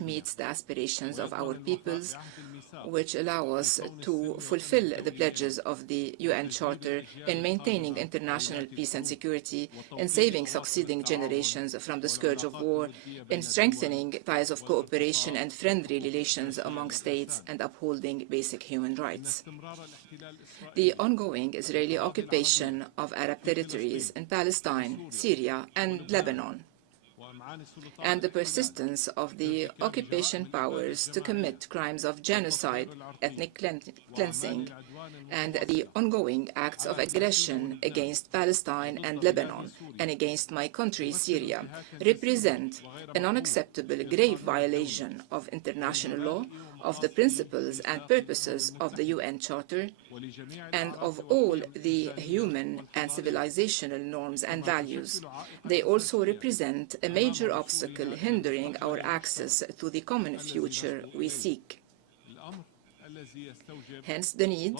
which meets the aspirations of our peoples, which allow us to fulfill the pledges of the UN Charter in maintaining international peace and security, in saving succeeding generations from the scourge of war, in strengthening ties of cooperation and friendly relations among states, and upholding basic human rights. The ongoing Israeli occupation of Arab territories in Palestine, Syria, and Lebanon, and the persistence of the occupation powers to commit crimes of genocide, ethnic cleansing, and the ongoing acts of aggression against Palestine and Lebanon and against my country, Syria, represent an unacceptable grave violation of international law, of the principles and purposes of the UN Charter, and of all the human and civilizational norms and values. They also represent a major obstacle hindering our access to the common future we seek. Hence the need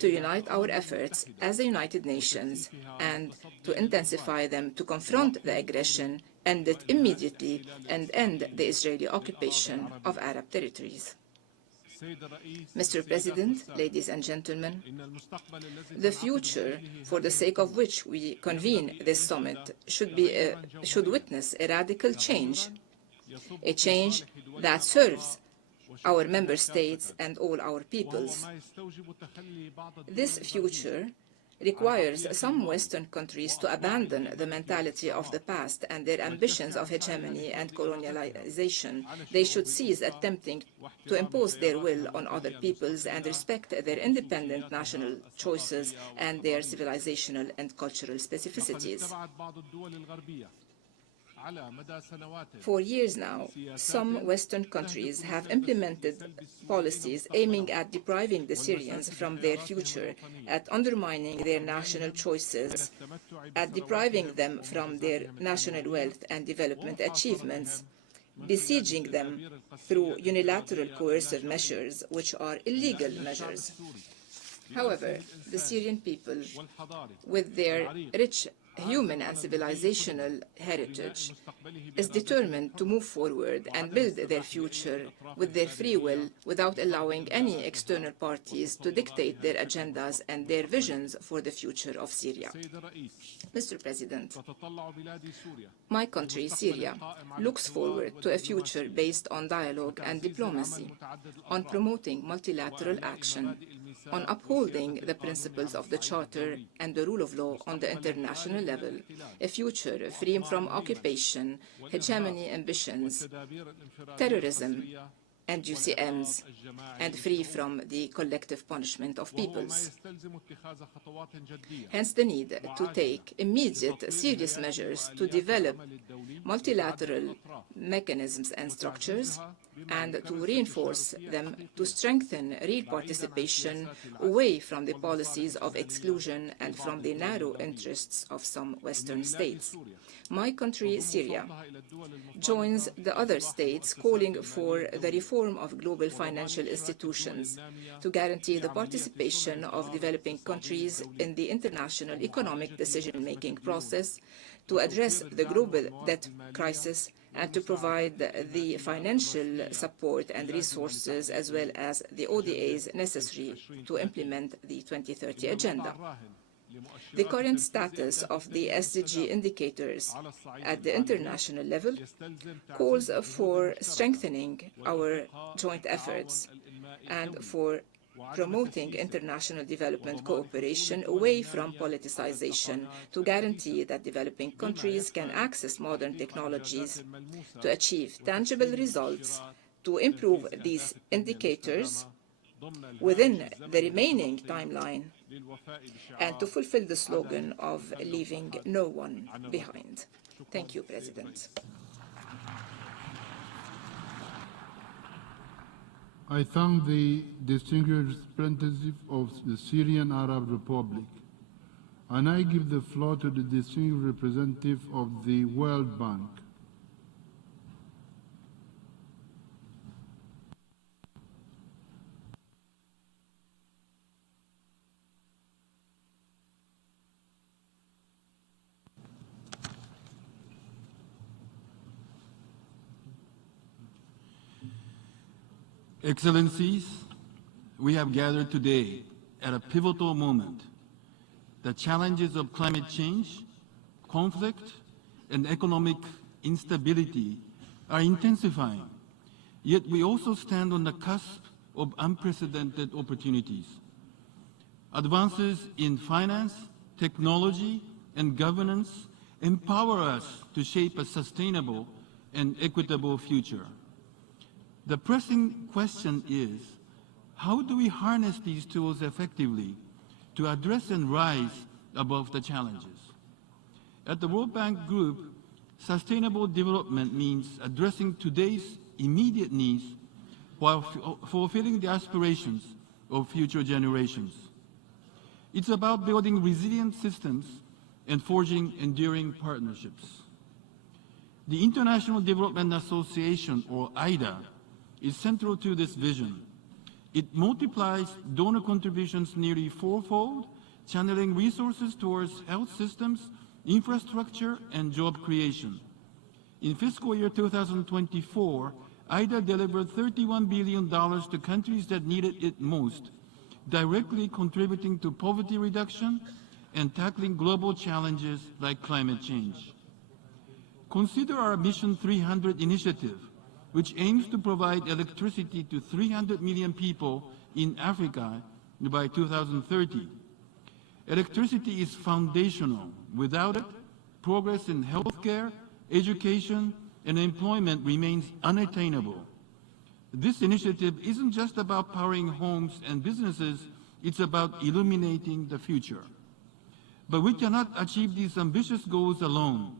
to unite our efforts as the United Nations and to intensify them to confront the aggression, end it immediately, and end the Israeli occupation of Arab territories. Mr. President, ladies and gentlemen, the future for the sake of which we convene this summit should witness a radical change, a change that serves our member states and all our peoples. This future requires some Western countries to abandon the mentality of the past and their ambitions of hegemony and colonialization. They should cease attempting to impose their will on other peoples and respect their independent national choices and their civilizational and cultural specificities. For years now, some Western countries have implemented policies aiming at depriving the Syrians from their future, at undermining their national choices, at depriving them from their national wealth and development achievements, besieging them through unilateral coercive measures, which are illegal measures. However, the Syrian people, with their rich human and civilizational heritage, is determined to move forward and build their future with their free will without allowing any external parties to dictate their agendas and their visions for the future of Syria. Mr. President, my country, Syria, looks forward to a future based on dialogue and diplomacy, on promoting multilateral action, on upholding the principles of the Charter and the rule of law on the international level, a future free from occupation, hegemony ambitions, terrorism, and UCMs, and free from the collective punishment of peoples. Hence the need to take immediate, serious measures to develop multilateral mechanisms and structures, and to reinforce them to strengthen real participation away from the policies of exclusion and from the narrow interests of some Western states. My country, Syria, joins the other states calling for the reform of global financial institutions to guarantee the participation of developing countries in the international economic decision-making process, to address the global debt crisis, and to provide the financial support and resources as well as the ODAs necessary to implement the 2030 Agenda. The current status of the SDG indicators at the international level calls for strengthening our joint efforts and for promoting international development cooperation away from politicization to guarantee that developing countries can access modern technologies to achieve tangible results, to improve these indicators within the remaining timeline, and to fulfill the slogan of leaving no one behind. Thank you, President. I thank the distinguished representative of the Syrian Arab Republic, and I give the floor to the distinguished representative of the World Bank. Excellencies, we have gathered today at a pivotal moment. The challenges of climate change, conflict, and economic instability are intensifying, yet we also stand on the cusp of unprecedented opportunities. Advances in finance, technology, and governance empower us to shape a sustainable and equitable future. The pressing question is, how do we harness these tools effectively to address and rise above the challenges? At the World Bank Group, sustainable development means addressing today's immediate needs while fulfilling the aspirations of future generations. It's about building resilient systems and forging enduring partnerships. The International Development Association, or IDA, is central to this vision. It multiplies donor contributions nearly fourfold, channeling resources towards health systems, infrastructure, and job creation. In fiscal year 2024, IDA delivered $31 billion to countries that needed it most, directly contributing to poverty reduction and tackling global challenges like climate change. Consider our Mission 300 initiative, which aims to provide electricity to 300 million people in Africa by 2030. Electricity is foundational. Without it, progress in healthcare, education, and employment remains unattainable. This initiative isn't just about powering homes and businesses, it's about illuminating the future. But we cannot achieve these ambitious goals alone.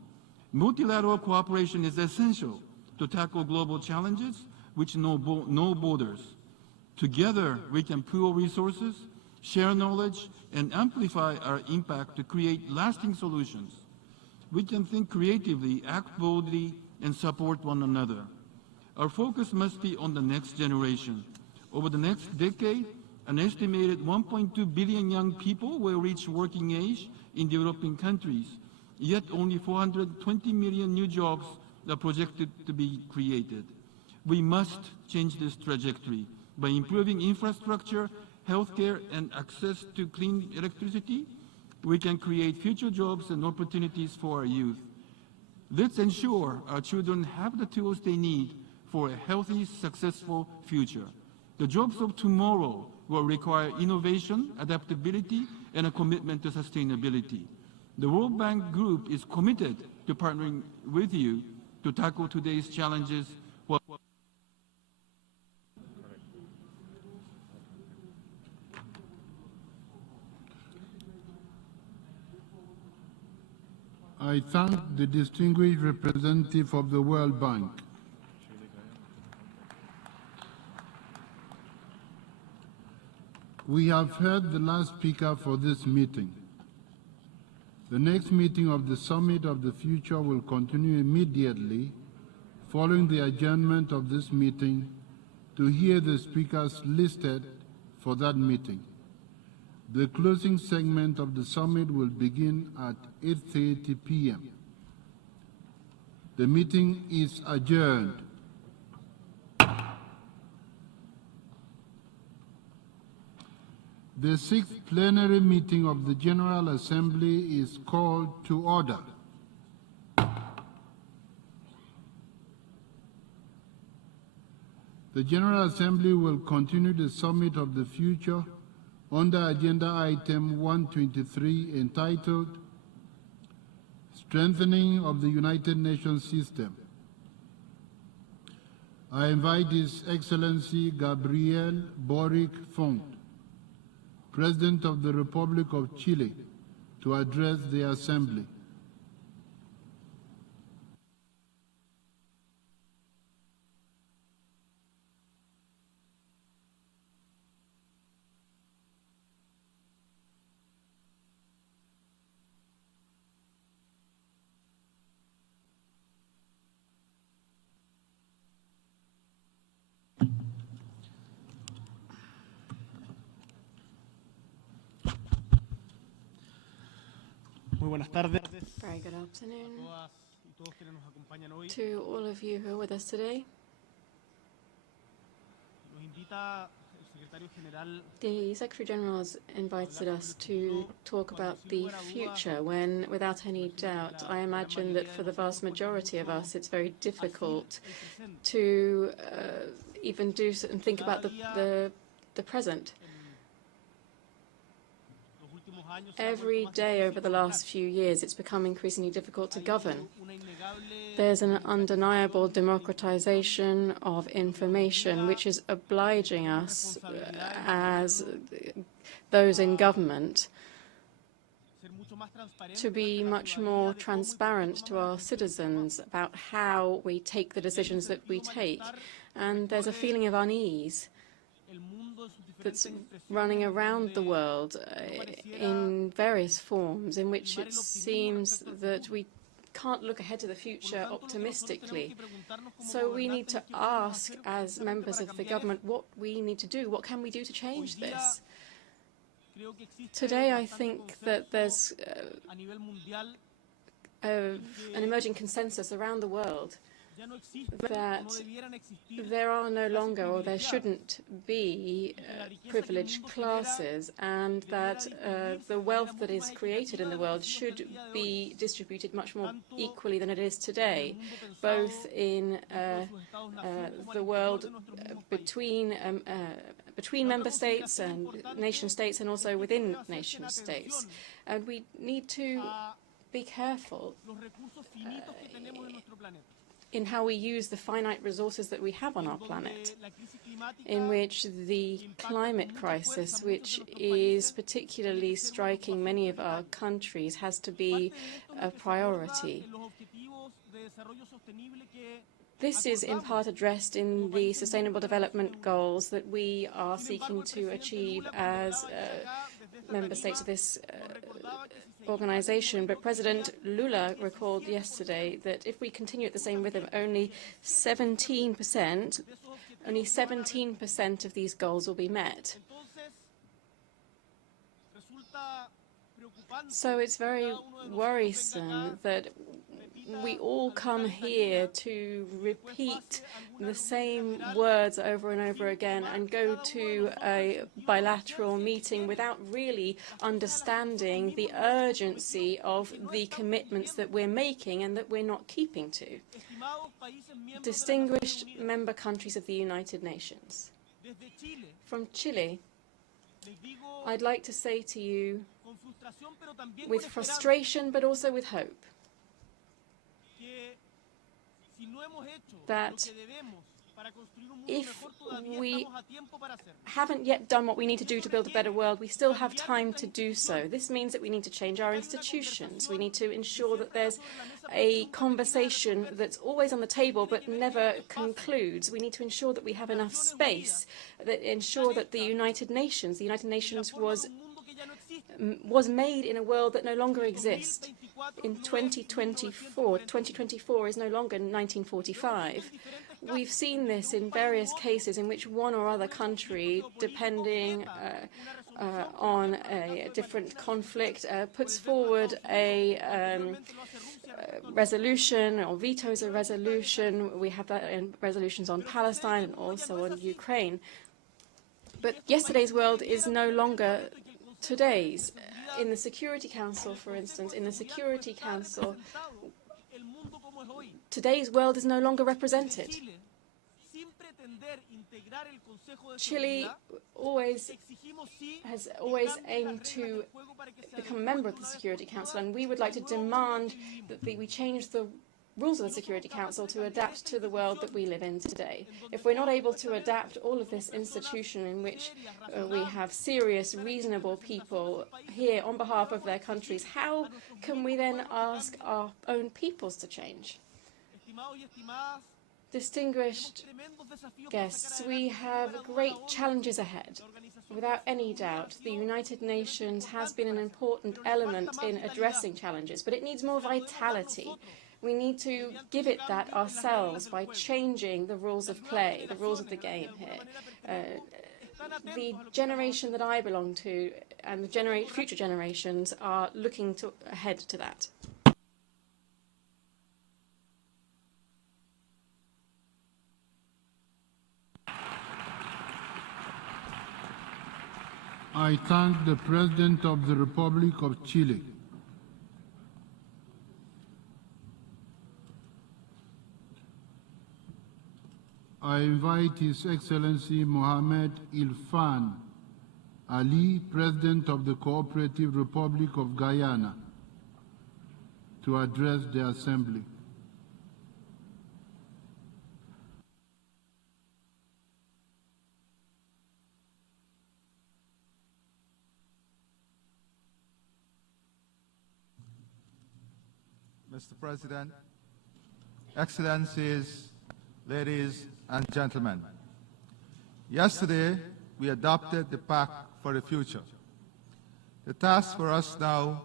Multilateral cooperation is essential to tackle global challenges which know no borders. Together, we can pool resources, share knowledge, and amplify our impact to create lasting solutions. We can think creatively, act boldly, and support one another. Our focus must be on the next generation. Over the next decade, an estimated 1.2 billion young people will reach working age in developing countries, yet only 420 million new jobs are projected to be created. We must change this trajectory by improving infrastructure, healthcare, and access to clean electricity. We can create future jobs and opportunities for our youth. Let's ensure our children have the tools they need for a healthy, successful future. The jobs of tomorrow will require innovation, adaptability, and a commitment to sustainability. The World Bank Group is committed to partnering with you to tackle today's challenges. I thank the distinguished representative of the World Bank. We have heard the last speaker for this meeting. The next meeting of the Summit of the Future will continue immediately following the adjournment of this meeting to hear the speakers listed for that meeting. The closing segment of the summit will begin at 8:30 p.m. The meeting is adjourned. The 6th plenary meeting of the General Assembly is called to order. The General Assembly will continue the Summit of the Future under Agenda Item 123 entitled Strengthening of the United Nations System. I invite His Excellency Gabriel Boric Font, President of the Republic of Chile, to address the Assembly. Muy buenas tardes. Very good afternoon to all of you who are with us today. The Secretary General has invited us to talk about the future when, without any doubt, I imagine that for the vast majority of us it's very difficult to even do and think about the present. Every day over the last few years, it's become increasingly difficult to govern. There's an undeniable democratization of information, which is obliging us as those in government to be much more transparent to our citizens about how we take the decisions that we take. And there's a feeling of unease that's running around the world in various forms, in which it seems that we can't look ahead to the future optimistically. So we need to ask, as members of the government, what we need to do. What can we do to change this? Today, I think that there's an emerging consensus around the world that there are no longer, or there shouldn't be, privileged classes, and that the wealth that is created in the world should be distributed much more equally than it is today, both in the world between member states and nation states, and also within nation states. And we need to be careful in how we use the finite resources that we have on our planet, in which the climate crisis, which is particularly striking many of our countries, has to be a priority. This is in part addressed in the Sustainable Development Goals that we are seeking to achieve as member states of this organization. But President Lula recalled yesterday that if we continue at the same rhythm, only 17% of these goals will be met. So it's very worrisome that we all come here to repeat the same words over and over again and go to a bilateral meeting without really understanding the urgency of the commitments that we're making and that we're not keeping to. Distinguished member countries of the United Nations, from Chile, I'd like to say to you, with frustration but also with hope, that if we haven't yet done what we need to do to build a better world, we still have time to do so. This means that we need to change our institutions. We need to ensure that there's a conversation that's always on the table but never concludes. We need to ensure that we have enough space, that ensure that the United Nations was made in a world that no longer exists. In 2024 is no longer 1945. We've seen this in various cases in which one or other country, depending on a different conflict, puts forward a resolution or vetoes a resolution. We have that in resolutions on Palestine and also on Ukraine. But yesterday's world is no longer today's. In the Security Council, for instance, today's world is no longer represented. Chile has always aimed to become a member of the Security Council, and we would like to demand that we change the rules of the Security Council to adapt to the world that we live in today. If we're not able to adapt all of this institution in which we have serious, reasonable people here on behalf of their countries, how can we then ask our own peoples to change? Distinguished guests, we have great challenges ahead. Without any doubt, the United Nations has been an important element in addressing challenges, but it needs more vitality. We need to give it that ourselves by changing the rules of play, the rules of the game here. The generation that I belong to and the future generations are looking ahead to that. I thank the President of the Republic of Chile. I invite His Excellency Mohamed Ilfan Ali, President of the Cooperative Republic of Guyana, to address the Assembly. Mr. President, Excellencies, ladies and gentlemen, yesterday we adopted the Pact for the future. The task for us now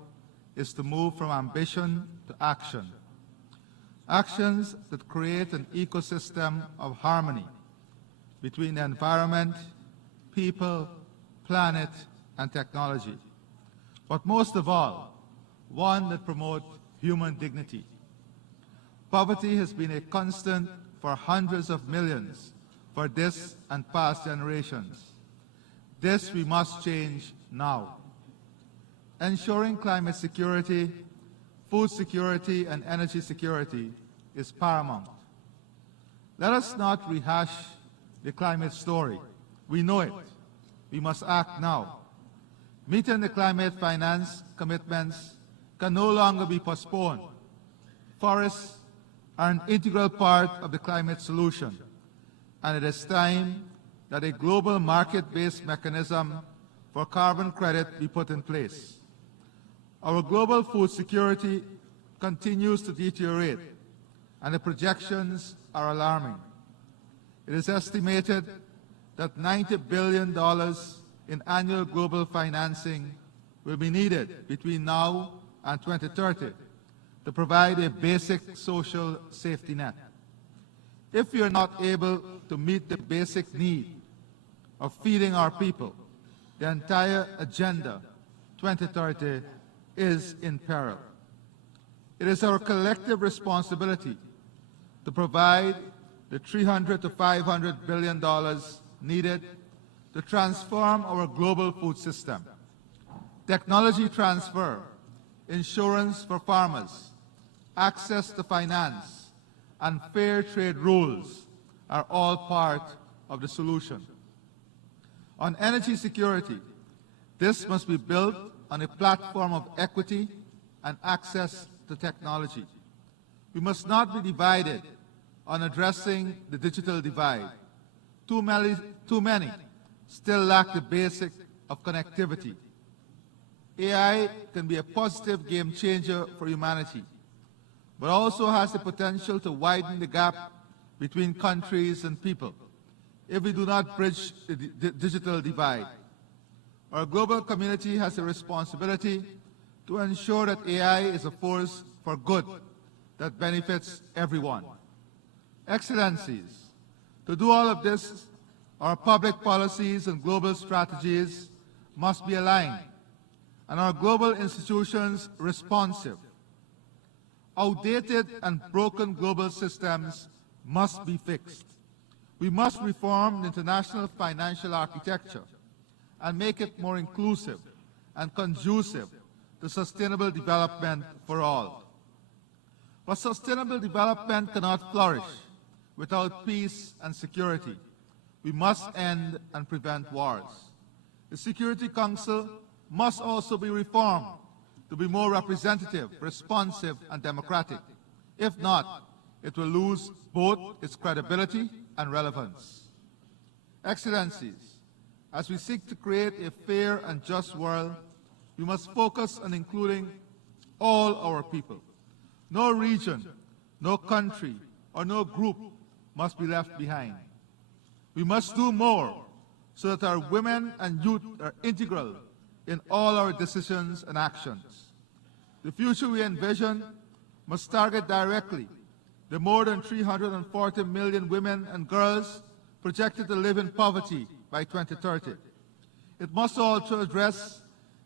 is to move from ambition to action. Actions that create an ecosystem of harmony between the environment, people, planet, and technology. But most of all, one that promotes human dignity. Poverty has been a constant for hundreds of millions for this and past generations. This we must change now. Ensuring climate security, food security, and energy security is paramount. Let us not rehash the climate story. We know it. We must act now. Meeting the climate finance commitments can no longer be postponed. Forests are an integral part of the climate solution, and it is time that a global market-based mechanism for carbon credit be put in place. Our global food security continues to deteriorate, and the projections are alarming. It is estimated that $90 billion in annual global financing will be needed between now and 2030 to provide a basic social safety net. If we are not able to meet the basic need of feeding our people, the entire Agenda 2030 is in peril. It is our collective responsibility to provide the $300 to $500 billion needed to transform our global food system. Technology transfer, insurance for farmers, access to finance, and fair trade rules are all part of the solution. On energy security, this must be built on a platform of equity and access to technology. We must not be divided on addressing the digital divide. Too many still lack the basic of connectivity. AI can be a positive game changer for humanity, but also has the potential to widen the gap between countries and people if we do not bridge the digital divide. Our global community has a responsibility to ensure that AI is a force for good that benefits everyone. Excellencies, to do all of this, our public policies and global strategies must be aligned, and our global institutions responsive. Outdated and broken global systems must be fixed. We must reform the international financial architecture and make it more inclusive and conducive to sustainable development for all. But sustainable development cannot flourish without peace and security. We must end and prevent wars. The Security Council must also be reformed to be more representative, responsive, and democratic. If not, it will lose both its credibility and relevance. Excellencies, as we seek to create a fair and just world, we must focus on including all our people. No region, no country, or no group must be left behind. We must do more so that our women and youth are integral in all our decisions and actions. The future we envision must target directly the more than 340 million women and girls projected to live in poverty by 2030. It must also address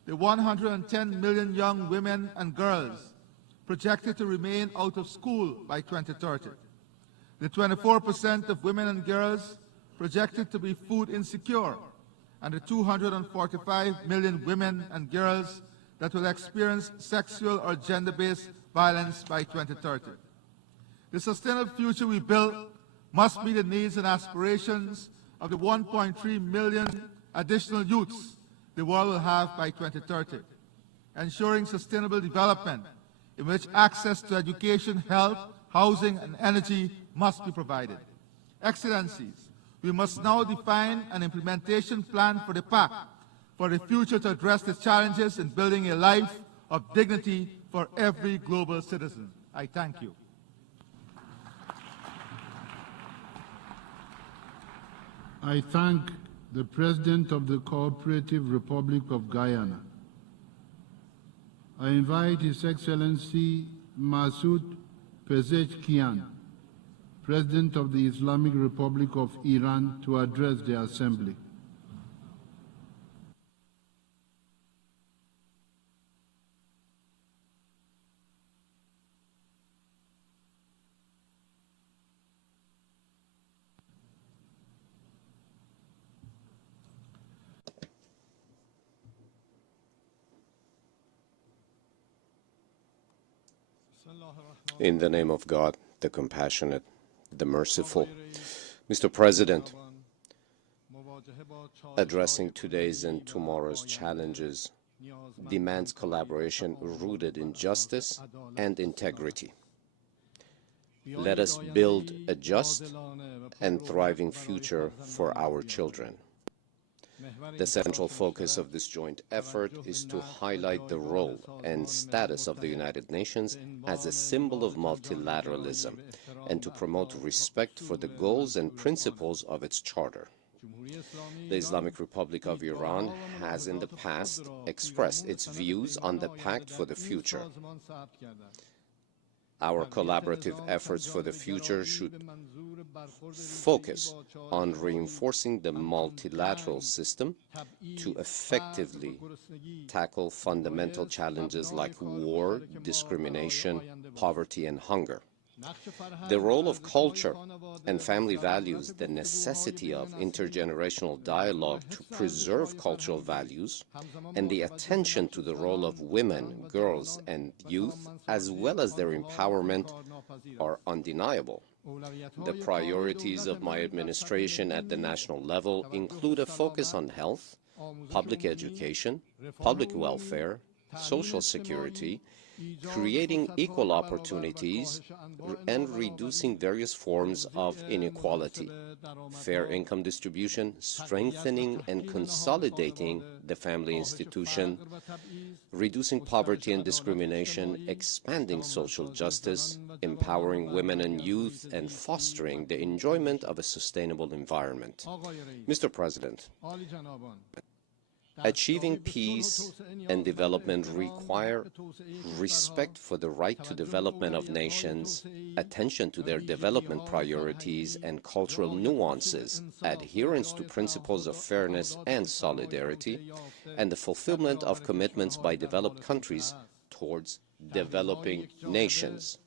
the 110 million young women and girls projected to remain out of school by 2030. The 24% of women and girls projected to be food insecure, and the 245 million women and girls that will experience sexual or gender-based violence by 2030. The sustainable future we build must meet the needs and aspirations of the 1.3 million additional youths the world will have by 2030, ensuring sustainable development in which access to education, health, housing, and energy must be provided. Excellencies, we must now define an implementation plan for the Pact for the future to address the challenges in building a life of dignity for every global citizen. I thank you. I thank the President of the Cooperative Republic of Guyana. I invite His Excellency Masoud Pezeshkian, President of the Islamic Republic of Iran, to address the Assembly. In the name of God, the compassionate, the merciful. Mr. President, addressing today's and tomorrow's challenges demands collaboration rooted in justice and integrity. Let us build a just and thriving future for our children. The central focus of this joint effort is to highlight the role and status of the United Nations as a symbol of multilateralism and to promote respect for the goals and principles of its charter. The Islamic Republic of Iran has in the past expressed its views on the Pact for the future. Our collaborative efforts for the future should focus on reinforcing the multilateral system to effectively tackle fundamental challenges like war, discrimination, poverty, and hunger. The role of culture and family values, the necessity of intergenerational dialogue to preserve cultural values, and the attention to the role of women, girls, and youth, as well as their empowerment, are undeniable. The priorities of my administration at the national level include a focus on health, public education, public welfare, social security, creating equal opportunities, and reducing various forms of inequality, fair income distribution, strengthening and consolidating the family institution, reducing poverty and discrimination, expanding social justice, empowering women and youth, and fostering the enjoyment of a sustainable environment. Mr. President, achieving peace and development require respect for the right to development of nations, attention to their development priorities and cultural nuances, adherence to principles of fairness and solidarity, and the fulfillment of commitments by developed countries towards developing nations.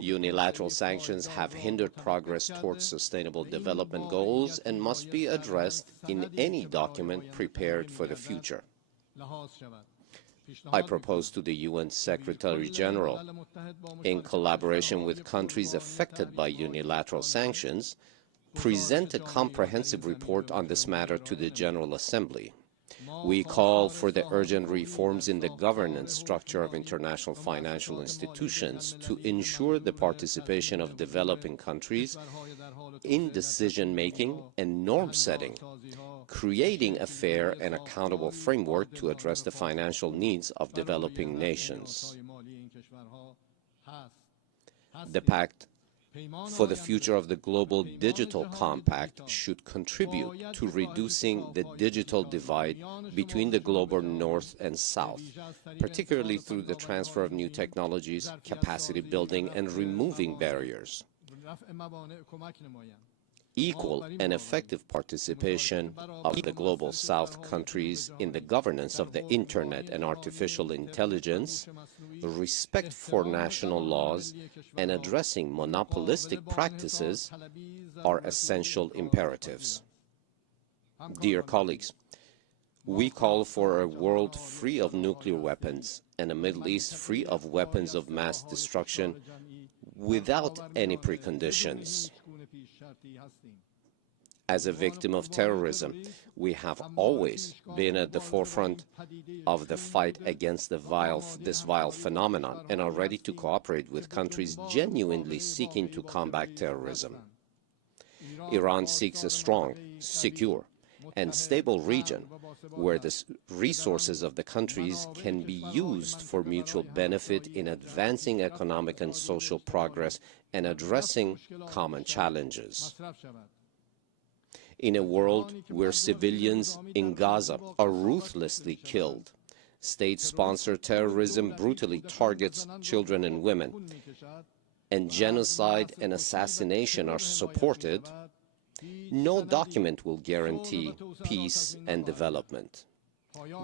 Unilateral sanctions have hindered progress towards sustainable development goals and must be addressed in any document prepared for the future. I propose to the UN Secretary-General, in collaboration with countries affected by unilateral sanctions, present a comprehensive report on this matter to the General Assembly. We call for the urgent reforms in the governance structure of international financial institutions to ensure the participation of developing countries in decision-making and norm-setting, creating a fair and accountable framework to address the financial needs of developing nations. The Pact for the future of the Global Digital Compact should contribute to reducing the digital divide between the global North and South, particularly through the transfer of new technologies, capacity building, and removing barriers. Equal and effective participation of the Global South countries in the governance of the Internet and artificial intelligence, respect for national laws, and addressing monopolistic practices are essential imperatives. Dear colleagues, we call for a world free of nuclear weapons and a Middle East free of weapons of mass destruction without any preconditions. As a victim of terrorism, we have always been at the forefront of the fight against this vile phenomenon and are ready to cooperate with countries genuinely seeking to combat terrorism. Iran seeks a strong, secure, and stable region where the resources of the countries can be used for mutual benefit in advancing economic and social progress and addressing common challenges. In a world where civilians in Gaza are ruthlessly killed, state-sponsored terrorism brutally targets children and women, and genocide and assassination are supported, no document will guarantee peace and development.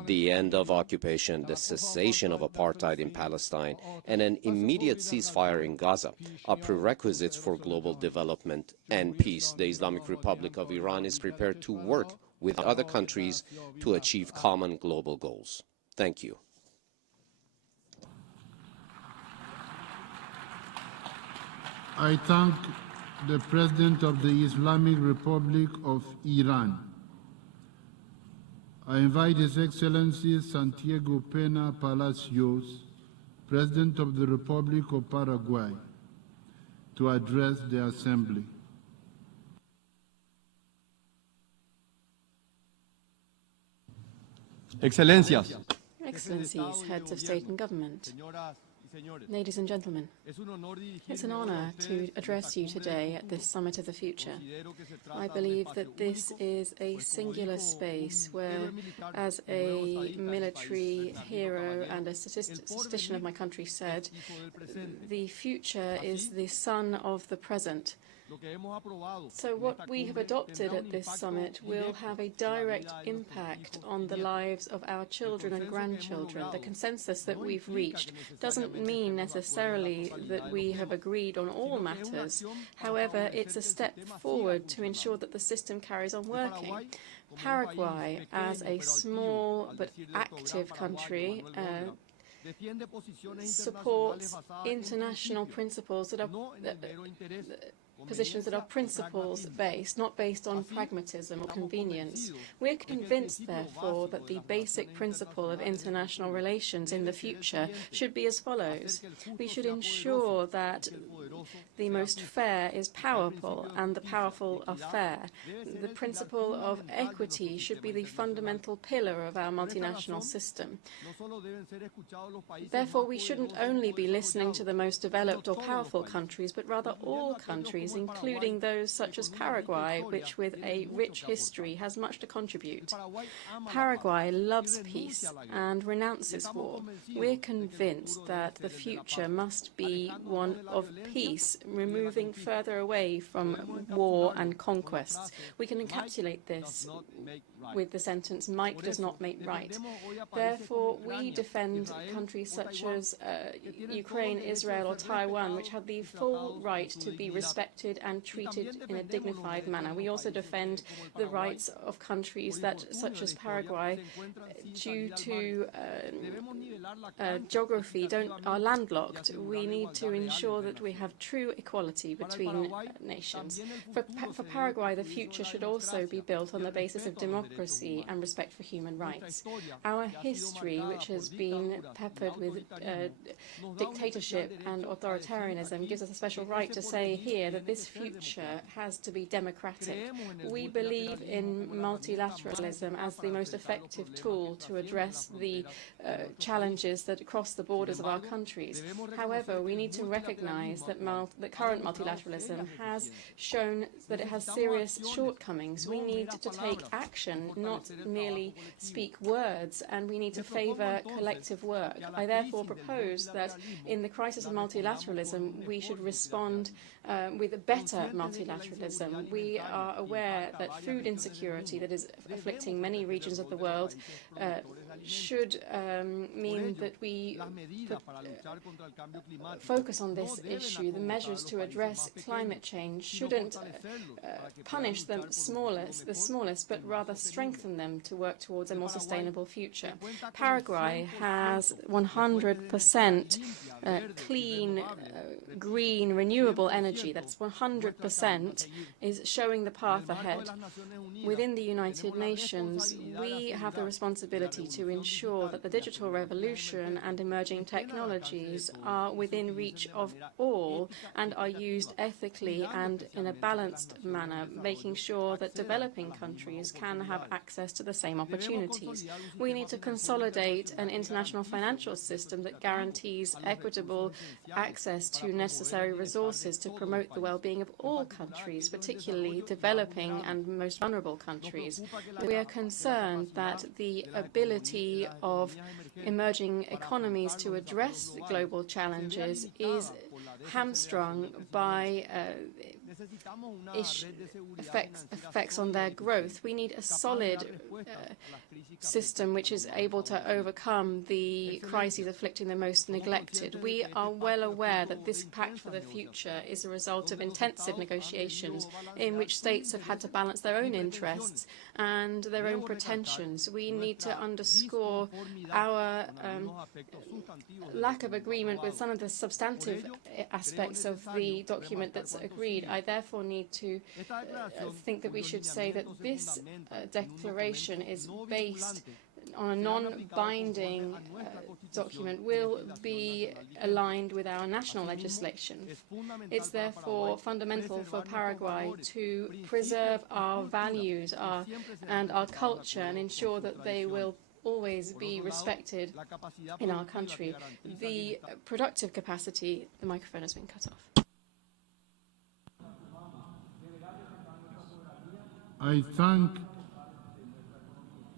The end of occupation, the cessation of apartheid in Palestine, and an immediate ceasefire in Gaza are prerequisites for global development and peace. The Islamic Republic of Iran is prepared to work with other countries to achieve common global goals. Thank you. I thank the President of the Islamic Republic of Iran. I invite His Excellency Santiago Pena Palacios, President of the Republic of Paraguay, to address the Assembly. Excellencias. Excellencies, heads of state and government, ladies and gentlemen, it's an honor to address you today at this Summit of the Future. I believe that this is a singular space where, as a military hero and a statistician of my country said, the future is the son of the present. So what we have adopted at this summit will have a direct impact on the lives of our children and grandchildren. The consensus that we've reached doesn't mean necessarily that we have agreed on all matters. However, it's a step forward to ensure that the system carries on working. Paraguay, as a small but active country, supports international principles that are positions that are principles-based, not based on pragmatism or convenience. We're convinced, therefore, that the basic principle of international relations in the future should be as follows. We should ensure that the most fair is powerful and the powerful are fair. The principle of equity should be the fundamental pillar of our multinational system. Therefore, we shouldn't only be listening to the most developed or powerful countries, but rather all countries, including those such as Paraguay, which with a rich history has much to contribute. Paraguay loves peace and renounces war. We're convinced that the future must be one of peace, removing further away from war and conquests. We can encapsulate this with the sentence, might does not make right. Therefore, we defend countries such as Ukraine, Israel, or Taiwan, which have the full right to be respected and treated in a dignified manner. We also defend the rights of countries such as Paraguay, due to geography, are landlocked. We need to ensure that we have true equality between nations. For Paraguay, the future should also be built on the basis of democracy and respect for human rights. Our history, which has been peppered with dictatorship and authoritarianism, gives us a special right to say here that this future has to be democratic. We believe in multilateralism as the most effective tool to address the challenges that cross the borders of our countries. However, we need to recognize that the current multilateralism has shown that it has serious shortcomings. We need to take action, not merely speak words, and we need to favor collective work. I therefore propose that in the crisis of multilateralism, we should respond with a better multilateralism. We are aware that food insecurity that is afflicting many regions of the world should mean that we focus on this issue. The measures to address climate change shouldn't punish the smallest, but rather strengthen them to work towards a more sustainable future. Paraguay has 100% clean, green, renewable energy. That's 100% is showing the path ahead. Within the United Nations, we have the responsibility to ensure that the digital revolution and emerging technologies are within reach of all and are used ethically and in a balanced manner, making sure that developing countries can have access to the same opportunities. We need to consolidate an international financial system that guarantees equitable access to necessary resources to promote the well-being of all countries, particularly developing and most vulnerable countries. We are concerned that the ability of emerging economies to address global challenges is hamstrung by effects on their growth. We need a solid system which is able to overcome the crises afflicting the most neglected. We are well aware that this Pact for the Future is a result of intensive negotiations in which states have had to balance their own interests and their own pretensions. We need to underscore our lack of agreement with some of the substantive aspects of the document that's agreed. I therefore need to think that we should say that this declaration is based on a non-binding document, will be aligned with our national legislation. It's therefore fundamental for Paraguay to preserve our values and our culture and ensure that they will always be respected in our country. The productive capacity, the microphone has been cut off. I thank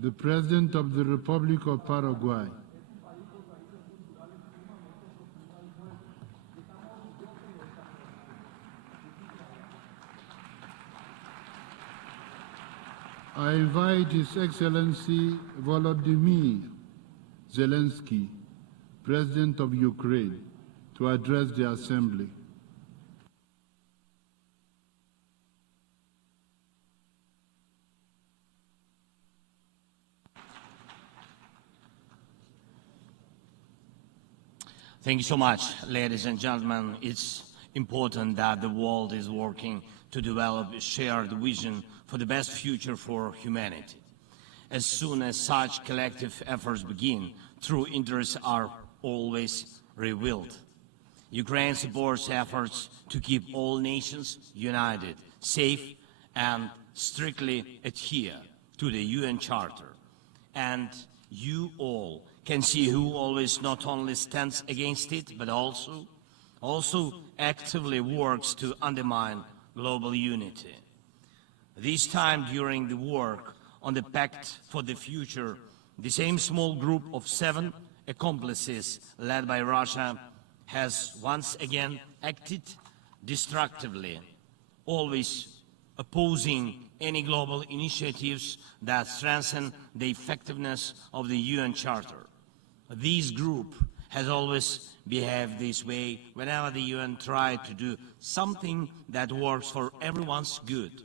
the President of the Republic of Paraguay I invite His Excellency Volodymyr Zelensky, President of Ukraine, to address the Assembly. Thank you so much, ladies and gentlemen. It's important that the world is working to develop a shared vision for the best future for humanity. As soon as such collective efforts begin, true interests are always revealed. Ukraine supports efforts to keep all nations united, safe, and strictly adhere to the UN Charter. And you all can see who always not only stands against it, but also actively works to undermine global unity. This time during the work on the Pact for the Future, the same small group of 7 accomplices led by Russia has once again acted destructively, always opposing any global initiatives that strengthen the effectiveness of the UN Charter. This group has always behaved this way whenever the UN tried to do something that works for everyone's good.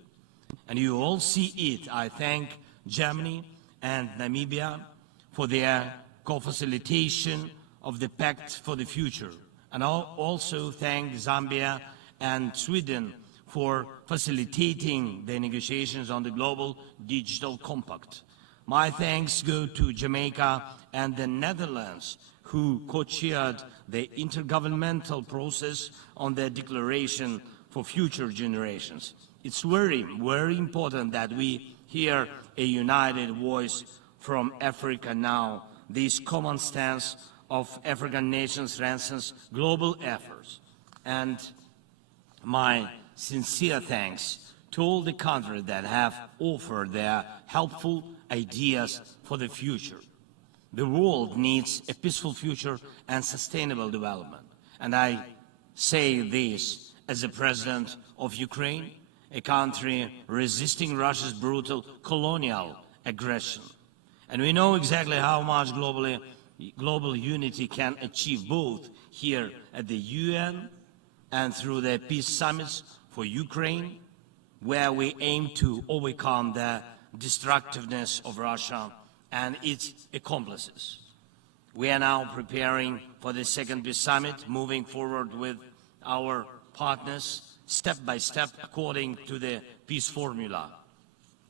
And you all see it. I thank Germany and Namibia for their co-facilitation of the Pact for the Future. And I'll also thank Zambia and Sweden for facilitating the negotiations on the Global Digital Compact. My thanks go to Jamaica and the Netherlands, who co-chaired the intergovernmental process on the Declaration for Future Generations. It's very, very important that we hear a united voice from Africa now. This common stance of African nations strengthens global efforts. And my sincere thanks to all the countries that have offered their helpful ideas for the future. The world needs a peaceful future and sustainable development. And I say this as the President of Ukraine, a country resisting Russia's brutal colonial aggression. And we know exactly how much global unity can achieve both here at the UN and through the peace summits for Ukraine, where we aim to overcome the destructiveness of Russia and its accomplices. We are now preparing for the second peace summit, moving forward with our partners step by step according to the peace formula.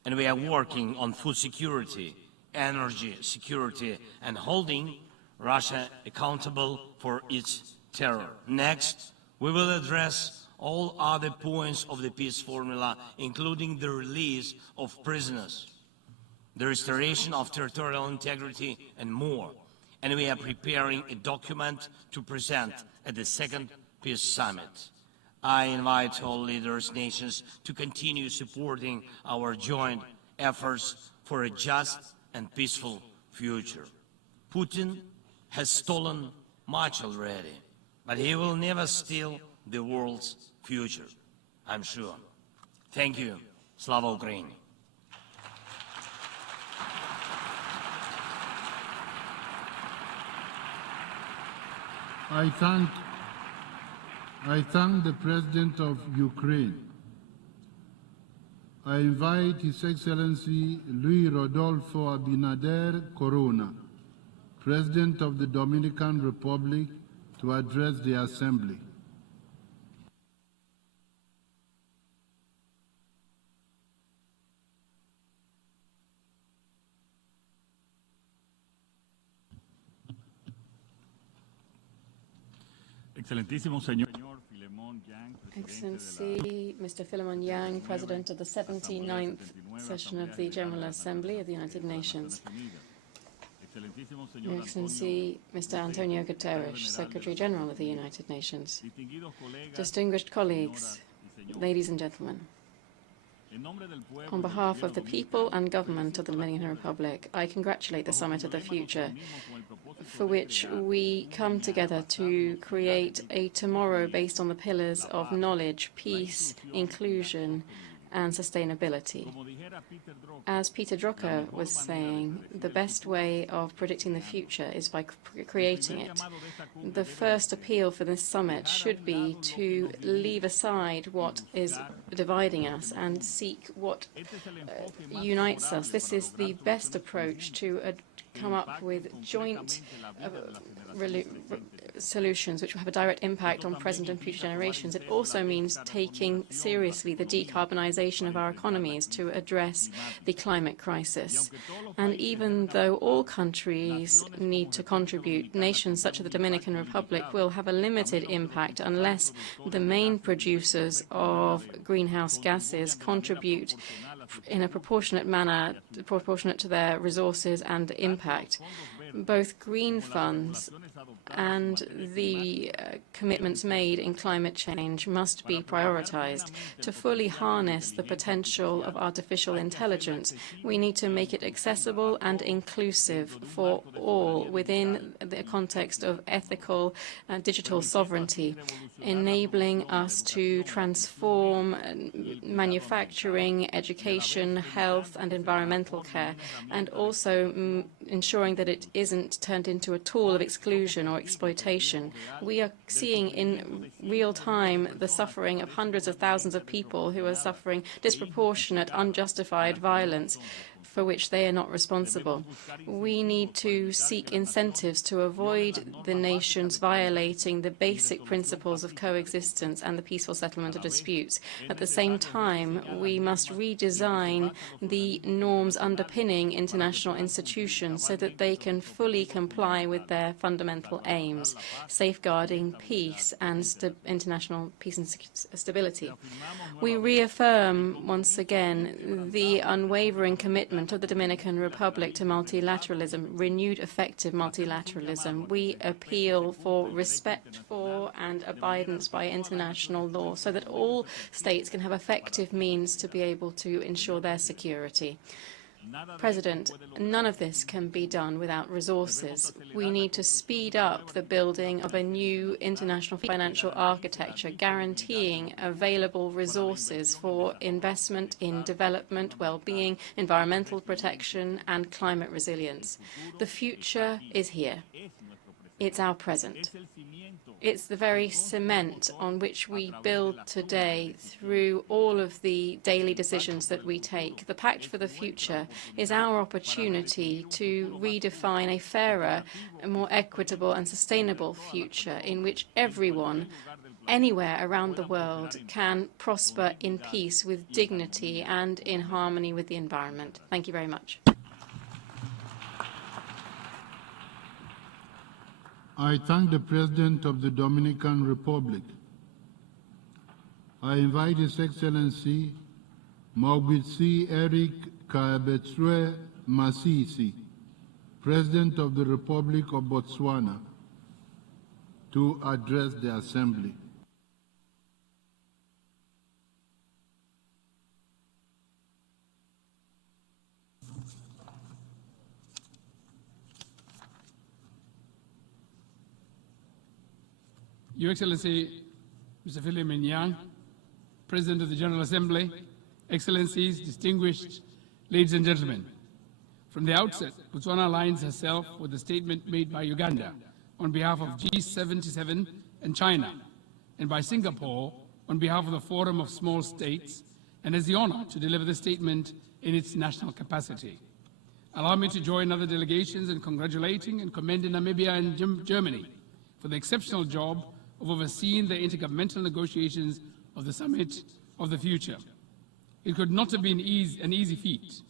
And we are working on food security, energy security, and holding Russia accountable for its terror. Next, we will address all other points of the peace formula, including the release of prisoners, the restoration of territorial integrity, and more. And we are preparing a document to present at the second peace summit. I invite all leaders, nations to continue supporting our joint efforts for a just and peaceful future. Putin has stolen much already, but he will never steal the world's future, I'm sure. Thank you. Slava Ukraini. I thank the President of Ukraine. I invite His Excellency Luis Rodolfo Abinader Corona, President of the Dominican Republic, to address the Assembly. Excellency, Mr. Philemon Yang, President of the 79th Session of the General Assembly of the United Nations. Your Excellency, Mr. Antonio Guterres, Secretary General of the United Nations. Distinguished colleagues, ladies and gentlemen, on behalf of the people and government of the Dominican Republic, I congratulate the Summit of the Future, for which we come together to create a tomorrow based on the pillars of knowledge, peace, inclusion, and sustainability. As Peter Drucker was saying, the best way of predicting the future is by creating it. The first appeal for this summit should be to leave aside what is dividing us and seek what unites us. This is the best approach to come up with joint solutions which will have a direct impact on present and future generations. It also means taking seriously the decarbonization of our economies to address the climate crisis. And even though all countries need to contribute, nations such as the Dominican Republic will have a limited impact unless the main producers of greenhouse gases contribute in a proportionate manner, proportionate to their resources and impact. Both green funds and the commitments made in climate change must be prioritized. To fully harness the potential of artificial intelligence, we need to make it accessible and inclusive for all within the context of ethical digital sovereignty, enabling us to transform manufacturing, education, health, and environmental care, and also ensuring that it isn't turned into a tool of exclusion or exploitation. We are seeing in real time the suffering of hundreds of thousands of people who are suffering disproportionate, unjustified violence for which they are not responsible. We need to seek incentives to avoid the nations violating the basic principles of coexistence and the peaceful settlement of disputes. At the same time, we must redesign the norms underpinning international institutions so that they can fully comply with their fundamental aims, safeguarding peace and international peace and stability. We reaffirm once again the unwavering commitment of the Dominican Republic to multilateralism, renewed effective multilateralism. We appeal for respect for and abidance by international law so that all states can have effective means to be able to ensure their security. President, none of this can be done without resources. We need to speed up the building of a new international financial architecture, guaranteeing available resources for investment in development, well-being, environmental protection, and climate resilience. The future is here. It's our present. It's the very cement on which we build today through all of the daily decisions that we take. The Pact for the Future is our opportunity to redefine a fairer, a more equitable and sustainable future in which everyone, anywhere around the world, can prosper in peace, with dignity and in harmony with the environment. Thank you very much. I thank the President of the Dominican Republic. I invite His Excellency Mauritius Eric Kabetrwe Masisi, President of the Republic of Botswana, to address the Assembly. Your Excellency, Mr. Philip Minyang, President of the General Assembly, Excellencies, distinguished ladies and gentlemen. From the outset, Botswana aligns herself with the statement made by Uganda on behalf of G77 and China, and by Singapore on behalf of the Forum of Small States, and has the honor to deliver the statement in its national capacity. Allow me to join other delegations in congratulating and commending Namibia and Germany for the exceptional job of overseeing the intergovernmental negotiations of the Summit of the Future. It could not have been an easy feat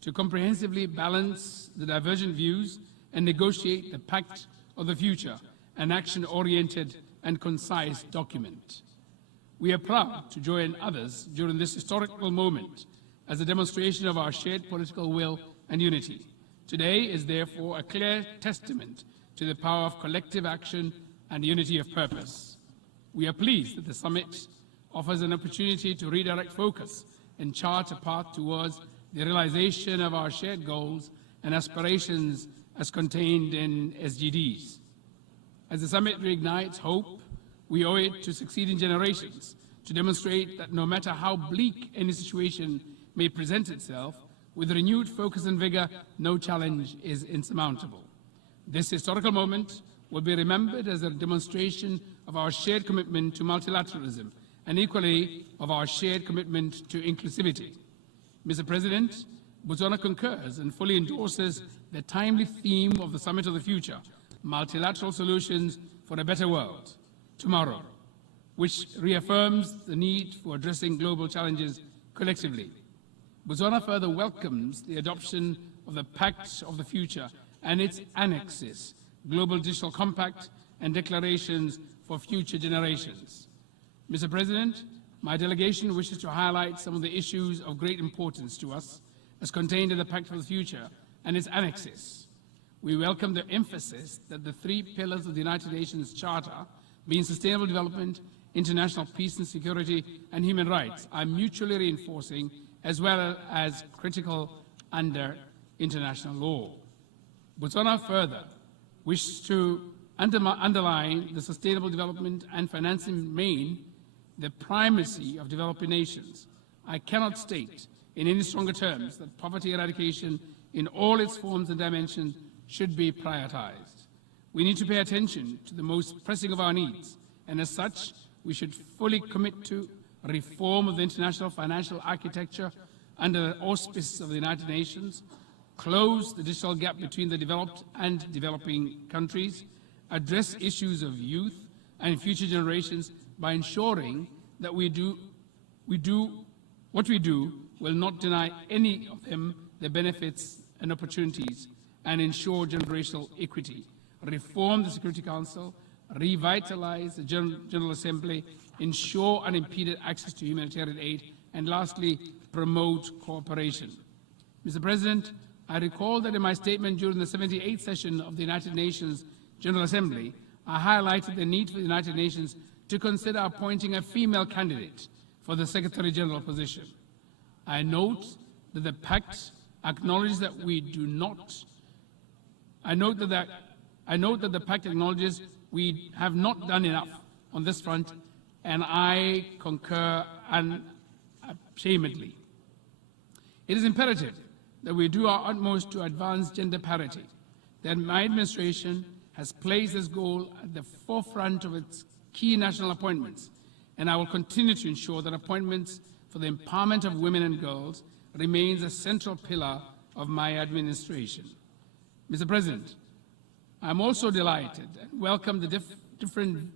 to comprehensively balance the divergent views and negotiate the Pact of the Future, an action-oriented and concise document. We are proud to join others during this historical moment as a demonstration of our shared political will and unity. Today is therefore a clear testament to the power of collective action and unity of purpose. We are pleased that the summit offers an opportunity to redirect focus and chart a path towards the realization of our shared goals and aspirations as contained in SDGs. As the summit reignites hope, we owe it to succeeding generations to demonstrate that no matter how bleak any situation may present itself, with renewed focus and vigor, no challenge is insurmountable. This historical moment will be remembered as a demonstration of our shared commitment to multilateralism and equally of our shared commitment to inclusivity. Mr. President, Botswana concurs and fully endorses the timely theme of the Summit of the Future, multilateral solutions for a better world, tomorrow, which reaffirms the need for addressing global challenges collectively. Botswana further welcomes the adoption of the Pact of the Future and its annexes, Global Digital Compact and declarations for future generations. Mr. President, my delegation wishes to highlight some of the issues of great importance to us as contained in the Pact for the Future and its annexes. We welcome the emphasis that the three pillars of the United Nations Charter, being sustainable development, international peace and security, and human rights, are mutually reinforcing as well as critical under international law. Botswana further wishes to underline the sustainable development and financing main the primacy of developing nations. I cannot state in any stronger terms that poverty eradication in all its forms and dimensions should be prioritized. We need to pay attention to the most pressing of our needs, and as such, we should fully commit to reform of the international financial architecture under the auspices of the United Nations, close the digital gap between the developed and developing countries, address issues of youth and future generations by ensuring that what we do will not deny any of them the benefits and opportunities, and ensure generational equity, reform the Security Council, revitalize the General Assembly, ensure unimpeded access to humanitarian aid, and lastly, promote cooperation. Mr. President, I recall that in my statement during the 78th session of the United Nations General Assembly, I highlighted the need for the United Nations to consider appointing a female candidate for the Secretary General position. I note that the Pact acknowledge that we do not. I note that the Pact acknowledges we have not done enough on this front, and I concur unashamedly. It is imperative that we do our utmost to advance gender parity, that my administration has placed this goal at the forefront of its key national appointments, and I will continue to ensure that appointments for the empowerment of women and girls remains a central pillar of my administration. Mr. President, I am also delighted and welcome the different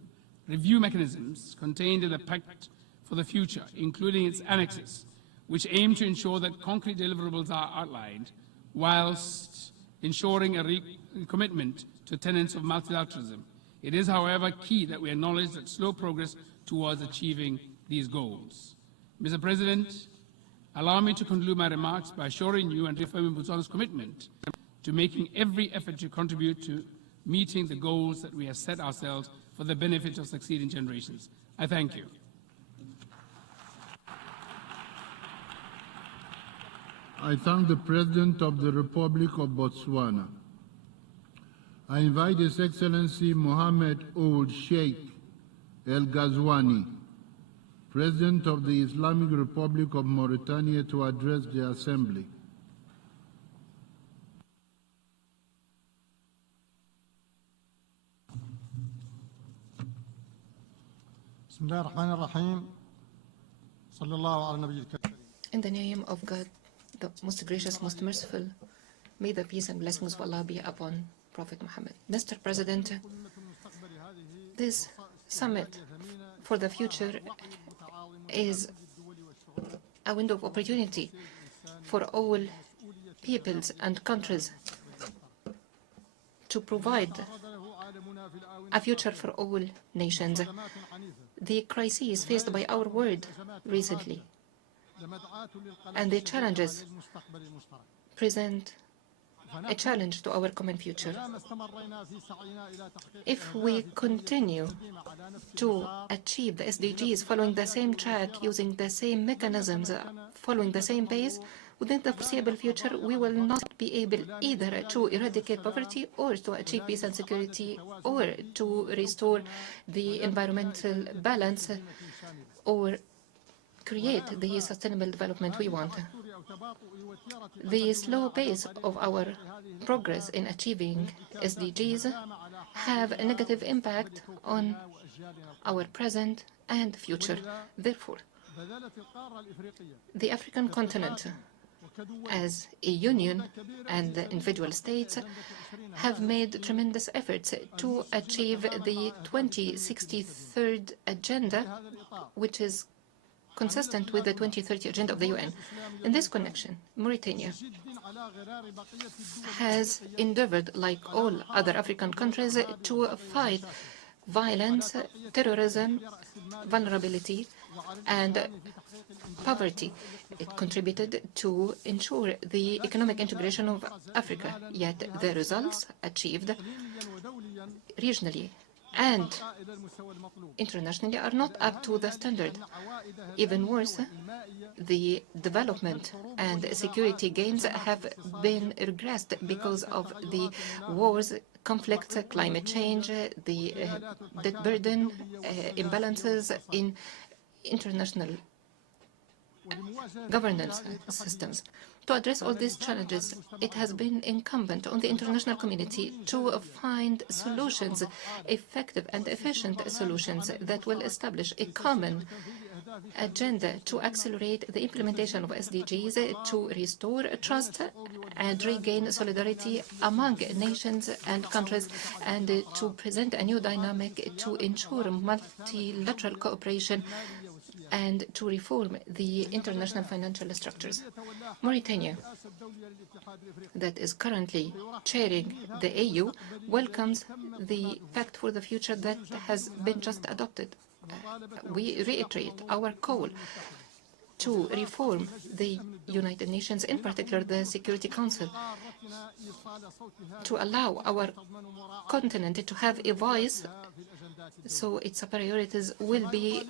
review mechanisms contained in the Pact for the Future, including its annexes, which aim to ensure that concrete deliverables are outlined, whilst ensuring a commitment to tenets of multilateralism. It is, however, key that we acknowledge that slow progress towards achieving these goals. Mr. President, allow me to conclude my remarks by assuring you and reaffirming Botswana's commitment to making every effort to contribute to meeting the goals that we have set ourselves for the benefit of succeeding generations. I thank you. I thank the President of the Republic of Botswana. I invite His Excellency Mohammed Ould Sheikh El Ghazouani, President of the Islamic Republic of Mauritania, to address the Assembly. In the name of God, the most gracious, most merciful, may the peace and blessings of Allah be upon Prophet Muhammad. Mr. President, this summit for the future is a window of opportunity for all peoples and countries to provide a future for all nations. The crises faced by our world recently and the challenges present a challenge to our common future. If we continue to achieve the SDGs following the same track, using the same mechanisms, following the same pace, within the foreseeable future, we will not be able either to eradicate poverty or to achieve peace and security or to restore the environmental balance or create the sustainable development we want. The slow pace of our progress in achieving SDGs have a negative impact on our present and future. Therefore, the African continent, as a union and the individual states, have made tremendous efforts to achieve the 2063 agenda, which is consistent with the 2030 agenda of the UN. In this connection, Mauritania has endeavored, like all other African countries, to fight violence, terrorism, vulnerability, and poverty. It contributed to ensure the economic integration of Africa, yet the results achieved regionally and internationally are not up to the standard. Even worse, the development and security gains have been regressed because of the wars, conflicts, climate change, the debt burden, imbalances in international governance systems. To address all these challenges, it has been incumbent on the international community to find solutions, effective and efficient solutions that will establish a common agenda to accelerate the implementation of SDGs, to restore trust and regain solidarity among nations and countries, and to present a new dynamic to ensure multilateral cooperation and to reform the international financial structures. Mauritania, that is currently chairing the AU, welcomes the Pact for the Future that has been just adopted. We reiterate our call to reform the United Nations, in particular the Security Council, to allow our continent to have a voice, so its priorities will be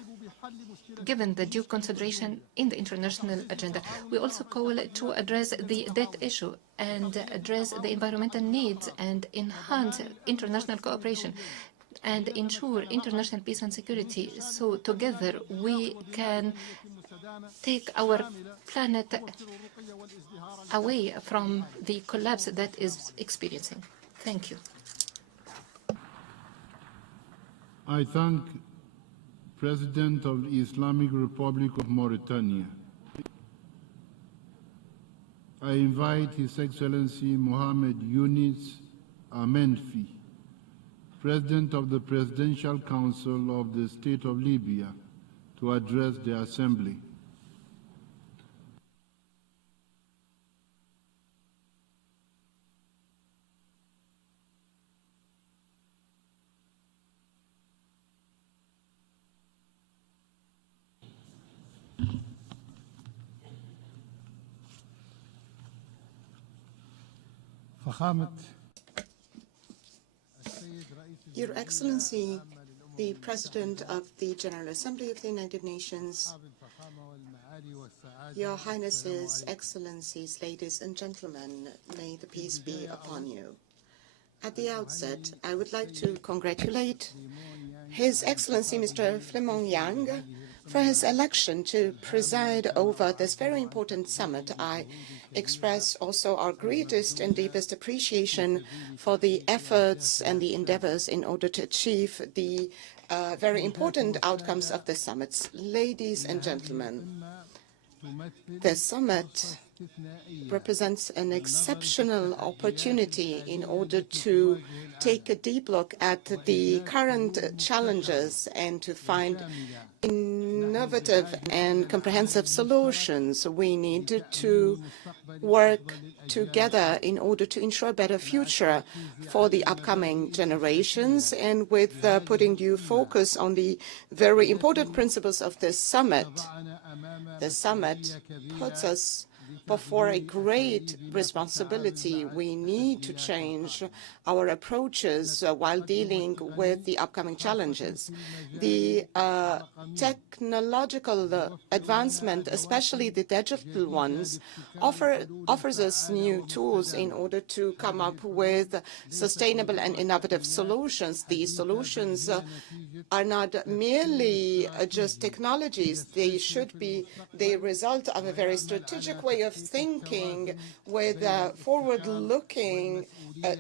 given the due consideration in the international agenda. We also call to address the debt issue and address the environmental needs and enhance international cooperation and ensure international peace and security, so together we can take our planet away from the collapse that is experiencing. Thank you. I thank President of the Islamic Republic of Mauritania. I invite His Excellency Mohammed Yunus Amenfi, President of the Presidential Council of the State of Libya, to address the Assembly. Your Excellency, the President of the General Assembly of the United Nations, Your Highnesses, Excellencies, ladies and gentlemen, may the peace be upon you. At the outset, I would like to congratulate His Excellency Mr. Fleming Yang for his election to preside over this very important summit. I express also our greatest and deepest appreciation for the efforts and the endeavors in order to achieve the very important outcomes of the summits. Ladies and gentlemen, the summit represents an exceptional opportunity in order to take a deep look at the current challenges and to find innovative and comprehensive solutions. We need to work together in order to ensure a better future for the upcoming generations, and with putting due focus on the very important principles of this summit. The summit puts us before a great responsibility. We need to change our approaches while dealing with the upcoming challenges. The technological advancement, especially the digital ones, offers us new tools in order to come up with sustainable and innovative solutions. These solutions are not merely just technologies. They should be the result of a very strategic way of thinking with a forward-looking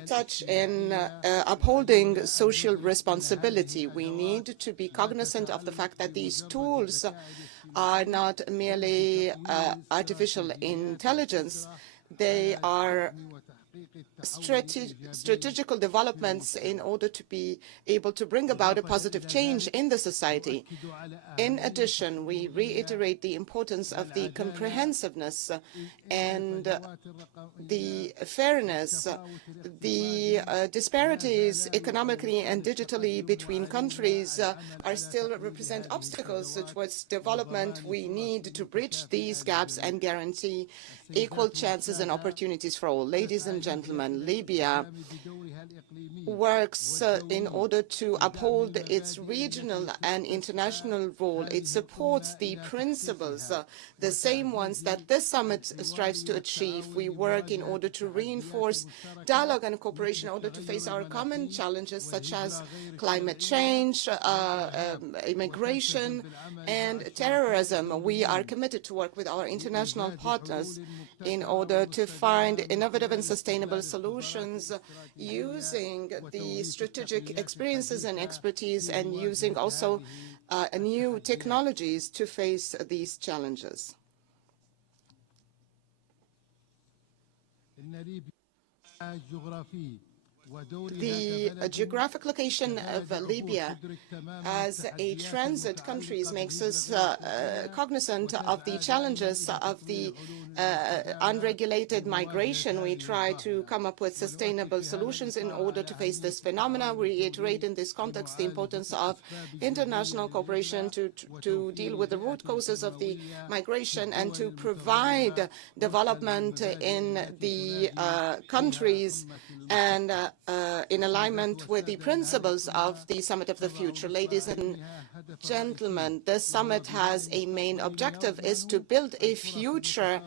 touch in upholding social responsibility. We need to be cognizant of the fact that these tools are not merely artificial intelligence. They are strategical developments in order to be able to bring about a positive change in the society. In addition, we reiterate the importance of the comprehensiveness and the fairness. The disparities economically and digitally between countries are still represent obstacles towards development. We need to bridge these gaps and guarantee equal chances and opportunities for all. Ladies and gentlemen, Libya works in order to uphold its regional and international role. It supports the principles, the same ones that this summit strives to achieve. We work in order to reinforce dialogue and cooperation in order to face our common challenges such as climate change, immigration, and terrorism. We are committed to work with our international partners in order to find innovative and sustainable solutions using the strategic experiences and expertise, and using also new technologies to face these challenges. The geographic location of Libya as a transit country makes us cognizant of the challenges of the unregulated migration. We try to come up with sustainable solutions in order to face this phenomena. We reiterate in this context the importance of international cooperation to deal with the root causes of the migration and to provide development in the countries and in alignment with the principles of the Summit of the Future. Ladies and gentlemen, this summit has a main objective is to build a future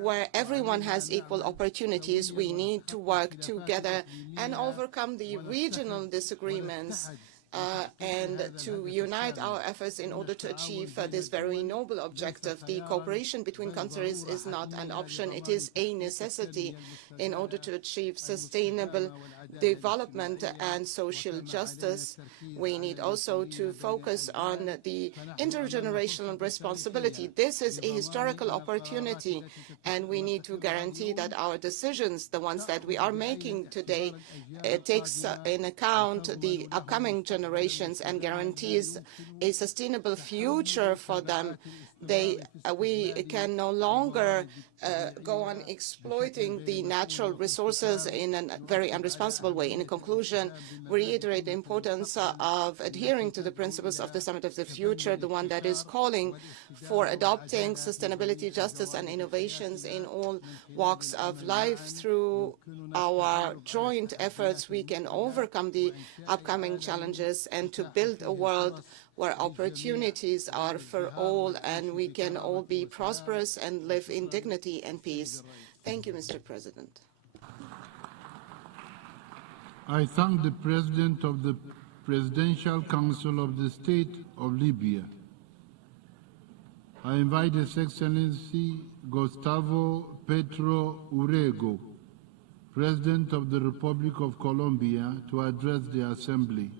where everyone has equal opportunities. We need to work together and overcome the regional disagreements and to unite our efforts in order to achieve this very noble objective. The cooperation between countries is not an option, it is a necessity in order to achieve sustainable development and social justice. We need also to focus on the intergenerational responsibility. This is a historical opportunity, and we need to guarantee that our decisions, the ones that we are making today, takes in account the upcoming generations and guarantees a sustainable future for them. We can no longer go on exploiting the natural resources in a very irresponsible way. In conclusion, we reiterate the importance of adhering to the principles of the Summit of the Future, the one that is calling for adopting sustainability, justice, and innovations in all walks of life. Through our joint efforts, we can overcome the upcoming challenges and to build a world where opportunities are for all and we can all be prosperous and live in dignity and peace. Thank you, Mr. President. I thank the President of the Presidential Council of the State of Libya. I invite His Excellency Gustavo Petro Urrego, President of the Republic of Colombia, to address the Assembly.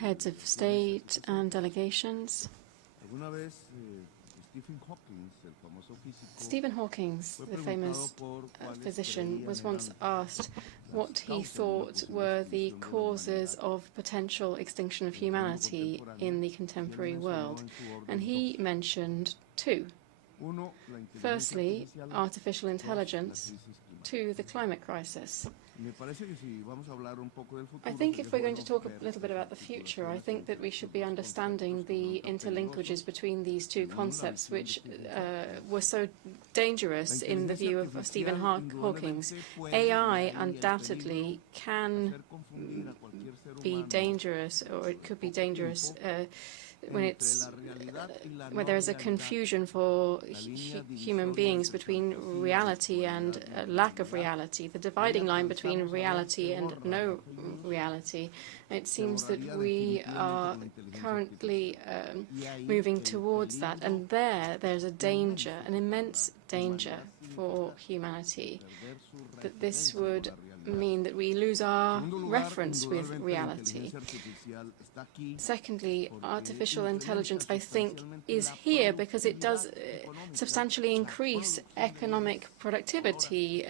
Heads of state and delegations. Stephen Hawking, the famous physician, was once asked what he thought were the causes of potential extinction of humanity in the contemporary world, and he mentioned two. Firstly, artificial intelligence, two, the climate crisis. I think if we're going to talk a little bit about the future, I think that we should be understanding the interlinkages between these two concepts, which were so dangerous in the view of Stephen Hawking. AI undoubtedly can be dangerous, or it could be dangerous where there is a confusion for human beings between reality and lack of reality, the dividing line between reality and no reality. It seems that we are currently moving towards that, and there's a danger, an immense danger for humanity, that this would mean that we lose our reference with reality. Secondly, artificial intelligence, I think, is here because it does substantially increase economic productivity,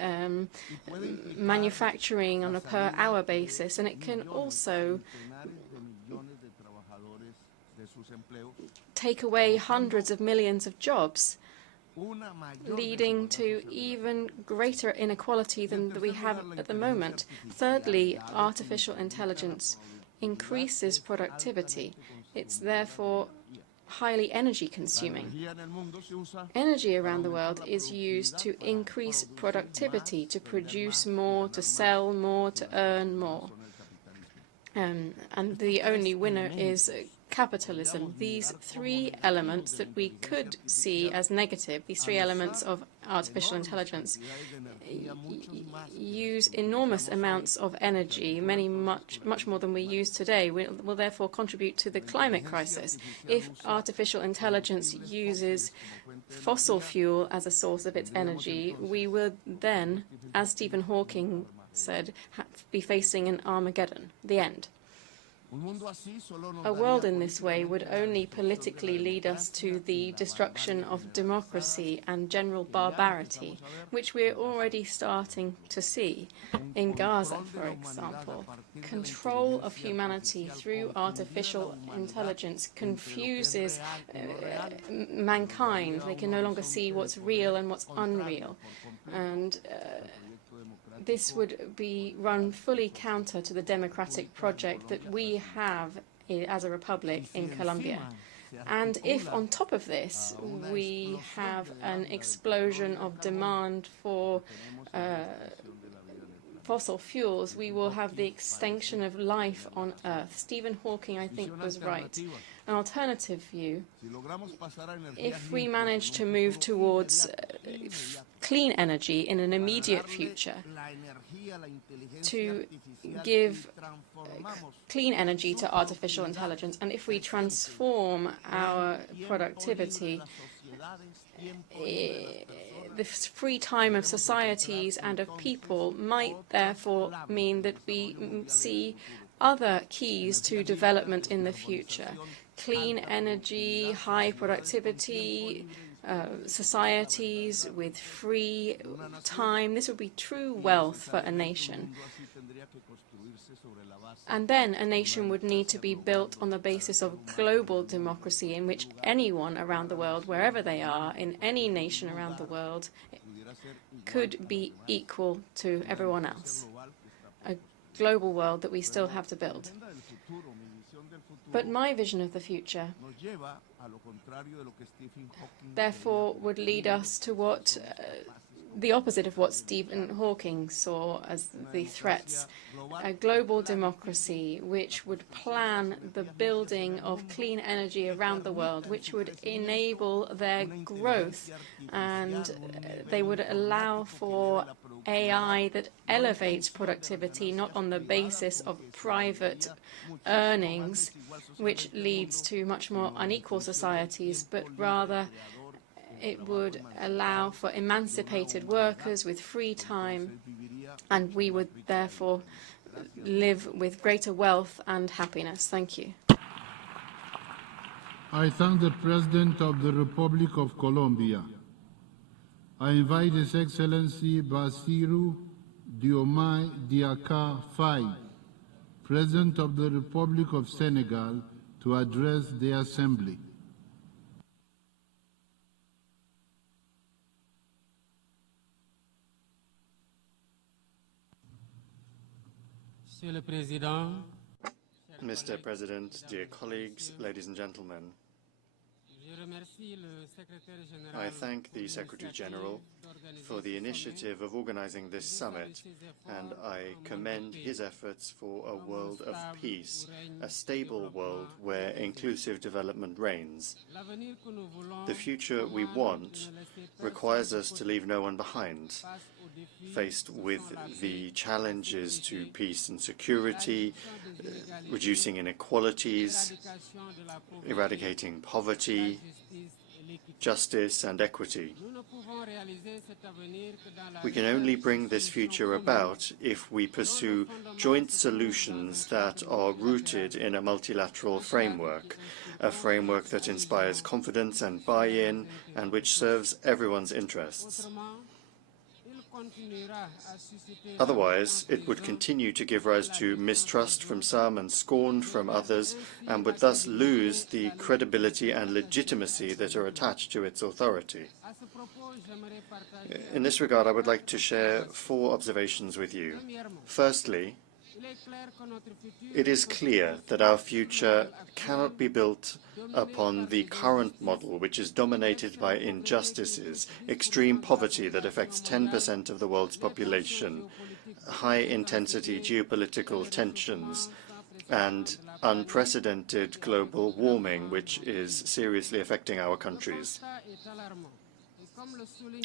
manufacturing on a per-hour basis, and it can also take away hundreds of millions of jobs, leading to even greater inequality than we have at the moment. Thirdly, artificial intelligence increases productivity. It's therefore highly energy consuming. Energy around the world is used to increase productivity, to produce more, to sell more, to earn more. And the only winner is capitalism. These three elements that we could see as negative, these three elements of artificial intelligence, use enormous amounts of energy, much more than we use today, will therefore contribute to the climate crisis. If artificial intelligence uses fossil fuel as a source of its energy, we would then, as Stephen Hawking said, be facing an Armageddon, the end. A world in this way would only politically lead us to the destruction of democracy and general barbarity, which we're already starting to see. In Gaza, for example, control of humanity through artificial intelligence confuses mankind. They can no longer see what's real and what's unreal. And this would be run fully counter to the democratic project that we have as a republic in Colombia. And if on top of this we have an explosion of demand for fossil fuels, we will have the extinction of life on Earth. Stephen Hawking, I think, was right. An alternative view, if we manage to move towards clean energy in an immediate future, to give clean energy to artificial intelligence, and if we transform our productivity, the free time of societies and of people might therefore mean that we see other keys to development in the future. Clean energy, high productivity, societies with free time. This would be true wealth for a nation. And then a nation would need to be built on the basis of global democracy, in which anyone around the world, wherever they are, in any nation around the world, could be equal to everyone else. A global world that we still have to build. But my vision of the future, therefore, would lead us to what the opposite of what Stephen Hawking saw as the threats, a global democracy which would plan the building of clean energy around the world, which would enable their growth, and they would allow for AI that elevates productivity, not on the basis of private earnings, which leads to much more unequal societies, but rather it would allow for emancipated workers with free time, and we would therefore live with greater wealth and happiness. Thank you. I thank the President of the Republic of Colombia. I invite His Excellency Bassirou Diomaye Diatta Faye, President of the Republic of Senegal, to address the Assembly. Mr. President, dear colleagues, ladies and gentlemen, I thank the Secretary General for the initiative of organizing this summit, and I commend his efforts for a world of peace, a stable world where inclusive development reigns. The future we want requires us to leave no one behind. Faced with the challenges to peace and security, reducing inequalities, eradicating poverty, justice and equity. We can only bring this future about if we pursue joint solutions that are rooted in a multilateral framework, a framework that inspires confidence and buy-in and which serves everyone's interests. Otherwise, it would continue to give rise to mistrust from some and scorn from others, and would thus lose the credibility and legitimacy that are attached to its authority. In this regard, I would like to share 4 observations with you. Firstly, it is clear that our future cannot be built upon the current model, which is dominated by injustices, extreme poverty that affects 10% of the world's population, high-intensity geopolitical tensions, and unprecedented global warming, which is seriously affecting our countries.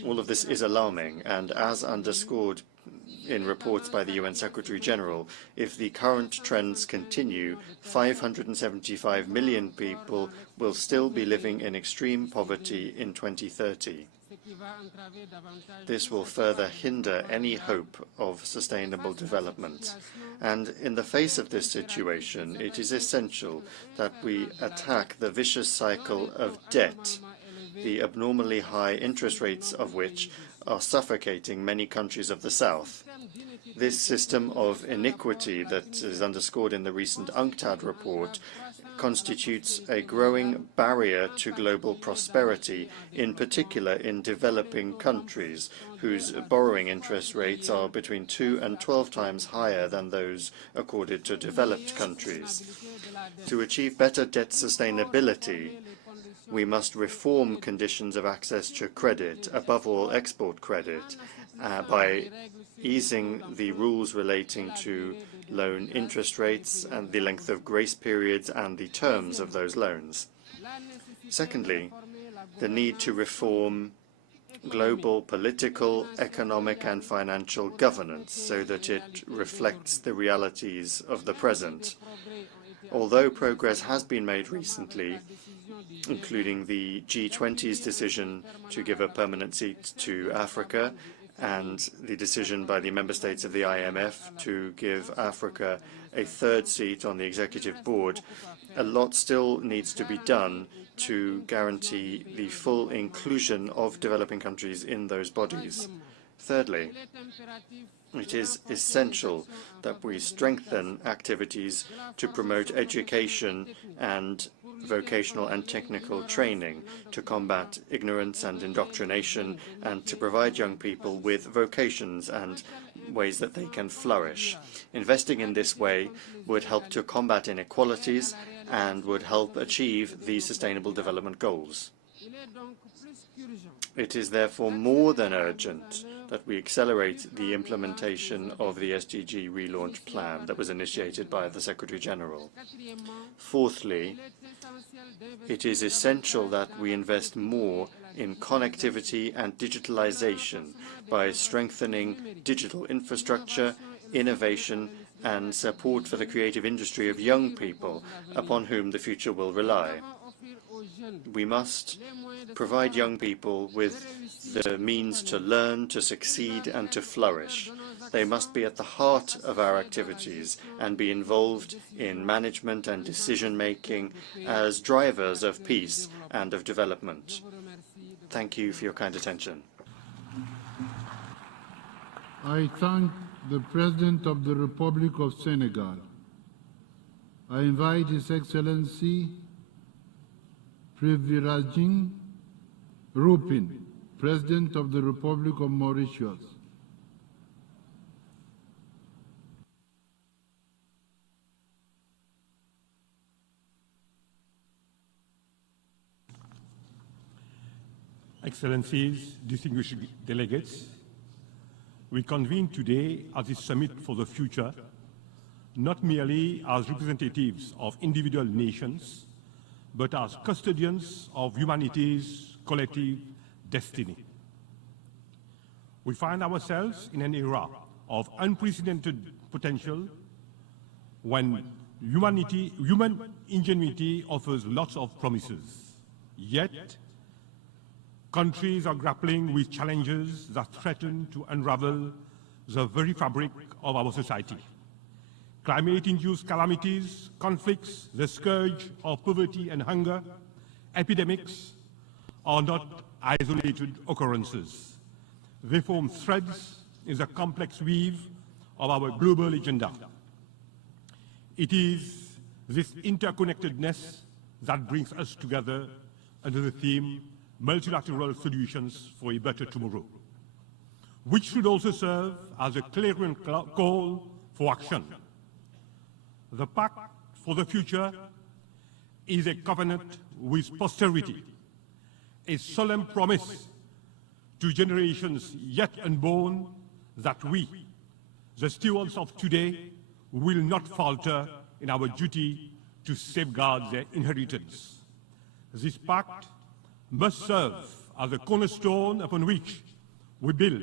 All of this is alarming, and as underscored in reports by the UN Secretary General. If the current trends continue, 575 million people will still be living in extreme poverty in 2030. This will further hinder any hope of sustainable development. And in the face of this situation, it is essential that we attack the vicious cycle of debt, the abnormally high interest rates of which are suffocating many countries of the South. This system of iniquity that is underscored in the recent UNCTAD report constitutes a growing barrier to global prosperity, in particular in developing countries, whose borrowing interest rates are between 2 and 12 times higher than those accorded to developed countries. To achieve better debt sustainability, we must reform conditions of access to credit, above all export credit, by easing the rules relating to loan interest rates and the length of grace periods and the terms of those loans. Secondly, the need to reform global political, economic and financial governance so that it reflects the realities of the present. Although progress has been made recently, including the G20's decision to give a permanent seat to Africa and the decision by the member states of the IMF to give Africa a third seat on the executive board, a lot still needs to be done to guarantee the full inclusion of developing countries in those bodies. Thirdly, it is essential that we strengthen activities to promote education and vocational and technical training, to combat ignorance and indoctrination, and to provide young people with vocations and ways that they can flourish. Investing in this way would help to combat inequalities and would help achieve the Sustainable Development Goals. It is therefore more than urgent that we accelerate the implementation of the SDG relaunch plan that was initiated by the Secretary General. Fourthly, it is essential that we invest more in connectivity and digitalization by strengthening digital infrastructure, innovation, and support for the creative industry of young people, upon whom the future will rely. We must provide young people with the means to learn, to succeed, and to flourish. They must be at the heart of our activities and be involved in management and decision-making as drivers of peace and of development. Thank you for your kind attention. I thank the President of the Republic of Senegal. I invite His Excellency Privilaging Rupin, President of the Republic of Mauritius. Excellencies, distinguished delegates, we convene today at this Summit for the Future, not merely as representatives of individual nations, but as custodians of humanity's collective destiny. We find ourselves in an era of unprecedented potential when human ingenuity offers lots of promises. Yet, countries are grappling with challenges that threaten to unravel the very fabric of our society. Climate-induced calamities, conflicts, the scourge of poverty and hunger, epidemics are not isolated occurrences. They form threads in the complex weave of our global agenda. It is this interconnectedness that brings us together under the theme Multilateral Solutions for a Better Tomorrow, which should also serve as a clarion call for action. The Pact for the Future is a covenant with posterity, a solemn promise to generations yet unborn that we, the stewards of today, will not falter in our duty to safeguard their inheritance. This pact must serve as a cornerstone upon which we build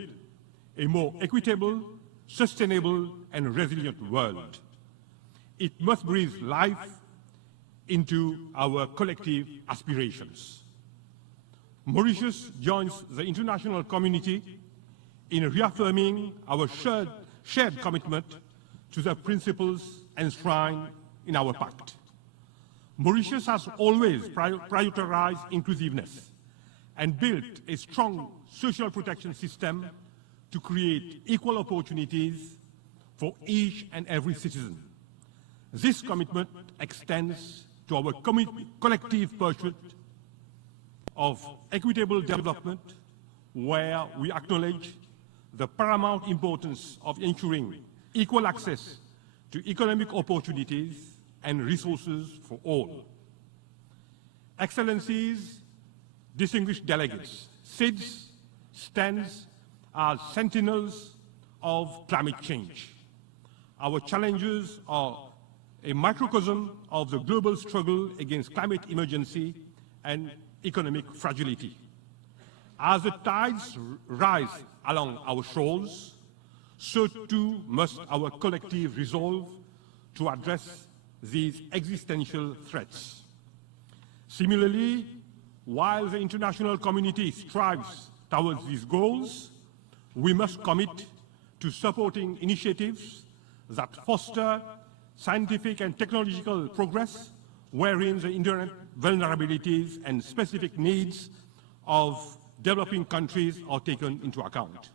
a more equitable, sustainable and resilient world. It must breathe life into our collective aspirations. Mauritius joins the international community in reaffirming our shared commitment to the principles enshrined in our pact. Mauritius has always prioritized inclusiveness and built a strong social protection system to create equal opportunities for each and every citizen. This commitment extends to our collective pursuit of equitable development, where we acknowledge the paramount importance of ensuring equal access to economic opportunities and resources for all. Excellencies, distinguished delegates, SIDS stands as sentinels of climate change. Our challenges are a microcosm of the global struggle against climate emergency and economic fragility. As the tides rise along our shores, so too must our collective resolve to address these existential threats. Similarly, while the international community strives towards these goals, we must commit to supporting initiatives that foster scientific and technological progress, wherein the inherent vulnerabilities and specific needs of developing countries are taken into account.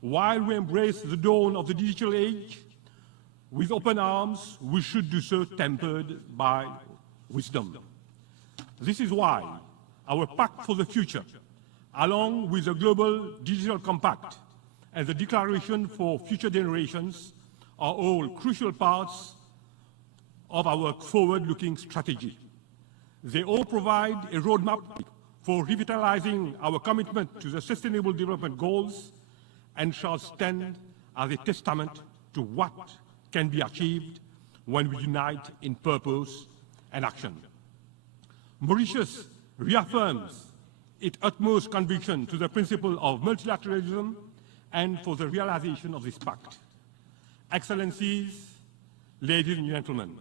While we embrace the dawn of the digital age with open arms, we should do so tempered by wisdom. This is why our Pact for the Future, along with the Global Digital Compact and the Declaration for Future Generations, are all crucial parts of our forward-looking strategy. They all provide a roadmap for revitalizing our commitment to the Sustainable Development Goals and shall stand as a testament to what can be achieved when we unite in purpose and action. Mauritius reaffirms its utmost conviction to the principle of multilateralism and for the realization of this pact. Excellencies, ladies and gentlemen,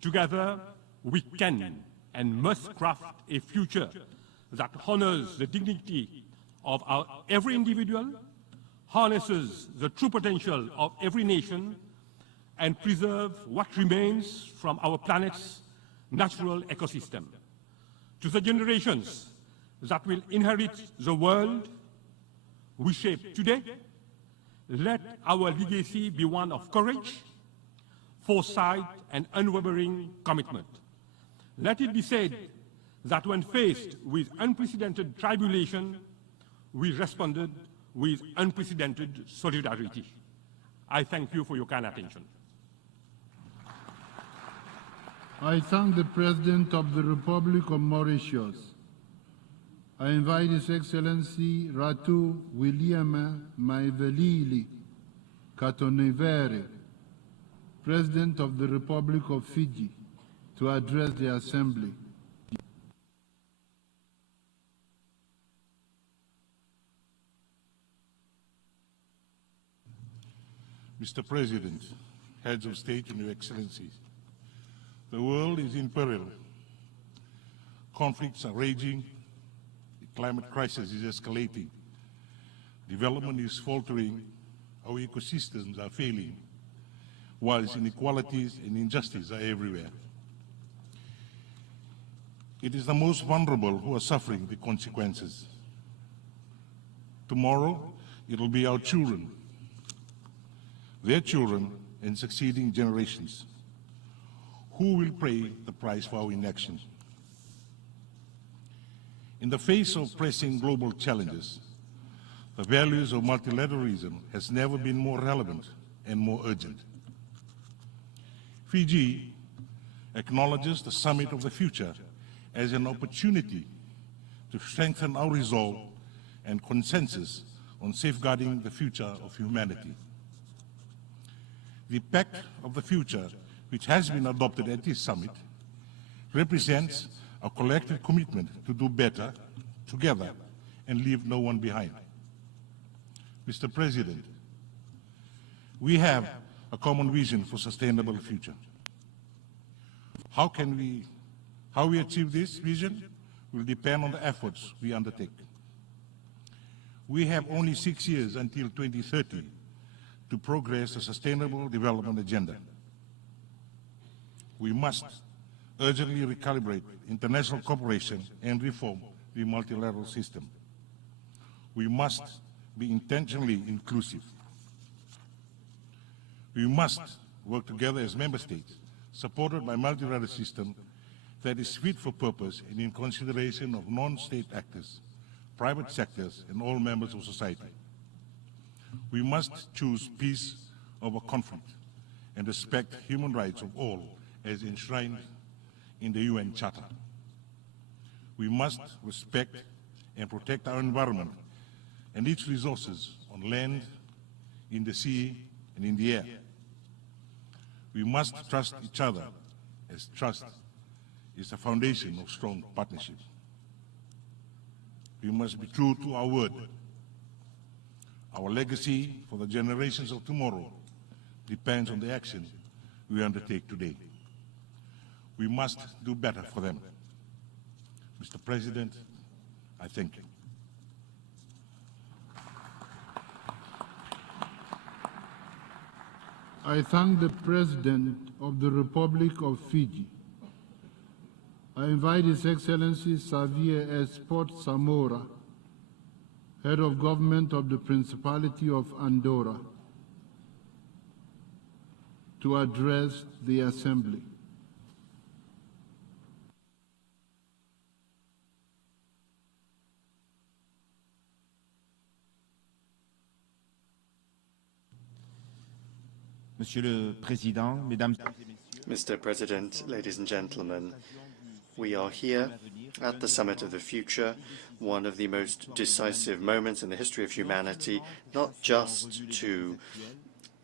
together we can and must craft a future that honors the dignity of every individual, harnesses the true potential of every nation, and preserve what remains from our planet's natural ecosystem. To the generations that will inherit the world we shape today, let our legacy be one of courage, foresight, and unwavering commitment. Let it be said that when faced with unprecedented tribulation, we responded with unprecedented solidarity. I thank you for your kind attention. I thank the President of the Republic of Mauritius. I invite His Excellency Ratu William Maivelili Katonivere, President of the Republic of Fiji, to address the Assembly. Mr. President, heads of state and your excellencies, the world is in peril. Conflicts are raging, the climate crisis is escalating, development is faltering, our ecosystems are failing, whilst inequalities and injustice are everywhere. It is the most vulnerable who are suffering the consequences. Tomorrow, it will be our children, their children, and succeeding generations who will pay the price for our inaction. In the face of pressing global challenges, the values of multilateralism has never been more relevant and more urgent. Fiji acknowledges the Summit of the Future as an opportunity to strengthen our resolve and consensus on safeguarding the future of humanity. The Pact of the Future, which has been adopted at this summit, represents a collective commitment to do better together and leave no one behind. Mr. President, We have a common vision for sustainable future. How we achieve this vision will depend on the efforts we undertake. We have only 6 years until 2030 to progress the Sustainable Development Agenda. We must urgently recalibrate international cooperation and reform the multilateral system. We must be intentionally inclusive. We must work together as member states, supported by a multilateral system that is fit for purpose and in consideration of non-state actors, private sectors, and all members of society. We must choose peace over conflict and respect human rights of all as enshrined in the UN Charter. We must respect and protect our environment and its resources on land, in the sea, and in the air. We must trust each other, as trust is the foundation of strong partnership. We must be true to our word. Our legacy for the generations of tomorrow depends on the action we undertake today. We must do better for them. Mr. President, I thank you. I thank the President of the Republic of Fiji. I invite His Excellency Xavier S. Port Samora, Head of Government of the Principality of Andorra, to address the Assembly. Monsieur le Président, Mesdames et Messieurs, Mr. President, ladies and gentlemen, we are here at the Summit of the Future, one of the most decisive moments in the history of humanity, not just to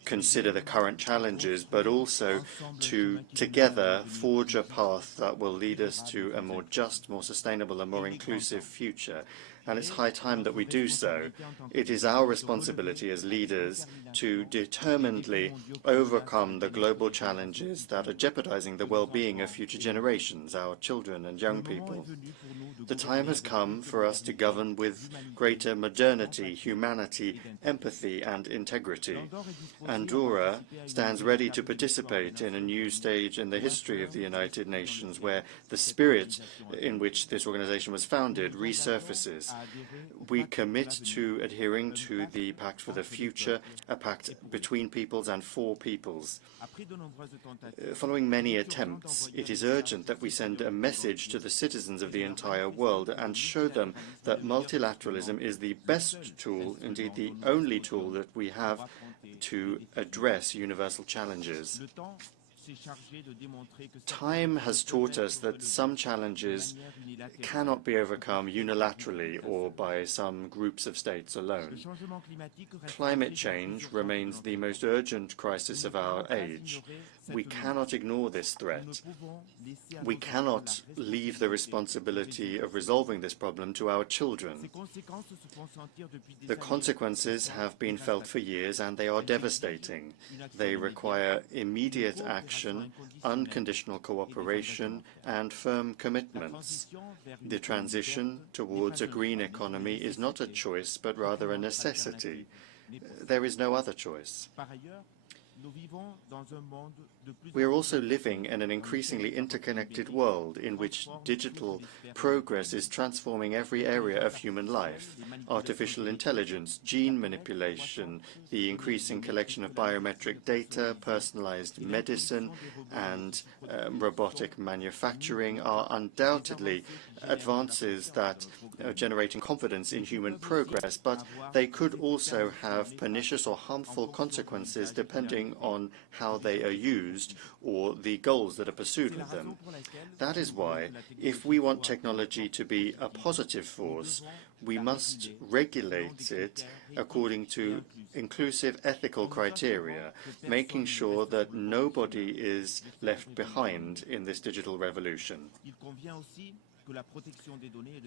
consider the current challenges, but also to together forge a path that will lead us to a more just, more sustainable, and more inclusive future. And it's high time that we do so. It is our responsibility as leaders to determinedly overcome the global challenges that are jeopardizing the well-being of future generations, our children and young people. The time has come for us to govern with greater modernity, humanity, empathy, and integrity. Andorra stands ready to participate in a new stage in the history of the United Nations, where the spirit in which this organization was founded resurfaces. We commit to adhering to the Pact for the Future, a pact between peoples and for peoples. Following many attempts, it is urgent that we send a message to the citizens of the entire world and show them that multilateralism is the best tool, indeed the only tool that we have to address universal challenges. Time has taught us that some challenges cannot be overcome unilaterally or by some groups of states alone. Climate change remains the most urgent crisis of our age. We cannot ignore this threat. We cannot leave the responsibility of resolving this problem to our children. The consequences have been felt for years, and they are devastating. They require immediate action, unconditional cooperation, and firm commitments. The transition towards a green economy is not a choice, but rather a necessity. There is no other choice. We are also living in an increasingly interconnected world in which digital progress is transforming every area of human life. Artificial intelligence, gene manipulation, the increasing collection of biometric data, personalized medicine, and robotic manufacturing are undoubtedly advances that are generating confidence in human progress, but they could also have pernicious or harmful consequences depending on how they are used or the goals that are pursued with them. That is why, if we want technology to be a positive force, we must regulate it according to inclusive ethical criteria, making sure that nobody is left behind in this digital revolution.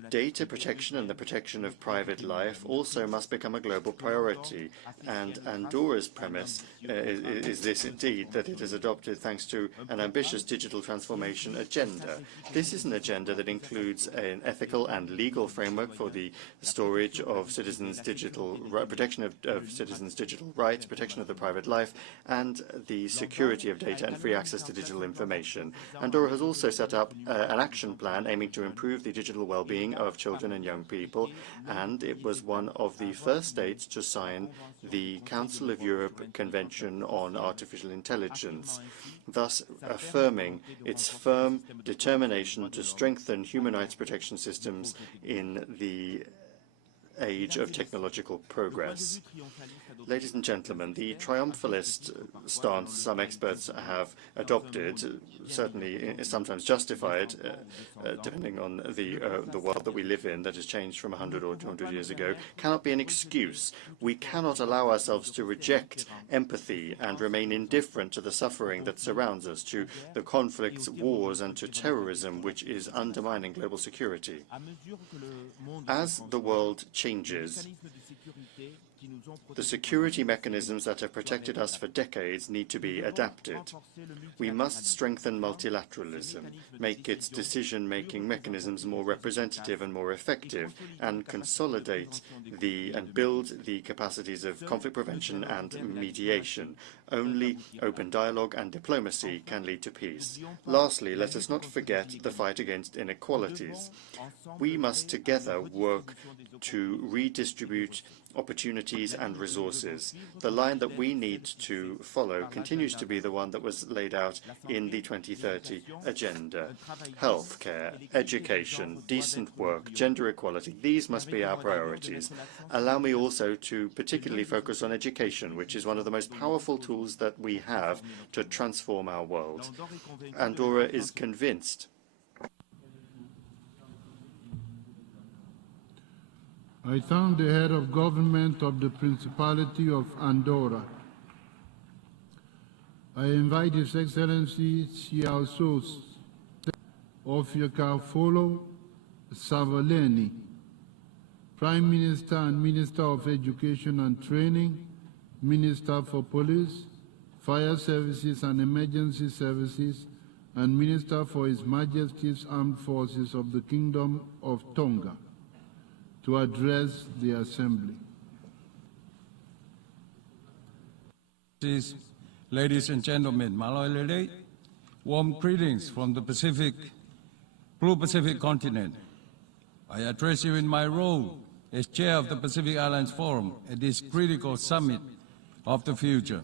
Data protection and the protection of private life also must become a global priority, and Andorra's premise is this indeed, that it has adopted thanks to an ambitious digital transformation agenda. This is an agenda that includes an ethical and legal framework for the storage of citizens' protection of citizens' digital rights, protection of the private life, and the security of data and free access to digital information. Andorra has also set up an action plan aiming to improve the digital well-being of children and young people, and it was one of the first states to sign the Council of Europe Convention on Artificial Intelligence, thus affirming its firm determination to strengthen human rights protection systems in the age of technological progress. Ladies and gentlemen, the triumphalist stance some experts have adopted, certainly sometimes justified, depending on the world that we live in that has changed from 100 or 200 years ago, cannot be an excuse. We cannot allow ourselves to reject empathy and remain indifferent to the suffering that surrounds us, to the conflicts, wars, and to terrorism which is undermining global security. As the world changes, the security mechanisms that have protected us for decades need to be adapted. We must strengthen multilateralism, make its decision-making mechanisms more representative and more effective, and consolidate and build the capacities of conflict prevention and mediation. Only open dialogue and diplomacy can lead to peace. Lastly, let us not forget the fight against inequalities. We must together work to redistribute opportunities and resources. The line that we need to follow continues to be the one that was laid out in the 2030 agenda. Healthcare, education, decent work, gender equality, these must be our priorities. Allow me also to particularly focus on education, which is one of the most powerful tools that we have to transform our world. Andorra is convinced I thank the head of government of the Principality of Andorra. I invite His Excellency Siausos Ofiakafolo Savaleni, Prime Minister and Minister of Education and Training, Minister for Police, Fire Services and Emergency Services, and Minister for His Majesty's Armed Forces of the Kingdom of Tonga, to address the Assembly. Ladies and gentlemen, Malolele, warm greetings from the Blue Pacific continent. I address you in my role as Chair of the Pacific Islands Forum at this critical summit of the future.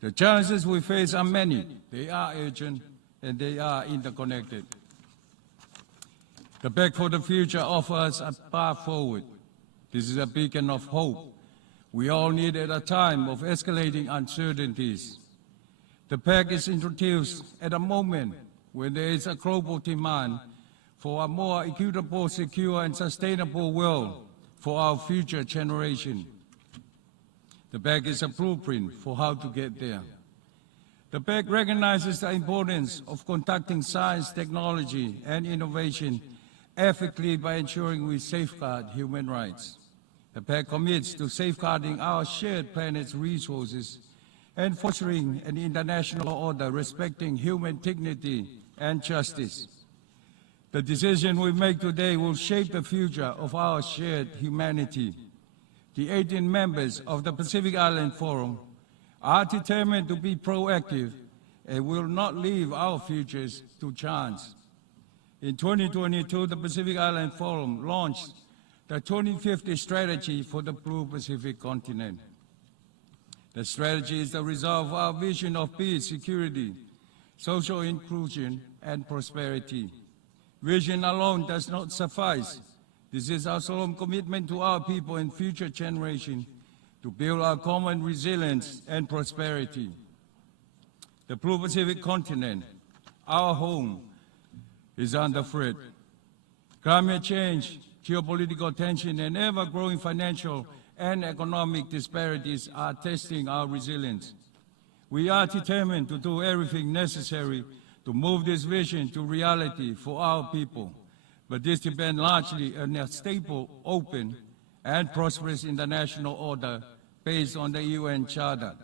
The challenges we face are many, they are urgent, and they are interconnected. The Pact for the Future offers a path forward. This is a beacon of hope we all need at a time of escalating uncertainties. The Pact is introduced at a moment when there is a global demand for a more equitable, secure, and sustainable world for our future generation. The Pact is a blueprint for how to get there. The Pact recognizes the importance of conducting science, technology, and innovation ethically by ensuring we safeguard human rights. The Pact commits to safeguarding our shared planet's resources and fostering an international order respecting human dignity and justice. The decision we make today will shape the future of our shared humanity. The 18 members of the Pacific Island Forum are determined to be proactive and will not leave our futures to chance. In 2022, the Pacific Island Forum launched the 2050 strategy for the Blue Pacific continent. The strategy is the result of our vision of peace, security, social inclusion, and prosperity. Vision alone does not suffice. This is our solemn commitment to our people and future generations to build our common resilience and prosperity. The Blue Pacific continent, our home, is under threat. Climate change, geopolitical tension, and ever-growing financial and economic disparities are testing our resilience. We are determined to do everything necessary to move this vision to reality for our people. but this depends largely on a stable, open, and prosperous international order based on the UN Charter.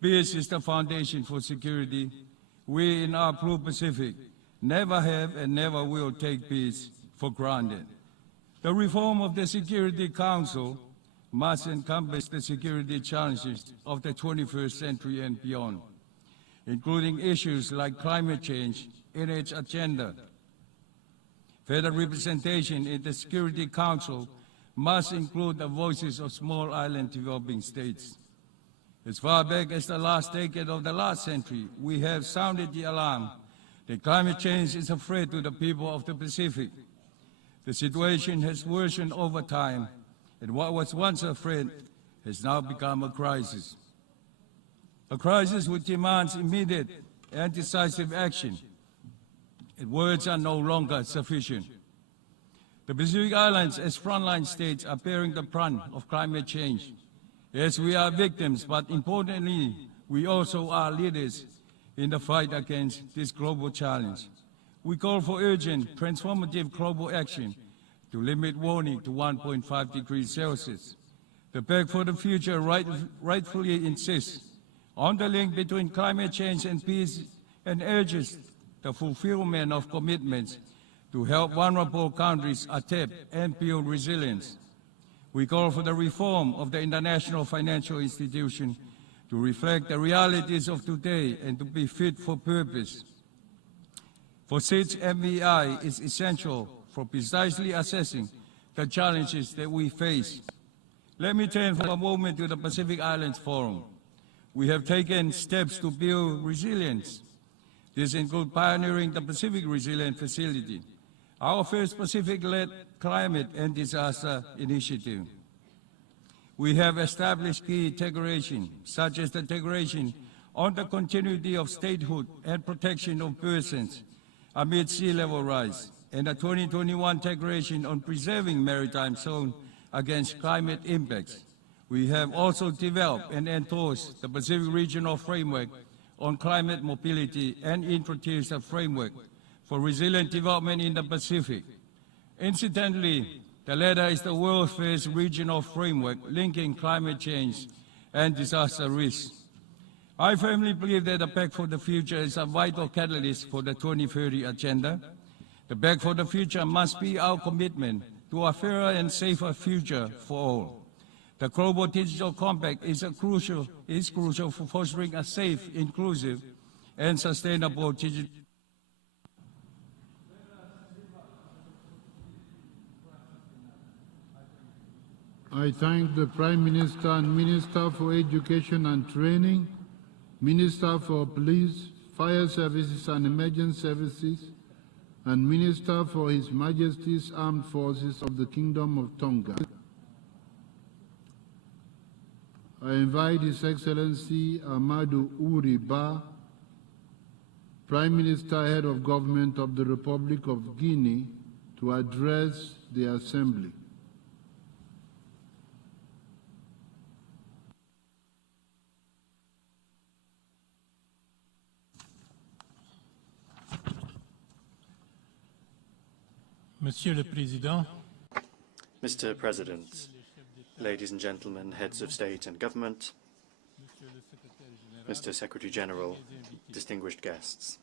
Peace is the foundation for security. We in our Blue Pacific never have and never will take peace for granted. The reform of the Security Council must encompass the security challenges of the 21st century and beyond, including issues like climate change in its agenda. Further representation in the Security Council must include the voices of small island developing states. As far back as the last decade of the last century, we have sounded the alarm that climate change is a threat to the people of the Pacific. The situation has worsened over time, and what was once a threat has now become a crisis which demands immediate and decisive action, and words are no longer sufficient. The Pacific Islands as frontline states are bearing the brunt of climate change. Yes, we are victims, but importantly, we also are leaders in the fight against this global challenge. We call for urgent, transformative global action to limit warming to 1.5 degrees Celsius. The Pact for the Future rightfully insists on the link between climate change and peace and urges the fulfillment of commitments to help vulnerable countries adapt and build resilience. We call for the reform of the international financial institution to reflect the realities of today and to be fit for purpose. For such MVI is essential for precisely assessing the challenges that we face. Let me turn for a moment to the Pacific Islands Forum. We have taken steps to build resilience. This includes pioneering the Pacific Resilience Facility, our first Pacific-led climate and disaster initiative. We have established key declarations, such as the Declaration on the Continuity of Statehood and Protection of Persons amid sea level rise, and the 2021 Declaration on Preserving Maritime Zone against Climate Impacts. We have also developed and endorsed the Pacific Regional Framework on Climate Mobility and introduced a framework for resilient development in the Pacific. Incidentally, the latter is the world's first regional framework linking climate change and disaster risk. I firmly believe that the Pact for the Future is a vital catalyst for the 2030 agenda. The Pact for the Future must be our commitment to a fairer and safer future for all. The Global Digital Compact is crucial for fostering a safe, inclusive, and sustainable digital. I thank the Prime Minister and Minister for Education and Training, Minister for Police, Fire Services and Emergency Services, and Minister for His Majesty's Armed Forces of the Kingdom of Tonga. I invite His Excellency Amadou Ouri Ba, Prime Minister, Head of Government of the Republic of Guinea, to address the Assembly. Monsieur le Président, Mr. President, ladies and gentlemen, heads of state and government, Mr. Secretary General, distinguished guests.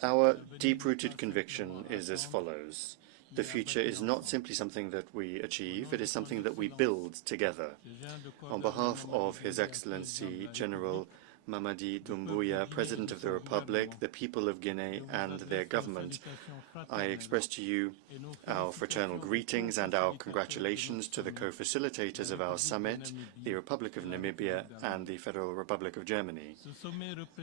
Our deep-rooted conviction is as follows. The future is not simply something that we achieve, it is something that we build together. On behalf of His Excellency General Mamadi Doumbouya, President of the Republic, the people of Guinea and their government, I express to you our fraternal greetings and our congratulations to the co-facilitators of our summit, the Republic of Namibia and the Federal Republic of Germany.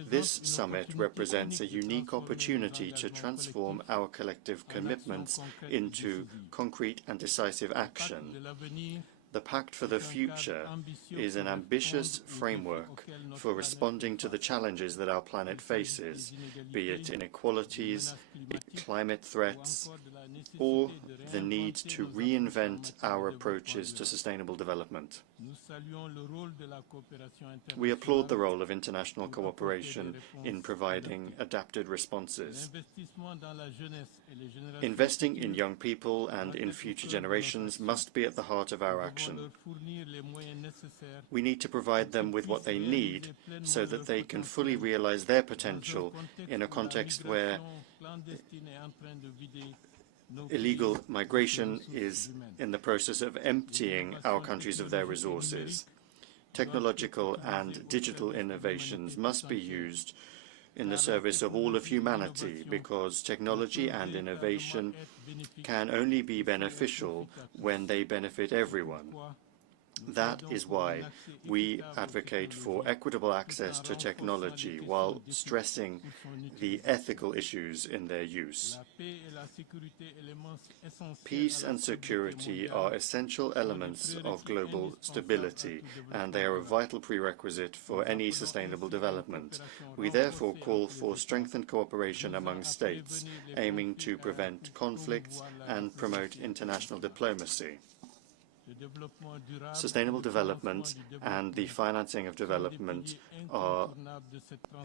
This summit represents a unique opportunity to transform our collective commitments into concrete and decisive action. The Pact for the Future is an ambitious framework for responding to the challenges that our planet faces, be it inequalities, climate threats, or the need to reinvent our approaches to sustainable development. We applaud the role of international cooperation in providing adapted responses. Investing in young people and in future generations must be at the heart of our action. We need to provide them with what they need so that they can fully realize their potential in a context where illegal migration is in the process of emptying our countries of their resources. Technological and digital innovations must be used in the service of all of humanity, because technology and innovation can only be beneficial when they benefit everyone. That is why we advocate for equitable access to technology while stressing the ethical issues in their use. Peace and security are essential elements of global stability, and they are a vital prerequisite for any sustainable development. We therefore call for strengthened cooperation among states, aiming to prevent conflicts and promote international diplomacy. Sustainable development and the financing of development are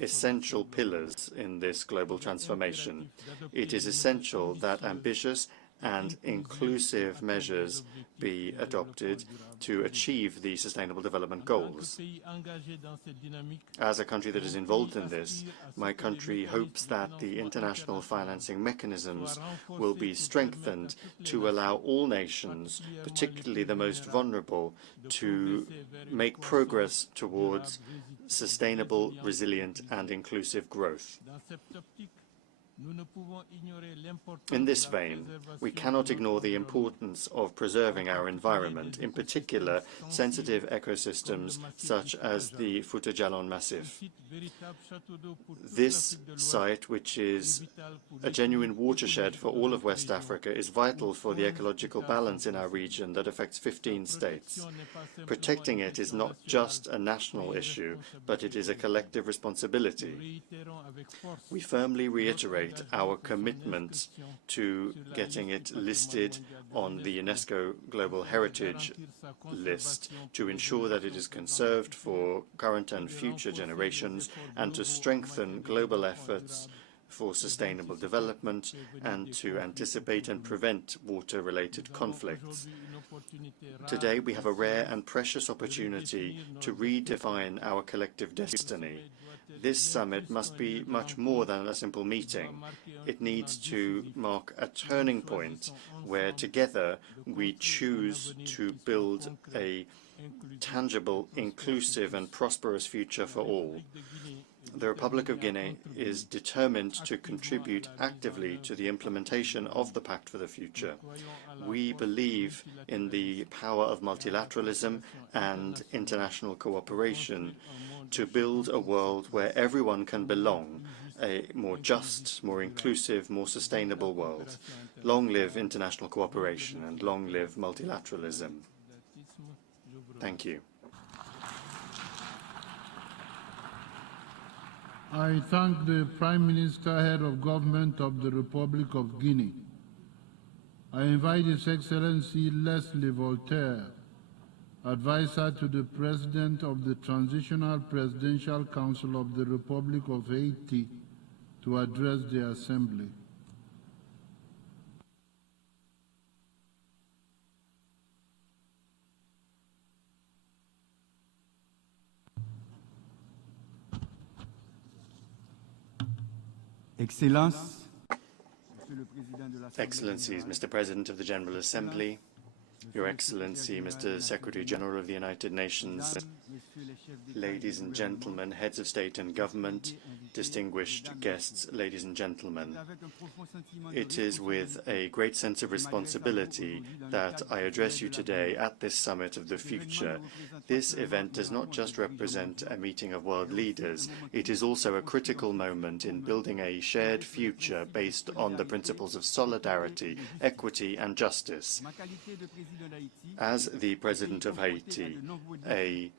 essential pillars in this global transformation. It is essential that ambitious and inclusive measures be adopted to achieve the Sustainable Development Goals. As a country that is involved in this, my country hopes that the international financing mechanisms will be strengthened to allow all nations, particularly the most vulnerable, to make progress towards sustainable, resilient, and inclusive growth. In this vein, we cannot ignore the importance of preserving our environment, in particular sensitive ecosystems such as the Fouta Djallon Massif. This site, which is a genuine watershed for all of West Africa, is vital for the ecological balance in our region that affects 15 states. Protecting it is not just a national issue, but it is a collective responsibility. We firmly reiterate our commitment to getting it listed on the UNESCO Global Heritage List to ensure that it is conserved for current and future generations, and to strengthen global efforts for sustainable development and to anticipate and prevent water-related conflicts. Today we have a rare and precious opportunity to redefine our collective destiny. This summit must be much more than a simple meeting. It needs to mark a turning point where together we choose to build a tangible, inclusive and prosperous future for all. The Republic of Guinea is determined to contribute actively to the implementation of the Pact for the Future. We believe in the power of multilateralism and international cooperation to build a world where everyone can belong, a more just, more inclusive, more sustainable world. Long live international cooperation and long live multilateralism. Thank you. I thank the Prime Minister, Head of Government of the Republic of Guinea. I invite His Excellency Leslie Voltaire, Advisor to the President of the Transitional Presidential Council of the Republic of Haiti, to address the Assembly. Excellencies, Mr. President of the General Assembly, Your Excellency, Mr. Secretary General of the United Nations, ladies and gentlemen, heads of state and government, distinguished guests, ladies and gentlemen. It is with a great sense of responsibility that I address you today at this Summit of the Future. This event does not just represent a meeting of world leaders, it is also a critical moment in building a shared future based on the principles of solidarity, equity and justice. As the President of Haiti, a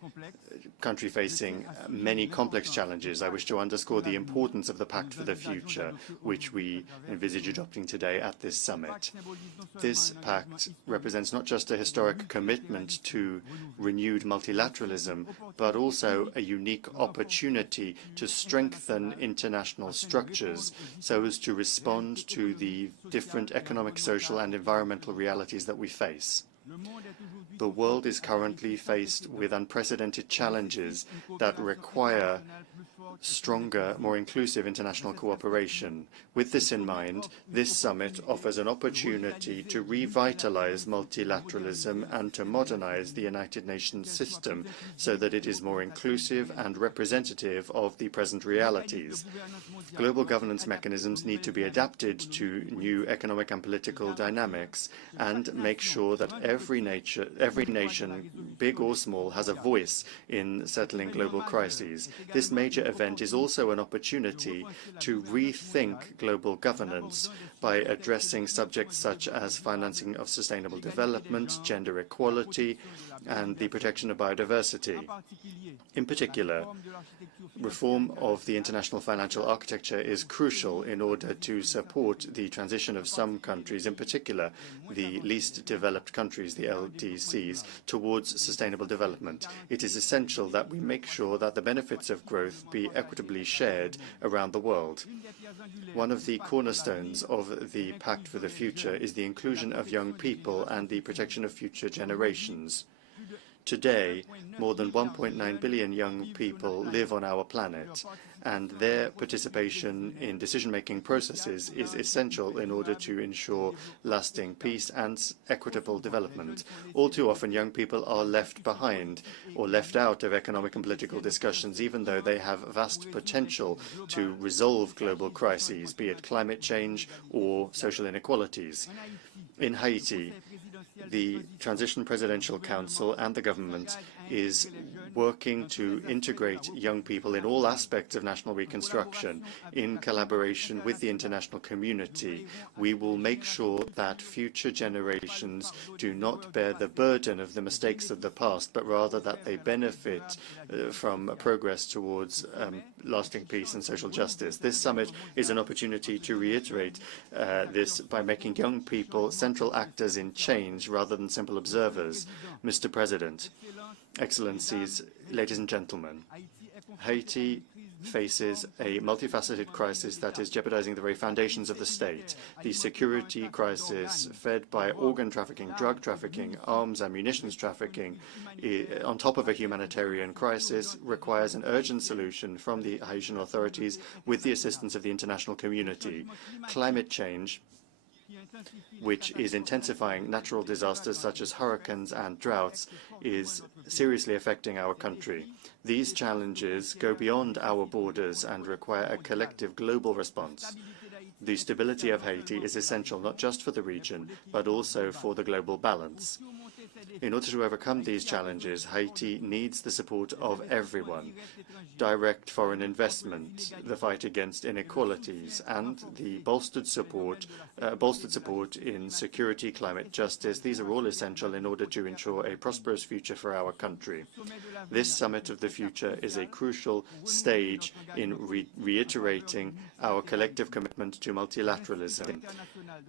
country facing many complex challenges, I wish to underscore the importance of the Pact for the Future, which we envisage adopting today at this summit. This pact represents not just a historic commitment to renewed multilateralism, but also a unique opportunity to strengthen international structures so as to respond to the different economic, social, and environmental realities that we face. The world is currently faced with unprecedented challenges that require stronger, more inclusive international cooperation. With this in mind, this summit offers an opportunity to revitalize multilateralism and to modernize the United Nations system so that it is more inclusive and representative of the present realities. Global governance mechanisms need to be adapted to new economic and political dynamics and make sure that every nation, big or small, has a voice in settling global crises. This major event is also an opportunity to rethink global governance by addressing subjects such as financing of sustainable development, gender equality, and the protection of biodiversity. In particular, reform of the international financial architecture is crucial in order to support the transition of some countries, in particular the least developed countries, the LDCs, towards sustainable development. It is essential that we make sure that the benefits of growth be equitably shared around the world. One of the cornerstones of the Pact for the Future is the inclusion of young people and the protection of future generations. Today, more than 1.9 billion young people live on our planet, and their participation in decision-making processes is essential in order to ensure lasting peace and equitable development. All too often, young people are left behind or left out of economic and political discussions, even though they have vast potential to resolve global crises, be it climate change or social inequalities. In Haiti, the Transition Presidential Council and the government is working to integrate young people in all aspects of national reconstruction. In collaboration with the international community, we will make sure that future generations do not bear the burden of the mistakes of the past, but rather that they benefit from progress towards lasting peace and social justice. This summit is an opportunity to reiterate this by making young people central actors in change rather than simple observers. Mr. President, Excellencies, ladies and gentlemen, Haiti faces a multifaceted crisis that is jeopardizing the very foundations of the state. The security crisis fed by organ trafficking, drug trafficking, arms and munitions trafficking, on top of a humanitarian crisis, requires an urgent solution from the Haitian authorities with the assistance of the international community. Climate change, which is intensifying natural disasters such as hurricanes and droughts, is seriously affecting our country. These challenges go beyond our borders and require a collective global response. The stability of Haiti is essential not just for the region, but also for the global balance. In order to overcome these challenges, Haiti needs the support of everyone. Direct foreign investment, the fight against inequalities, and the bolstered support in security, climate justice. These are all essential in order to ensure a prosperous future for our country. This Summit of the Future is a crucial stage in reiterating our collective commitment to multilateralism.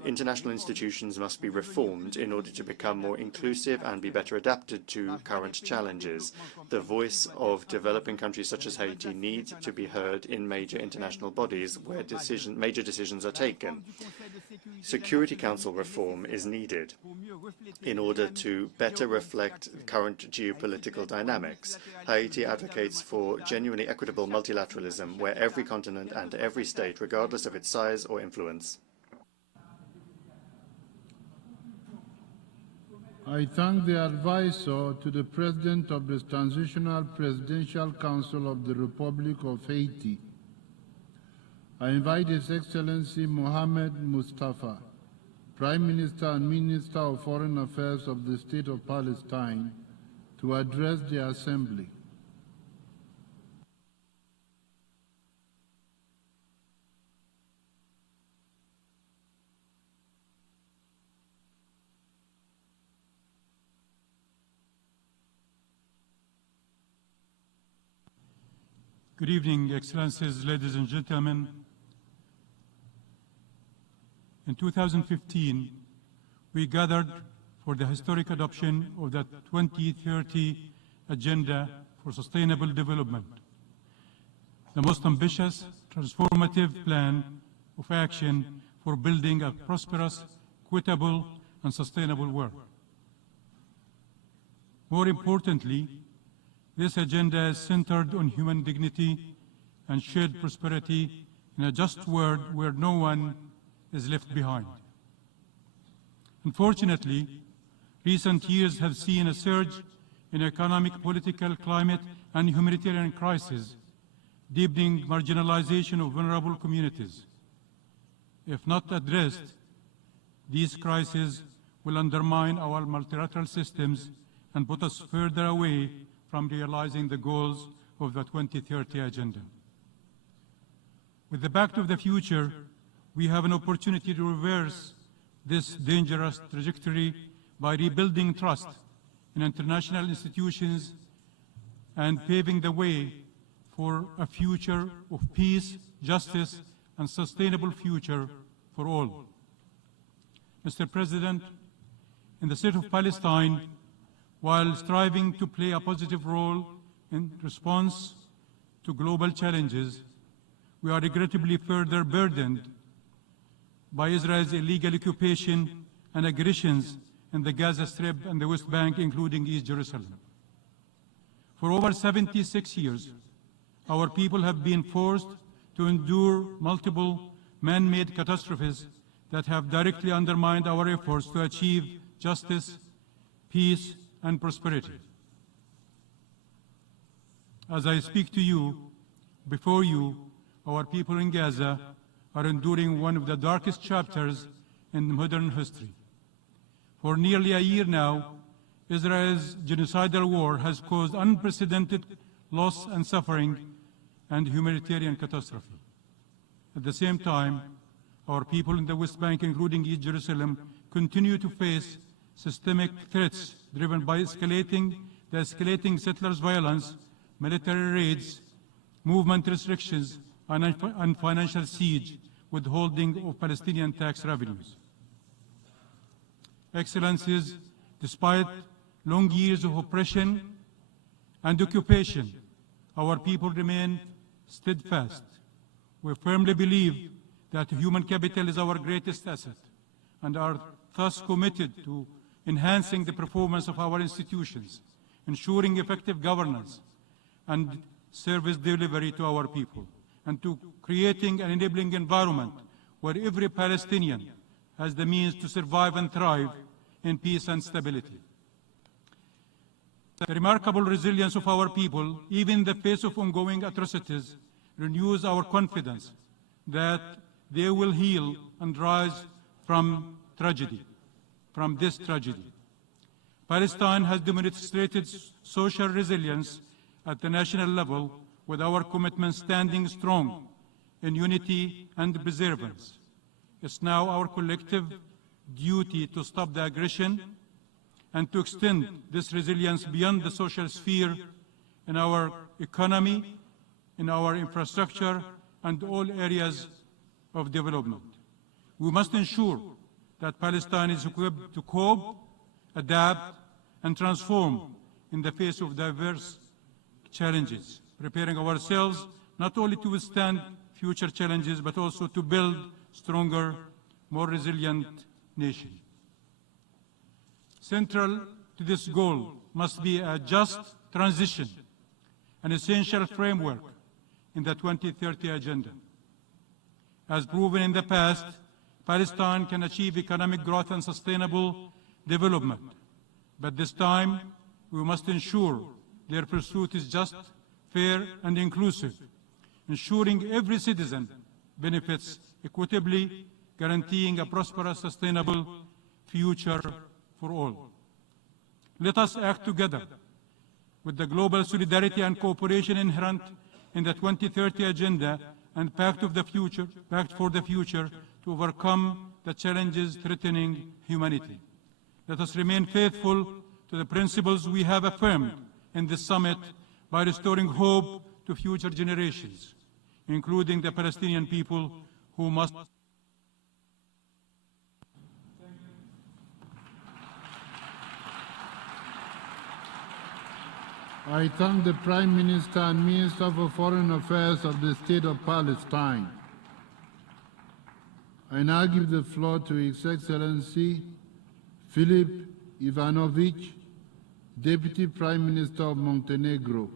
International institutions must be reformed in order to become more inclusive and be better adapted to current challenges. The voice of developing countries such as Haiti needs to be heard in major international bodies where major decisions are taken. Security Council reform is needed in order to better reflect current geopolitical dynamics. Haiti advocates for genuinely equitable multilateralism where every continent and every state, regardless of its size or influence. I thank the advisor to the President of the Transitional Presidential Council of the Republic of Haiti. I invite His Excellency Mohamed Mustafa, Prime Minister and Minister of Foreign Affairs of the State of Palestine, to address the Assembly. Good evening, Excellencies, ladies and gentlemen. In 2015, we gathered for the historic adoption of the 2030 Agenda for Sustainable Development, the most ambitious, transformative plan of action for building a prosperous, equitable, and sustainable world. More importantly, this agenda is centered on human dignity and shared prosperity in a just world where no one is left behind. Unfortunately, recent years have seen a surge in economic, political, climate, and humanitarian crises, deepening marginalization of vulnerable communities. If not addressed, these crises will undermine our multilateral systems and put us further away from realizing the goals of the 2030 Agenda. With the Pact of the Future, we have an opportunity to reverse this dangerous trajectory by rebuilding trust in international institutions and paving the way for a future of peace, justice, and sustainable future for all. Mr. President, in the state of Palestine, while striving to play a positive role in response to global challenges, we are regrettably further burdened by Israel's illegal occupation and aggressions in the Gaza Strip and the West Bank, including East Jerusalem. For over 76 years, our people have been forced to endure multiple man-made catastrophes that have directly undermined our efforts to achieve justice, peace, and prosperity. As I speak to you, before you, our people in Gaza are enduring one of the darkest chapters in modern history. For nearly a year now, Israel's genocidal war has caused unprecedented loss and suffering and humanitarian catastrophe. At the same time, our people in the West Bank, including East Jerusalem, continue to face systemic threats driven by the escalating settlers' violence, military raids, movement restrictions, and financial siege, withholding of Palestinian tax revenues. Excellencies, despite long years of oppression and occupation, our people remain steadfast. We firmly believe that human capital is our greatest asset and are thus committed to enhancing the performance of our institutions, ensuring effective governance and service delivery to our people, and to creating an enabling environment where every Palestinian has the means to survive and thrive in peace and stability. The remarkable resilience of our people, even in the face of ongoing atrocities, renews our confidence that they will heal and rise from this tragedy. Palestine has demonstrated social resilience at the national level, with our commitment standing strong in unity and perseverance. It's now our collective duty to stop the aggression and to extend this resilience beyond the social sphere in our economy, in our infrastructure, and all areas of development. We must ensure that Palestine is equipped to cope, adapt, and transform in the face of diverse challenges, preparing ourselves not only to withstand future challenges, but also to build stronger, more resilient nation. Central to this goal must be a just transition, an essential framework in the 2030 Agenda. As proven in the past, Palestine can achieve economic growth and sustainable development, but this time we must ensure their pursuit is just, fair, and inclusive, ensuring every citizen benefits equitably, guaranteeing a prosperous, sustainable future for all. Let us act together with the global solidarity and cooperation inherent in the 2030 Agenda and Pact for the Future to overcome the challenges threatening humanity. Let us remain faithful to the principles we have affirmed in this summit by restoring hope to future generations, including the Palestinian people who must. I thank the Prime Minister and Minister for Foreign Affairs of the State of Palestine. I now give the floor to His Excellency Filip Ivanovic, Deputy Prime Minister of Montenegro.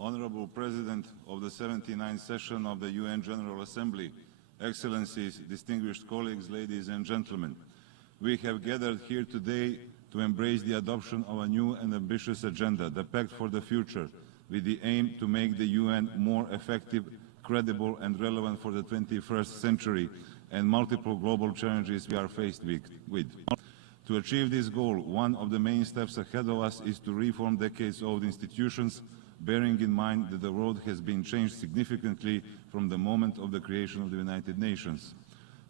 Honorable President of the 79th session of the UN General Assembly, Excellencies, distinguished colleagues, ladies and gentlemen, we have gathered here today to embrace the adoption of a new and ambitious agenda, the Pact for the Future, with the aim to make the UN more effective, credible and relevant for the 21st century and multiple global challenges we are faced with. To achieve this goal, one of the main steps ahead of us is to reform decades-old institutions, bearing in mind that the world has been changed significantly from the moment of the creation of the United Nations.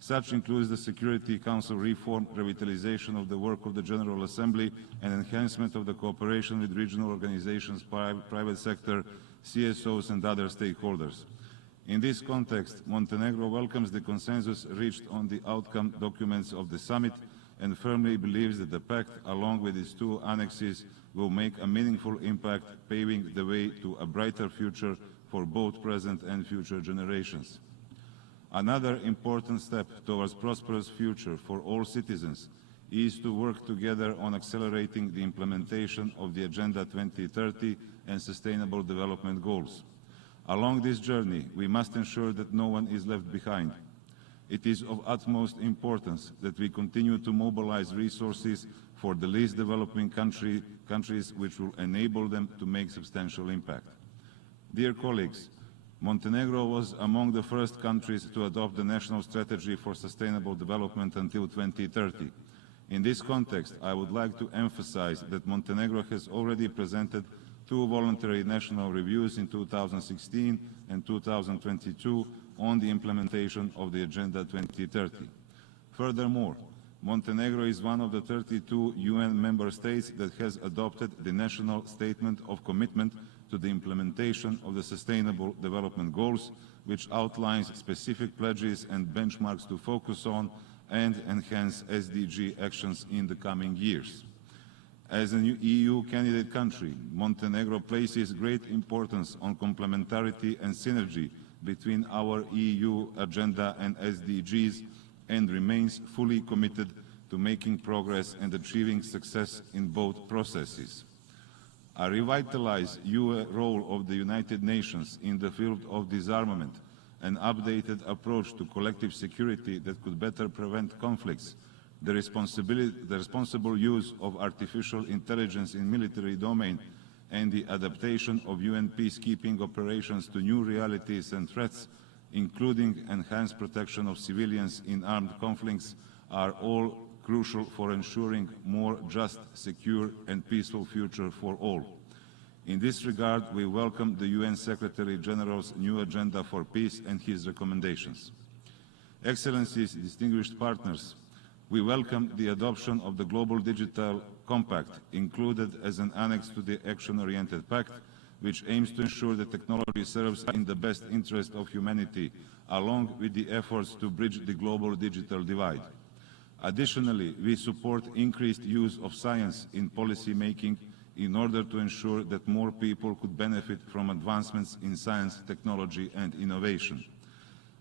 Such includes the Security Council reform, revitalization of the work of the General Assembly, and enhancement of the cooperation with regional organizations, private sector, CSOs and other stakeholders. In this context, Montenegro welcomes the consensus reached on the outcome documents of the summit and firmly believes that the Pact, along with its two annexes, will make a meaningful impact, paving the way to a brighter future for both present and future generations. Another important step towards a prosperous future for all citizens is to work together on accelerating the implementation of the Agenda 2030 and Sustainable Development Goals. Along this journey, we must ensure that no one is left behind. It is of utmost importance that we continue to mobilize resources for the least developing countries which will enable them to make substantial impact. Dear colleagues, Montenegro was among the first countries to adopt the National Strategy for Sustainable Development until 2030. In this context, I would like to emphasize that Montenegro has already presented two voluntary national reviews in 2016 and 2022 on the implementation of the Agenda 2030. Furthermore, Montenegro is one of the 32 UN member states that has adopted the National Statement of Commitment to the implementation of the Sustainable Development Goals, which outlines specific pledges and benchmarks to focus on and enhance SDG actions in the coming years. As an EU candidate country, Montenegro places great importance on complementarity and synergy between our EU agenda and SDGs and remains fully committed to making progress and achieving success in both processes. A revitalized role of the United Nations in the field of disarmament, an updated approach to collective security that could better prevent conflicts, the responsible use of artificial intelligence in military domain, and the adaptation of UN peacekeeping operations to new realities and threats, including enhanced protection of civilians in armed conflicts, are all crucial for ensuring more just, secure and peaceful future for all. In this regard, we welcome the UN Secretary-General's new agenda for peace and his recommendations. Excellencies, distinguished partners, we welcome the adoption of the Global Digital Compact, included as an annex to the Action-Oriented Pact, which aims to ensure that technology serves in the best interest of humanity, along with the efforts to bridge the global digital divide. Additionally, we support increased use of science in policy making in order to ensure that more people could benefit from advancements in science, technology and innovation.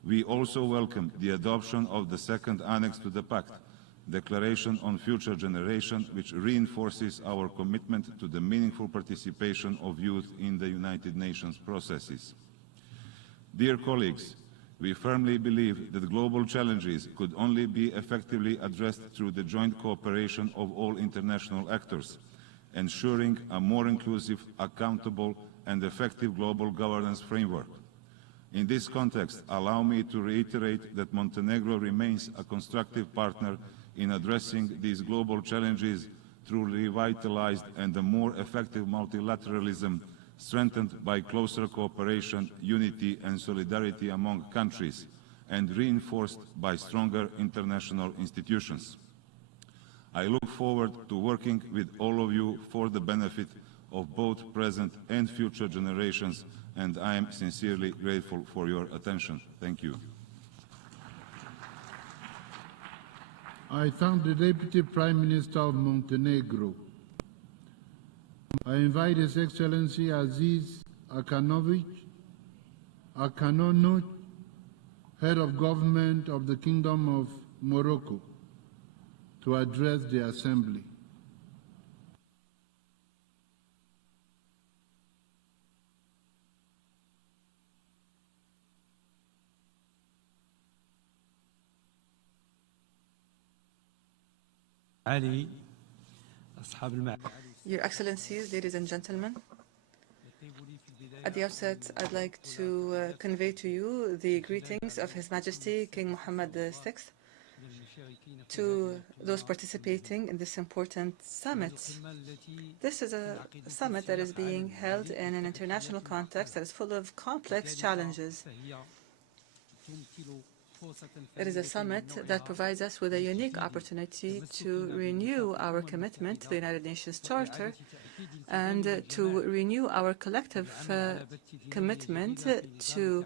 We also welcome the adoption of the second annex to the Pact, Declaration on Future Generation, which reinforces our commitment to the meaningful participation of youth in the United Nations processes. Dear colleagues, we firmly believe that global challenges could only be effectively addressed through the joint cooperation of all international actors, ensuring a more inclusive, accountable and effective global governance framework. In this context, allow me to reiterate that Montenegro remains a constructive partner in addressing these global challenges through revitalized and a more effective multilateralism, strengthened by closer cooperation, unity and solidarity among countries, and reinforced by stronger international institutions. I look forward to working with all of you for the benefit of both present and future generations, and I am sincerely grateful for your attention. Thank you. I thank the Deputy Prime Minister of Montenegro. I invite His Excellency Aziz Akanovic, Head of Government of the Kingdom of Morocco, to address the Assembly. Your Excellencies, ladies and gentlemen, at the outset, I'd like to convey to you the greetings of His Majesty King Mohammed VI to those participating in this important summit. This is a summit that is being held in an international context that is full of complex challenges. It is a summit that provides us with a unique opportunity to renew our commitment to the United Nations Charter and to renew our collective commitment to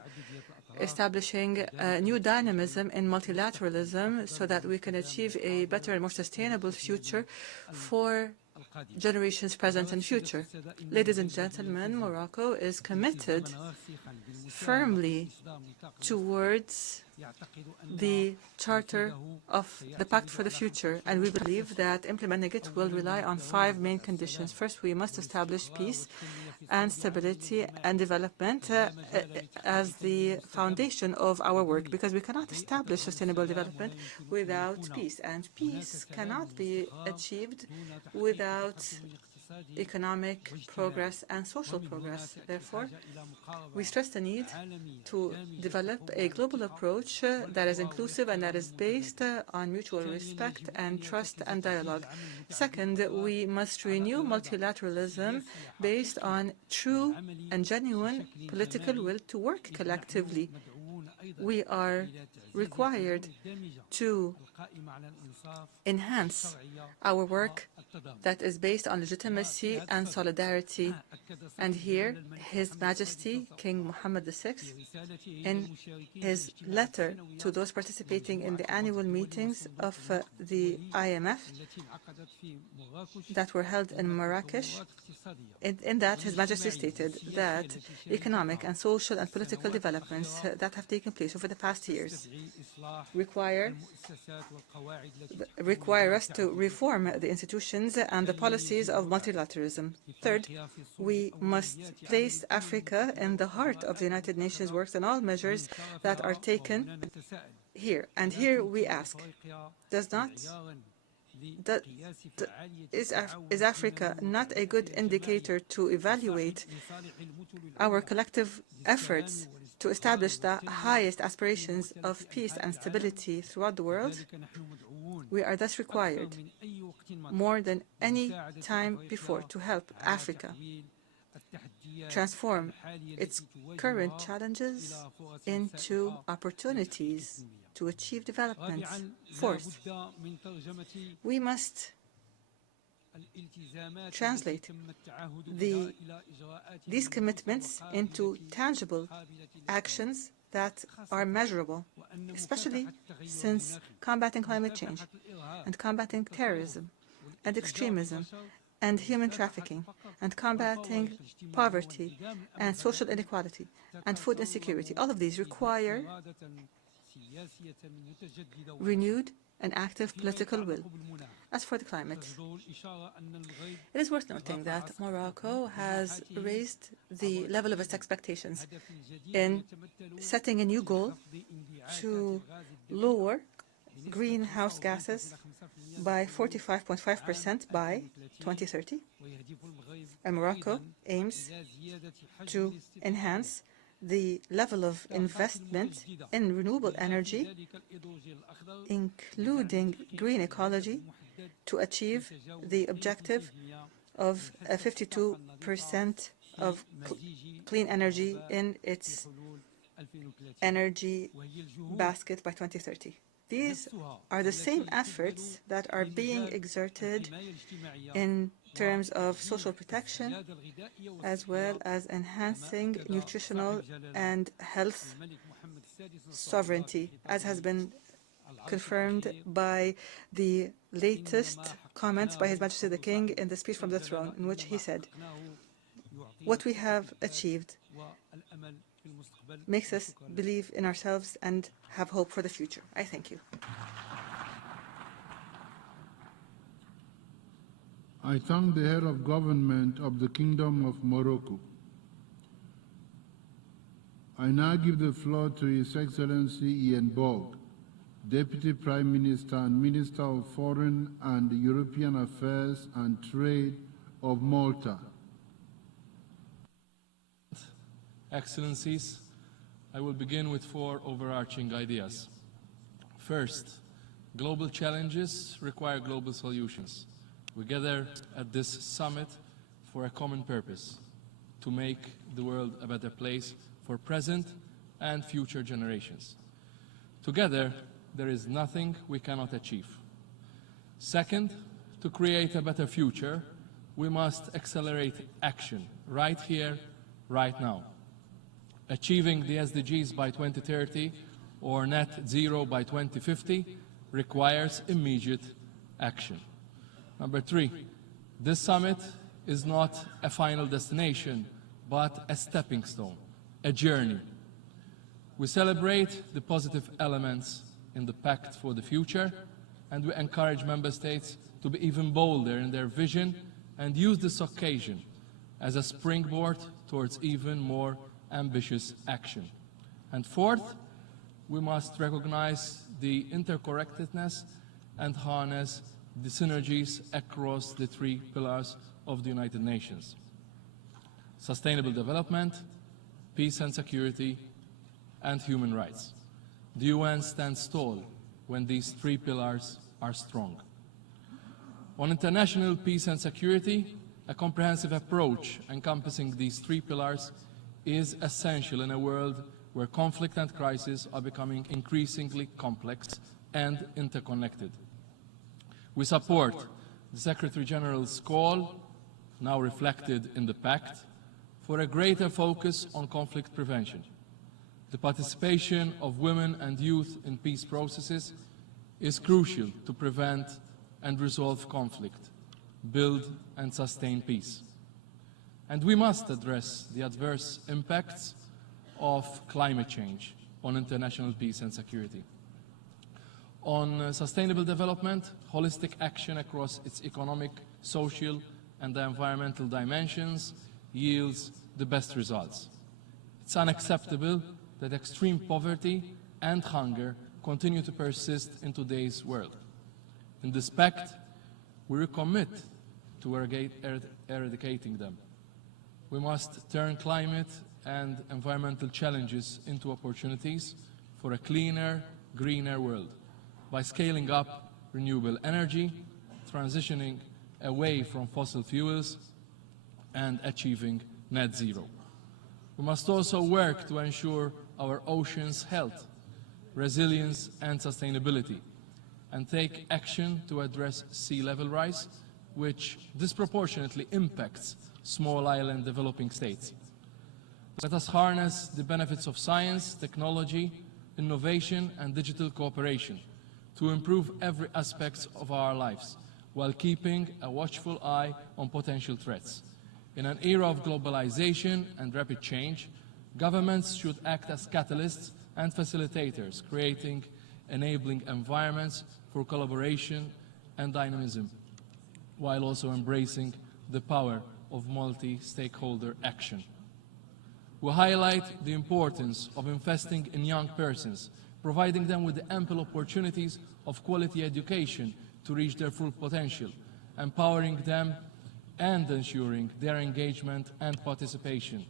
establishing a new dynamism in multilateralism so that we can achieve a better and more sustainable future for generations present and future. Ladies and gentlemen, Morocco is committed firmly towards the Charter of the Pact for the Future, and we believe that implementing it will rely on 5 main conditions. First, we must establish peace and stability and development as the foundation of our work, because we cannot establish sustainable development without peace, and peace cannot be achieved without economic progress and social progress. Therefore, we stress the need to develop a global approach that is inclusive and that is based on mutual respect and trust and dialogue. Second, we must renew multilateralism based on true and genuine political will to work collectively. We are required to enhance our work that is based on legitimacy and solidarity. And here, His Majesty King Mohammed VI, in his letter to those participating in the annual meetings of the IMF that were held in Marrakesh, in that His Majesty stated that economic and social and political developments that have taken place over the past years require us to reform the institutions and the policies of multilateralism. Third, we must place Africa in the heart of the United Nations works and all measures that are taken here. And here we ask, is Africa not a good indicator to evaluate our collective efforts to establish the highest aspirations of peace and stability throughout the world? We are thus required, more than any time before, to help Africa transform its current challenges into opportunities to achieve development. Fourth, we must translate these commitments into tangible actions that are measurable, especially since combating climate change and combating terrorism and extremism and human trafficking and combating poverty and social inequality and food insecurity. All of these require renewed and active political will. As for the climate, it is worth noting that Morocco has raised the level of its expectations in setting a new goal to lower greenhouse gases by 45.5% by 2030. And Morocco aims to enhance the level of investment in renewable energy, including green ecology, to achieve the objective of a 52% of clean energy in its energy basket by 2030. These are the same efforts that are being exerted in terms of social protection, as well as enhancing nutritional and health sovereignty, as has been confirmed by the latest comments by His Majesty the King in the speech from the throne, in which he said, "What we have achieved makes us believe in ourselves and have hope for the future." I thank you. I thank the head of government of the Kingdom of Morocco. I now give the floor to His Excellency Ian Borg, Deputy Prime Minister and Minister of Foreign and European Affairs and Trade of Malta. Excellencies, I will begin with 4 overarching ideas. First, global challenges require global solutions. We gather at this summit for a common purpose, to make the world a better place for present and future generations. Together, there is nothing we cannot achieve. Second, to create a better future, we must accelerate action right here, right now. Achieving the SDGs by 2030 or net zero by 2050 requires immediate action. Number 3, this summit is not a final destination, but a stepping stone, a journey. We celebrate the positive elements in the Pact for the Future, and we encourage member states to be even bolder in their vision and use this occasion as a springboard towards even more ambitious action. And fourth, we must recognize the interconnectedness and harness the synergies across the 3 pillars of the United Nations: sustainable development, peace and security, and human rights. The UN stands tall when these 3 pillars are strong. On international peace and security, a comprehensive approach encompassing these 3 pillars is essential in a world where conflict and crisis are becoming increasingly complex and interconnected. We support the Secretary-General's call, now reflected in the Pact, for a greater focus on conflict prevention. The participation of women and youth in peace processes is crucial to prevent and resolve conflict, build and sustain peace. And we must address the adverse impacts of climate change on international peace and security. On sustainable development, holistic action across its economic, social, and environmental dimensions yields the best results. It's unacceptable that extreme poverty and hunger continue to persist in today's world. In this pact, we recommit to eradicating them. We must turn climate and environmental challenges into opportunities for a cleaner, greener world by scaling up renewable energy, transitioning away from fossil fuels, and achieving net zero. We must also work to ensure our oceans' health, resilience, and sustainability, and take action to address sea level rise, which disproportionately impacts small island developing states. Let us harness the benefits of science, technology, innovation, and digital cooperation to improve every aspect of our lives, while keeping a watchful eye on potential threats. In an era of globalization and rapid change, governments should act as catalysts and facilitators, creating enabling environments for collaboration and dynamism, while also embracing the power of multi-stakeholder action. We highlight the importance of investing in young persons, providing them with the ample opportunities of quality education to reach their full potential, empowering them and ensuring their engagement and participation.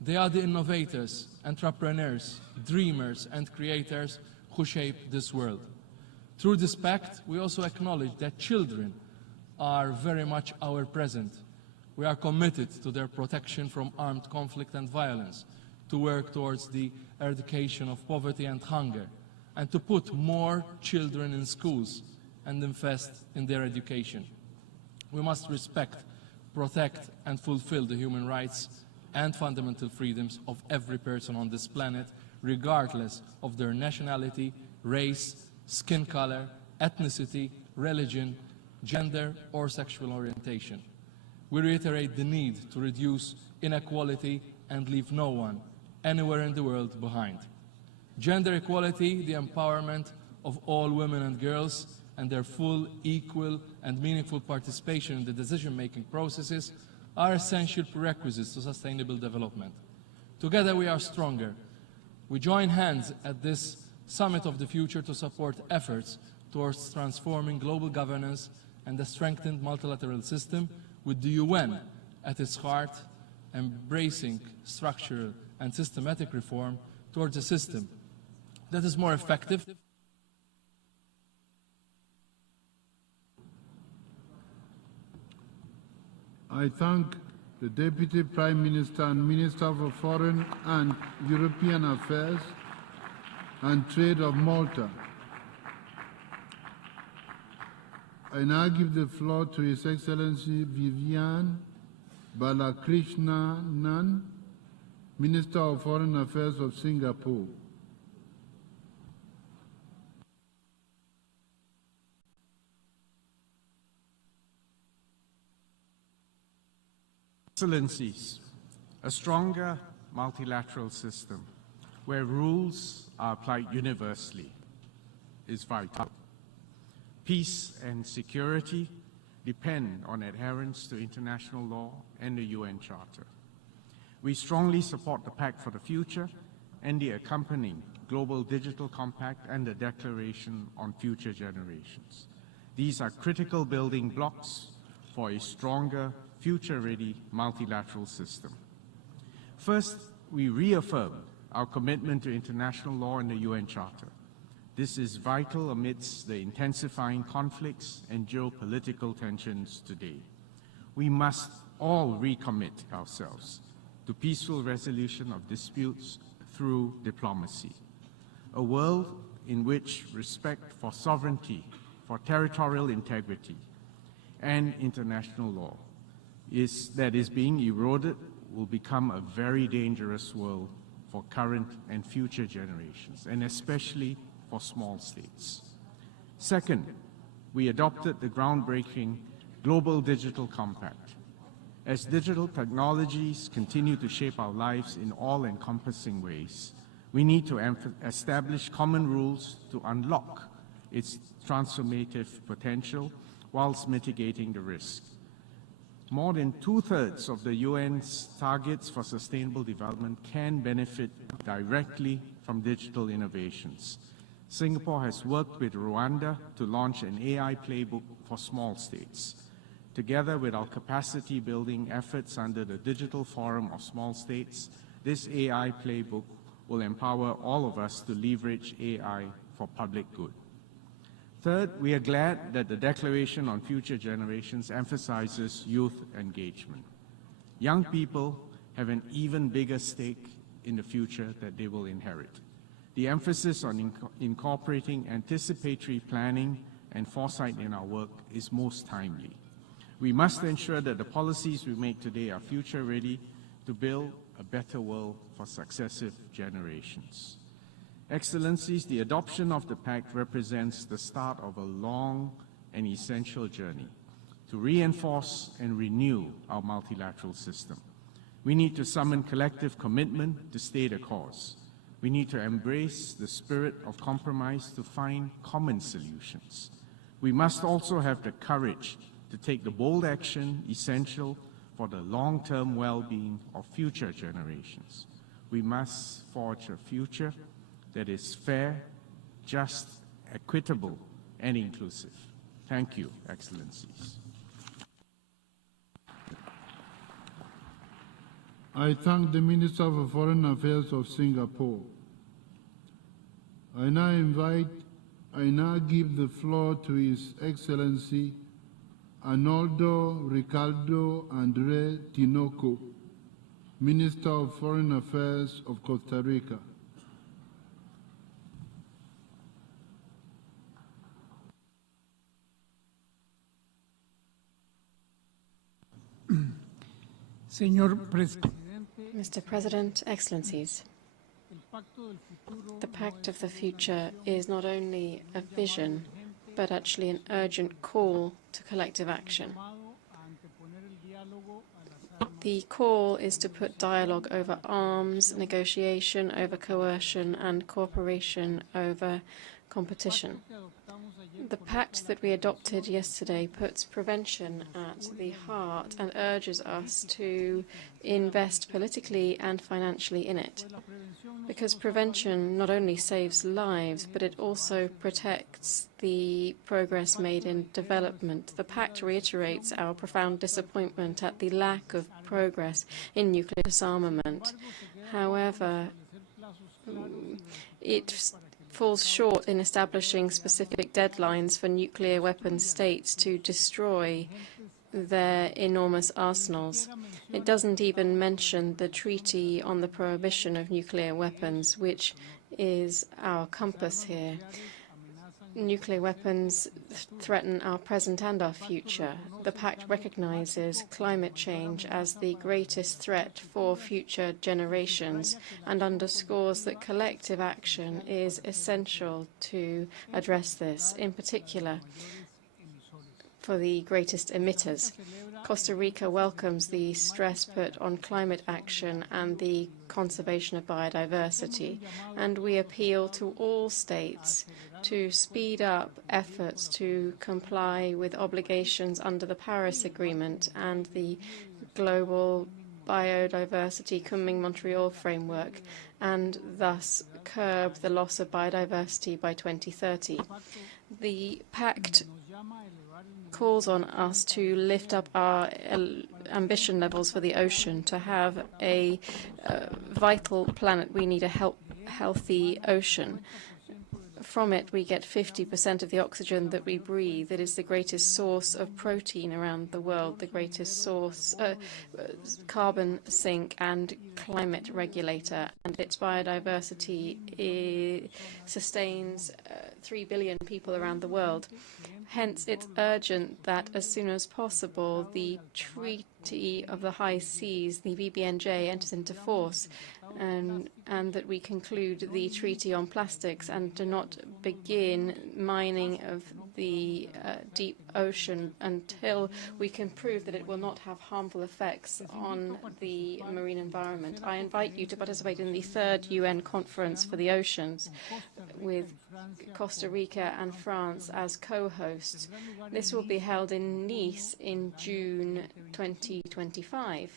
They are the innovators, entrepreneurs, dreamers, and creators who shape this world. Through this pact, we also acknowledge that children are very much our present. We are committed to their protection from armed conflict and violence, to work towards the eradication of poverty and hunger, and to put more children in schools and invest in their education. We must respect, protect, and fulfill the human rights and fundamental freedoms of every person on this planet, regardless of their nationality, race, skin color, ethnicity, religion, gender, or sexual orientation. We reiterate the need to reduce inequality and leave no one, anywhere in the world, behind. Gender equality, the empowerment of all women and girls, and their full, equal, and meaningful participation in the decision-making processes are essential prerequisites to sustainable development. Together we are stronger. We join hands at this Summit of the Future to support efforts towards transforming global governance and a strengthened multilateral system, with the UN at its heart, embracing structural and systematic reform towards a system that is more effective. I thank the Deputy Prime Minister and Minister for Foreign and European Affairs and Trade of Malta. I now give the floor to His Excellency Vivian Balakrishnanan, Minister of Foreign Affairs of Singapore. Excellencies, a stronger multilateral system where rules are applied universally is vital. Peace and security depend on adherence to international law and the UN Charter. We strongly support the Pact for the Future and the accompanying Global Digital Compact and the Declaration on Future Generations. These are critical building blocks for a stronger, future-ready multilateral system. First, we reaffirm our commitment to international law and the UN Charter. This is vital amidst the intensifying conflicts and geopolitical tensions today. We must all recommit ourselves to peaceful resolution of disputes through diplomacy. A world in which respect for sovereignty, for territorial integrity, and international law that is being eroded will become a very dangerous world for current and future generations, and especially for small states. Second, we adopted the groundbreaking Global Digital Compact. As digital technologies continue to shape our lives in all-encompassing ways, we need to establish common rules to unlock its transformative potential whilst mitigating the risk. More than 2/3 of the UN's targets for sustainable development can benefit directly from digital innovations. Singapore has worked with Rwanda to launch an AI playbook for small states. Together with our capacity building efforts under the Digital Forum of Small States, this AI playbook will empower all of us to leverage AI for public good. Third, we are glad that the Declaration on Future Generations emphasizes youth engagement. Young people have an even bigger stake in the future that they will inherit. The emphasis on incorporating anticipatory planning and foresight in our work is most timely. We must ensure that the policies we make today are future-ready to build a better world for successive generations. Excellencies, the adoption of the Pact represents the start of a long and essential journey to reinforce and renew our multilateral system. We need to summon collective commitment to stay the course. We need to embrace the spirit of compromise to find common solutions. We must also have the courage to take the bold action essential for the long-term well-being of future generations. We must forge a future that is fair, just, equitable, and inclusive. Thank you, Excellencies. I thank the Minister for Foreign Affairs of Singapore. I now give the floor to His Excellency Arnoldo Ricardo André Tinoco, Minister of Foreign Affairs of Costa Rica. Mr. President, Excellencies, the Pact of the Future is not only a vision, but actually an urgent call to collective action. The call is to put dialogue over arms, negotiation over coercion, and cooperation over competition. The pact that we adopted yesterday puts prevention at the heart and urges us to invest politically and financially in it. Because prevention not only saves lives, but it also protects the progress made in development. The pact reiterates our profound disappointment at the lack of progress in nuclear disarmament. However, it falls short in establishing specific deadlines for nuclear weapon states to destroy their enormous arsenals. It doesn't even mention the Treaty on the Prohibition of Nuclear Weapons, which is our compass here. Nuclear weapons threaten our present and our future. The Pact recognizes climate change as the greatest threat for future generations and underscores that collective action is essential to address this, in particular for the greatest emitters. Costa Rica welcomes the stress put on climate action and the conservation of biodiversity, and we appeal to all states to speed up efforts to comply with obligations under the Paris Agreement and the Global Biodiversity Kunming-Montreal Framework, and thus curb the loss of biodiversity by 2030. The Pact calls on us to lift up our ambition levels for the ocean. To have a vital planet, we need a healthy ocean. From it, we get 50% of the oxygen that we breathe. It is the greatest source of protein around the world, the greatest source, carbon sink and climate regulator, and its biodiversity sustains 3 billion people around the world. Hence, it's urgent that as soon as possible the Treaty of the High Seas, the VBNJ, enters into force, and that we conclude the Treaty on Plastics and do not begin mining of the deep ocean until we can prove that it will not have harmful effects on the marine environment. I invite you to participate in the 3rd UN Conference for the Oceans with Costa Rica and France as co-hosts. This will be held in Nice in June 2025.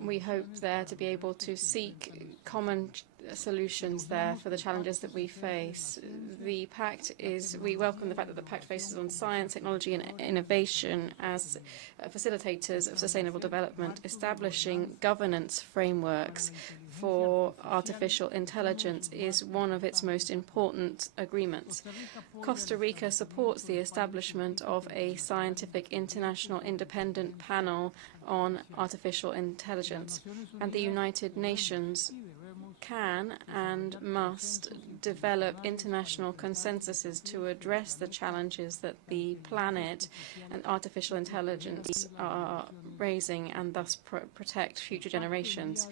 We hope there to be able to seek common solutions there for the challenges that we face. We welcome the fact that the Pact focuses on science, technology and innovation as facilitators of sustainable development, establishing governance frameworks for artificial intelligence is one of its most important agreements. Costa Rica supports the establishment of a scientific international independent panel on artificial intelligence, and the United Nations can and must develop international consensuses to address the challenges that the planet and artificial intelligence are raising and thus protect future generations.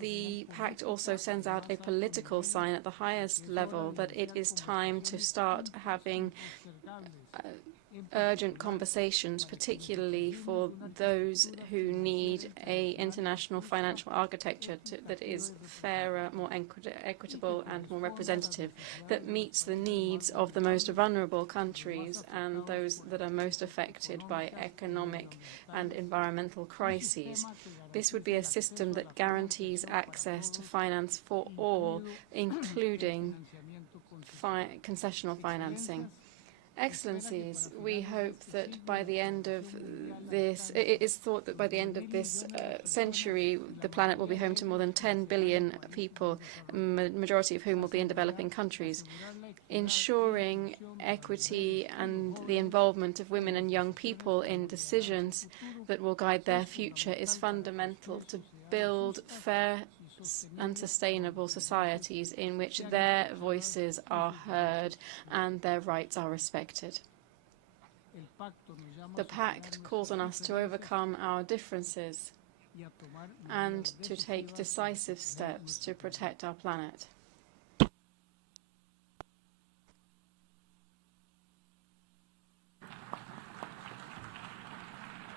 The Pact also sends out a political sign at the highest level that it is time to start having urgent conversations, particularly for those who need an international financial architecture that is fairer, more equitable and more representative, that meets the needs of the most vulnerable countries and those that are most affected by economic and environmental crises. This would be a system that guarantees access to finance for all, including concessional financing. Excellencies, we hope that by the end of this, it is thought that by the end of this century, the planet will be home to more than 10 billion people, majority of whom will be in developing countries. ensuring equity and the involvement of women and young people in decisions that will guide their future is fundamental to build fair and sustainable societies in which their voices are heard and their rights are respected. The Pact calls on us to overcome our differences and to take decisive steps to protect our planet.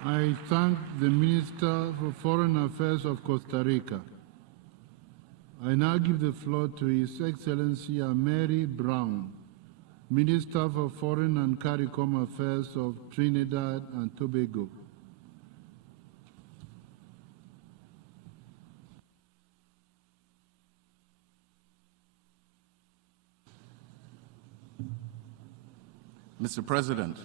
I thank the Minister for Foreign Affairs of Costa Rica. I now give the floor to His Excellency Mary Brown, Minister for Foreign and CARICOM Affairs of Trinidad and Tobago. Mr. President,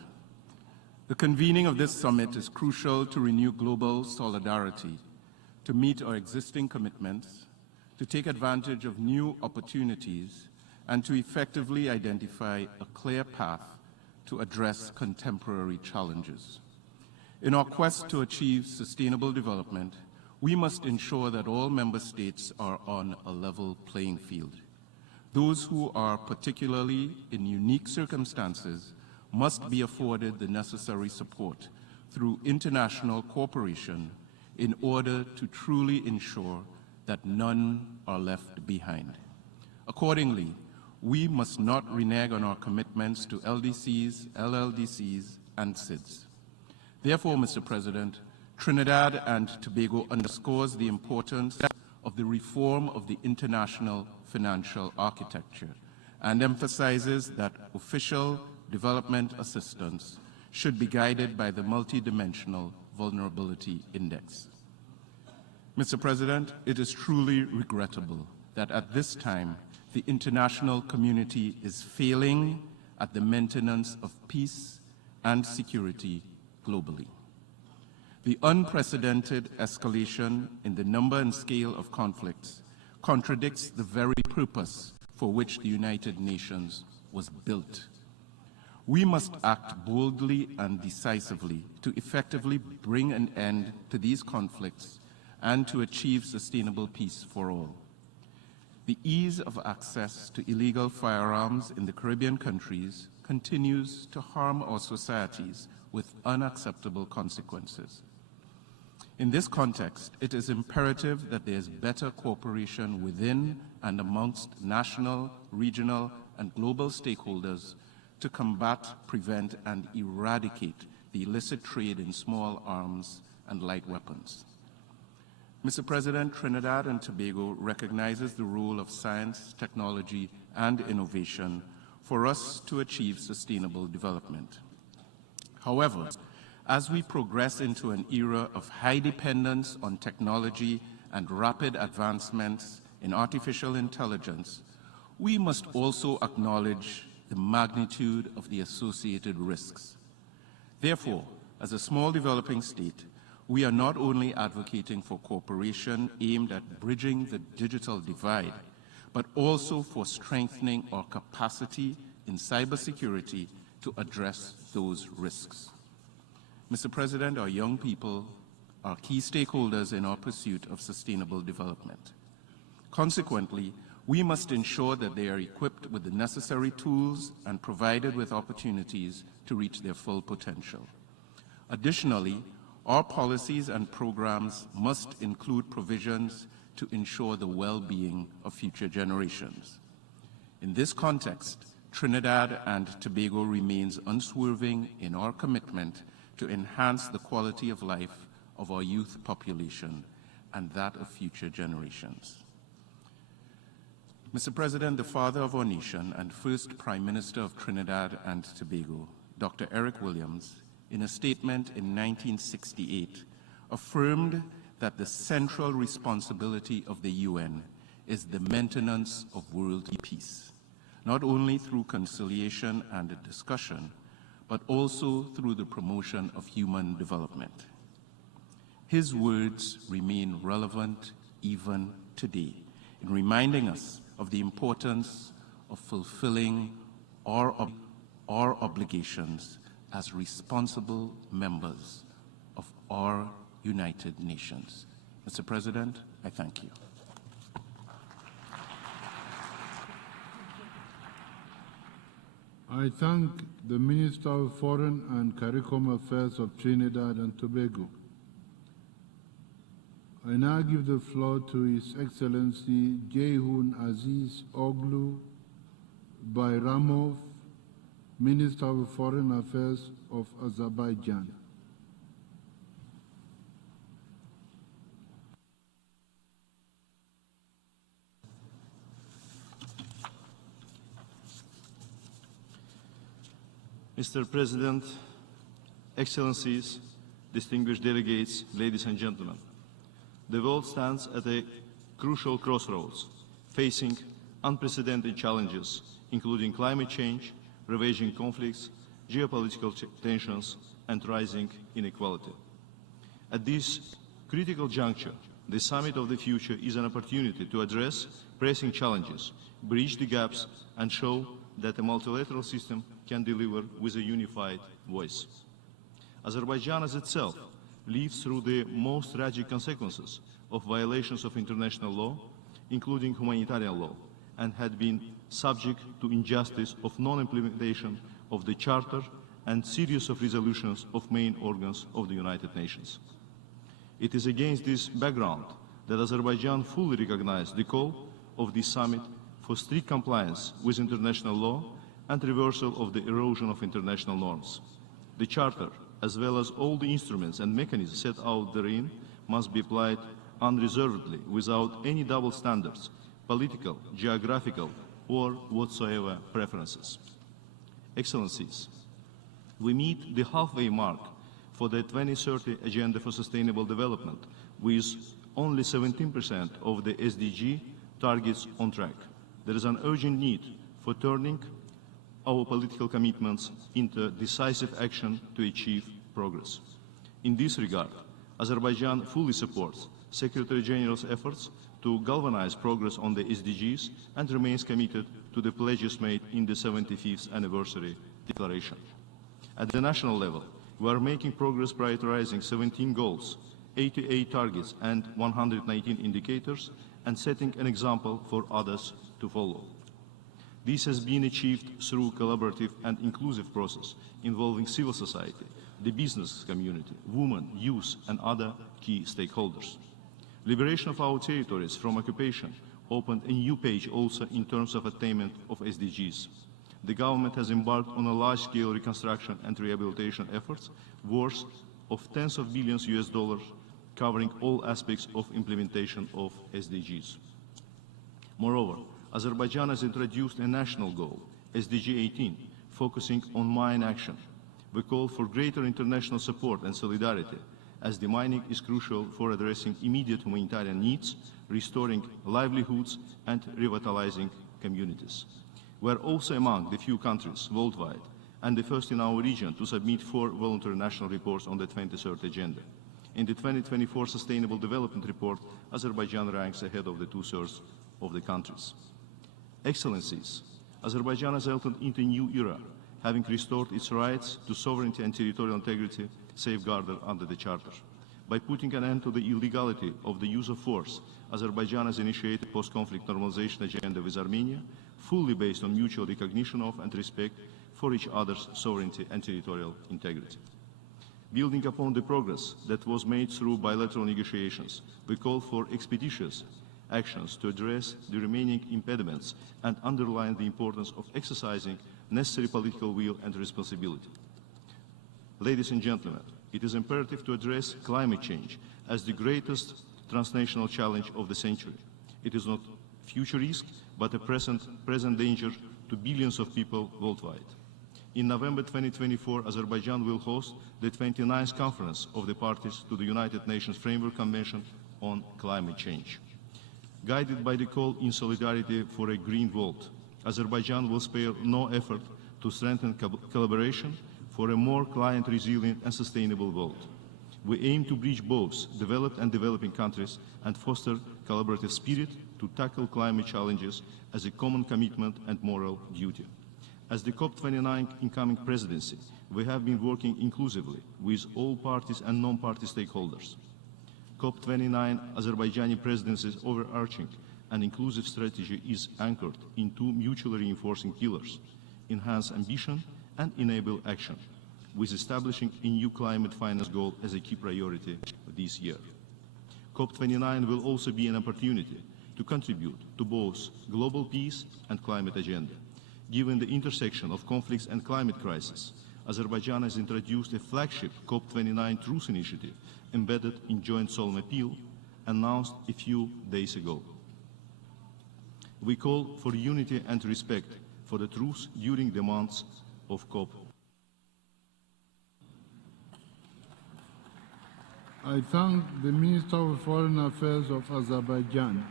the convening of this summit is crucial to renew global solidarity, to meet our existing commitments, to take advantage of new opportunities, and to effectively identify a clear path to address contemporary challenges. In our quest to achieve sustainable development, we must ensure that all member states are on a level playing field. Those who are particularly in unique circumstances must be afforded the necessary support through international cooperation in order to truly ensure that none are left behind. Accordingly, we must not renege on our commitments to LDCs, LLDCs, and SIDS. Therefore, Mr. President, Trinidad and Tobago underscores the importance of the reform of the international financial architecture and emphasizes that official development assistance should be guided by the multidimensional vulnerability index. Mr. President, it is truly regrettable that at this time the international community is failing at the maintenance of peace and security globally. The unprecedented escalation in the number and scale of conflicts contradicts the very purpose for which the United Nations was built. We must act boldly and decisively to effectively bring an end to these conflicts and to achieve sustainable peace for all. The ease of access to illegal firearms in the Caribbean countries continues to harm our societies with unacceptable consequences. In this context, it is imperative that there is better cooperation within and amongst national, regional, and global stakeholders to combat, prevent, and eradicate the illicit trade in small arms and light weapons. Mr. President, Trinidad and Tobago recognizes the role of science, technology, and innovation for us to achieve sustainable development. However, as we progress into an era of high dependence on technology and rapid advancements in artificial intelligence, we must also acknowledge the magnitude of the associated risks. Therefore, as a small developing state, we are not only advocating for cooperation aimed at bridging the digital divide, but also for strengthening our capacity in cybersecurity to address those risks. Mr. President, our young people are key stakeholders in our pursuit of sustainable development. Consequently, we must ensure that they are equipped with the necessary tools and provided with opportunities to reach their full potential. Additionally, our policies and programs must include provisions to ensure the well-being of future generations. In this context, Trinidad and Tobago remains unswerving in our commitment to enhance the quality of life of our youth population and that of future generations. Mr. President, the father of our nation and first Prime Minister of Trinidad and Tobago, Dr. Eric Williams, in a statement in 1968, affirmed that the central responsibility of the UN is the maintenance of world peace, not only through conciliation and discussion, but also through the promotion of human development. His words remain relevant even today in reminding us of the importance of fulfilling our obligations as responsible members of our United Nations. Mr. President, I thank you. I thank the Minister of Foreign and CARICOM Affairs of Trinidad and Tobago. I now give the floor to His Excellency Ceyhun Aziz Oglu Bayramov, Minister of Foreign Affairs of Azerbaijan. Mr. President, Excellencies, distinguished delegates, ladies and gentlemen, the world stands at a crucial crossroads, facing unprecedented challenges, including climate change, ravaging conflicts, geopolitical tensions, and rising inequality. At this critical juncture, the Summit of the Future is an opportunity to address pressing challenges, bridge the gaps, and show that a multilateral system can deliver with a unified voice. Azerbaijan as itself lives through the most tragic consequences of violations of international law, including humanitarian law, and had been subject to injustice of non-implementation of the Charter and series of resolutions of main organs of the United Nations. It is against this background that Azerbaijan fully recognized the call of this summit for strict compliance with international law and reversal of the erosion of international norms. The Charter, as well as all the instruments and mechanisms set out therein, must be applied unreservedly, without any double standards, political, geographical, or whatsoever preferences. Excellencies, we meet the halfway mark for the 2030 Agenda for Sustainable Development, with only 17% of the SDG targets on track. There is an urgent need for turning our political commitments into decisive action to achieve progress. In this regard, Azerbaijan fully supports Secretary General's efforts to galvanize progress on the SDGs and remains committed to the pledges made in the 75th anniversary declaration. At the national level, we are making progress prioritizing 17 goals, 88 targets and 119 indicators, and setting an example for others to follow. This has been achieved through a collaborative and inclusive process involving civil society, the business community, women, youth, and other key stakeholders. Liberation of our territories from occupation opened a new page also in terms of attainment of SDGs. The government has embarked on a large-scale reconstruction and rehabilitation efforts worth of tens of billions US dollars, covering all aspects of implementation of SDGs. Moreover, Azerbaijan has introduced a national goal, SDG 18, focusing on mine action. We call for greater international support and solidarity, as demining is crucial for addressing immediate humanitarian needs, restoring livelihoods, and revitalizing communities. We are also among the few countries worldwide and the first in our region to submit 4 voluntary national reports on the 2030 Agenda. In the 2024 Sustainable Development Report, Azerbaijan ranks ahead of the 2/3 of the countries. Excellencies, Azerbaijan has entered into a new era, having restored its rights to sovereignty and territorial integrity safeguarded under the Charter. By putting an end to the illegality of the use of force, Azerbaijan has initiated a post-conflict normalization agenda with Armenia, fully based on mutual recognition of and respect for each other's sovereignty and territorial integrity. Building upon the progress that was made through bilateral negotiations, we call for expeditious actions to address the remaining impediments and underline the importance of exercising necessary political will and responsibility. Ladies and gentlemen, it is imperative to address climate change as the greatest transnational challenge of the century. It is not a future risk, but a present danger to billions of people worldwide. In November 2024, Azerbaijan will host the 29th Conference of the Parties to the United Nations Framework Convention on Climate Change. Guided by the call in solidarity for a green world, Azerbaijan will spare no effort to strengthen collaboration for a more climate-resilient and sustainable world. We aim to bridge both developed and developing countries and foster collaborative spirit to tackle climate challenges as a common commitment and moral duty. As the COP29 incoming presidency, we have been working inclusively with all parties and non-party stakeholders. COP29 Azerbaijani presidency's overarching and inclusive strategy is anchored in two mutually reinforcing pillars: enhance ambition and enable action, with establishing a new climate finance goal as a key priority this year. COP29 will also be an opportunity to contribute to both global peace and climate agenda. Given the intersection of conflicts and climate crisis, Azerbaijan has introduced a flagship COP29 Truth Initiative embedded in joint solemn appeal announced a few days ago. We call for unity and respect for the truth during the months of COP. I thank the Minister of Foreign Affairs of Azerbaijan.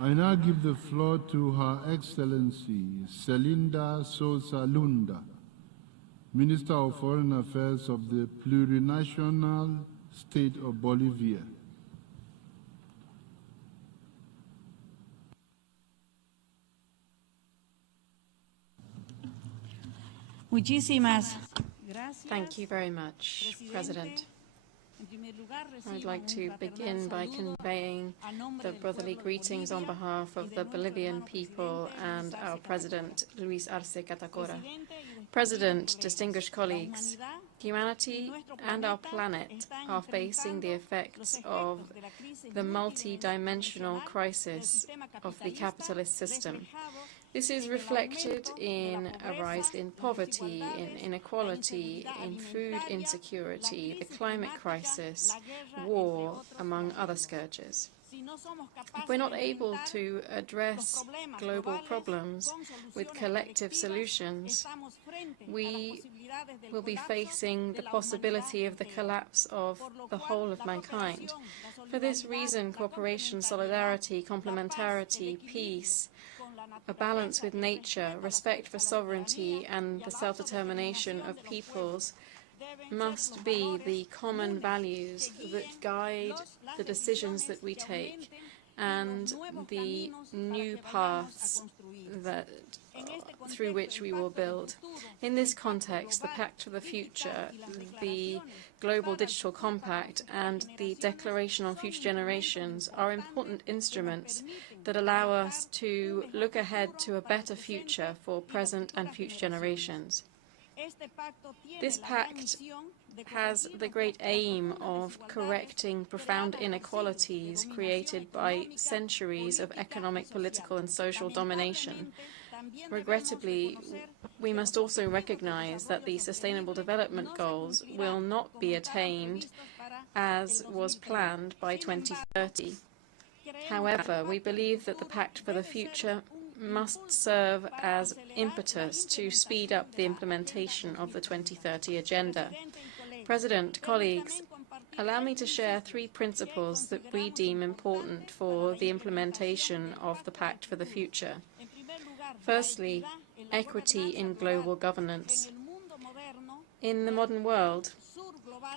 I now give the floor to Her Excellency Selinda Sosa Lunda, Minister of Foreign Affairs of the plurinational state of Bolivia. Thank you very much, President. I'd like to begin by conveying the brotherly greetings on behalf of the Bolivian people and our President, Luis Arce Catacora. President, distinguished colleagues, humanity and our planet are facing the effects of the multi-dimensional crisis of the capitalist system. This is reflected in a rise in poverty, in inequality, in food insecurity, the climate crisis, war, among other scourges. If we're not able to address global problems with collective solutions, we will be facing the possibility of the collapse of the whole of mankind. For this reason, cooperation, solidarity, complementarity, peace, a balance with nature, respect for sovereignty and the self-determination of peoples must be the common values that guide the decisions that we take and the new paths that through which we will build. In this context, the Pact for the Future, the Global Digital Compact, and the Declaration on Future Generations are important instruments that allow us to look ahead to a better future for present and future generations. This pact has the great aim of correcting profound inequalities created by centuries of economic, political, and social domination. Regrettably, we must also recognize that the Sustainable Development Goals will not be attained as was planned by 2030. However, we believe that the Pact for the Future must serve as impetus to speed up the implementation of the 2030 Agenda. President, colleagues, allow me to share 3 principles that we deem important for the implementation of the Pact for the Future. Firstly, equity in global governance. In the modern world,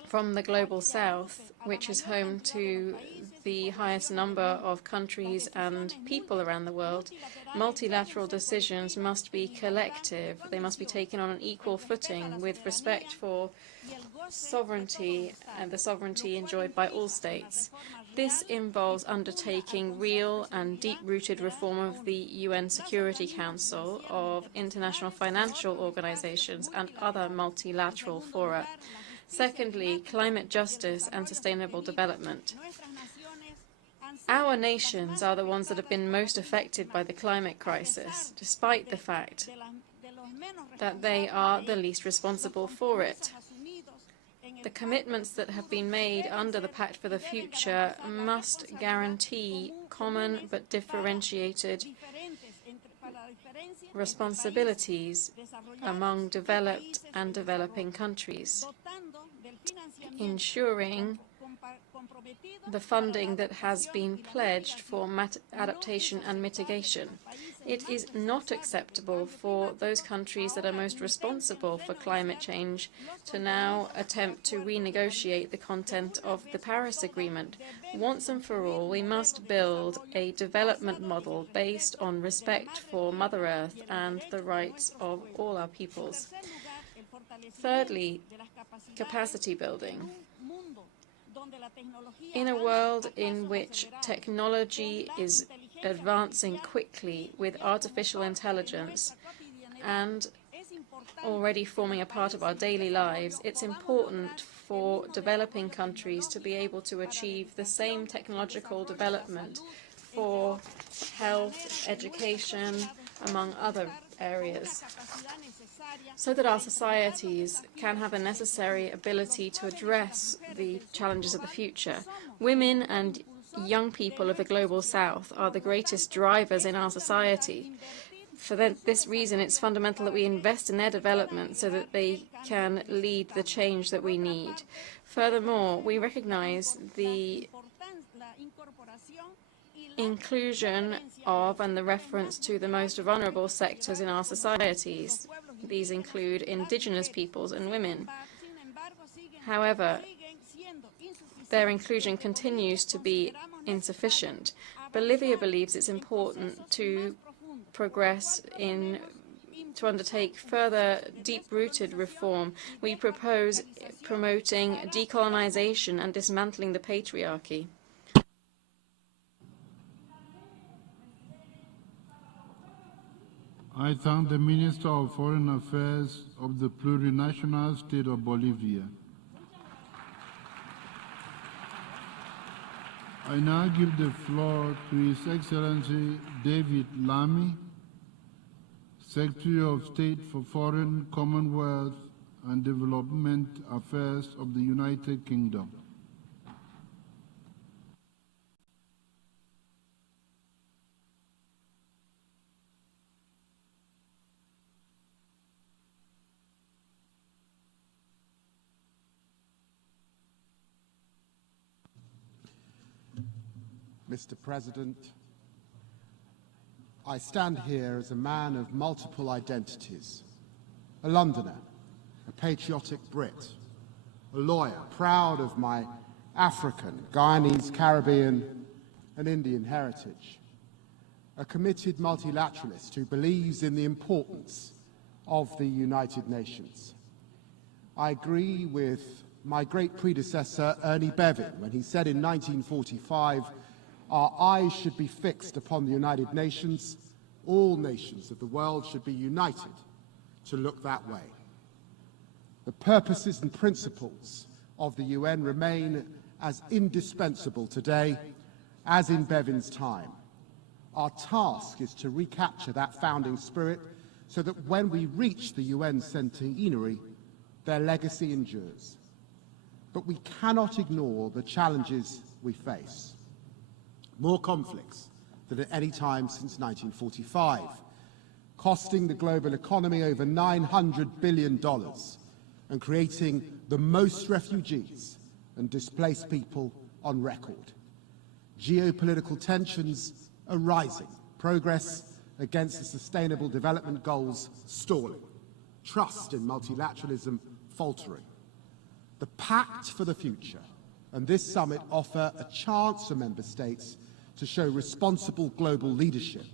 from the global south, which is home to the highest number of countries and people around the world, multilateral decisions must be collective. They must be taken on an equal footing with respect for sovereignty and the sovereignty enjoyed by all states. This involves undertaking real and deep-rooted reform of the UN Security Council, of international financial organizations, and other multilateral fora. Secondly, climate justice and sustainable development. Our nations are the ones that have been most affected by the climate crisis, despite the fact that they are the least responsible for it. The commitments that have been made under the Pact for the Future must guarantee common but differentiated responsibilities among developed and developing countries, ensuring the funding that has been pledged for adaptation and mitigation. It is not acceptable for those countries that are most responsible for climate change to now attempt to renegotiate the content of the Paris Agreement. Once and for all, we must build a development model based on respect for Mother Earth and the rights of all our peoples. Thirdly, capacity building. In a world in which technology is advancing quickly with artificial intelligence and already forming a part of our daily lives, it's important for developing countries to be able to achieve the same technological development for health, education, among other areas, so that our societies can have the necessary ability to address the challenges of the future. Women and young people of the Global South are the greatest drivers in our society. For this reason, it's fundamental that we invest in their development so that they can lead the change that we need. Furthermore, we recognize the inclusion of and the reference to the most vulnerable sectors in our societies. These include indigenous peoples and women. However, their inclusion continues to be insufficient. Bolivia believes it's important to progress to undertake further deep-rooted reform. We propose promoting decolonization and dismantling the patriarchy. I thank the Minister of Foreign Affairs of the plurinational state of Bolivia. I now give the floor to His Excellency David Lammy, Secretary of State for Foreign, Commonwealth and Development Affairs of the United Kingdom. Mr. President, I stand here as a man of multiple identities, a Londoner, a patriotic Brit, a lawyer, proud of my African, Guyanese, Caribbean, and Indian heritage, a committed multilateralist who believes in the importance of the United Nations. I agree with my great predecessor, Ernie Bevin, when he said in 1945, "Our eyes should be fixed upon the United Nations. All nations of the world should be united to look that way." The purposes and principles of the UN remain as indispensable today as in Bevin's time. Our task is to recapture that founding spirit so that when we reach the UN centenary, their legacy endures. But we cannot ignore the challenges we face. More conflicts than at any time since 1945, costing the global economy over $900 billion and creating the most refugees and displaced people on record. Geopolitical tensions are rising, progress against the Sustainable Development Goals stalling, trust in multilateralism faltering. The Pact for the Future and this summit offer a chance for member states to show responsible global leadership,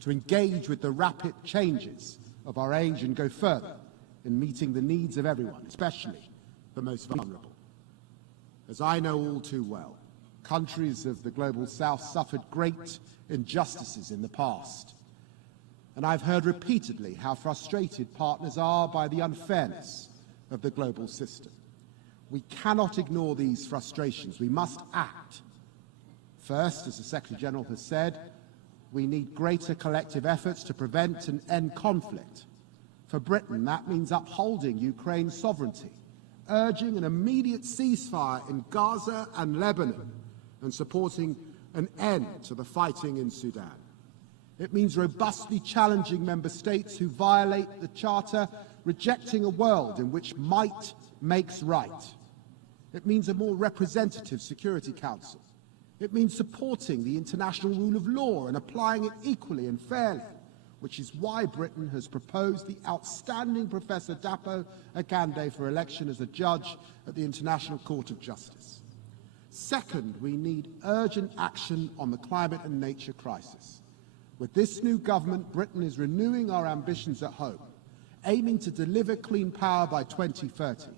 to engage with the rapid changes of our age and go further in meeting the needs of everyone, especially the most vulnerable. As I know all too well, countries of the Global South suffered great injustices in the past, and I've heard repeatedly how frustrated partners are by the unfairness of the global system. We cannot ignore these frustrations. We must act. First, as the Secretary-General has said, we need greater collective efforts to prevent and end conflict. For Britain, that means upholding Ukraine's sovereignty, urging an immediate ceasefire in Gaza and Lebanon, and supporting an end to the fighting in Sudan. It means robustly challenging member states who violate the Charter, rejecting a world in which might makes right. It means a more representative Security Council. It means supporting the international rule of law and applying it equally and fairly which is why Britain has proposed the outstanding Professor Dapo Akande for election as a judge at the International Court of Justice. Second, we need urgent action on the climate and nature crisis. With this new government, Britain is renewing our ambitions at home, aiming to deliver clean power by 2030.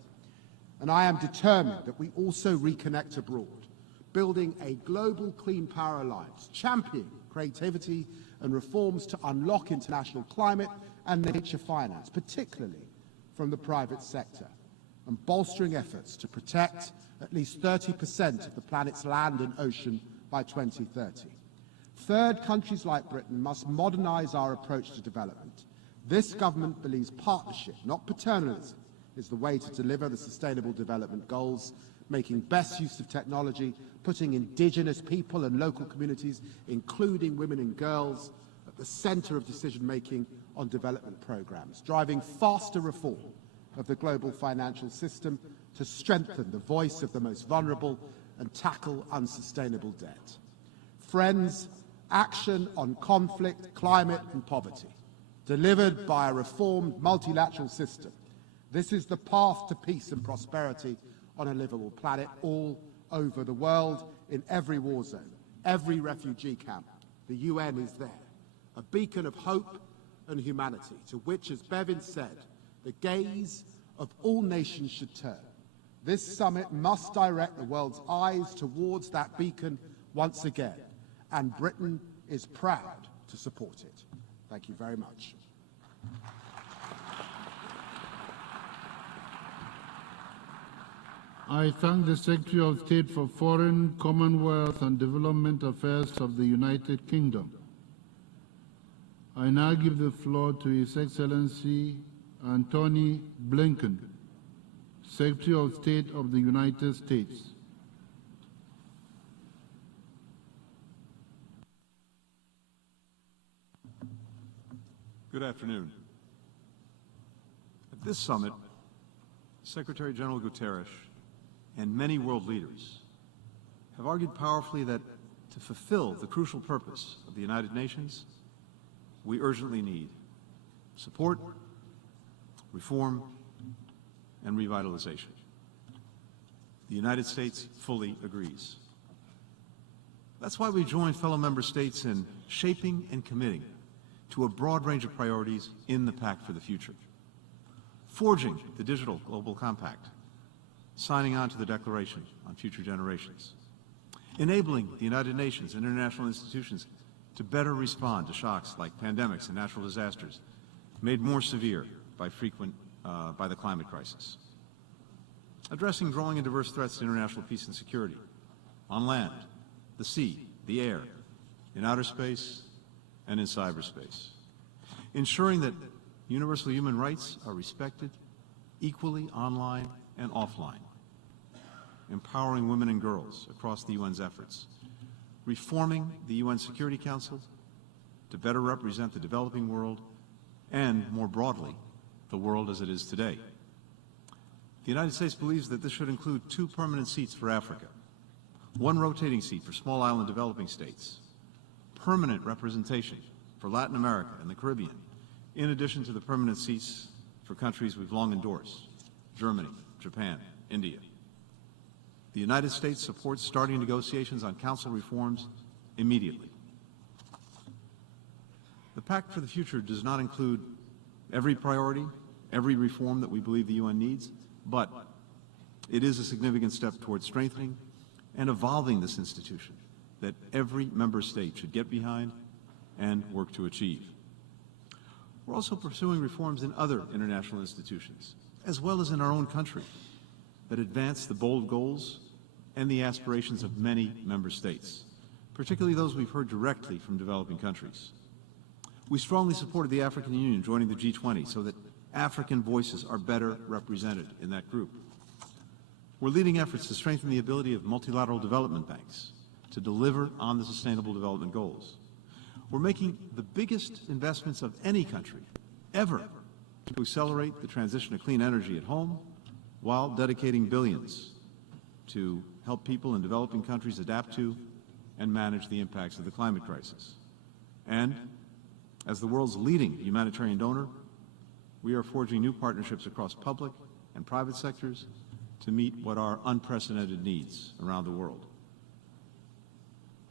And I am determined that we also reconnect abroad, building a global clean power alliance, championing creativity and reforms to unlock international climate and nature finance, particularly from the private sector, and bolstering efforts to protect at least 30% of the planet's land and ocean by 2030. Third, countries like Britain must modernize our approach to development. This government believes partnership, not paternalism, is the way to deliver the Sustainable Development Goals, making best use of technology, putting indigenous people and local communities, including women and girls, at the center of decision-making on development programs, driving faster reform of the global financial system to strengthen the voice of the most vulnerable and tackle unsustainable debt. Friends, action on conflict, climate and poverty, delivered by a reformed multilateral system. This is the path to peace and prosperity on a livable planet all over the world, in every war zone, every refugee camp. The UN is there, a beacon of hope and humanity, to which, as Bevin said, the gaze of all nations should turn. This summit must direct the world's eyes towards that beacon once again, and Britain is proud to support it. Thank you very much. I thank the Secretary of State for Foreign, Commonwealth and Development Affairs of the United Kingdom. I now give the floor to His Excellency Antony Blinken, Secretary of State of the United States. Good afternoon. At this summit, Secretary General Guterres and many world leaders have argued powerfully that to fulfill the crucial purpose of the United Nations, we urgently need support, reform, and revitalization. The United States fully agrees. That's why we joined fellow member states in shaping and committing to a broad range of priorities in the Pact for the Future. Forging the Digital Global Compact, signing on to the Declaration on Future Generations, enabling the United Nations and international institutions to better respond to shocks like pandemics and natural disasters, made more severe by the climate crisis. Addressing growing and diverse threats to international peace and security, on land, the sea, the air, in outer space, and in cyberspace. Ensuring that universal human rights are respected equally online and offline. Empowering women and girls across the UN's efforts. Reforming the UN Security Council to better represent the developing world and, more broadly, the world as it is today. The United States believes that this should include 2 permanent seats for Africa, 1 rotating seat for small island developing states, permanent representation for Latin America and the Caribbean, in addition to the permanent seats for countries we've long endorsed, Germany, Japan, India. The United States supports starting negotiations on Council reforms immediately. The Pact for the Future does not include every priority, every reform that we believe the UN needs, but it is a significant step towards strengthening and evolving this institution that every member state should get behind and work to achieve. We're also pursuing reforms in other international institutions, as well as in our own country, that advance the bold goals and the aspirations of many member states, particularly those we've heard directly from developing countries. We strongly supported the African Union joining the G20 so that African voices are better represented in that group. We're leading efforts to strengthen the ability of multilateral development banks to deliver on the Sustainable Development Goals. We're making the biggest investments of any country ever to accelerate the transition to clean energy at home while dedicating billions to help people in developing countries adapt to and manage the impacts of the climate crisis. And As the world's leading humanitarian donor, we are forging new partnerships across public and private sectors to meet what are unprecedented needs around the world.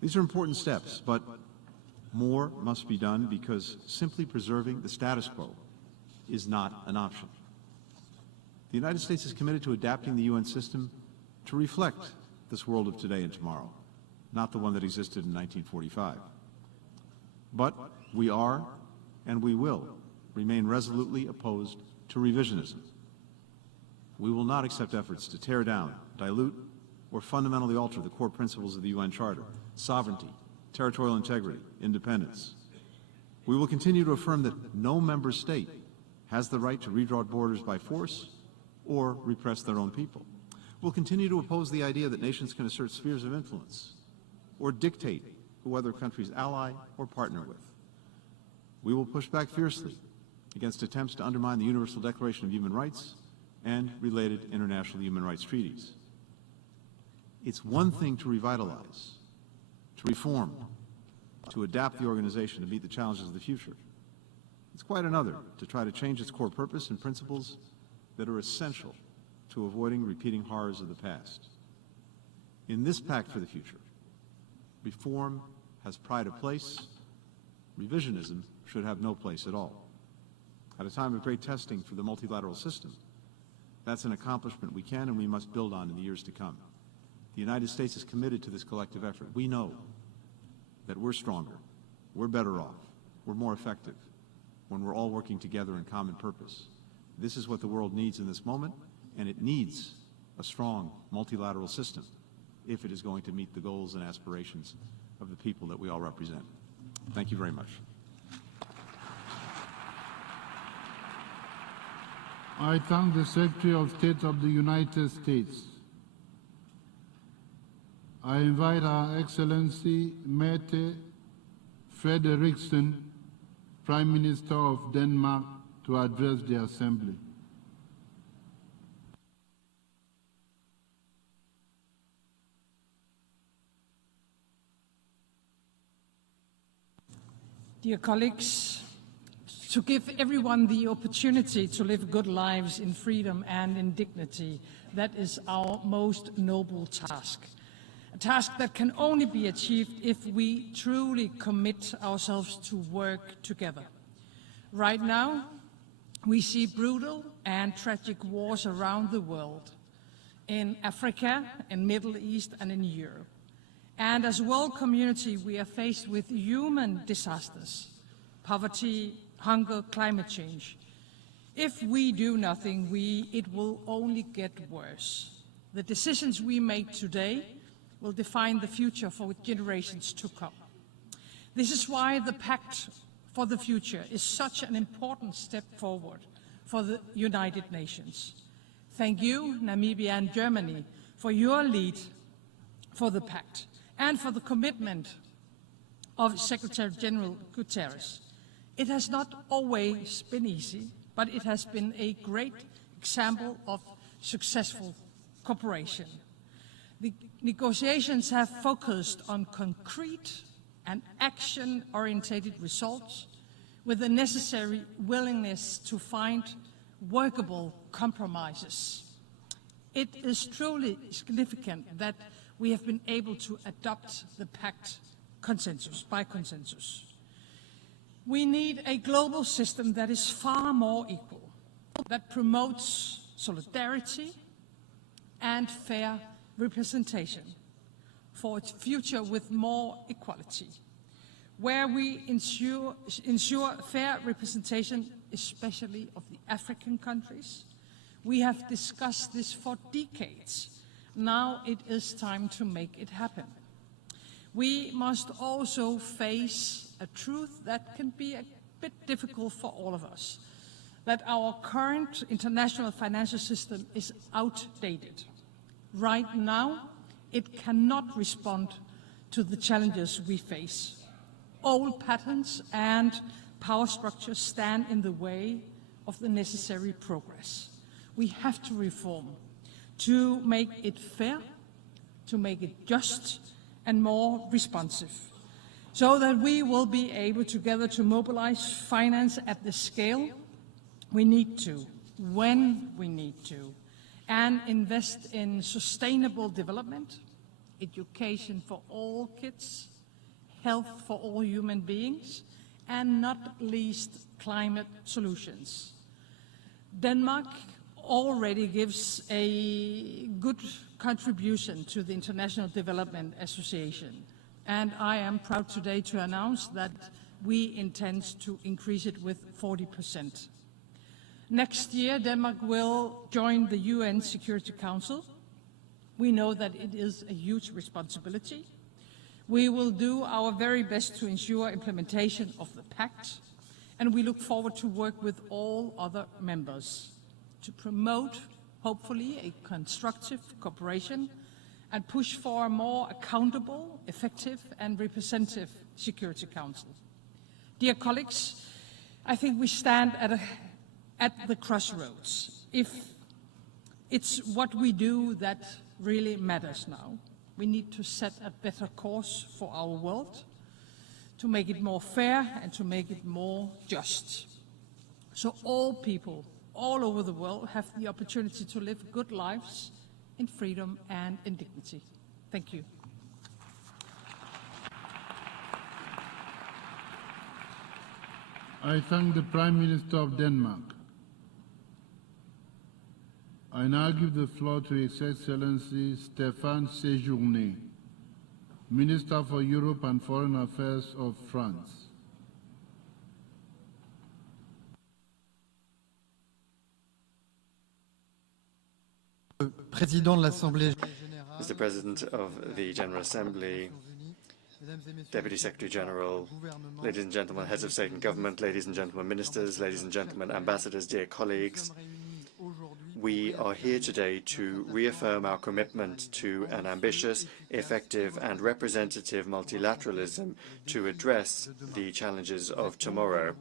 These are important steps, but more must be done because simply preserving the status quo is not an option. The United States is committed to adapting the UN system to reflect this world of today and tomorrow, not the one that existed in 1945. But we are, and we will, remain resolutely opposed to revisionism. We will not accept efforts to tear down, dilute, or fundamentally alter the core principles of the UN Charter: sovereignty, territorial integrity, independence. We will continue to affirm that no member state has the right to redraw borders by force or repress their own people. We'll continue to oppose the idea that nations can assert spheres of influence or dictate who other countries ally or partner with. We will push back fiercely against attempts to undermine the Universal Declaration of Human Rights and related international human rights treaties. It's one thing to revitalize, to reform, to adapt the organization to meet the challenges of the future. It's quite another to try to change its core purpose and principles that are essential to avoiding repeating horrors of the past. In this Pact for the Future, reform has pride of place, revisionism should have no place at all. At a time of great testing for the multilateral system, that's an accomplishment we can and we must build on in the years to come. The United States is committed to this collective effort. We know that we're stronger, we're better off, we're more effective when we're all working together in common purpose. This is what the world needs in this moment, and it needs a strong multilateral system if it is going to meet the goals and aspirations of the people that we all represent. Thank you very much. I thank the Secretary of State of the United States. I invite Her Excellency Mette Frederiksen, Prime Minister of Denmark, to address the Assembly. Dear colleagues, to give everyone the opportunity to live good lives in freedom and in dignity, that is our most noble task. A task that can only be achieved if we truly commit ourselves to work together. Right now, we see brutal and tragic wars around the world, in Africa, in Middle East, and in Europe. And as a world community, we are faced with human disasters, poverty, hunger, climate change. If we do nothing, it will only get worse. The decisions we make today will define the future for generations to come. This is why the Pact for the Future is such an important step forward for the United Nations. Thank you, Namibia and Germany, for your lead for the Pact and for the commitment of Secretary General Guterres. It has not always been easy, but it has been a great example of successful cooperation. The negotiations have focused on concrete and action-oriented results with the necessary willingness to find workable compromises. It is truly significant that we have been able to adopt the Pact by consensus. We need a global system that is far more equal, that promotes solidarity and fair representation for its future with more equality, where we ensure fair representation, especially of the African countries. We have discussed this for decades. Now it is time to make it happen. We must also face a truth that can be a bit difficult for all of us, that our current international financial system is outdated. Right now, it cannot respond to the challenges we face. Old patterns and power structures stand in the way of the necessary progress. We have to reform to make it fair, to make it just and more responsive. so that we will be able together to mobilize finance at the scale we need to, when we need to, and invest in sustainable development, education for all kids, health for all human beings, and not least climate solutions. Denmark already gives a good contribution to the International Development Association, and I am proud today to announce that we intend to increase it with 40%. Next year, Denmark will join the UN Security Council. We know that it is a huge responsibility. We will do our very best to ensure implementation of the Pact, and we look forward to work with all other members to promote, hopefully, a constructive cooperation and push for a more accountable, effective, and representative Security Council. Dear colleagues, I think we stand at the crossroads. If it's what we do that really matters now, we need to set a better course for our world, to make it more fair and to make it more just. So all people all over the world have the opportunity to live good lives in freedom and in dignity. Thank you. I thank the Prime Minister of Denmark. I now give the floor to His Excellency Stéphane Séjourné, Minister for Europe and Foreign Affairs of France. Mr. President of the General Assembly, Deputy Secretary General, ladies and gentlemen, heads of state and government, ladies and gentlemen, ministers, ladies and gentlemen, ambassadors, dear colleagues, we are here today to reaffirm our commitment to an ambitious, effective, and representative multilateralism to address the challenges of tomorrow.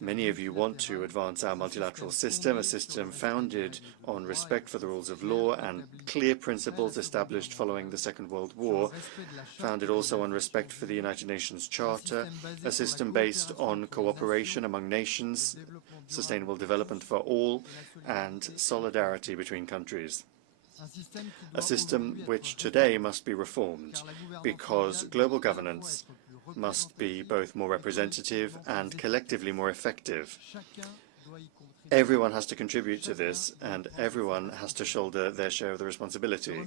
Many of you want to advance our multilateral system, a system founded on respect for the rules of law and clear principles established following the Second World War, founded also on respect for the United Nations Charter, a system based on cooperation among nations, sustainable development for all, and solidarity between countries. A system which today must be reformed because global governance must be both more representative and collectively more effective. Everyone has to contribute to this, and everyone has to shoulder their share of the responsibility.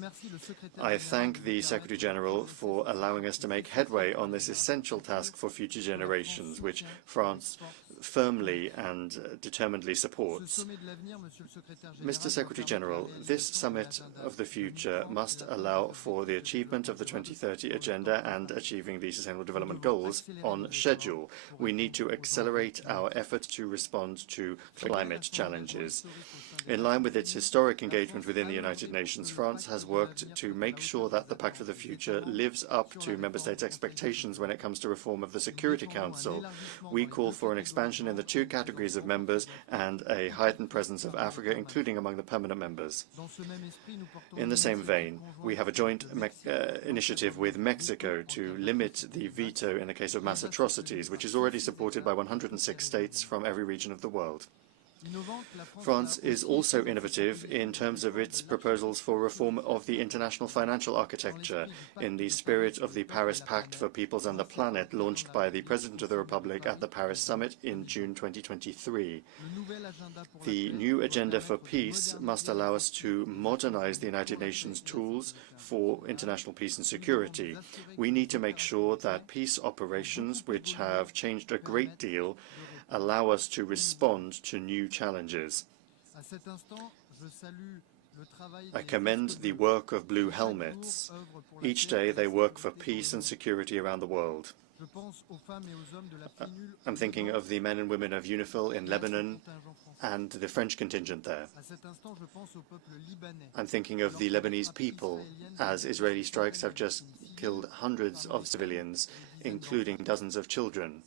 I thank the Secretary General for allowing us to make headway on this essential task for future generations, which France firmly and determinedly supports. Mr. Secretary General, this summit of the future must allow for the achievement of the 2030 agenda and achieving the Sustainable Development Goals on schedule. We need to accelerate our efforts to respond to climate challenges. In line with its historic engagement within the United Nations, France has worked to make sure that the Pact for the Future lives up to Member States' expectations when it comes to reform of the Security Council. We call for an expansion in the two categories of members and a heightened presence of Africa, including among the permanent members. In the same vein, we have a joint initiative with Mexico to limit the veto in the case of mass atrocities, which is already supported by 106 states from every region of the world. France is also innovative in terms of its proposals for reform of the international financial architecture in the spirit of the Paris Pact for Peoples and the Planet, launched by the President of the Republic at the Paris Summit in June 2023. The new agenda for peace must allow us to modernize the United Nations tools for international peace and security. We need to make sure that peace operations, which have changed a great deal, allow us to respond to new challenges. I commend the work of Blue Helmets. Each day they work for peace and security around the world. I'm thinking of the men and women of UNIFIL in Lebanon and the French contingent there. I'm thinking of the Lebanese people, as Israeli strikes have just killed hundreds of civilians, including dozens of children.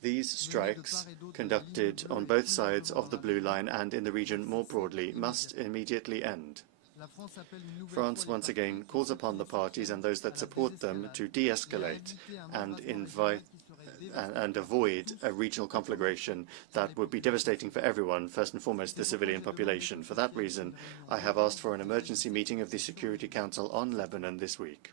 These strikes, conducted on both sides of the Blue Line and in the region more broadly, must immediately end. France once again calls upon the parties and those that support them to de-escalate and avoid a regional conflagration that would be devastating for everyone, first and foremost the civilian population. For that reason, I have asked for an emergency meeting of the Security Council on Lebanon this week.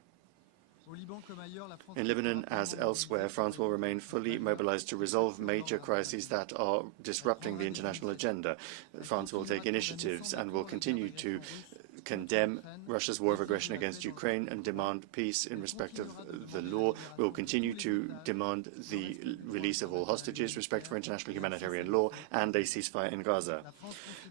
In Lebanon, as elsewhere, France will remain fully mobilized to resolve major crises that are disrupting the international agenda. France will take initiatives and will continue to condemn Russia's war of aggression against Ukraine and demand peace in respect of the law. We will continue to demand the release of all hostages, respect for international humanitarian law, and a ceasefire in Gaza.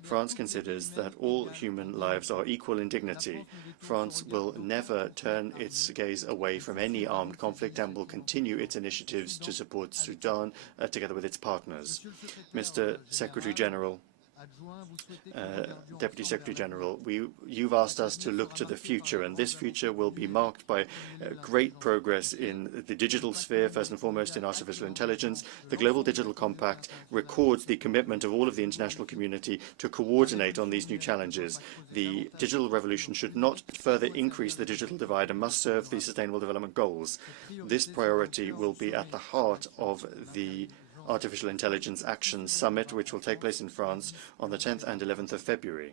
France considers that all human lives are equal in dignity. France will never turn its gaze away from any armed conflict and will continue its initiatives to support Sudan together with its partners. Mr. Secretary General, Deputy Secretary General, you've asked us to look to the future, and this future will be marked by great progress in the digital sphere, first and foremost in artificial intelligence. The Global Digital Compact records the commitment of all of the international community to coordinate on these new challenges. The digital revolution should not further increase the digital divide and must serve the Sustainable Development Goals. This priority will be at the heart of the Artificial Intelligence Action Summit, which will take place in France on the 10th and 11th of February.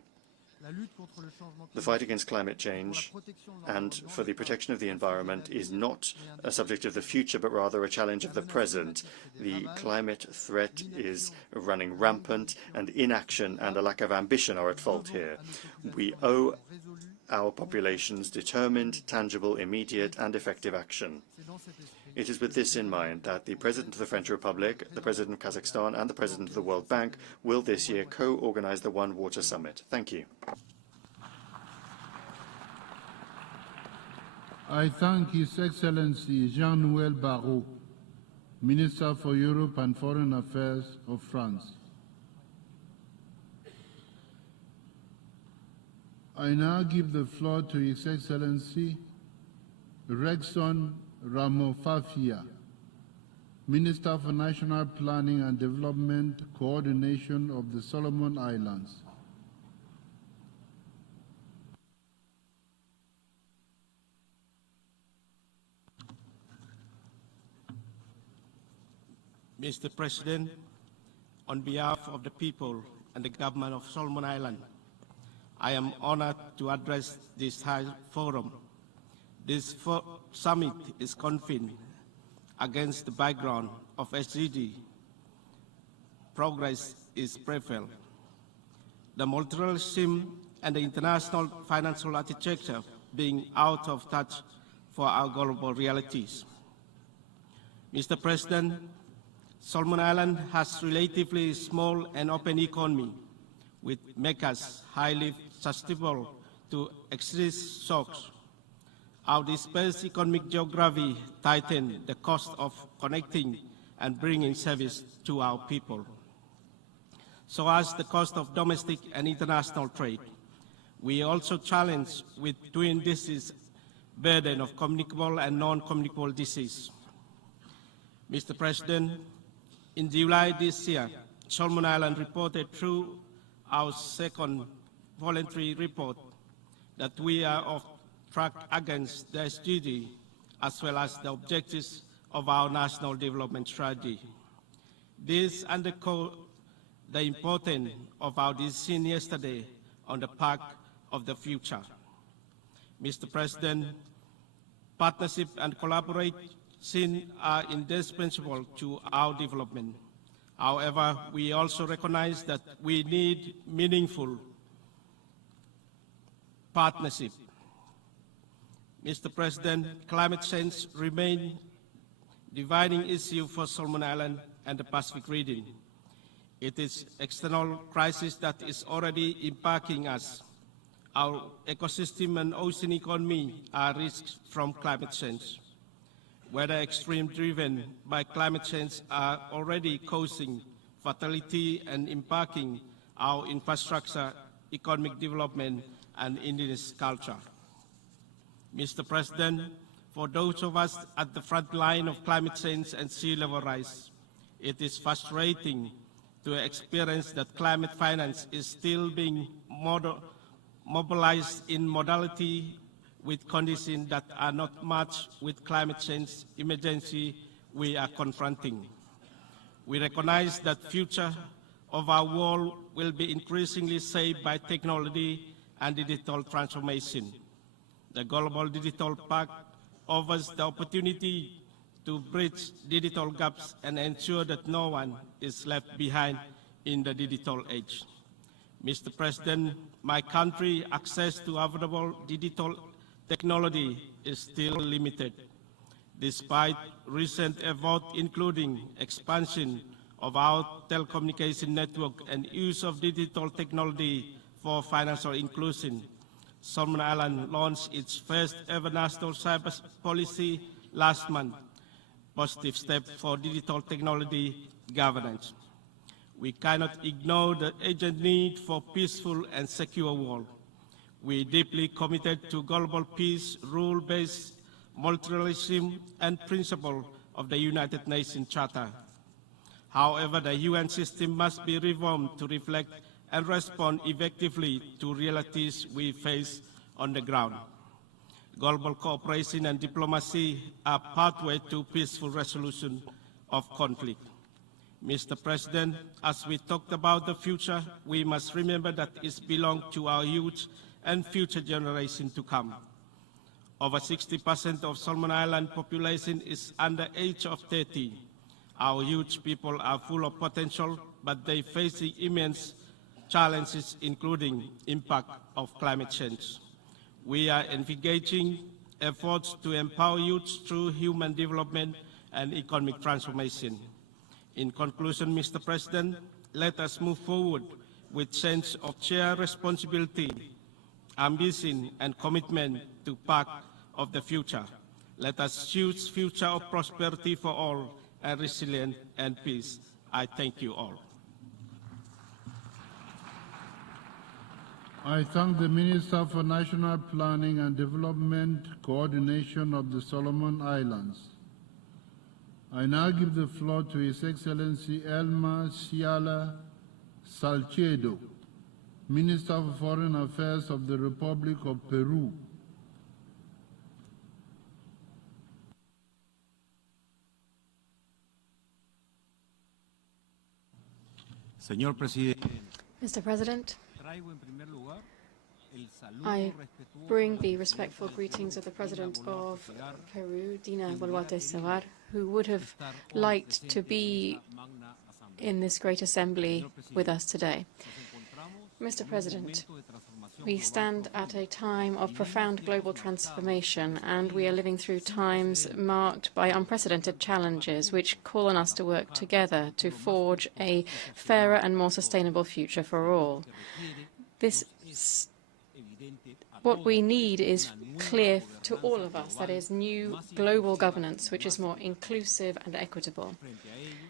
The fight against climate change and for the protection of the environment is not a subject of the future, but rather a challenge of the present. The climate threat is running rampant, and inaction and a lack of ambition are at fault here. We owe our populations determined, tangible, immediate, and effective action. It is with this in mind that the President of the French Republic, the President of Kazakhstan, and the President of the World Bank will this year co-organize the One Water Summit. Thank you. I thank His Excellency Jean-Noël Barrot, Minister for Europe and Foreign Affairs of France. I now give the floor to His Excellency Rexon Ramofafia, Minister for National Planning and Development Coordination of the Solomon Islands. Mr. President, on behalf of the people and the government of Solomon Islands, I am honored to address this high forum. This summit is convened against the background of SDG. Progress is prevalent. The multilateralism and the international financial architecture being out of touch for our global realities. Mr. President, Solomon Islands has relatively small and open economy, which makes us highly susceptible to extreme shocks. Our dispersed economic geography tightens the cost of connecting and bringing service to our people. So as the cost of domestic and international trade, we also challenge with twin disease burden of communicable and non-communicable disease. Mr. President, in July this year, Solomon Islands reported through our second voluntary report that we are off track against the SDG as well as the objectives of our national development strategy. This underscores the importance of our decision yesterday on the Pact of the future. Mr. President, partnership and collaboration are indispensable to our development. However, we also recognize that we need meaningful partnership. Mr. President, climate change remains a dividing issue for Solomon Islands and the Pacific region. It is an external crisis that is already impacting us. Our ecosystem and ocean economy are risks from climate change. Weather extremes driven by climate change are already causing fatality and impacting our infrastructure, economic development, and indigenous culture. Mr. President, for those of us at the front line of climate change and sea level rise, it is frustrating to experience that climate finance is still being mobilized in modality with conditions that are not matched with climate change emergency we are confronting. We recognize that the future of our world will be increasingly shaped by technology and digital transformation. The Global Digital Pact offers the opportunity to bridge digital gaps and ensure that no one is left behind in the digital age. Mr. President, my country's access to available digital technology is still limited, despite recent efforts including expansion of our telecommunication network and use of digital technology for financial inclusion. Solomon Islands launched its first ever national cyber policy last month, positive step for digital technology governance. We cannot ignore the urgent need for peaceful and secure world. We are deeply committed to global peace, rule-based multilateralism, and principle of the United Nations Charter. However, the UN system must be reformed to reflect and respond effectively to realities we face on the ground. Global cooperation and diplomacy are pathway to peaceful resolution of conflict. Mr. President, as we talked about the future, we must remember that it belongs to our youth and future generations to come. Over 60% of Solomon Island population is under the age of 30. Our youth people are full of potential, but they face immense challenges, including impact of climate change. We are engaging efforts to empower youth through human development and economic transformation. In conclusion, Mr. President, let us move forward with sense of shared responsibility, ambition, and commitment to Pact of the future. Let us choose future of prosperity for all and resilience and peace. I thank you all. I thank the Minister for National Planning and Development Coordination of the Solomon Islands. I now give the floor to His Excellency Elma Ciala Salcedo, Minister for Foreign Affairs of the Republic of Peru. Señor Presidente, Mr. President, I bring the respectful greetings of the President of Peru, Dina Boluarte Serrar, who would have liked to be in this great assembly with us today. Mr. President, we stand at a time of profound global transformation, and we are living through times marked by unprecedented challenges which call on us to work together to forge a fairer and more sustainable future for all. What we need is clear to all of us, that is new global governance, which is more inclusive and equitable.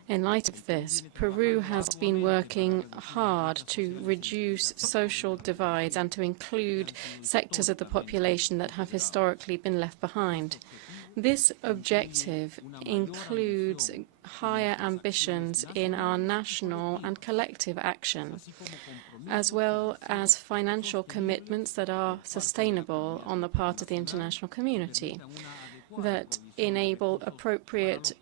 In light of this, Peru has been working hard to reduce social divides and to include sectors of the population that have historically been left behind. This objective includes higher ambitions in our national and collective action, as well as financial commitments that are sustainable on the part of the international community, that enable appropriate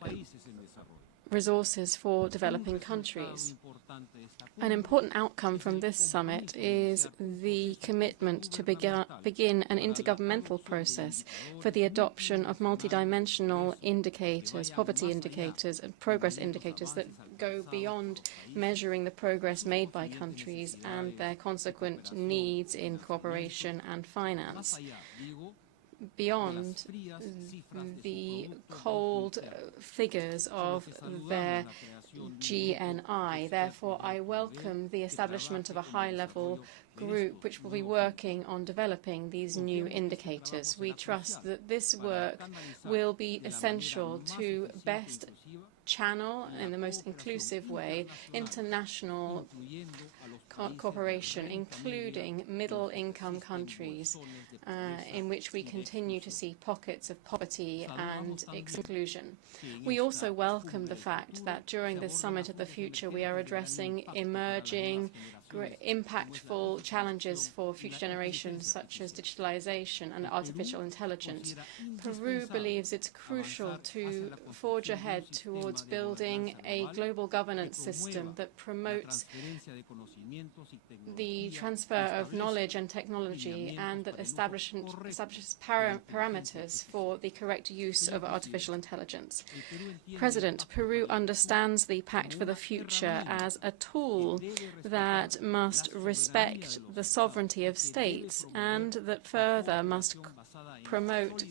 resources for developing countries. An important outcome from this summit is the commitment to begin an intergovernmental process for the adoption of multidimensional indicators, poverty indicators, and progress indicators that go beyond measuring the progress made by countries and their consequent needs in cooperation and finance, beyond the cold figures of their GNI. Therefore, I welcome the establishment of a high-level group which will be working on developing these new indicators. We trust that this work will be essential to best channel, in the most inclusive way, international cooperation, including middle-income countries, in which we continue to see pockets of poverty and exclusion. We also welcome the fact that during this Summit of the Future we are addressing emerging impactful challenges for future generations, such as digitalization and artificial intelligence. Peru believes it's crucial to forge ahead towards building a global governance system that promotes the transfer of knowledge and technology and that establishes parameters for the correct use of artificial intelligence. President, Peru understands the Pact for the Future as a tool that must respect the sovereignty of states and that further must promote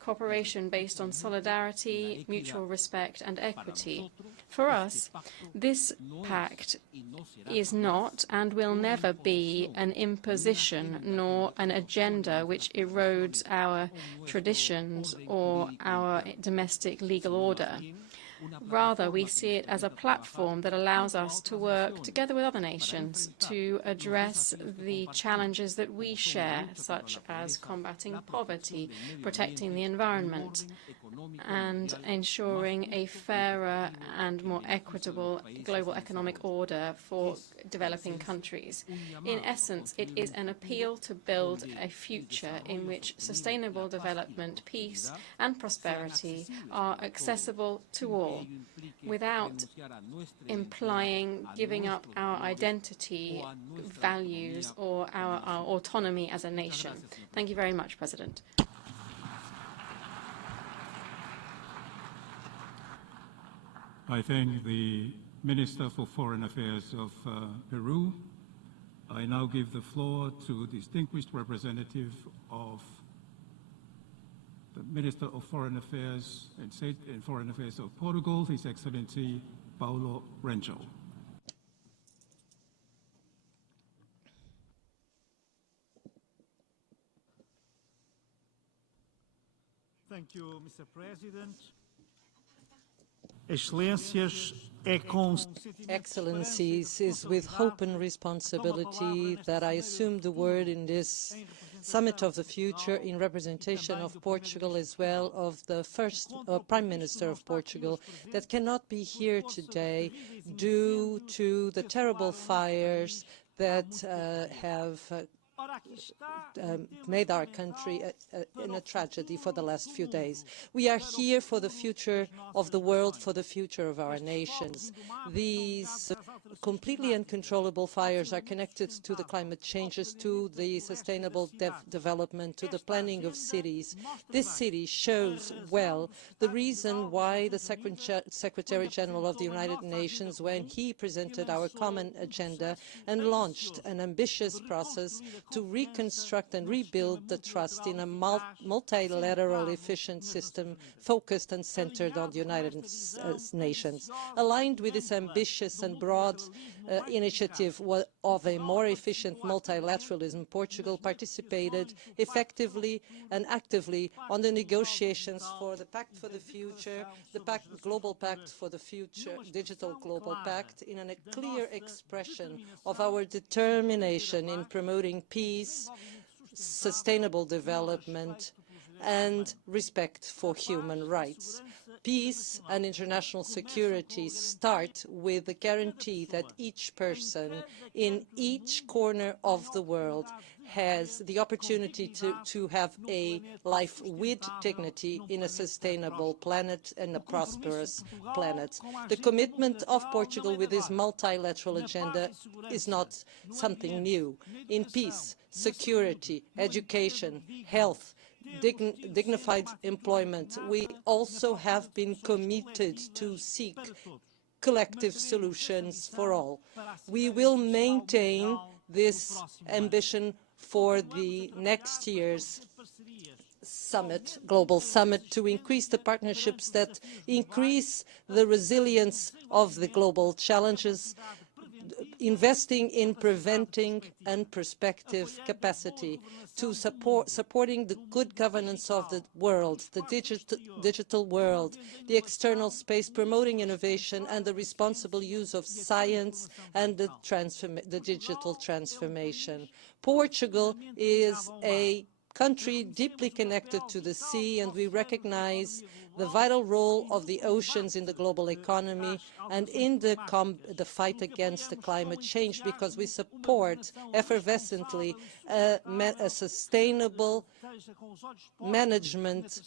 cooperation based on solidarity, mutual respect and equity. For us, this pact is not and will never be an imposition nor an agenda which erodes our traditions or our domestic legal order. Rather, we see it as a platform that allows us to work together with other nations to address the challenges that we share, such as combating poverty, protecting the environment, and ensuring a fairer and more equitable global economic order for developing countries. In essence, it is an appeal to build a future in which sustainable development, peace, and prosperity are accessible to all, without implying giving up our identity, values, or our autonomy as a nation. Thank you very much, President. I thank the Minister for Foreign Affairs of Peru. I now give the floor to distinguished representative of the Minister of Foreign Affairs and State and Foreign Affairs of Portugal, His Excellency Paulo Rangel. Thank you, Mr. President. Excellencies, is with hope and responsibility that I assume the word in this Summit of the Future in representation of Portugal as well of the first Prime Minister of Portugal that cannot be here today due to the terrible fires that have made our country in a tragedy for the last few days. We are here for the future of the world, for the future of our nations. These completely uncontrollable fires are connected to the climate changes, to the sustainable development, to the planning of cities. This city shows well the reason why the Secretary General of the United Nations, when he presented our common agenda and launched an ambitious process to reconstruct and rebuild the trust in a multilateral efficient system focused and centered on the United Nations. Aligned with this ambitious and broad initiative of a more efficient multilateralism, Portugal participated effectively and actively on the negotiations for the Pact for the Future, the Global Pact for the Future, Digital Global Pact, in a clear expression of our determination in promoting peace, sustainable development, and respect for human rights. Peace and international security start with the guarantee that each person in each corner of the world has the opportunity to have a life with dignity in a sustainable planet and a prosperous planet. The commitment of Portugal with this multilateral agenda is not something new. In peace, security, education, health, dignified employment, we also have been committed to seek collective solutions for all. We will maintain this ambition for the next year's summit, global summit, to increase the partnerships that increase the resilience of the global challenges, investing in preventing and perspective capacity, to supporting the good governance of the world, the digital world, the external space, promoting innovation and the responsible use of science and the digital transformation. Portugal is a country deeply connected to the sea, and we recognize the vital role of the oceans in the global economy and in the fight against the climate change, because we support effervescently a sustainable management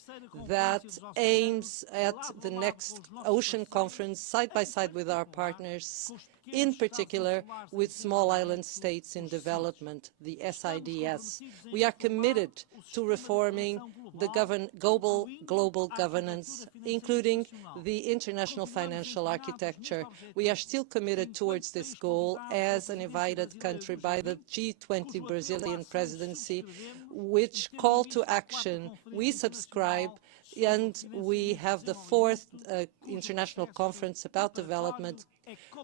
that aims at the next ocean conference side by side with our partners, in particular with small island states in development, the SIDS. We are committed to reforming the global governance, including the international financial architecture. We are still committed towards this goal as an invited country by the G20 Brazilian presidency, which call to action we subscribe, and we have the 4th International Conference about Development,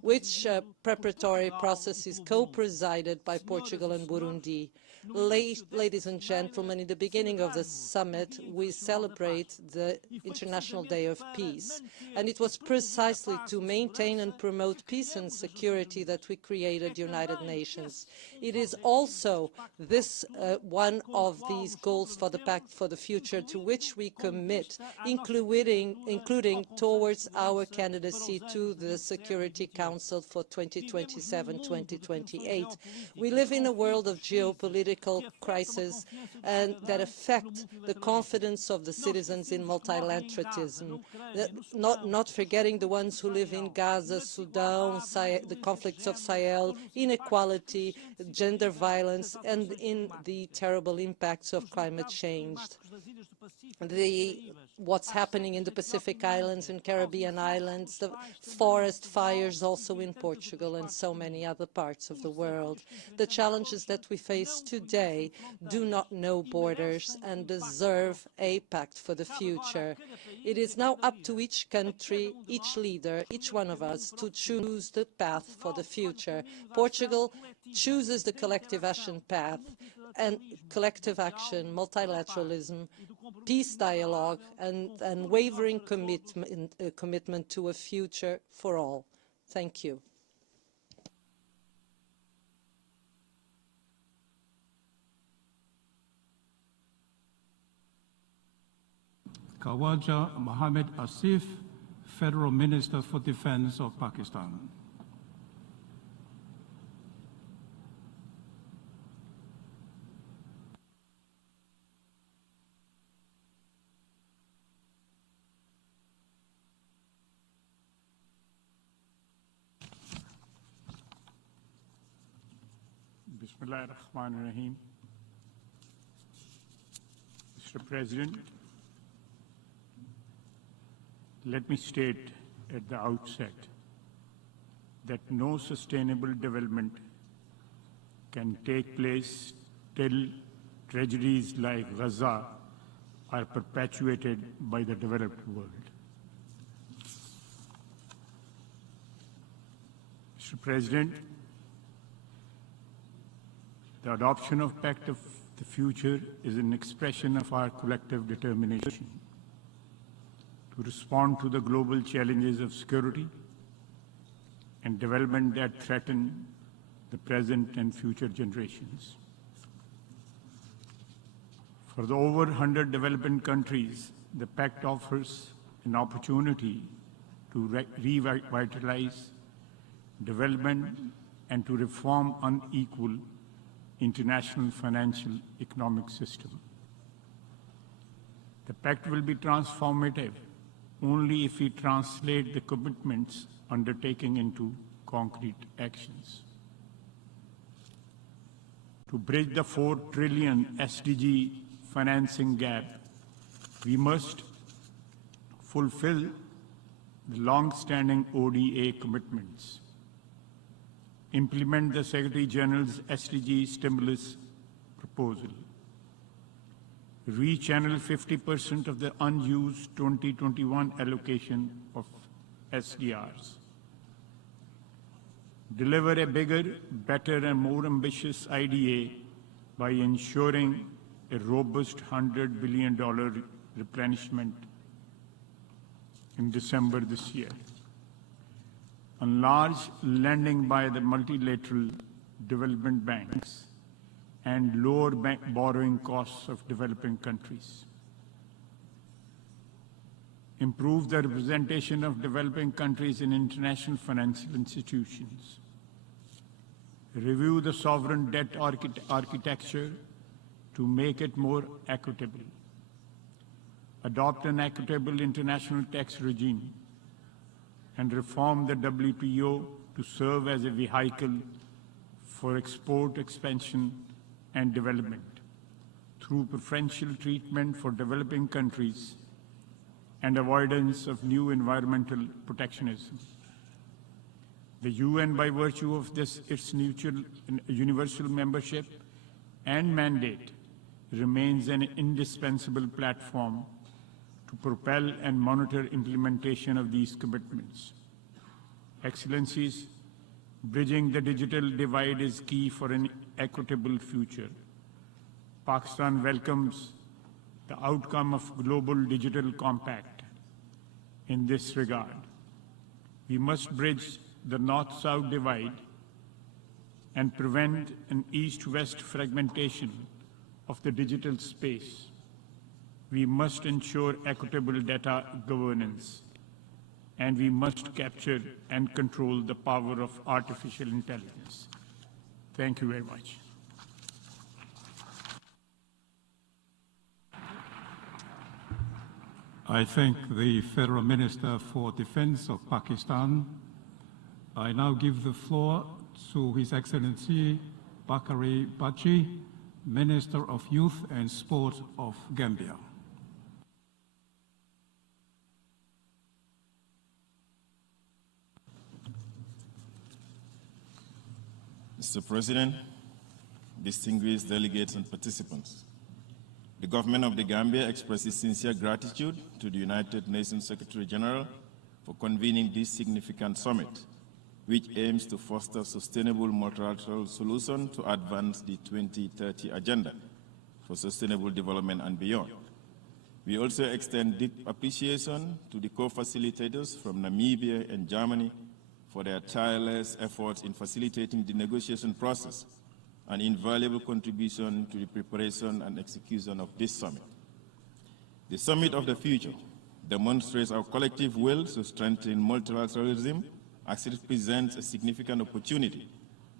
which preparatory process is co-presided by Portugal and Burundi. Ladies and gentlemen, in the beginning of the summit, we celebrate the International Day of Peace. And it was precisely to maintain and promote peace and security that we created the United Nations. It is also this one of these goals for the Pact for the Future to which we commit, including towards our candidacy to the Security Council for 2027-2028. We live in a world of geopolitical crises and that affect the confidence of the citizens in multilateralism, not forgetting the ones who live in Gaza, Sudan, the conflicts of Sahel, inequality, gender violence, and in the terrible impacts of climate change. What's happening in the Pacific Islands and Caribbean islands, the forest fires also in Portugal and so many other parts of the world. The challenges that we face today do not know borders and deserve a pact for the future. It is now up to each country, each leader, each one of us to choose the path for the future. Portugal chooses the collective action path, and collective action, multilateralism, peace dialogue, and unwavering commitment to a future for all. Thank you. Khawaja Mohammed Asif, Federal Minister for Defense of Pakistan. Bismillahirrahmanirrahim. Mr. President, let me state at the outset that no sustainable development can take place till tragedies like Gaza are perpetuated by the developed world. Mr. President, the adoption of Pact of the Future is an expression of our collective determination to respond to the global challenges of security and development that threaten the present and future generations. For the over 100 developing countries, the Pact offers an opportunity to revitalize development and to reform unequal international financial economic system. The Pact will be transformative only if we translate the commitments undertaken into concrete actions. To bridge the 4 trillion SDG financing gap, we must fulfill the long-standing ODA commitments, implement the Secretary General's SDG stimulus proposal, rechannel 50% of the unused 2021 allocation of SDRs, deliver a bigger, better, and more ambitious IDA by ensuring a robust $100 billion replenishment in December this year, enlarge lending by the multilateral development banks, and lower bank borrowing costs of developing countries. improve the representation of developing countries in international financial institutions, review the sovereign debt architecture to make it more equitable, adopt an equitable international tax regime, and reform the WTO to serve as a vehicle for export expansion and development through preferential treatment for developing countries and avoidance of new environmental protectionism. The UN, by virtue of its universal membership and mandate, remains an indispensable platform to propel and monitor implementation of these commitments. Excellencies, bridging the digital divide is key for an equitable future. Pakistan welcomes the outcome of Global Digital Compact in this regard. We must bridge the North-South divide and prevent an East-West fragmentation of the digital space. We must ensure equitable data governance, and we must capture and control the power of artificial intelligence. Thank you very much. I thank the Federal Minister for Defense of Pakistan. I now give the floor to His Excellency Bakari Bachi, Minister of Youth and Sport of Gambia. Mr. President, distinguished delegates and participants, the government of the Gambia expresses sincere gratitude to the United Nations Secretary General for convening this significant summit, which aims to foster sustainable multilateral solutions to advance the 2030 Agenda for Sustainable Development and beyond. We also extend deep appreciation to the co-facilitators from Namibia and Germany for their tireless efforts in facilitating the negotiation process, an invaluable contribution to the preparation and execution of this summit. The Summit of the Future demonstrates our collective will to strengthen multilateralism as it presents a significant opportunity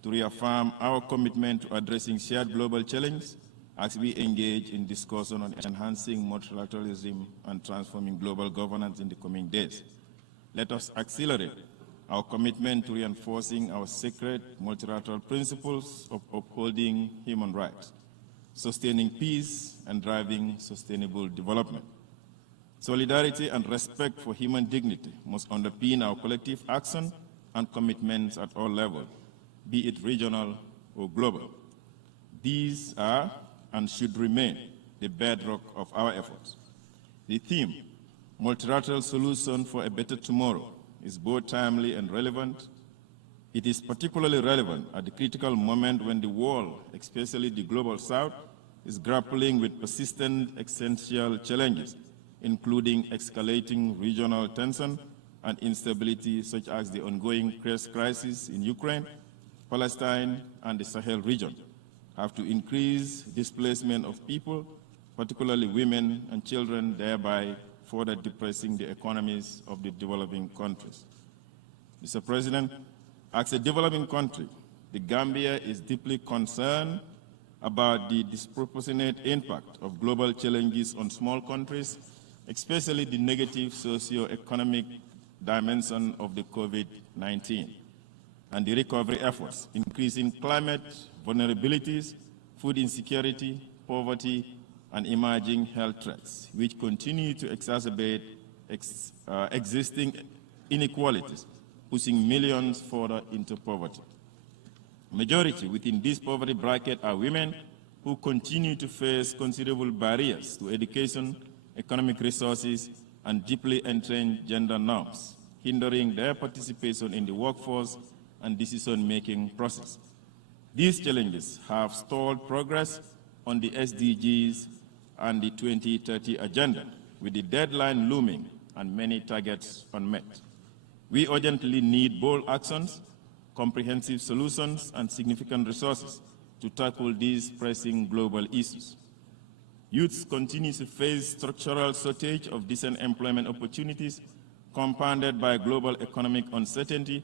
to reaffirm our commitment to addressing shared global challenges as we engage in discussion on enhancing multilateralism and transforming global governance in the coming days. Let us accelerate our commitment to reinforcing our sacred multilateral principles of upholding human rights, sustaining peace, and driving sustainable development. Solidarity and respect for human dignity must underpin our collective action and commitments at all levels, be it regional or global. These are and should remain the bedrock of our efforts. The theme, Multilateral Solution for a Better Tomorrow, is both timely and relevant. It is particularly relevant at the critical moment when the world, especially the Global South, is grappling with persistent existential challenges, including escalating regional tension and instability such as the ongoing crisis in Ukraine, Palestine, and the Sahel region, have to increase displacement of people, particularly women and children, thereby further depressing the economies of the developing countries. Mr. President, as a developing country, the Gambia is deeply concerned about the disproportionate impact of global challenges on small countries, especially the negative socio-economic dimension of the COVID-19 and the recovery efforts, increasing climate vulnerabilities, food insecurity, poverty, and emerging health threats, which continue to exacerbate existing inequalities, pushing millions further into poverty. Majority within this poverty bracket are women who continue to face considerable barriers to education, economic resources, and deeply entrenched gender norms, hindering their participation in the workforce and decision-making process. These challenges have stalled progress on the SDGs and the 2030 Agenda, with the deadline looming and many targets unmet. We urgently need bold actions, comprehensive solutions, and significant resources to tackle these pressing global issues. Youths continue to face structural shortage of decent employment opportunities, compounded by global economic uncertainty,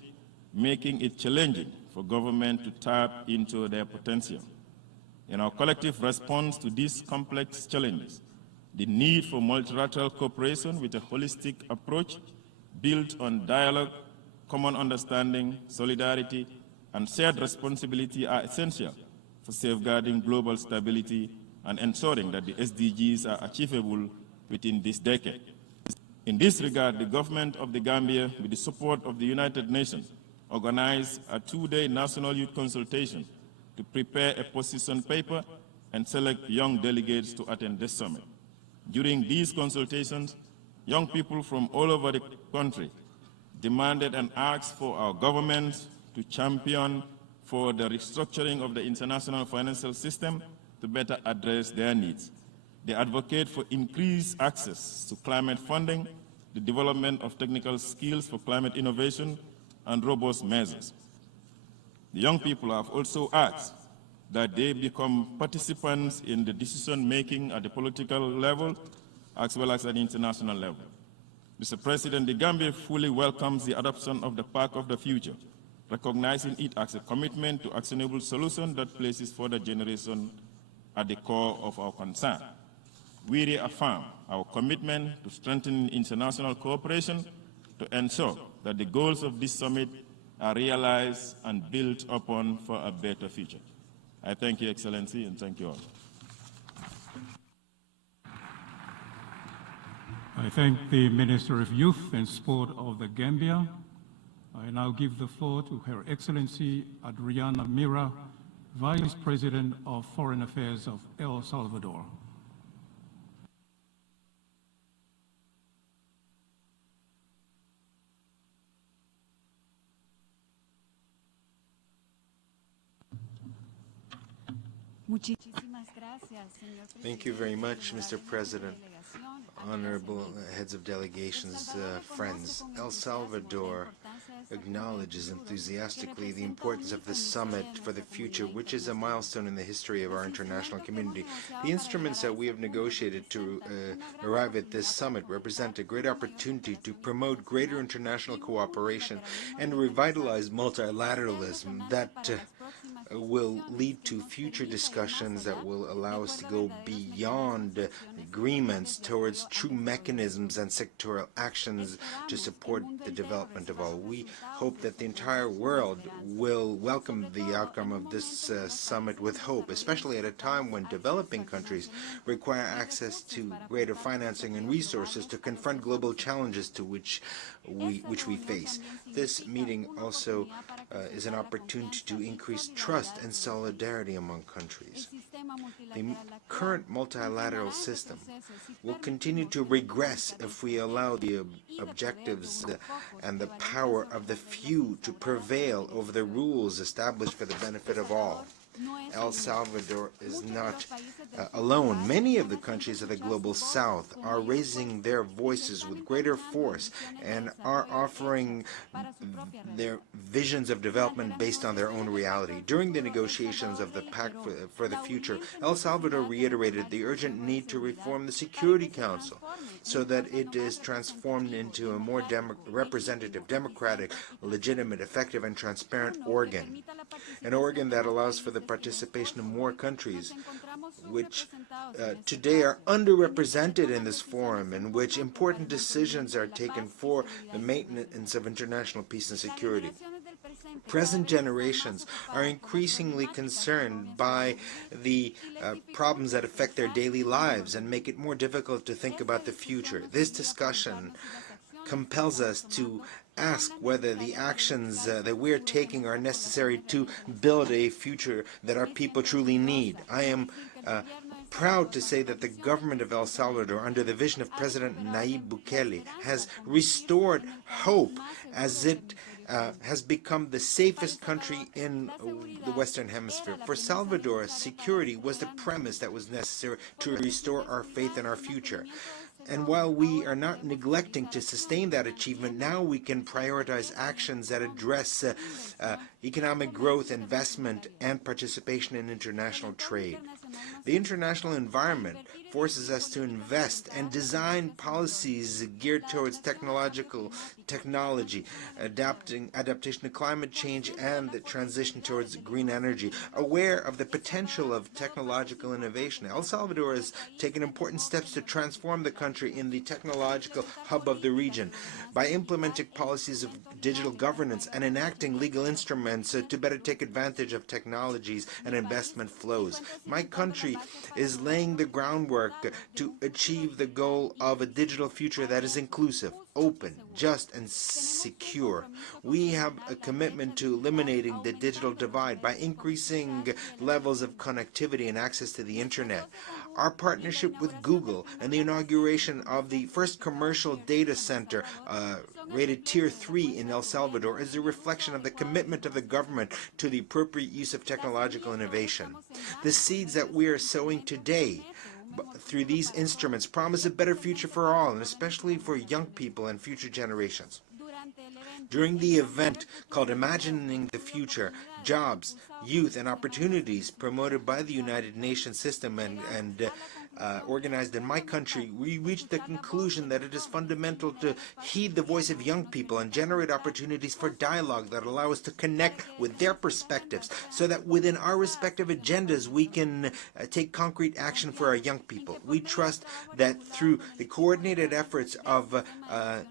making it challenging for government to tap into their potential. In our collective response to these complex challenges, the need for multilateral cooperation with a holistic approach built on dialogue, common understanding, solidarity, and shared responsibility are essential for safeguarding global stability and ensuring that the SDGs are achievable within this decade. In this regard, the government of the Gambia, with the support of the United Nations, organized a two-day national youth consultation to prepare a position paper and select young delegates to attend this summit. During these consultations, young people from all over the country demanded and asked for our governments to champion for the restructuring of the international financial system to better address their needs. They advocate for increased access to climate funding, the development of technical skills for climate innovation, and robust measures. The young people have also asked that they become participants in the decision-making at the political level as well as at the international level. Mr. President, the Gambia fully welcomes the adoption of the Pact of the Future, recognizing it as a commitment to actionable solution that places further generation at the core of our concern. We reaffirm our commitment to strengthening international cooperation to ensure that the goals of this summit are realized and built upon for a better future. I thank you, Excellency, and thank you all. I thank the Minister of Youth and Sport of the Gambia. I now give the floor to Her Excellency Adriana Mira, Vice President of Foreign Affairs of El Salvador. Thank you very much, Mr. President. Honorable heads of delegations, friends, El Salvador acknowledges enthusiastically the importance of this summit for the future, which is a milestone in the history of our international community. The instruments that we have negotiated to arrive at this summit represent a great opportunity to promote greater international cooperation and revitalize multilateralism that will lead to future discussions that will allow us to go beyond agreements towards true mechanisms and sectoral actions to support the development of all. We hope that the entire world will welcome the outcome of this summit with hope, especially at a time when developing countries require access to greater financing and resources to confront global challenges to which we face. This meeting also is an opportunity to increase trust and solidarity among countries. The current multilateral system will continue to regress if we allow the objectives and the power of the few to prevail over the rules established for the benefit of all. El Salvador is not alone. Many of the countries of the global south are raising their voices with greater force and are offering their visions of development based on their own reality. During the negotiations of the Pact for the Future, El Salvador reiterated the urgent need to reform the Security Council so that it is transformed into a more representative, democratic, legitimate, effective, and transparent organ. An organ that allows for the participation of more countries, which today are underrepresented in this forum, in which important decisions are taken for the maintenance of international peace and security. Present generations are increasingly concerned by the problems that affect their daily lives and make it more difficult to think about the future. This discussion compels us to ask whether the actions that we're taking are necessary to build a future that our people truly need. I am proud to say that the government of El Salvador, under the vision of President Nayib Bukele, has restored hope as it has become the safest country in the Western Hemisphere. For Salvador, security was the premise that was necessary to restore our faith in our future. And while we are not neglecting to sustain that achievement, now we can prioritize actions that address economic growth, investment, and participation in international trade. The international environment forces us to invest and design policies geared towards technology, adaptation to climate change, and the transition towards green energy. Aware of the potential of technological innovation, El Salvador has taken important steps to transform the country in the technological hub of the region by implementing policies of digital governance and enacting legal instruments to better take advantage of technologies and investment flows. My country is laying the groundwork to achieve the goal of a digital future that is inclusive, open, just, and secure. We have a commitment to eliminating the digital divide by increasing levels of connectivity and access to the internet. Our partnership with Google and the inauguration of the first commercial data center rated Tier 3 in El Salvador is a reflection of the commitment of the government to the appropriate use of technological innovation. The seeds that we are sowing today through these instruments promise a better future for all, and especially for young people and future generations. During the event called Imagining the Future, Jobs, Youth, and Opportunities, promoted by the United Nations system and organized in my country, we reached the conclusion that it is fundamental to heed the voice of young people and generate opportunities for dialogue that allow us to connect with their perspectives, so that within our respective agendas we can take concrete action for our young people. We trust that through the coordinated efforts of the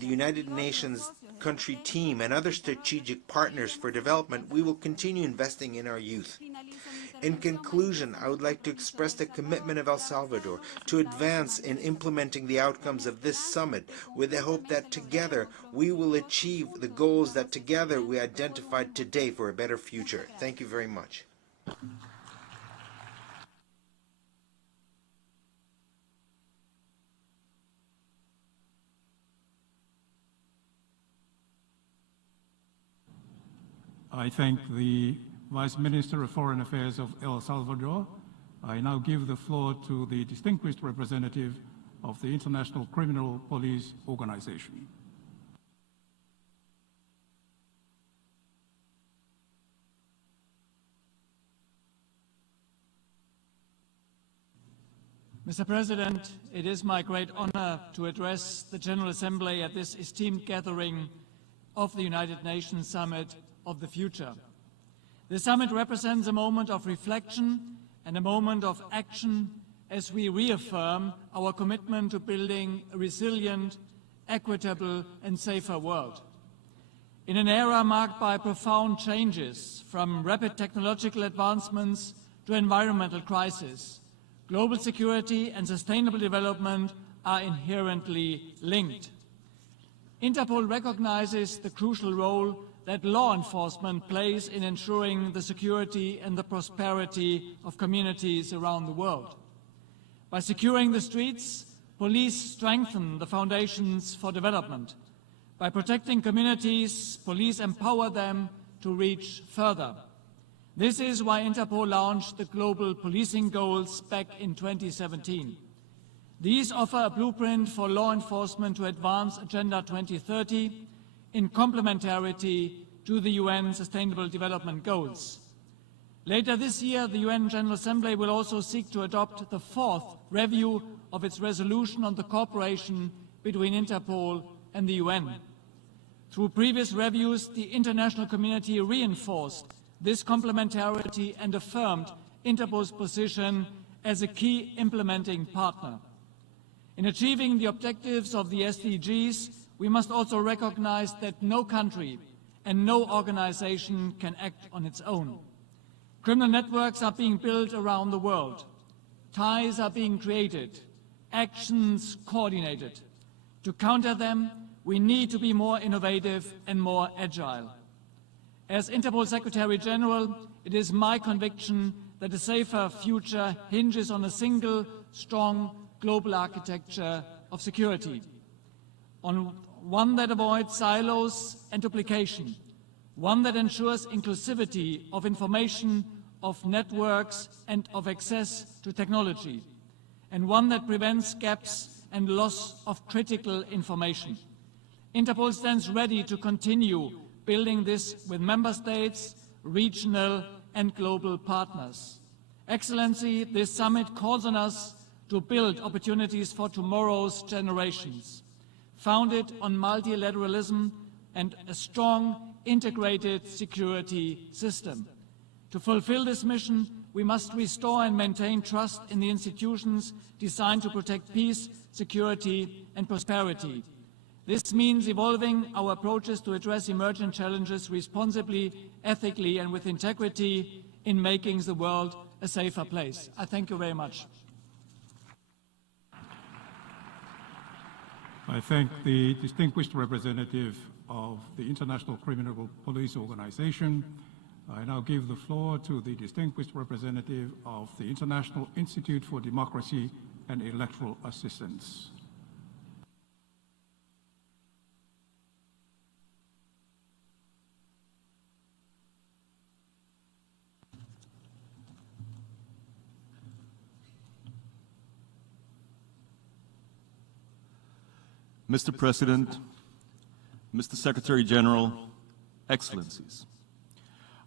United Nations country team and other strategic partners for development, we will continue investing in our youth. In conclusion, I would like to express the commitment of El Salvador to advance in implementing the outcomes of this summit, with the hope that together we will achieve the goals that together we identified today for a better future. Thank you very much. I thank the Vice Minister of Foreign Affairs of El Salvador. I now give the floor to the distinguished representative of the International Criminal Police Organization. Mr. President, it is my great honor to address the General Assembly at this esteemed gathering of the United Nations Summit of the Future. The summit represents a moment of reflection and a moment of action as we reaffirm our commitment to building a resilient, equitable, and safer world. In an era marked by profound changes, from rapid technological advancements to environmental crisis, global security and sustainable development are inherently linked. Interpol recognizes the crucial role that law enforcement plays in ensuring the security and the prosperity of communities around the world. By securing the streets, police strengthen the foundations for development. By protecting communities, police empower them to reach further. This is why Interpol launched the Global Policing Goals back in 2017. These offer a blueprint for law enforcement to advance Agenda 2030 in complementarity to the UN Sustainable Development Goals. Later this year, the UN General Assembly will also seek to adopt the fourth review of its resolution on the cooperation between Interpol and the UN. Through previous reviews, the international community reinforced this complementarity and affirmed Interpol's position as a key implementing partner. In achieving the objectives of the SDGs, we must also recognize that no country and no organization can act on its own. Criminal networks are being built around the world. Ties are being created, actions coordinated. To counter them, we need to be more innovative and more agile. As Interpol Secretary General, it is my conviction that a safer future hinges on a single, strong global architecture of security, on one that avoids silos and duplication, one that ensures inclusivity of information, of networks, and of access to technology, and one that prevents gaps and loss of critical information. Interpol stands ready to continue building this with member states, regional, and global partners. Excellency, this summit calls on us to build opportunities for tomorrow's generations, founded on multilateralism and a strong integrated security system. To fulfill this mission, we must restore and maintain trust in the institutions designed to protect peace, security, and prosperity. This means evolving our approaches to address emerging challenges responsibly, ethically, and with integrity in making the world a safer place. I thank you very much. I thank the distinguished representative of the International Criminal Police Organization. I now give the floor to the distinguished representative of the International Institute for Democracy and Electoral Assistance. Mr. President, Mr. Secretary General, Excellencies,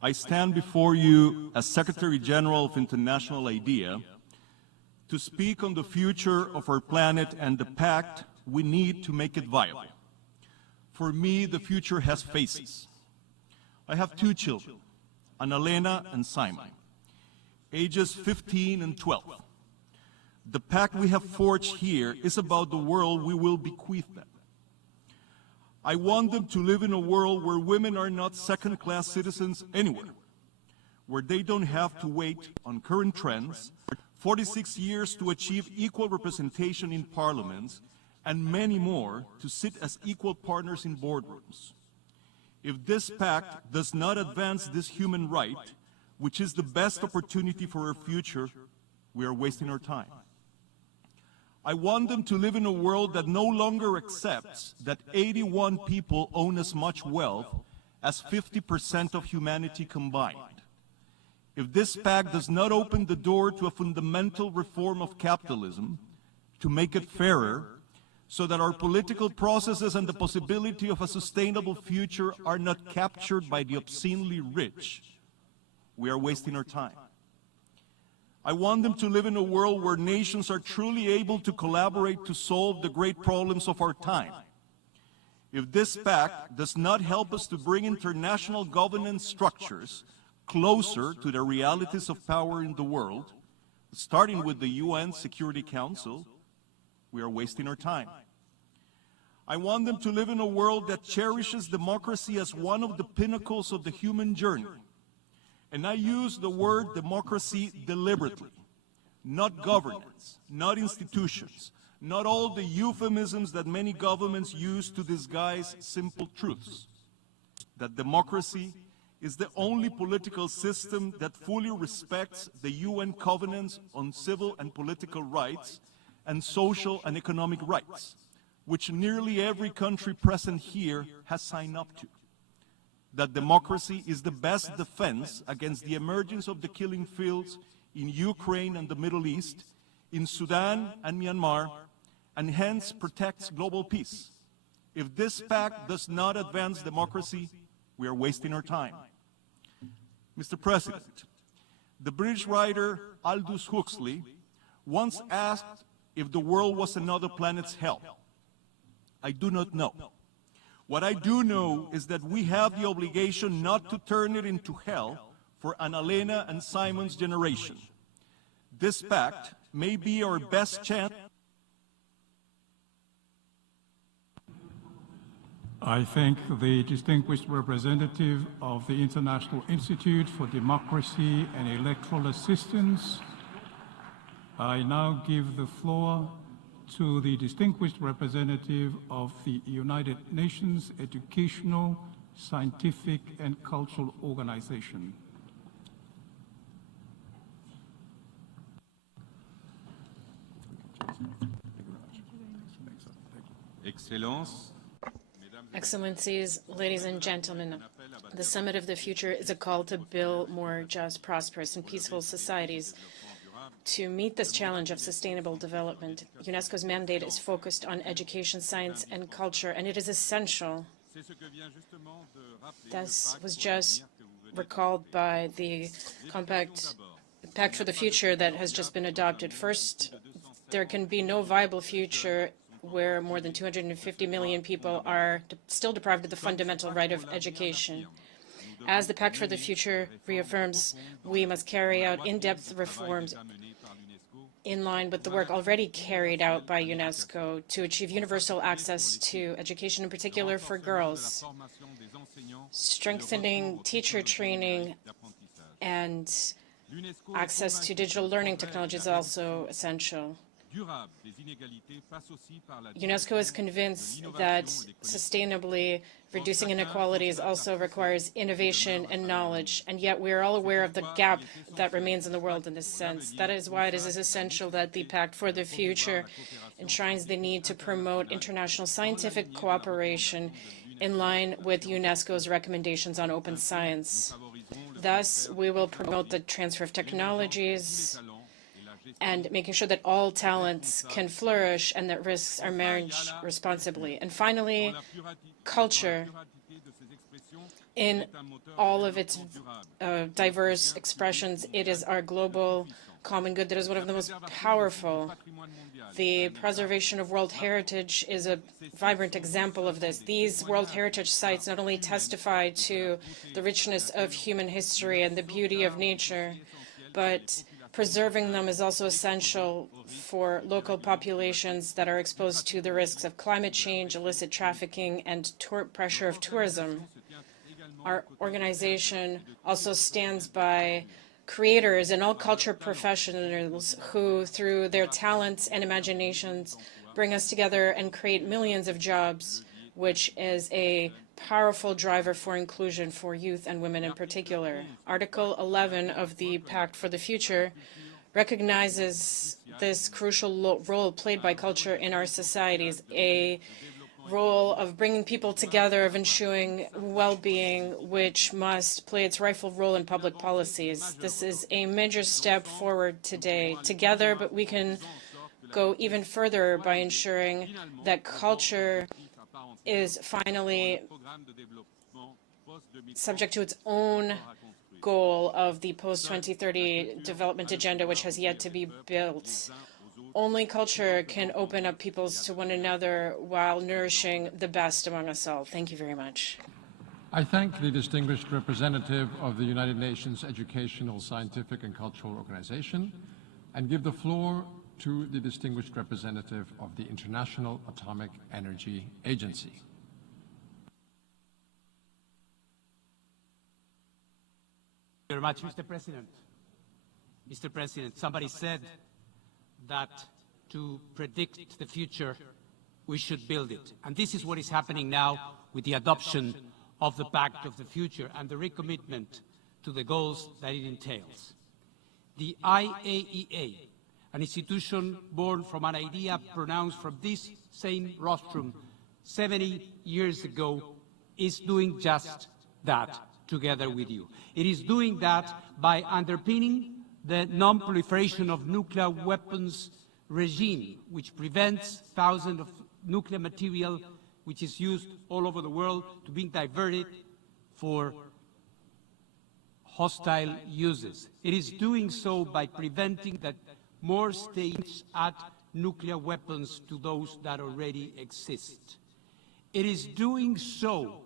I stand before you as Secretary General of International IDEA to speak on the future of our planet and the pact we need to make it viable. For me, the future has faces. I have two children, Annalena and Simon, ages 15 and 12. The pact we have forged here is about the world we will bequeath them. I want them to live in a world where women are not second-class citizens anywhere, where they don't have to wait on current trends, 46 years to achieve equal representation in parliaments, and many more to sit as equal partners in boardrooms. If this pact does not advance this human right, which is the best opportunity for our future, we are wasting our time. I want them to live in a world that no longer accepts that 81 people own as much wealth as 50% of humanity combined. If this pact does not open the door to a fundamental reform of capitalism, to make it fairer, so that our political processes and the possibility of a sustainable future are not captured by the obscenely rich, we are wasting our time. I want them to live in a world where nations are truly able to collaborate to solve the great problems of our time. If this pact does not help us to bring international governance structures closer to the realities of power in the world, starting with the UN Security Council, we are wasting our time. I want them to live in a world that cherishes democracy as one of the pinnacles of the human journey. And I use the word democracy deliberately, not governance, not institutions, not all the euphemisms that many governments use to disguise simple truths. That democracy is the only political system that fully respects the UN covenants on civil and political rights and social and economic rights, which nearly every country present here has signed up to. That democracy is the best defense against the emergence of the killing fields in Ukraine and the Middle East, in Sudan and Myanmar, and hence protects global peace. If this pact does not advance democracy, we are wasting our time. Mr. President, the British writer Aldous Huxley once asked if the world was another planet's hell. I do not know. What I do know is that we have the obligation not to turn it into hell for Annalena and Simon's generation. This pact may be our best chance. I thank the distinguished representative of the International Institute for Democracy and Electoral Assistance. I now give the floor to the distinguished representative of the United Nations Educational, Scientific, and Cultural Organization. Excellencies, ladies and gentlemen, the Summit of the Future is a call to build more just, prosperous, and peaceful societies. To meet this challenge of sustainable development, UNESCO's mandate is focused on education, science, and culture, and it is essential. This was just recalled by the Pact for the Future that has just been adopted. First, there can be no viable future where more than 250 million people are still deprived of the fundamental right of education. As the Pact for the Future reaffirms, we must carry out in-depth reforms in line with the work already carried out by UNESCO to achieve universal access to education, in particular for girls. Strengthening teacher training and access to digital learning technology is also essential. UNESCO is convinced that sustainably reducing inequalities also requires innovation and knowledge, and yet we are all aware of the gap that remains in the world in this sense. That is why it is essential that the Pact for the Future enshrines the need to promote international scientific cooperation in line with UNESCO's recommendations on open science. Thus, we will promote the transfer of technologies and making sure that all talents can flourish and that risks are managed responsibly. And finally, culture in all of its diverse expressions, it is our global common good that is one of the most powerful. The preservation of World Heritage is a vibrant example of this. These World Heritage sites not only testify to the richness of human history and the beauty of nature, but preserving them is also essential for local populations that are exposed to the risks of climate change, illicit trafficking, and pressure of tourism. Our organization also stands by creators and all culture professionals who, through their talents and imaginations, bring us together and create millions of jobs, which is a powerful driver for inclusion for youth and women in particular. Article 11 of the Pact for the Future recognizes this crucial role played by culture in our societies, a role of bringing people together, of ensuring well-being, which must play its rightful role in public policies. This is a major step forward today, together, but we can go even further by ensuring that culture is finally subject to its own goal of the post-2030 development agenda, which has yet to be built. Only culture can open up peoples to one another while nourishing the best among us all. Thank you very much. I thank the distinguished representative of the United Nations Educational, Scientific and Cultural Organization and give the floor to the distinguished representative of the International Atomic Energy Agency. Thank you very much, Mr. President. Mr. President, somebody said that to predict the future, we should build it. And this is what is happening now with the adoption of the Pact of the Future and the recommitment to the goals that it entails. The IAEA, an institution born from an idea pronounced from this same rostrum 70 years ago, is doing just that together with you. It is doing that by underpinning the non-proliferation of nuclear weapons regime, which prevents thousands of nuclear material which is used all over the world to being diverted for hostile uses. It is doing so by preventing that more states add nuclear weapons to those that already exist. It is doing so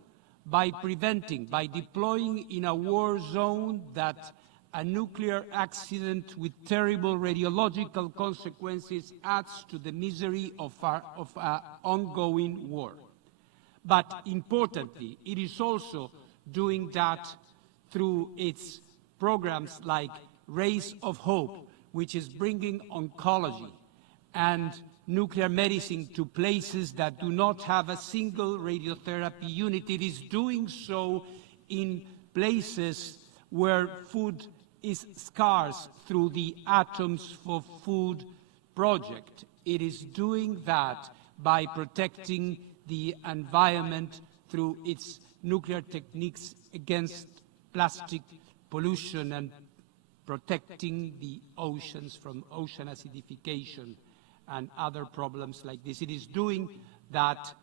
by preventing, by deploying in a war zone that a nuclear accident with terrible radiological consequences adds to the misery of ongoing war. But importantly, it is also doing that through its programs like Rays of Hope, which is bringing oncology and nuclear medicine to places that do not have a single radiotherapy unit. It is doing so in places where food is scarce through the Atoms for Food project. It is doing that by protecting the environment through its nuclear techniques against plastic pollution and protecting the oceans from ocean acidification and other problems like this. It is doing that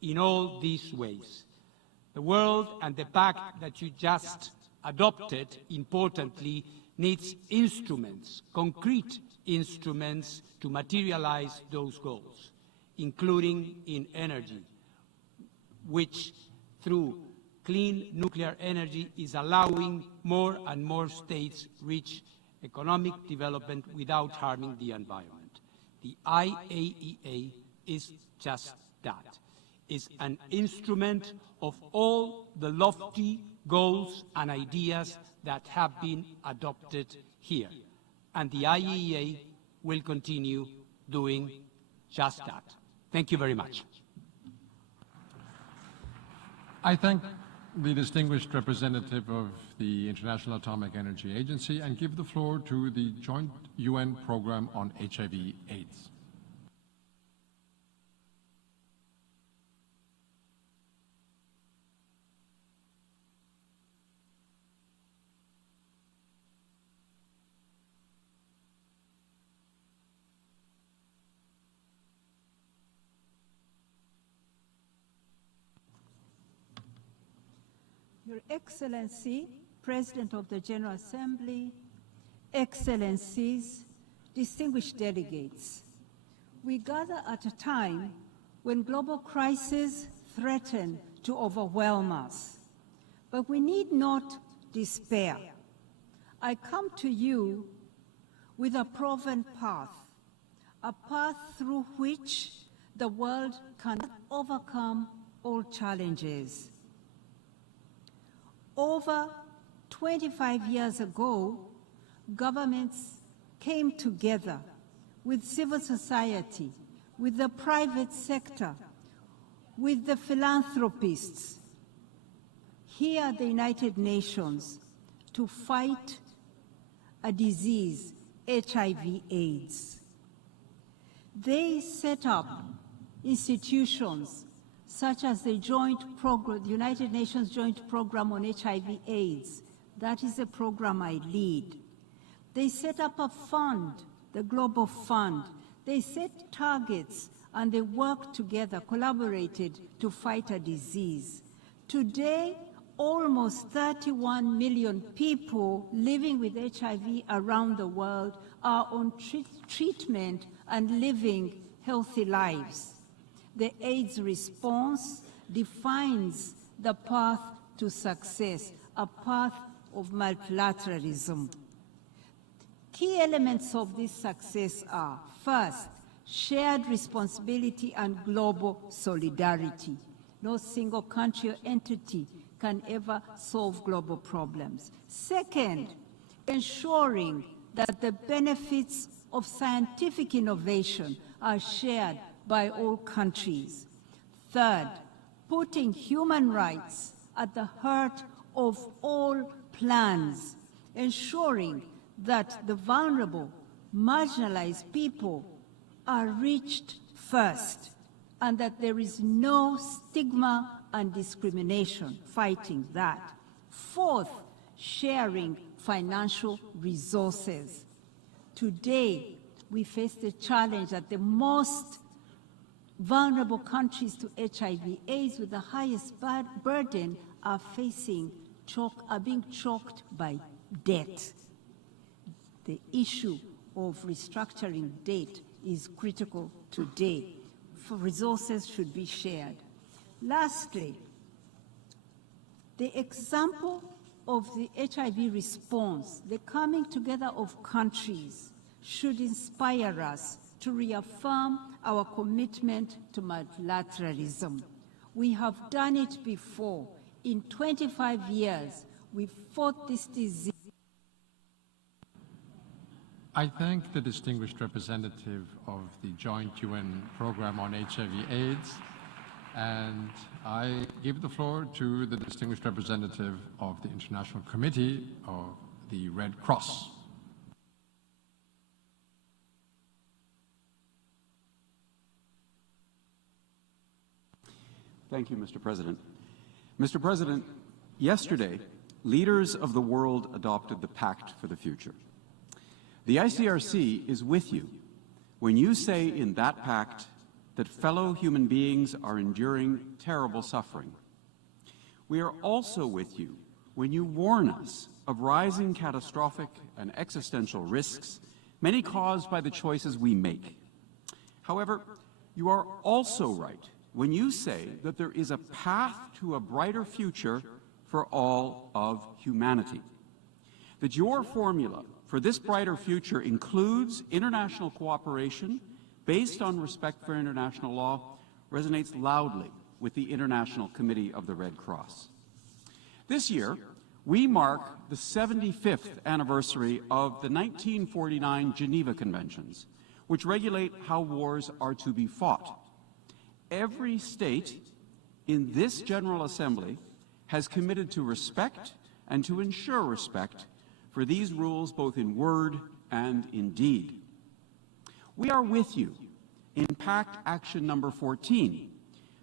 in all these ways. The world and the pact that you just adopted, importantly, needs instruments, concrete instruments to materialize those goals, including in energy, which through clean nuclear energy is allowing more and more states reach economic development without harming the environment. The IAEA is just that. It's an instrument of all the lofty goals and ideas that have been adopted here. And the IAEA will continue doing just that. Thank you very much. I thank the distinguished representative of the International Atomic Energy Agency and give the floor to the Joint UN Program on HIV/AIDS. Your Excellency, President of the General Assembly, Excellencies, distinguished delegates, we gather at a time when global crises threaten to overwhelm us. But we need not despair. I come to you with a proven path, a path through which the world can overcome all challenges. Over 25 years ago, governments came together with civil society, with the private sector, with the philanthropists, here at the United Nations, to fight a disease, HIV/AIDS. They set up institutions such as the United Nations Joint Program on HIV/AIDS. That is a program I lead. They set up a fund, the Global Fund. They set targets and they worked together, collaborated to fight a disease. Today, almost 31 million people living with HIV around the world are on treatment and living healthy lives. The AIDS response defines the path to success, a path of multilateralism. Key elements of this success are, first, shared responsibility and global solidarity. No single country or entity can ever solve global problems. Second, ensuring that the benefits of scientific innovation are shared by all countries. Third, putting human rights at the heart of all plans, ensuring that the vulnerable, marginalized people are reached first, and that there is no stigma and discrimination, fighting that. Fourth, sharing financial resources. Today, we face the challenge that the most vulnerable countries to HIV/AIDS with the highest burden are being choked by debt. The issue of restructuring debt is critical today. Resources should be shared. Lastly, the example of the HIV response, the coming together of countries, should inspire us to reaffirm our commitment to multilateralism. We have done it before. In 25 years, we fought this disease. I thank the distinguished representative of the Joint UN Program on HIV/AIDS, and I give the floor to the distinguished representative of the International Committee of the Red Cross. Thank you, Mr. President. Mr. President, yesterday, leaders of the world adopted the Pact for the Future. The ICRC is with you when you say in that pact that fellow human beings are enduring terrible suffering. We are also with you when you warn us of rising catastrophic and existential risks many caused by the choices we make. However, you are also right when you say that there is a path to a brighter future for all of humanity. That your formula for this brighter future includes international cooperation based on respect for international law resonates loudly with the International Committee of the Red Cross. This year, we mark the 75th anniversary of the 1949 Geneva Conventions, which regulate how wars are to be fought. Every state in this General Assembly has committed to respect and to ensure respect for these rules both in word and in deed. We are with you in Pact Action number 14.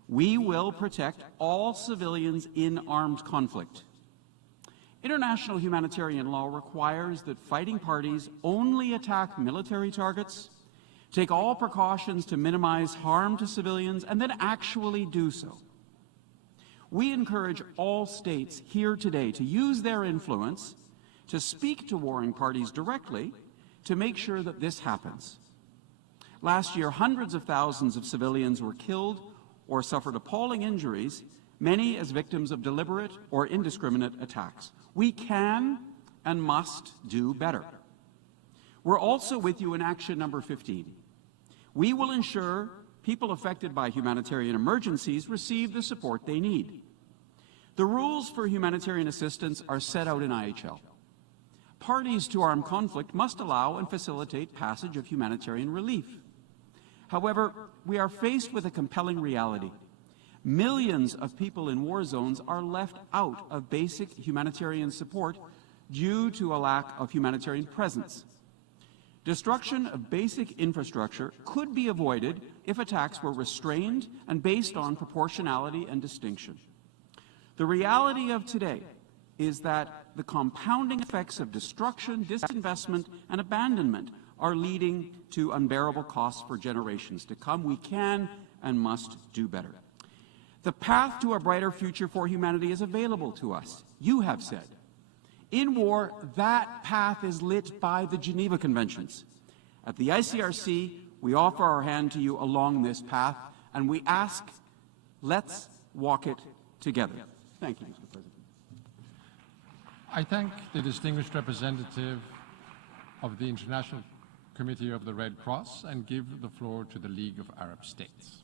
We will protect all civilians in armed conflict. International humanitarian law requires that fighting parties only attack military targets, take all precautions to minimize harm to civilians, and then actually do so. We encourage all states here today to use their influence to speak to warring parties directly to make sure that this happens. Last year, hundreds of thousands of civilians were killed or suffered appalling injuries, many as victims of deliberate or indiscriminate attacks. We can and must do better. We're also with you in Action number 15. We will ensure people affected by humanitarian emergencies receive the support they need. The rules for humanitarian assistance are set out in IHL. Parties to armed conflict must allow and facilitate passage of humanitarian relief. However, we are faced with a compelling reality. Millions of people in war zones are left out of basic humanitarian support due to a lack of humanitarian presence. Destruction of basic infrastructure could be avoided if attacks were restrained and based on proportionality and distinction. The reality of today is that the compounding effects of destruction, disinvestment, and abandonment are leading to unbearable costs for generations to come. We can and must do better. The path to a brighter future for humanity is available to us. You have said. In war, that path is lit by the Geneva Conventions. At the ICRC, we offer our hand to you along this path, and we ask, let's walk it together. Thank you, Mr. President. I thank the distinguished representative of the International Committee of the Red Cross and give the floor to the League of Arab States.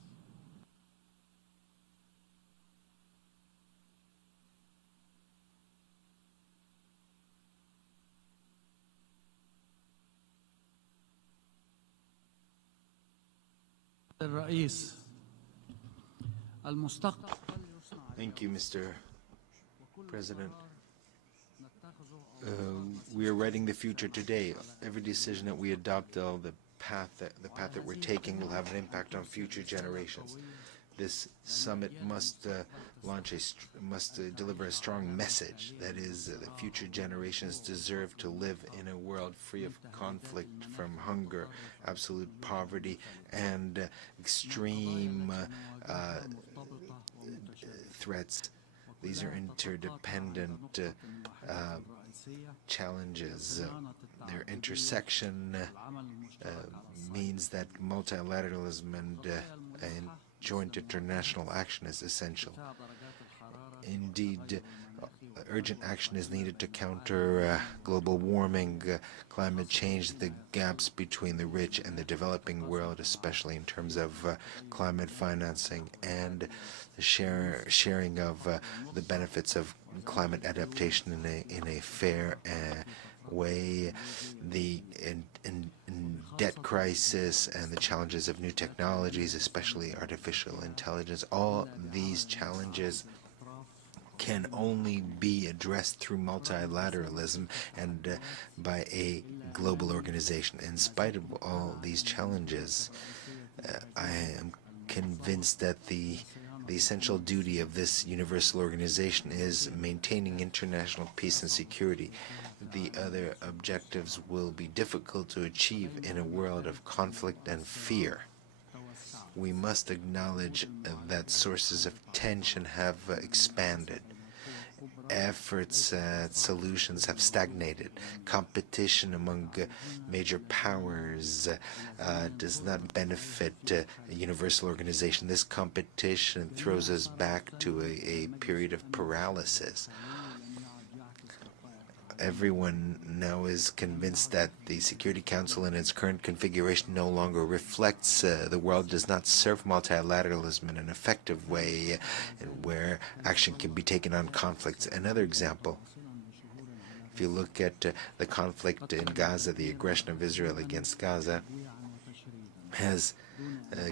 Thank you, Mr. President. We are writing the future today. Every decision that we adopt, the path that we're taking will have an impact on future generations. This summit must deliver a strong message. That is, that future generations deserve to live in a world free of conflict, from hunger, absolute poverty, and extreme threats. These are interdependent challenges. Their intersection means that multilateralism and joint international action is essential. Indeed, urgent action is needed to counter global warming, climate change, the gaps between the rich and the developing world, especially in terms of climate financing and the sharing of the benefits of climate adaptation in a fair way, the debt crisis and the challenges of new technologies, especially artificial intelligence. All these challenges can only be addressed through multilateralism and by a global organization. In spite of all these challenges, I am convinced that the essential duty of this universal organization is maintaining international peace and security. The other objectives will be difficult to achieve in a world of conflict and fear. We must acknowledge that sources of tension have expanded. efforts at solutions have stagnated. Competition among major powers does not benefit a universal organization. This competition throws us back to a period of paralysis. Everyone now is convinced that the Security Council in its current configuration no longer reflects the world, does not serve multilateralism in an effective way, and where action can be taken on conflicts. Another example, if you look at the conflict in Gaza, the aggression of Israel against Gaza has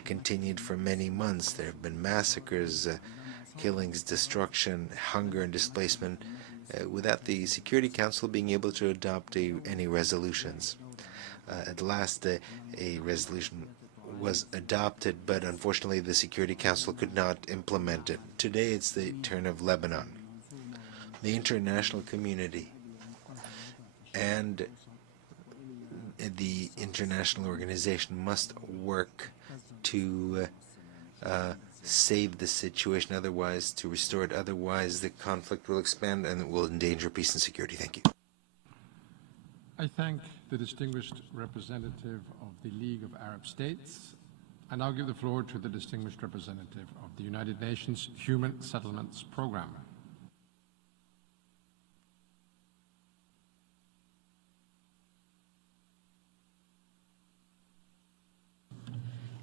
continued for many months. There have been massacres, killings, destruction, hunger and displacement, without the Security Council being able to adopt any resolutions. At last, a resolution was adopted, but unfortunately the Security Council could not implement it. Today it's the turn of Lebanon. The international community and the international organization must work to save the situation, otherwise, to restore it. Otherwise, the conflict will expand and it will endanger peace and security. Thank you. I thank the distinguished representative of the League of Arab States. I now give the floor to the distinguished representative of the United Nations Human Settlements Program.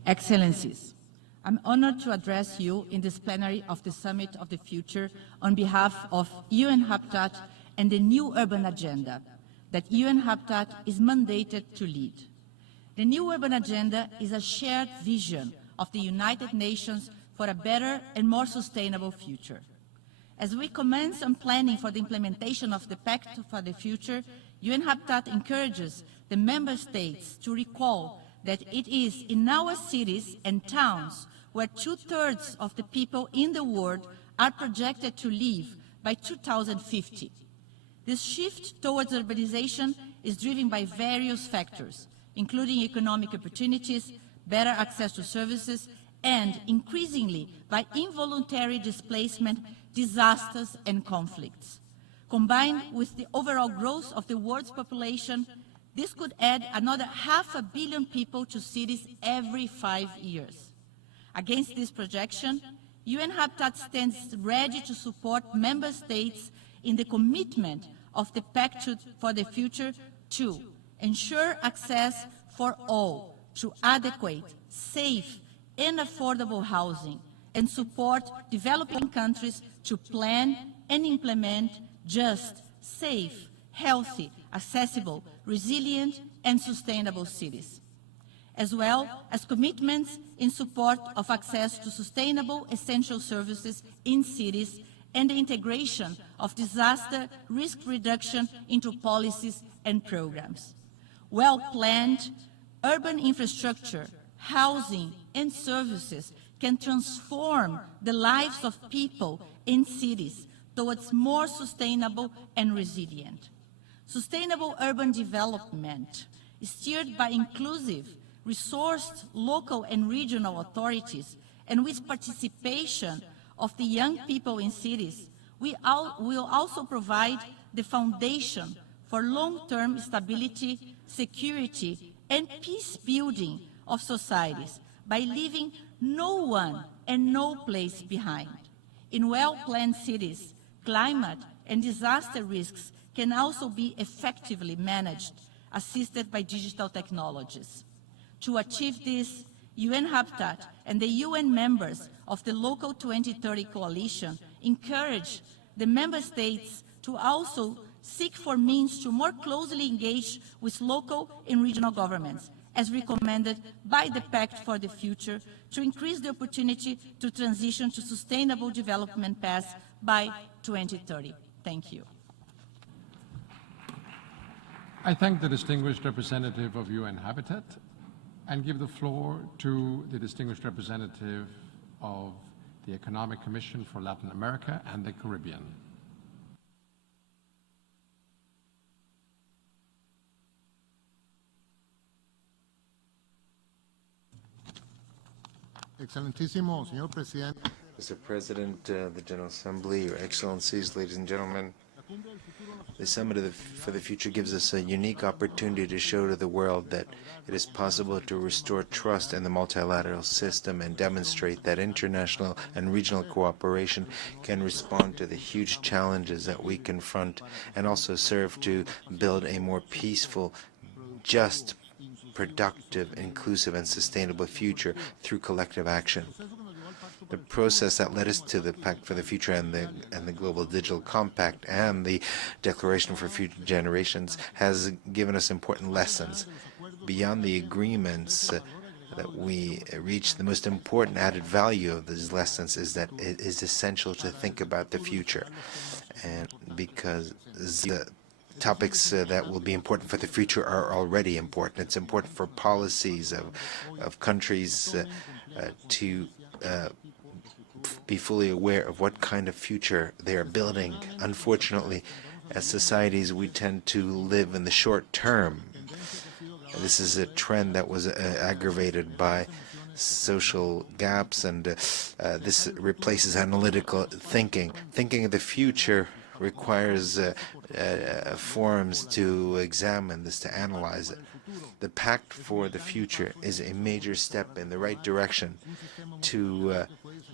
Excellencies, I'm honored to address you in this plenary of the Summit of the Future on behalf of UN Habitat and the new urban agenda that UN Habitat is mandated to lead. The new urban agenda is a shared vision of the United Nations for a better and more sustainable future. As we commence on planning for the implementation of the Pact for the Future, UN Habitat encourages the member states to recall that it is in our cities and towns where 2/3 of the people in the world are projected to live by 2050. This shift towards urbanization is driven by various factors, including economic opportunities, better access to services, and increasingly by involuntary displacement, disasters, and conflicts. Combined with the overall growth of the world's population, this could add another 500 million people to cities every 5 years. Against this projection, UN Habitat stands ready to support member states in the commitment of the Pact for the Future to ensure access for all to adequate, safe, and affordable housing, and support developing countries to plan and implement just, safe, healthy, accessible, resilient, and sustainable cities, as well as commitments in support of access to sustainable essential services in cities and the integration of disaster risk reduction into policies and programs. Well-planned urban infrastructure, housing, and services can transform the lives of people in cities towards more sustainable and resilient. Sustainable urban development is steered by inclusive, resourced local and regional authorities, and with participation of the young people in cities, will also provide the foundation for long-term stability, security, and peace building of societies by leaving no one and no place behind. In well-planned cities, climate and disaster risks can also be effectively managed, assisted by digital technologies. To achieve this, UN Habitat and the UN members of the Local 2030 Coalition encourage the member states to also seek for means to more closely engage with local and regional governments, as recommended by the Pact for the Future, to increase the opportunity to transition to sustainable development paths by 2030. Thank you. I thank the distinguished representative of UN Habitat and give the floor to the distinguished representative of the Economic Commission for Latin America and the Caribbean. Excelentísimo señor presidente. Mr. President, the General Assembly, Your Excellencies, ladies and gentlemen, the Summit for the Future gives us a unique opportunity to show to the world that it is possible to restore trust in the multilateral system and demonstrate that international and regional cooperation can respond to the huge challenges that we confront and also serve to build a more peaceful, just, productive, inclusive, and sustainable future through collective action. The process that led us to the Pact for the Future and the Global Digital Compact and the Declaration for Future Generations has given us important lessons. Beyond the agreements that we reach, the most important added value of these lessons is that it is essential to think about the future. And because the topics that will be important for the future are already important. It's important for policies of countries to be fully aware of what kind of future they are building. Unfortunately, as societies, we tend to live in the short term. This is a trend that was aggravated by social gaps, and this replaces analytical thinking. Thinking of the future requires forums to examine this, to analyze it. The Pact for the Future is a major step in the right direction to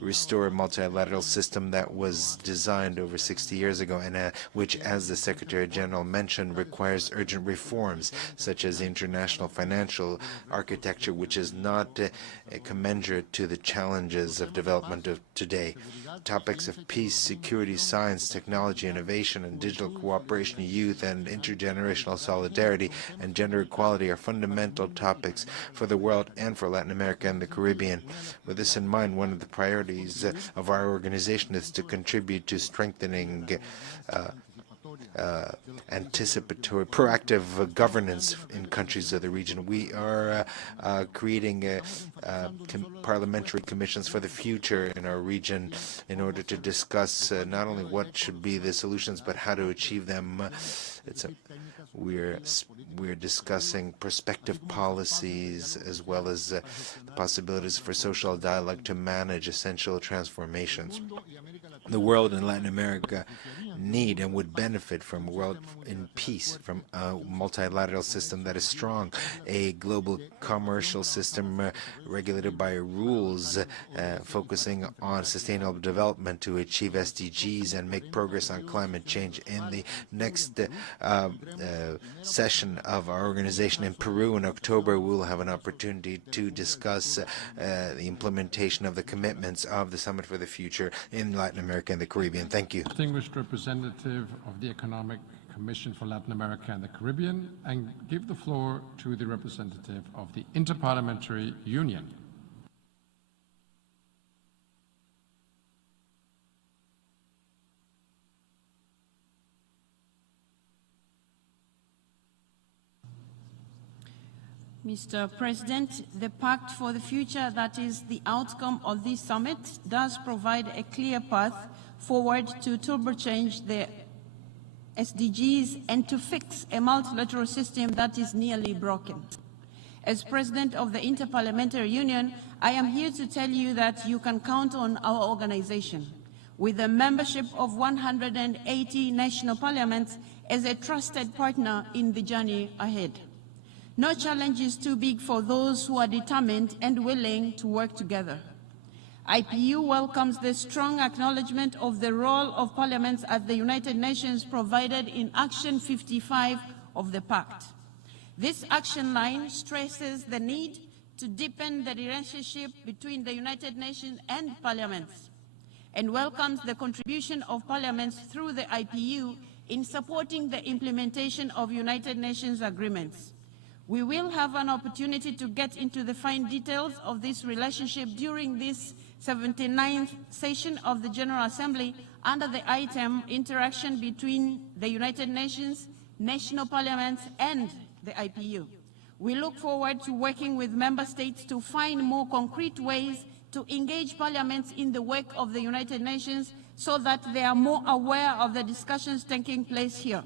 restore a multilateral system that was designed over 60 years ago and which, as the Secretary General mentioned, requires urgent reforms, such as the international financial architecture, which is not commensurate to the challenges of development of today. Topics of peace, security, science, technology, innovation, and digital cooperation, youth and intergenerational solidarity, and gender equality are fundamental topics for the world and for Latin America and the Caribbean. With this in mind, one of the priorities of our organization is to contribute to strengthening anticipatory, proactive governance in countries of the region. We are creating parliamentary commissions for the future in our region in order to discuss not only what should be the solutions, but how to achieve them. We're discussing prospective policies as well as the possibilities for social dialogue to manage essential transformations. The world and Latin America need and would benefit from a world in peace, from a multilateral system that is strong, a global commercial system regulated by rules, focusing on sustainable development to achieve SDGs and make progress on climate change. In the next session of our organization in Peru in October, we will have an opportunity to discuss the implementation of the commitments of the Summit for the Future in Latin America and the Caribbean. Thank you. Distinguished representative of the Economic Commission for Latin America and the Caribbean, and give the floor to the representative of the Interparliamentary Union. Mr. President, the Pact for the Future, that is the outcome of this summit, does provide a clear path forward to turbocharge the SDGs and to fix a multilateral system that is nearly broken. As President of the Interparliamentary Union, I am here to tell you that you can count on our organization, with a membership of 180 national parliaments, as a trusted partner in the journey ahead. No challenge is too big for those who are determined and willing to work together. IPU welcomes the strong acknowledgement of the role of parliaments at the United Nations provided in Action 55 of the Pact. This action line stresses the need to deepen the relationship between the United Nations and parliaments, and welcomes the contribution of parliaments through the IPU in supporting the implementation of United Nations agreements. We will have an opportunity to get into the fine details of this relationship during this 79th session of the General Assembly under the item Interaction between the United Nations, national parliaments and the IPU. We look forward to working with member states to find more concrete ways to engage parliaments in the work of the United Nations so that they are more aware of the discussions taking place here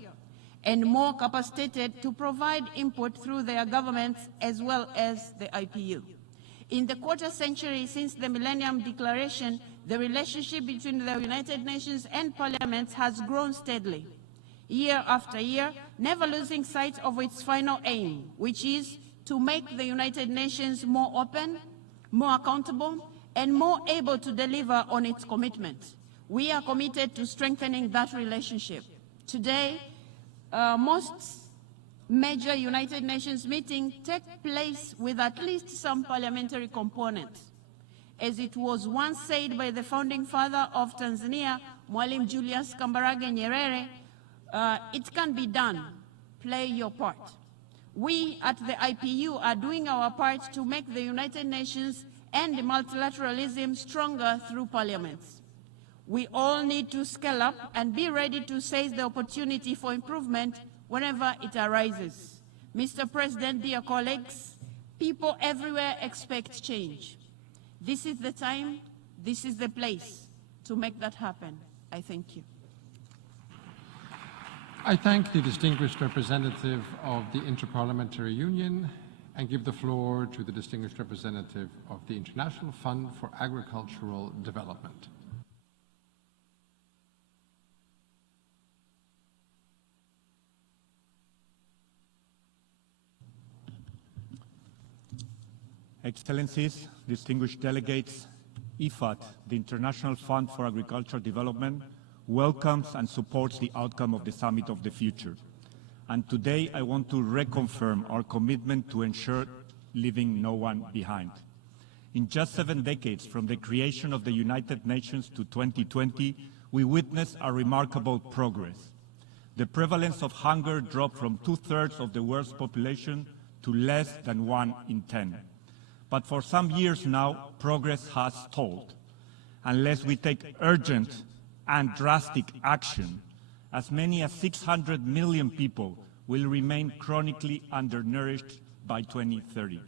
and more capacitated to provide input through their governments as well as the IPU. In the quarter century since the Millennium Declaration, The relationship between the United Nations and parliaments has grown steadily, year after year, never losing sight of its final aim, which is to make the United Nations more open, more accountable, and more able to deliver on its commitments. We are committed to strengthening that relationship. Today, most major United Nations meetings take place with at least some parliamentary components. As it was once said by the founding father of Tanzania, Mwalimu Julius Kambarage Nyerere, it can be done. Play your part. We at the IPU are doing our part to make the United Nations and multilateralism stronger through parliaments. We all need to scale up and be ready to seize the opportunity for improvement whenever it arises. Mr. President, dear colleagues, people everywhere expect change. This is the time, this is the place to make that happen. I thank you. I thank the distinguished representative of the Interparliamentary Union and give the floor to the distinguished representative of the International Fund for Agricultural Development. Excellencies, distinguished delegates, IFAD, the International Fund for Agricultural Development, welcomes and supports the outcome of the Summit of the Future. And today I want to reconfirm our commitment to ensure leaving no one behind. In just 7 decades from the creation of the United Nations to 2020, we witnessed a remarkable progress. The prevalence of hunger dropped from 2/3 of the world's population to less than 1 in 10. But for some years now, progress has stalled. Unless we take urgent and drastic action, as many as 600 million people will remain chronically undernourished by 2030.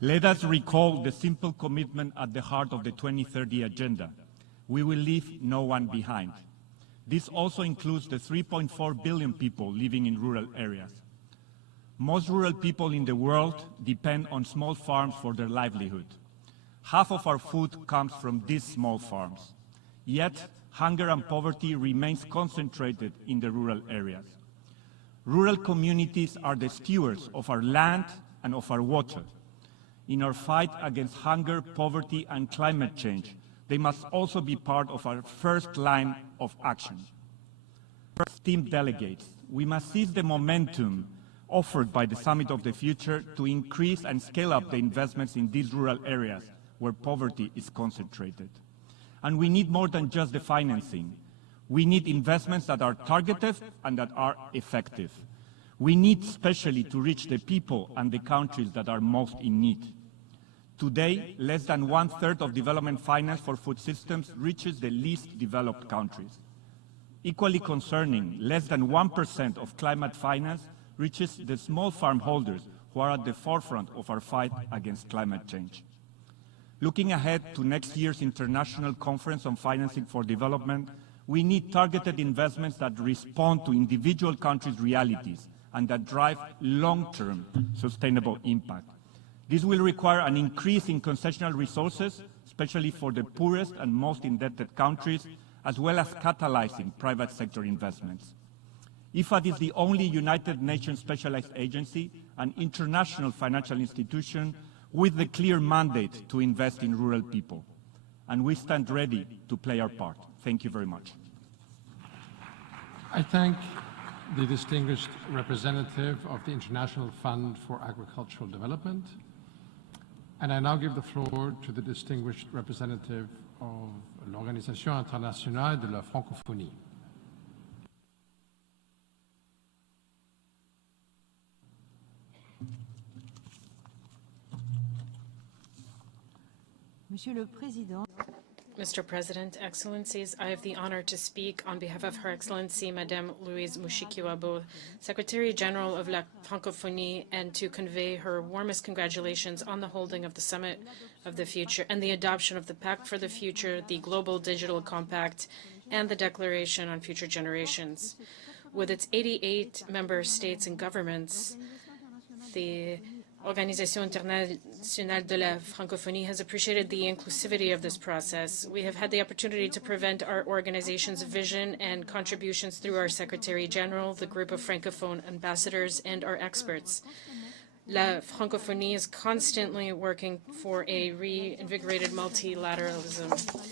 Let us recall the simple commitment at the heart of the 2030 agenda. We will leave no one behind. This also includes the 3.4 billion people living in rural areas. Most rural people in the world depend on small farms for their livelihood. Half of our food comes from these small farms. Yet, hunger and poverty remains concentrated in the rural areas. Rural communities are the stewards of our land and of our water. In our fight against hunger, poverty, and climate change, they must also be part of our first line of action. Esteemed delegates, we must seize the momentum offered by the Summit of the Future to increase and scale up the investments in these rural areas where poverty is concentrated. And we need more than just the financing. We need investments that are targeted and that are effective. We need especially to reach the people and the countries that are most in need. Today, less than 1/3 of development finance for food systems reaches the least developed countries. Equally concerning, less than 1% of climate finance reaches the small farm holders who are at the forefront of our fight against climate change. Looking ahead to next year's International Conference on Financing for Development, we need targeted investments that respond to individual countries' realities and that drive long-term sustainable impact. This will require an increase in concessional resources, especially for the poorest and most indebted countries, as well as catalyzing private sector investments. IFAD is the only United Nations specialized agency, an international financial institution with the clear mandate to invest in rural people. And we stand ready to play our part. Thank you very much. I thank the distinguished representative of the International Fund for Agricultural Development. And I now give the floor to the distinguished representative of l'Organisation Internationale de la Francophonie. Mr. President, Excellencies, I have the honor to speak on behalf of Her Excellency Madame Louise Mushikiwabo, Secretary General of la Francophonie, and to convey her warmest congratulations on the holding of the Summit of the Future and the adoption of the Pact for the Future, the Global Digital Compact, and the Declaration on Future Generations. With its 88 member states and governments, the Organisation Internationale de la Francophonie has appreciated the inclusivity of this process. We have had the opportunity to present our organization's vision and contributions through our Secretary General, the group of Francophone ambassadors, and our experts. La Francophonie is constantly working for a reinvigorated multilateralism.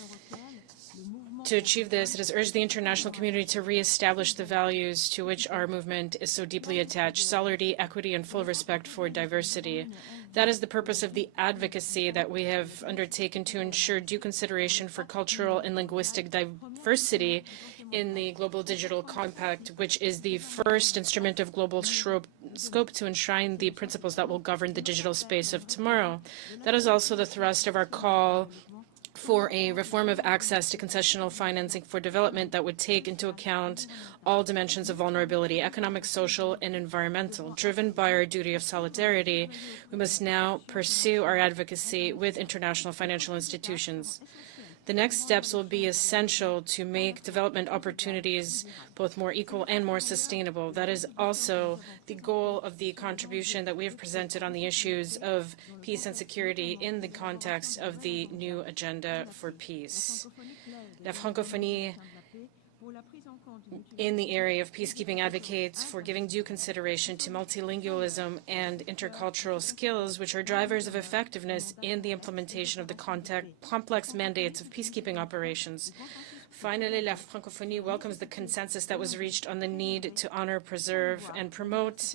To achieve this, it has urged the international community to reestablish the values to which our movement is so deeply attached: solidarity, equity, and full respect for diversity. That is the purpose of the advocacy that we have undertaken to ensure due consideration for cultural and linguistic diversity in the Global Digital Compact, which is the first instrument of global scope to enshrine the principles that will govern the digital space of tomorrow. That is also the thrust of our call for a reform of access to concessional financing for development that would take into account all dimensions of vulnerability, economic, social, and environmental. Driven by our duty of solidarity, we must now pursue our advocacy with international financial institutions. The next steps will be essential to make development opportunities both more equal and more sustainable. That is also the goal of the contribution that we have presented on the issues of peace and security in the context of the new agenda for peace. La Francophonie in the area of peacekeeping advocates for giving due consideration to multilingualism and intercultural skills, which are drivers of effectiveness in the implementation of the complex mandates of peacekeeping operations. Finally, La Francophonie welcomes the consensus that was reached on the need to honor, preserve, and promote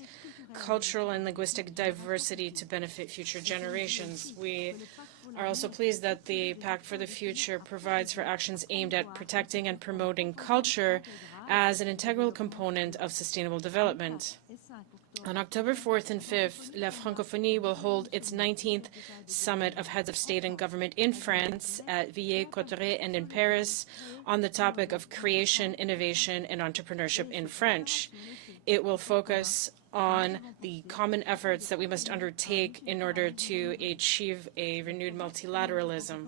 cultural and linguistic diversity to benefit future generations. We are also pleased that the Pact for the Future provides for actions aimed at protecting and promoting culture as an integral component of sustainable development. On October 4th and 5th, La Francophonie will hold its 19th Summit of Heads of State and Government in France, at Villers-Cotterêts, and in Paris, on the topic of creation, innovation, and entrepreneurship in French. It will focus on the common efforts that we must undertake in order to achieve a renewed multilateralism.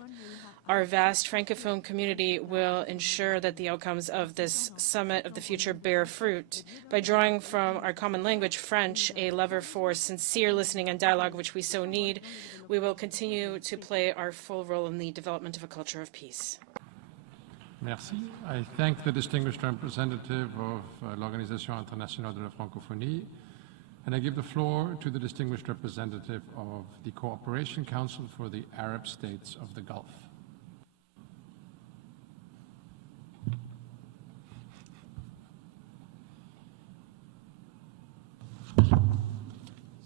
Our vast Francophone community will ensure that the outcomes of this Summit of the Future bear fruit. By drawing from our common language, French, a lever for sincere listening and dialogue which we so need, we will continue to play our full role in the development of a culture of peace. Merci. I thank the distinguished representative of l'Organisation Internationale de la Francophonie, and I give the floor to the distinguished representative of the Cooperation Council for the Arab States of the Gulf.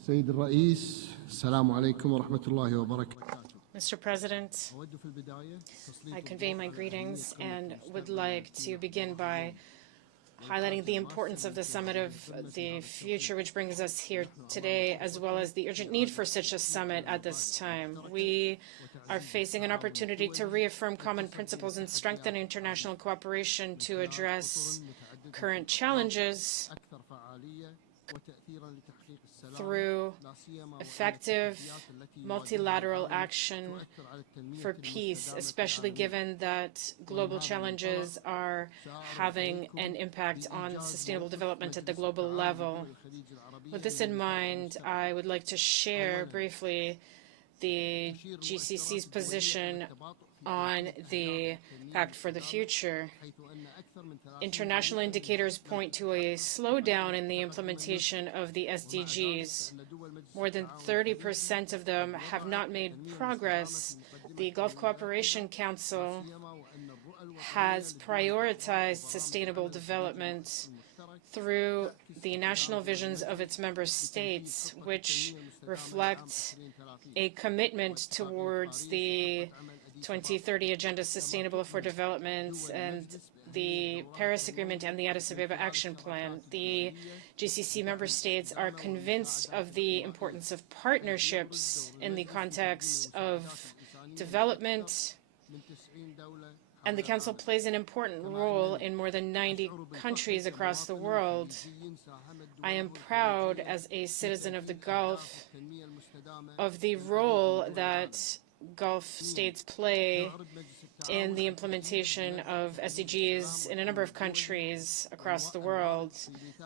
سيد الرئيس السلام عليكم ورحمة الله وبركاته. Mr. President, I convey my greetings and would like to begin by highlighting the importance of the Summit of the Future, which brings us here today, as well as the urgent need for such a summit at this time. We are facing an opportunity to reaffirm common principles and strengthen international cooperation to address current challenges through effective multilateral action for peace, especially given that global challenges are having an impact on sustainable development at the global level. With this in mind, I would like to share briefly the GCC's position on the Pact for the Future. International indicators point to a slowdown in the implementation of the SDGs. More than 30% of them have not made progress. The Gulf Cooperation Council has prioritized sustainable development through the national visions of its member states, which reflect a commitment towards the 2030 Agenda Sustainable for Development and the Paris Agreement and the Addis Ababa Action Plan. The GCC member states are convinced of the importance of partnerships in the context of development, and the Council plays an important role in more than 90 countries across the world. I am proud, as a citizen of the Gulf, of the role that Gulf states play in the implementation of SDGs in a number of countries across the world.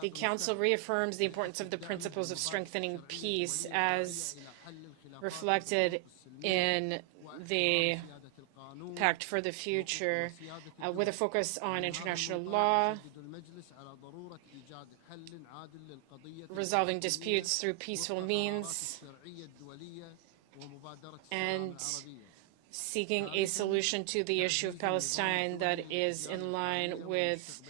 The Council reaffirms the importance of the principles of strengthening peace as reflected in the Pact for the Future, with a focus on international law, resolving disputes through peaceful means, and seeking a solution to the issue of Palestine that is in line with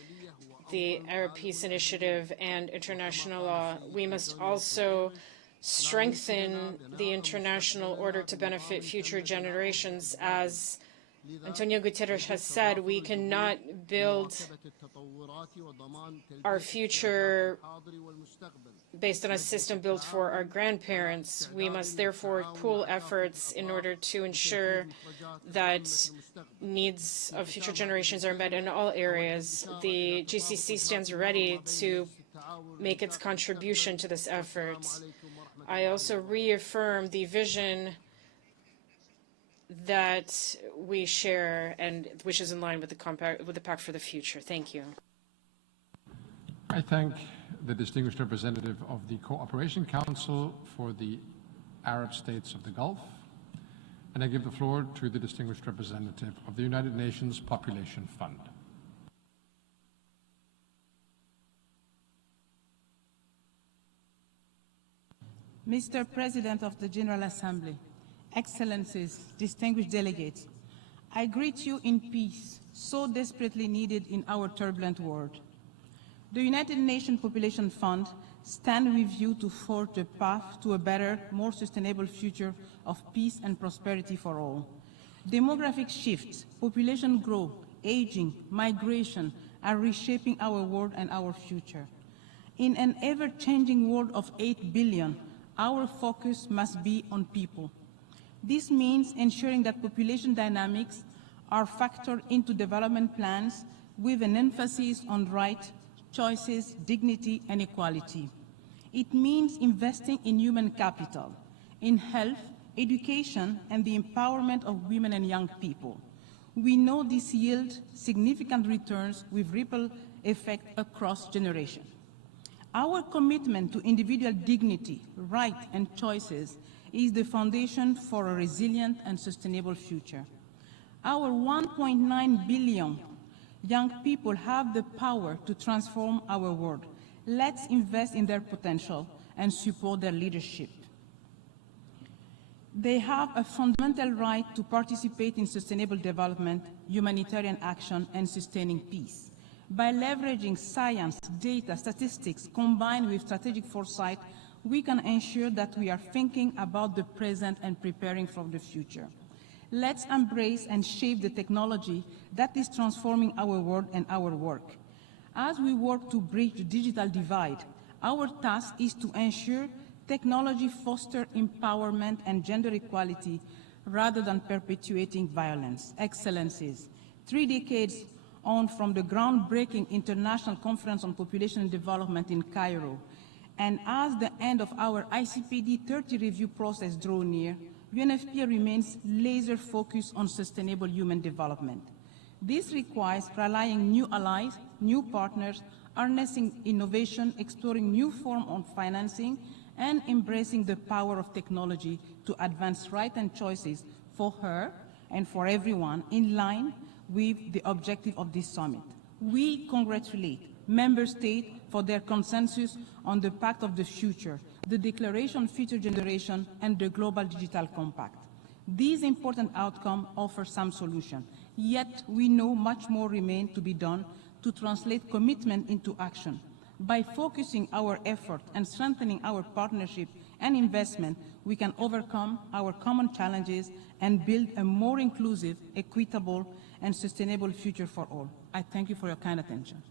the Arab Peace Initiative and international law. We must also strengthen the international order to benefit future generations. As Antonio Guterres has said, we cannot build our future based on a system built for our grandparents. We must therefore pool efforts in order to ensure that needs of future generations are met in all areas. The GCC stands ready to make its contribution to this effort. I also reaffirm the vision that we share and which is in line with the Pact for the Future. Thank you. I thank the distinguished representative of the Cooperation Council for the Arab States of the Gulf, and I give the floor to the distinguished representative of the United Nations Population Fund. Mr. President of the General Assembly, Excellencies, distinguished delegates, I greet you in peace, so desperately needed in our turbulent world. The United Nations Population Fund stands with you to forge a path to a better, more sustainable future of peace and prosperity for all. Demographic shifts, population growth, aging, migration are reshaping our world and our future. In an ever-changing world of 8 billion, our focus must be on people. This means ensuring that population dynamics are factored into development plans with an emphasis on rights, choices, dignity, and equality. It means investing in human capital, in health, education, and the empowerment of women and young people. We know this yields significant returns with ripple effect across generations. Our commitment to individual dignity, rights, and choices is the foundation for a resilient and sustainable future. Our 1.9 billion young people have the power to transform our world. Let's invest in their potential and support their leadership. They have a fundamental right to participate in sustainable development, humanitarian action, and sustaining peace. By leveraging science, data, statistics, combined with strategic foresight, we can ensure that we are thinking about the present and preparing for the future. Let's embrace and shape the technology that is transforming our world and our work. As we work to bridge the digital divide, our task is to ensure technology fosters empowerment and gender equality rather than perpetuating violence. Excellencies, 3 decades on from the groundbreaking International Conference on Population and Development in Cairo, and as the end of our ICPD 30 review process draws near, UNFPA remains laser-focused on sustainable human development. This requires rallying new allies, new partners, harnessing innovation, exploring new forms of financing, and embracing the power of technology to advance rights and choices for her and for everyone in line with the objective of this summit. We congratulate Member States for their consensus on the Pact of the Future, the Declaration on Future Generation, and the Global Digital Compact. These important outcomes offer some solution, yet we know much more remains to be done to translate commitment into action. By focusing our effort and strengthening our partnership and investment, we can overcome our common challenges and build a more inclusive, equitable, and sustainable future for all. I thank you for your kind attention.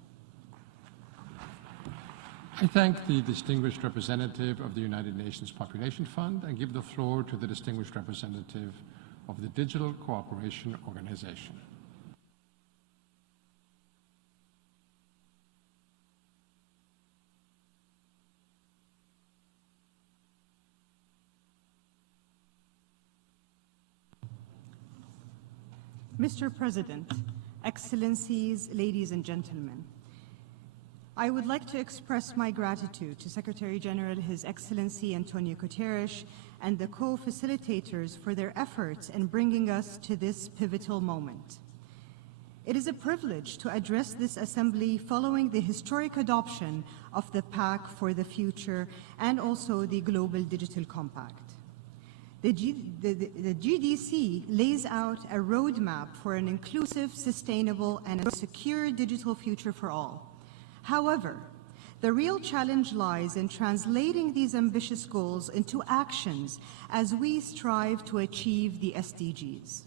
I thank the distinguished representative of the United Nations Population Fund and give the floor to the distinguished representative of the Digital Cooperation Organization. Mr. President, Excellencies, ladies and gentlemen, I would like to express my gratitude to Secretary General His Excellency Antonio Guterres and the co-facilitators for their efforts in bringing us to this pivotal moment. It is a privilege to address this assembly following the historic adoption of the Pact for the Future and also the Global Digital Compact. The GDC lays out a roadmap for an inclusive, sustainable, and a secure digital future for all. However, the real challenge lies in translating these ambitious goals into actions as we strive to achieve the SDGs.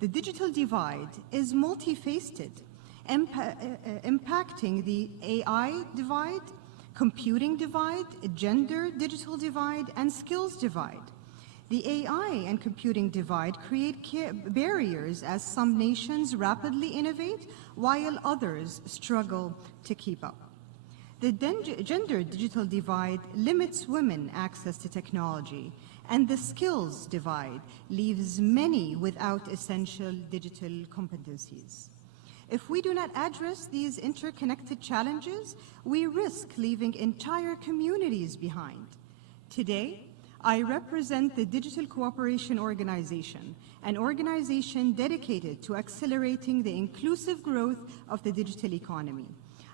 The digital divide is multifaceted, impacting the AI divide, computing divide, gender digital divide, and skills divide. The AI and computing divide create barriers as some nations rapidly innovate while others struggle to keep up. The gender digital divide limits women access to technology, and the skills divide leaves many without essential digital competencies. If we do not address these interconnected challenges, we risk leaving entire communities behind. Today, I represent the Digital Cooperation Organization, an organization dedicated to accelerating the inclusive growth of the digital economy.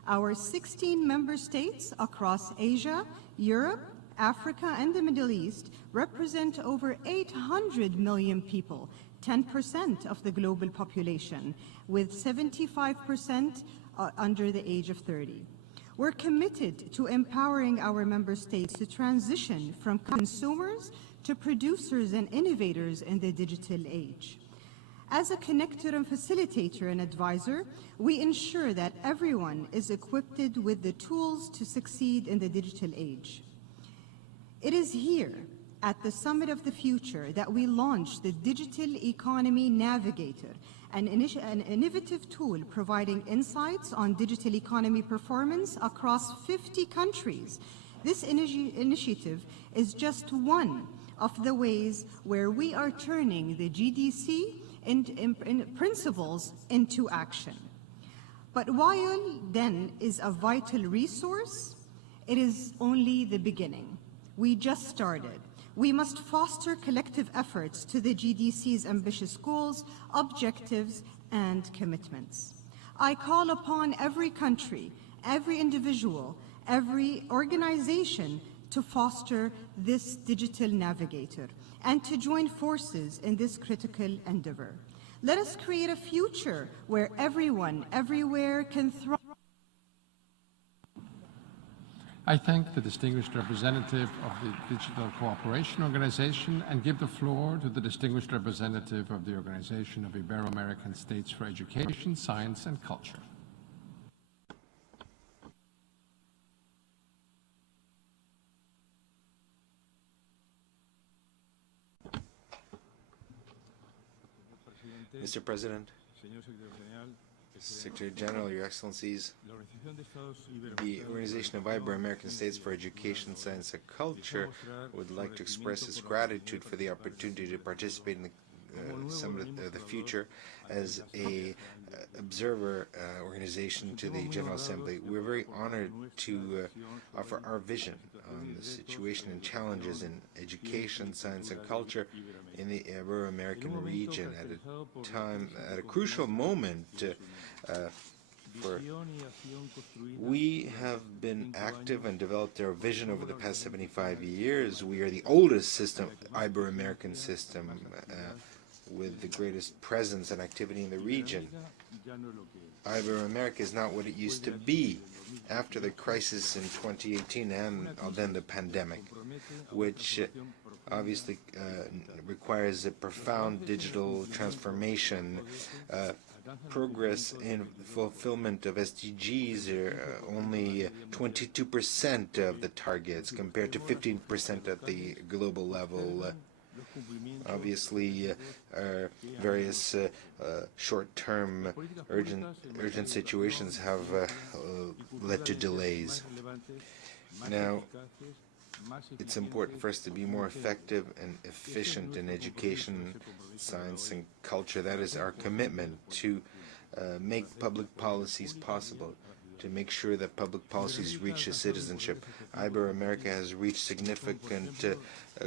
Our 16 member states across Asia, Europe, Africa, and the Middle East represent over 800 million people, 10% of the global population, with 75% under the age of 30. We're committed to empowering our member states to transition from consumers to producers and innovators in the digital age. As a connector and facilitator and advisor, we ensure that everyone is equipped with the tools to succeed in the digital age. It is here, at the Summit of the Future, that we launch the Digital Economy Navigator, an innovative tool providing insights on digital economy performance across 50 countries. This initiative is just one of the ways where we are turning the GDC in principles into action. But while DEN is a vital resource, it is only the beginning. We just started. We must foster collective efforts to the GDC's ambitious goals, objectives, and commitments. I call upon every country, every individual, every organization to foster this digital navigator and to join forces in this critical endeavor. Let us create a future where everyone, everywhere can thrive. I thank the distinguished representative of the Digital Cooperation Organization and give the floor to the distinguished representative of the Organization of Ibero-American States for Education, Science, and Culture. Mr. President, Secretary General, Your Excellencies, the Organization of Ibero-American States for Education, Science, and Culture would like to express its gratitude for the opportunity to participate in the Summit of the Future as a observer organization to the General Assembly. We're very honored to offer our vision on the situation and challenges in education, science, and culture in the Ibero-American region at a crucial moment. We have been active and developed our vision over the past 75 years. We are the oldest Ibero-American system with the greatest presence and activity in the region. Ibero-America is not what it used to be after the crisis in 2018 and then the pandemic, which obviously requires a profound digital transformation. Progress in fulfillment of SDGs are only 22% of the targets compared to 15% at the global level. Obviously, various short-term urgent situations have led to delays. Now, it's important for us to be more effective and efficient in education, science, and culture. That is our commitment to make public policies possible, to make sure that public policies reach citizenship. Ibero-America has reached significant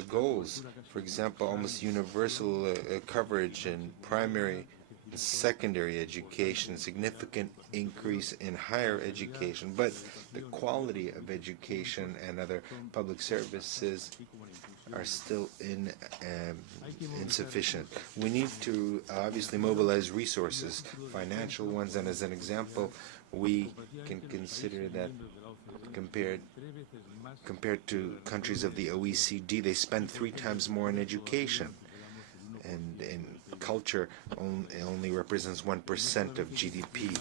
goals. For example, almost universal coverage in primary and secondary education, significant increase in higher education, but the quality of education and other public services are still insufficient. We need to obviously mobilize resources, financial ones, and as an example, we can consider that compared to countries of the OECD, they spend 3 times more on education. And in culture only represents 1% of GDP.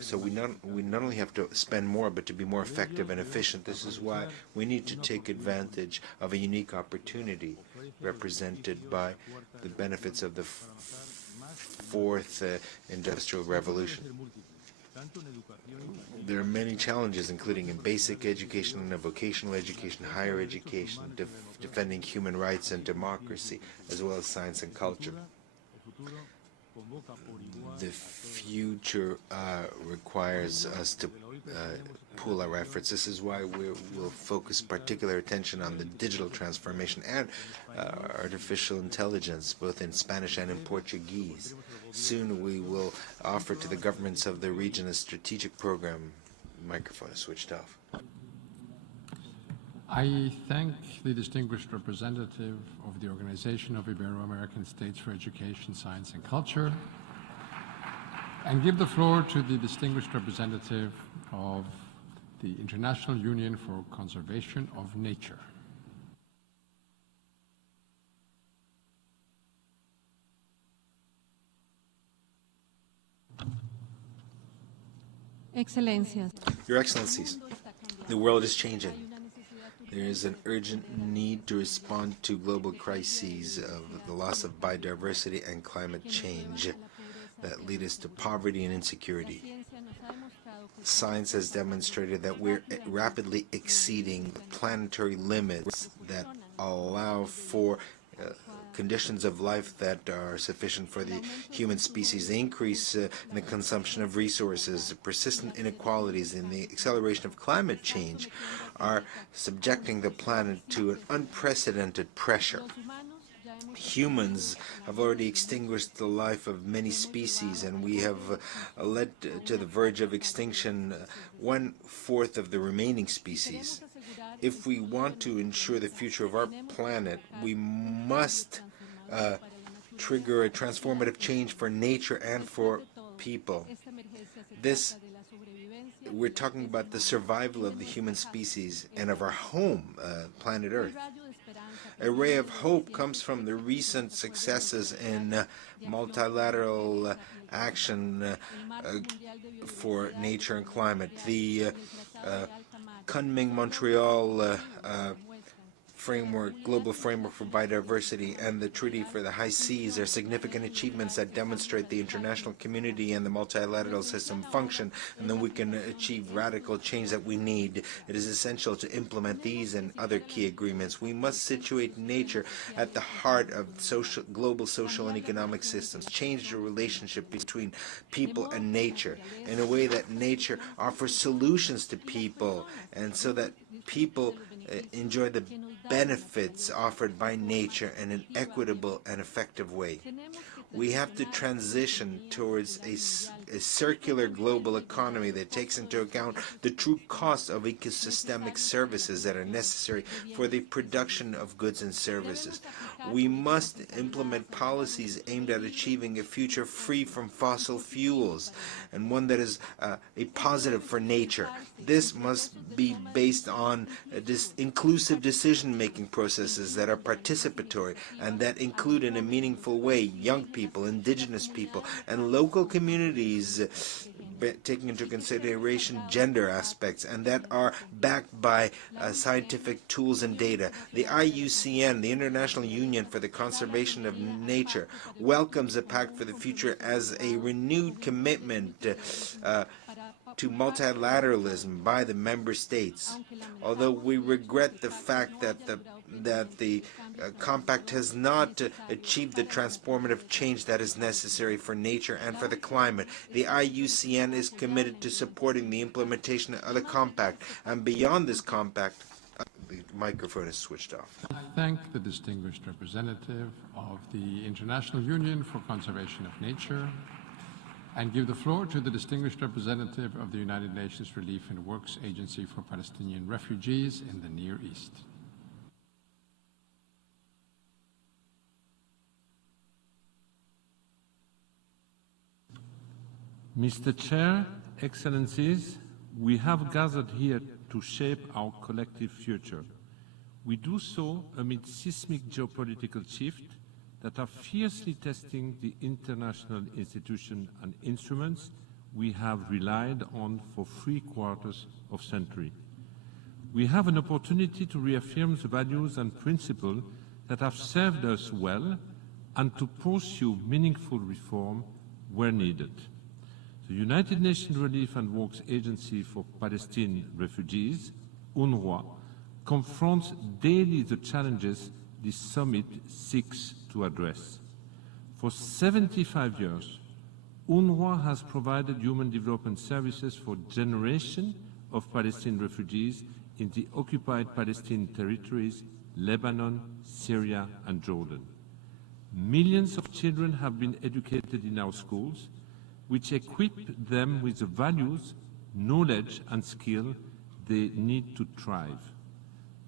So we not only have to spend more, but to be more effective and efficient. This is why we need to take advantage of a unique opportunity represented by the benefits of the fourth industrial revolution. There are many challenges, including in basic education and vocational education, higher education, defending human rights and democracy, as well as science and culture. The future requires us to pool our efforts. This is why we will focus particular attention on the digital transformation and artificial intelligence, both in Spanish and in Portuguese. Soon we will offer to the governments of the region a strategic program. Microphone is switched off. I thank the distinguished representative of the Organization of Ibero-American States for Education, Science and Culture, and give the floor to the distinguished representative of the International Union for Conservation of Nature. Excellencias. Your Excellencies, the world is changing. There is an urgent need to respond to global crises of the loss of biodiversity and climate change that lead us to poverty and insecurity. Science has demonstrated that we're rapidly exceeding planetary limits that allow for conditions of life that are sufficient for the human species, the increase in the consumption of resources, persistent inequalities, and the acceleration of climate change are subjecting the planet to an unprecedented pressure. Humans have already extinguished the life of many species, and we have led to the verge of extinction 1/4 of the remaining species. If we want to ensure the future of our planet, we must trigger a transformative change for nature and for people. We're talking about the survival of the human species and of our home, planet Earth. A ray of hope comes from the recent successes in multilateral action for nature and climate. The Kunming-Montreal global framework for biodiversity, and the Treaty for the High Seas are significant achievements that demonstrate the international community and the multilateral system function, and then we can achieve radical change that we need. It is essential to implement these and other key agreements. We must situate nature at the heart of global social and economic systems, change the relationship between people and nature in a way that nature offers solutions to people, and so that people enjoy the benefits offered by nature in an equitable and effective way. We have to transition towards a circular global economy that takes into account the true cost of ecosystemic services that are necessary for the production of goods and services. We must implement policies aimed at achieving a future free from fossil fuels, and one that is a positive for nature. This must be based on inclusive decision-making processes that are participatory and that include in a meaningful way young people, indigenous people, and local communities, taking into consideration gender aspects, and that are backed by scientific tools and data. The IUCN, the International Union for the Conservation of Nature, welcomes the Pact for the Future as a renewed commitment to multilateralism by the member states. Although we regret the fact that the Compact has not achieved the transformative change that is necessary for nature and for the climate, the IUCN is committed to supporting the implementation of the Compact. And beyond this Compact, the microphone is switched off. I thank the distinguished representative of the International Union for Conservation of Nature and give the floor to the distinguished representative of the United Nations Relief and Works Agency for Palestinian Refugees in the Near East. Mr. Chair, Excellencies, we have gathered here to shape our collective future. We do so amid seismic geopolitical shifts that are fiercely testing the international institutions and instruments we have relied on for 3/4 of a century. We have an opportunity to reaffirm the values and principles that have served us well and to pursue meaningful reform where needed. The United Nations Relief and Works Agency for Palestinian Refugees, UNRWA, confronts daily the challenges this summit seeks to address. For 75 years, UNRWA has provided human development services for generations of Palestinian refugees in the occupied Palestinian territories, Lebanon, Syria, and Jordan. Millions of children have been educated in our schools, which equip them with the values, knowledge, and skill they need to thrive.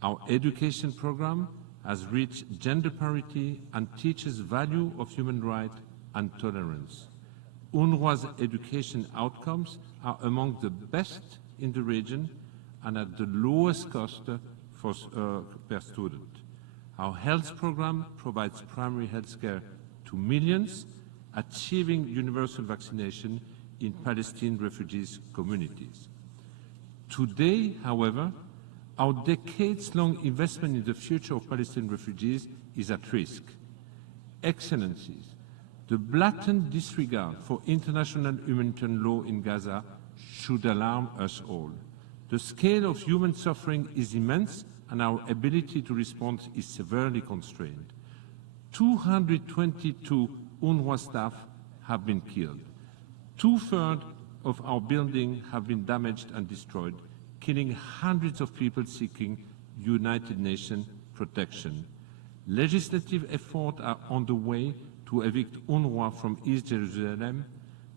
Our education program has reached gender parity and teaches value of human rights and tolerance. UNRWA's education outcomes are among the best in the region and at the lowest cost per student. Our health program provides primary health care to millions, achieving universal vaccination in Palestinian refugees communities. Today, however, our decades-long investment in the future of Palestinian refugees is at risk. Excellencies, the blatant disregard for international humanitarian law in Gaza should alarm us all. The scale of human suffering is immense and our ability to respond is severely constrained. 222 UNRWA staff have been killed. 2/3 of our buildings have been damaged and destroyed, killing hundreds of people seeking United Nations protection. Legislative efforts are on the way to evict UNRWA from East Jerusalem,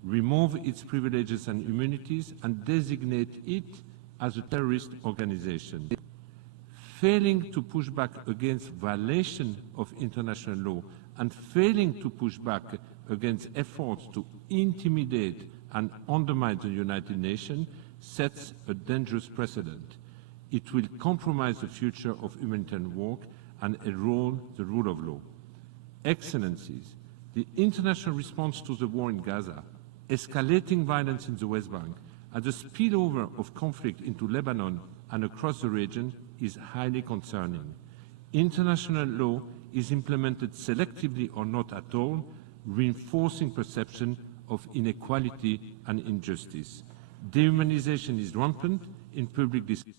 remove its privileges and immunities, and designate it as a terrorist organization. Failing to push back against violation of international law and failing to push back against efforts to intimidate and undermine the United Nations sets a dangerous precedent. It will compromise the future of humanitarian work and erode the rule of law. Excellencies, the international response to the war in Gaza, escalating violence in the West Bank, and the spillover of conflict into Lebanon and across the region is highly concerning. International law is implemented selectively or not at all, reinforcing perception of inequality and injustice. Dehumanization is rampant in public discourse.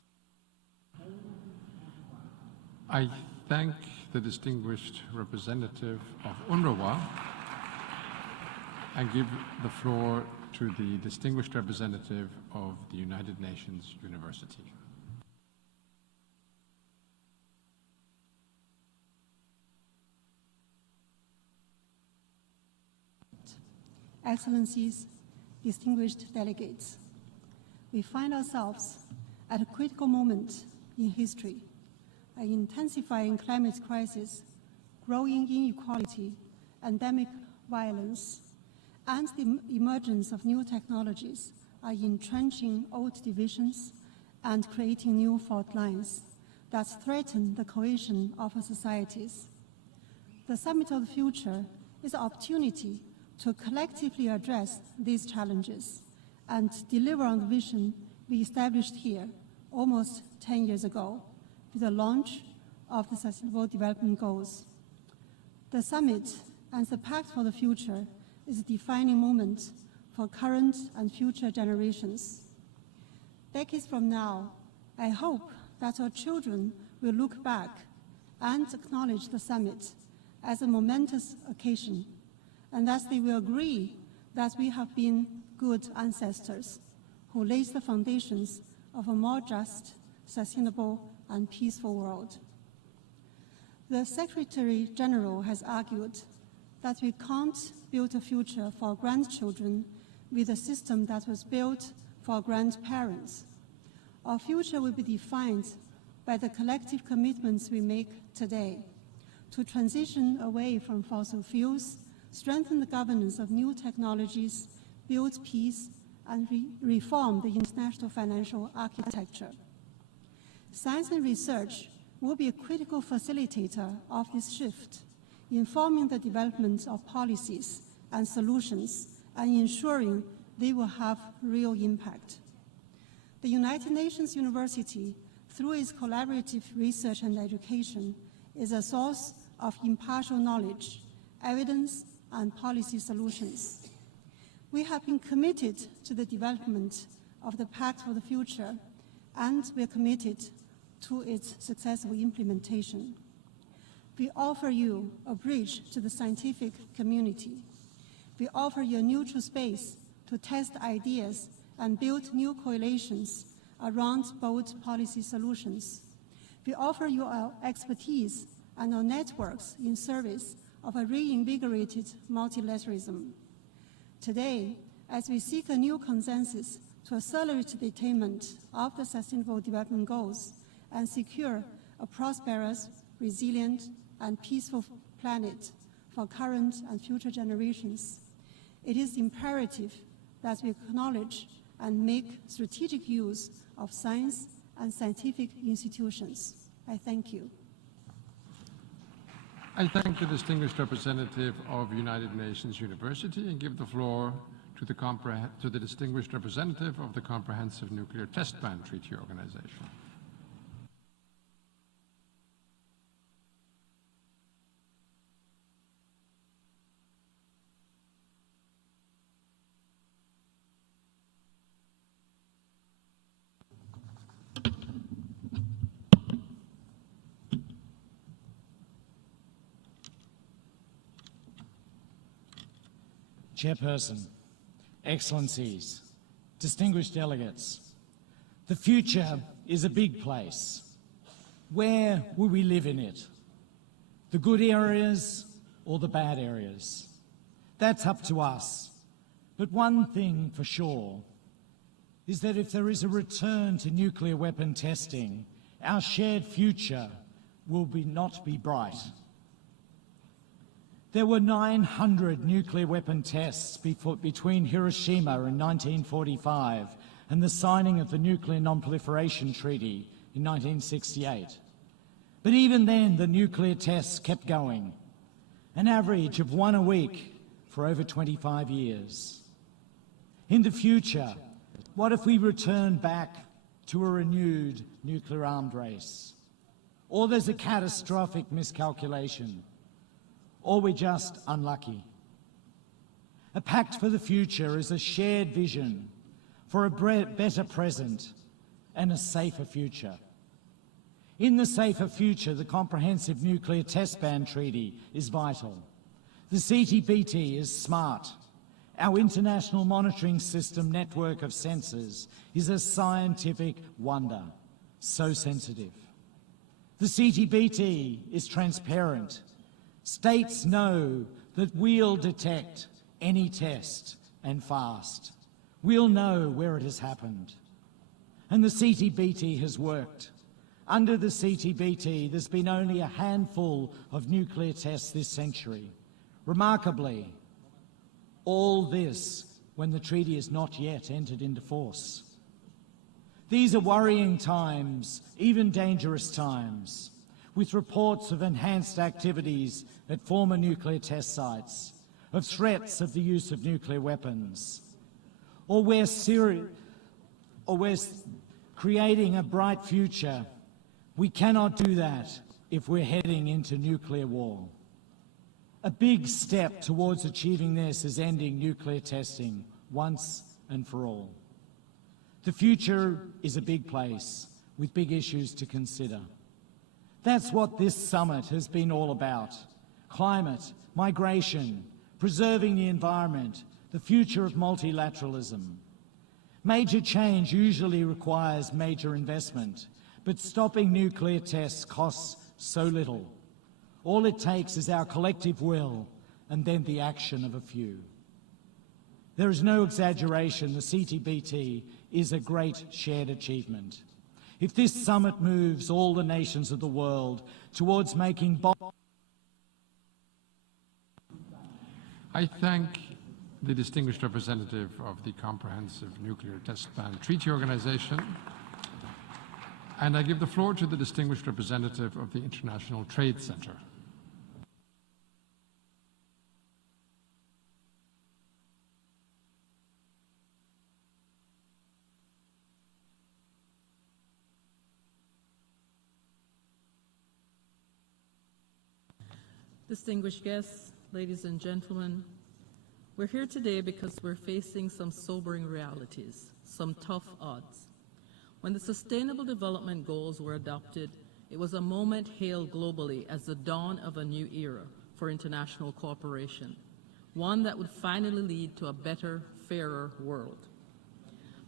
I thank the distinguished representative of UNRWA and give the floor to the distinguished representative of the United Nations University. Excellencies, distinguished delegates, we find ourselves at a critical moment in history, an intensifying climate crisis, growing inequality, endemic violence, and the emergence of new technologies are entrenching old divisions and creating new fault lines that threaten the cohesion of our societies. The Summit of the Future is an opportunity to collectively address these challenges and deliver on the vision we established here almost 10 years ago with the launch of the Sustainable Development Goals. The summit and the Pact for the Future is a defining moment for current and future generations. Decades from now, I hope that our children will look back and acknowledge the summit as a momentous occasion, and that they will agree that we have been good ancestors who laid the foundations of a more just, sustainable, and peaceful world. The Secretary General has argued that we can't build a future for our grandchildren with a system that was built for our grandparents. Our future will be defined by the collective commitments we make today to transition away from fossil fuels, strengthen the governance of new technologies, build peace, and reform the international financial architecture. Science and research will be a critical facilitator of this shift, informing the development of policies and solutions and ensuring they will have real impact. The United Nations University, through its collaborative research and education, is a source of impartial knowledge, evidence, and policy solutions. We have been committed to the development of the Pact for the Future, and we are committed to its successful implementation. We offer you a bridge to the scientific community. We offer you a neutral space to test ideas and build new coalitions around bold policy solutions. We offer you our expertise and our networks in service of a reinvigorated multilateralism. Today, as we seek a new consensus to accelerate the attainment of the Sustainable Development Goals and secure a prosperous, resilient, and peaceful planet for current and future generations, it is imperative that we acknowledge and make strategic use of science and scientific institutions. I thank you. I thank the distinguished representative of United Nations University and give the floor to the distinguished representative of the Comprehensive Nuclear Test Ban Treaty Organization. Chairperson, Excellencies, distinguished delegates, the future is a big place. Where will we live in it? The good areas or the bad areas? That's up to us. But one thing for sure is that if there is a return to nuclear weapon testing, our shared future will not be bright. There were 900 nuclear weapon tests between Hiroshima in 1945 and the signing of the Nuclear Non-Proliferation Treaty in 1968. But even then, the nuclear tests kept going, an average of one a week for over 25 years. In the future, what if we return back to a renewed nuclear arms race? Or there's a catastrophic miscalculation? Or we're just unlucky. A pact for the future is a shared vision for a better present and a safer future. In the safer future, the Comprehensive Nuclear Test Ban Treaty is vital. The CTBT is smart. Our international monitoring system network of sensors is a scientific wonder, so sensitive. The CTBT is transparent. States know that we'll detect any test and fast. We'll know where it has happened. And the CTBT has worked. Under the CTBT, there's been only a handful of nuclear tests this century. Remarkably, all this when the treaty has not yet entered into force. These are worrying times, even dangerous times, with reports of enhanced activities at former nuclear test sites, of threats of the use of nuclear weapons, or we're creating a bright future. We cannot do that if we're heading into nuclear war. A big step towards achieving this is ending nuclear testing once and for all. The future is a big place with big issues to consider. That's what this summit has been all about. Climate, migration, preserving the environment, the future of multilateralism. Major change usually requires major investment, but stopping nuclear tests costs so little. All it takes is our collective will and then the action of a few. There is no exaggeration, the CTBT is a great shared achievement. If this summit moves all the nations of the world towards making I thank the distinguished representative of the Comprehensive Nuclear Test Ban Treaty Organization, and I give the floor to the distinguished representative of the International Trade Center. Distinguished guests, ladies and gentlemen, we're here today because we're facing some sobering realities, some tough odds. When the Sustainable Development Goals were adopted, it was a moment hailed globally as the dawn of a new era for international cooperation, one that would finally lead to a better, fairer world.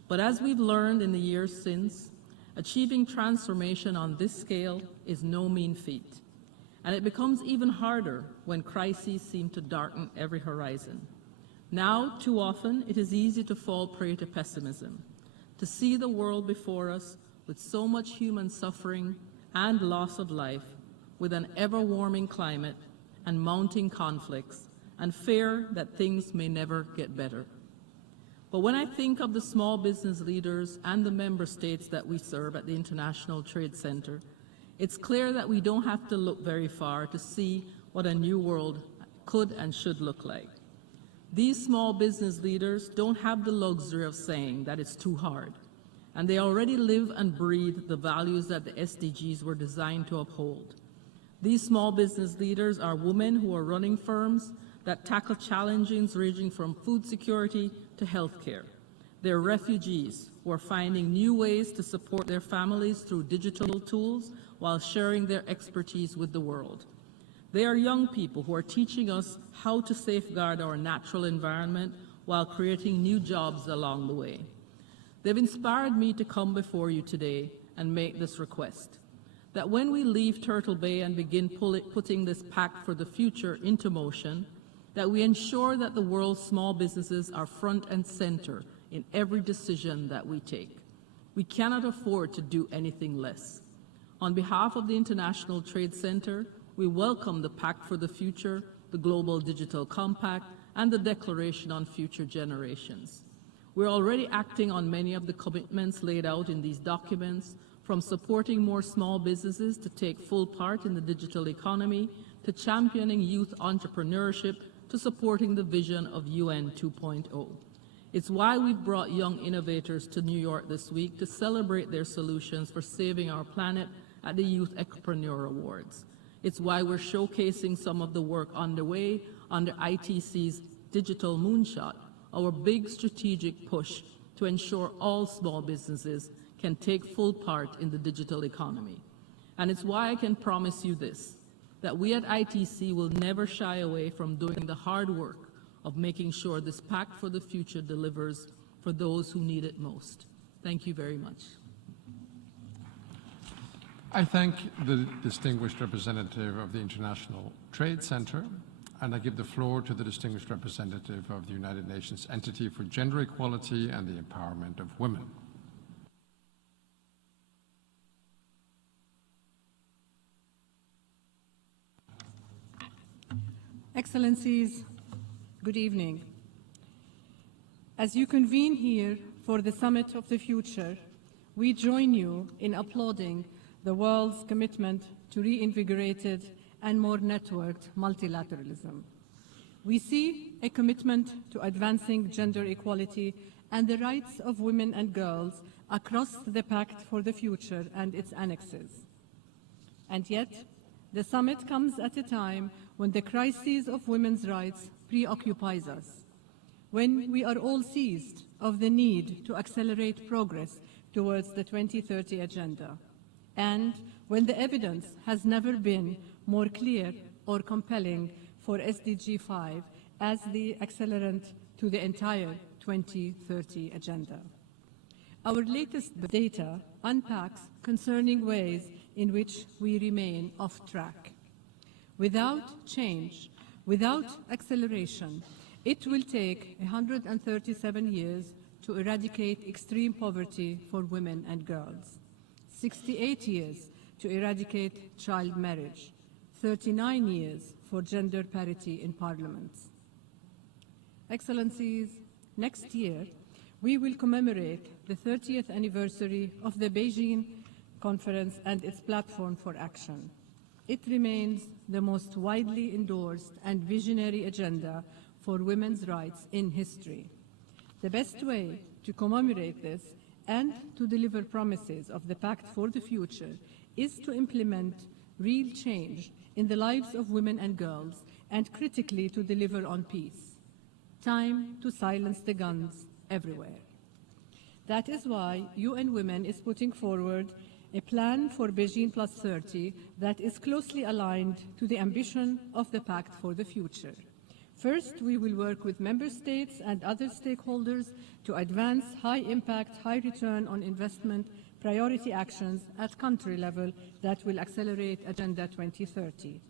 But as we've learned in the years since, achieving transformation on this scale is no mean feat. And it becomes even harder when crises seem to darken every horizon. Now, too often, it is easy to fall prey to pessimism, to see the world before us with so much human suffering and loss of life, with an ever-warming climate and mounting conflicts, and fear that things may never get better. But when I think of the small business leaders and the member states that we serve at the International Trade Center, it's clear that we don't have to look very far to see what a new world could and should look like. These small business leaders don't have the luxury of saying that it's too hard, and they already live and breathe the values that the SDGs were designed to uphold. These small business leaders are women who are running firms that tackle challenges ranging from food security to healthcare. They're refugees who are finding new ways to support their families through digital tools while sharing their expertise with the world. They are young people who are teaching us how to safeguard our natural environment while creating new jobs along the way. They've inspired me to come before you today and make this request, that when we leave Turtle Bay and begin putting this Pact for the Future into motion, that we ensure that the world's small businesses are front and center in every decision that we take. We cannot afford to do anything less. On behalf of the International Trade Center, we welcome the Pact for the Future, the Global Digital Compact, and the Declaration on Future Generations. We're already acting on many of the commitments laid out in these documents, from supporting more small businesses to take full part in the digital economy, to championing youth entrepreneurship, to supporting the vision of UN 2.0. It's why we've brought young innovators to New York this week to celebrate their solutions for saving our planet at the Youth Entrepreneur Awards. It's why we're showcasing some of the work underway under ITC's Digital Moonshot, our big strategic push to ensure all small businesses can take full part in the digital economy. And it's why I can promise you this, that we at ITC will never shy away from doing the hard work of making sure this Pact for the Future delivers for those who need it most. Thank you very much. I thank the distinguished representative of the International Trade Center, and I give the floor to the distinguished representative of the United Nations Entity for Gender Equality and the Empowerment of Women. Excellencies, good evening. As you convene here for the Summit of the Future, we join you in applauding the world's commitment to reinvigorated and more networked multilateralism. We see a commitment to advancing gender equality and the rights of women and girls across the Pact for the Future and its annexes. And yet, the summit comes at a time when the crisis of women's rights preoccupies us, when we are all seized of the need to accelerate progress towards the 2030 Agenda, and when the evidence has never been more clear or compelling for SDG 5 as the accelerant to the entire 2030 Agenda. Our latest data unpacks concerning ways in which we remain off track. Without change, without acceleration, it will take 137 years to eradicate extreme poverty for women and girls, 68 years to eradicate child marriage, 39 years for gender parity in parliaments. Excellencies, next year, we will commemorate the 30th anniversary of the Beijing Conference and its platform for action. It remains the most widely endorsed and visionary agenda for women's rights in history. The best way to commemorate this and to deliver promises of the Pact for the future is to implement real change in the lives of women and girls, and critically to deliver on peace. Time to silence the guns everywhere. That is why UN Women is putting forward a plan for Beijing Plus 30 that is closely aligned to the ambition of the Pact for the future. First, we will work with member states and other stakeholders to advance high-impact, high-return on investment priority actions at country level that will accelerate Agenda 2030.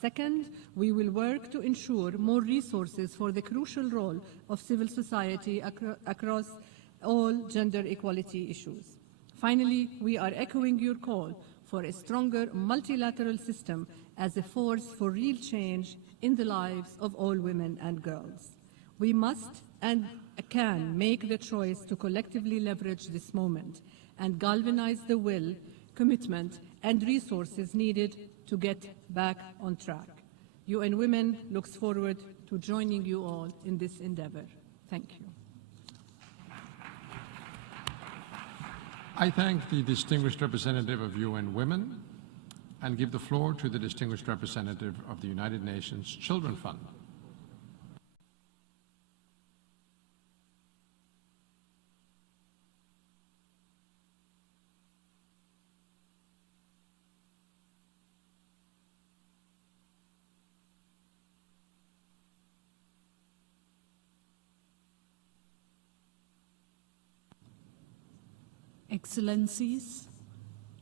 Second, we will work to ensure more resources for the crucial role of civil society across all gender equality issues. Finally, we are echoing your call for a stronger multilateral system as a force for real change in the lives of all women and girls. We must and can make the choice to collectively leverage this moment and galvanize the will, commitment, and resources needed to get back on track. UN Women looks forward to joining you all in this endeavor. Thank you. I thank the distinguished representative of UN Women and give the floor to the distinguished representative of the United Nations Children Fund. Excellencies,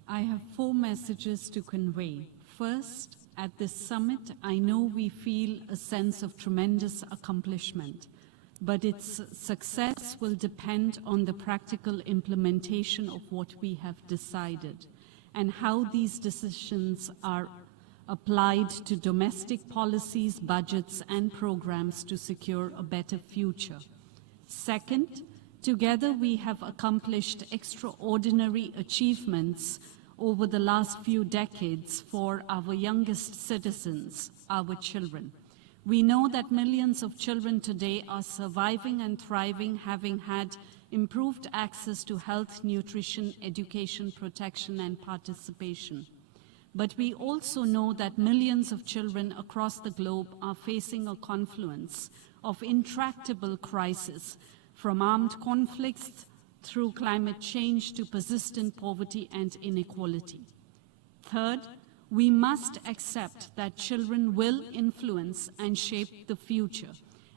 I have 4 messages to convey. First, at this summit, I know we feel a sense of tremendous accomplishment, but its success will depend on the practical implementation of what we have decided and how these decisions are applied to domestic policies, budgets, and programs to secure a better future. Second, together we have accomplished extraordinary achievements over the last few decades for our youngest citizens, our children. We know that millions of children today are surviving and thriving, having had improved access to health, nutrition, education, protection, and participation. But we also know that millions of children across the globe are facing a confluence of intractable crises, from armed conflicts through climate change to persistent poverty and inequality. Third, we must accept that children will influence and shape the future,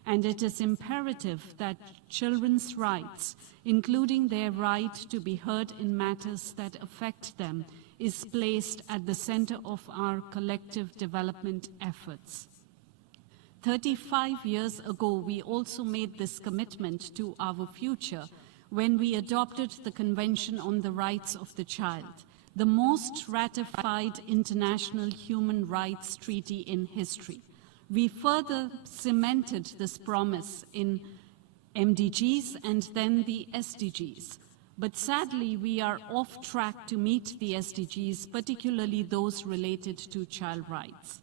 and it is imperative that children's rights, including their right to be heard in matters that affect them, is placed at the center of our collective development efforts. 35 years ago, we also made this commitment to our future when we adopted the Convention on the Rights of the Child, the most ratified international human rights treaty in history. We further cemented this promise in MDGs and then the SDGs. But sadly, we are off track to meet the SDGs, particularly those related to child rights.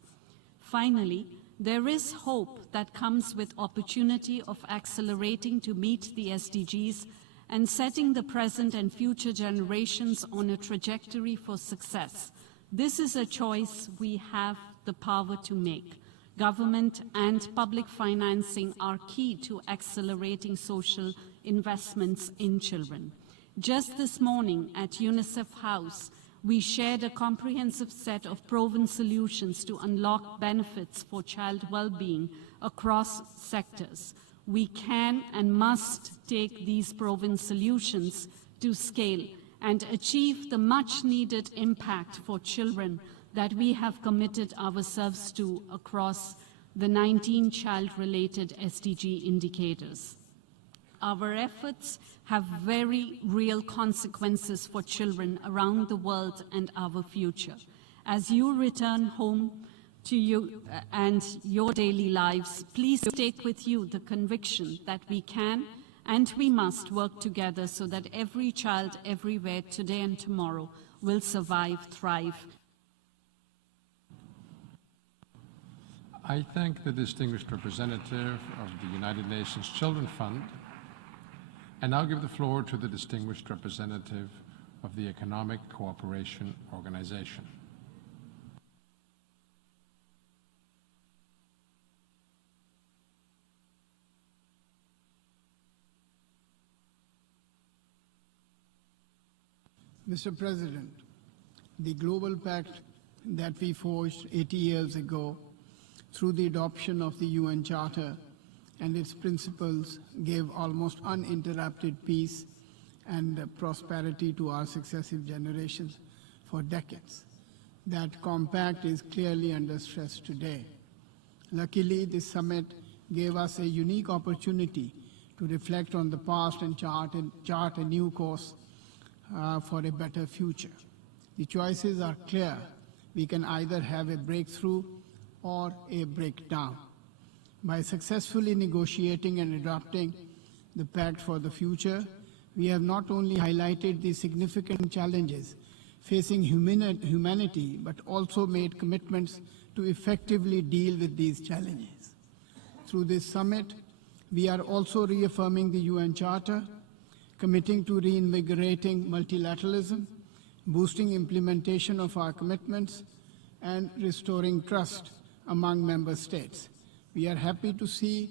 Finally, there is hope that comes with opportunity of accelerating to meet the SDGs and setting the present and future generations on a trajectory for success. This is a choice we have the power to make. Government and public financing are key to accelerating social investments in children. Just this morning at UNICEF House, we shared a comprehensive set of proven solutions to unlock benefits for child well-being across sectors. We can and must take these proven solutions to scale and achieve the much-needed impact for children that we have committed ourselves to across the 19 child-related SDG indicators. Our efforts have very real consequences for children around the world and our future. As you return home to you and your daily lives, please take with you the conviction that we can and we must work together so that every child everywhere today and tomorrow will survive, thrive. I thank the distinguished representative of the United Nations Children Fund, and now give the floor to the distinguished representative of the Economic Cooperation Organization. Mr. President, the Global Pact that we forged 80 years ago through the adoption of the UN Charter and its principles gave almost uninterrupted peace and prosperity to our successive generations for decades. That compact is clearly under stress today. Luckily, this summit gave us a unique opportunity to reflect on the past and chart a new course for a better future. The choices are clear. We can either have a breakthrough or a breakdown. By successfully negotiating and adopting the Pact for the Future, we have not only highlighted the significant challenges facing humanity, but also made commitments to effectively deal with these challenges. Through this summit, we are also reaffirming the UN Charter, committing to reinvigorating multilateralism, boosting implementation of our commitments, and restoring trust among member states. We are happy to see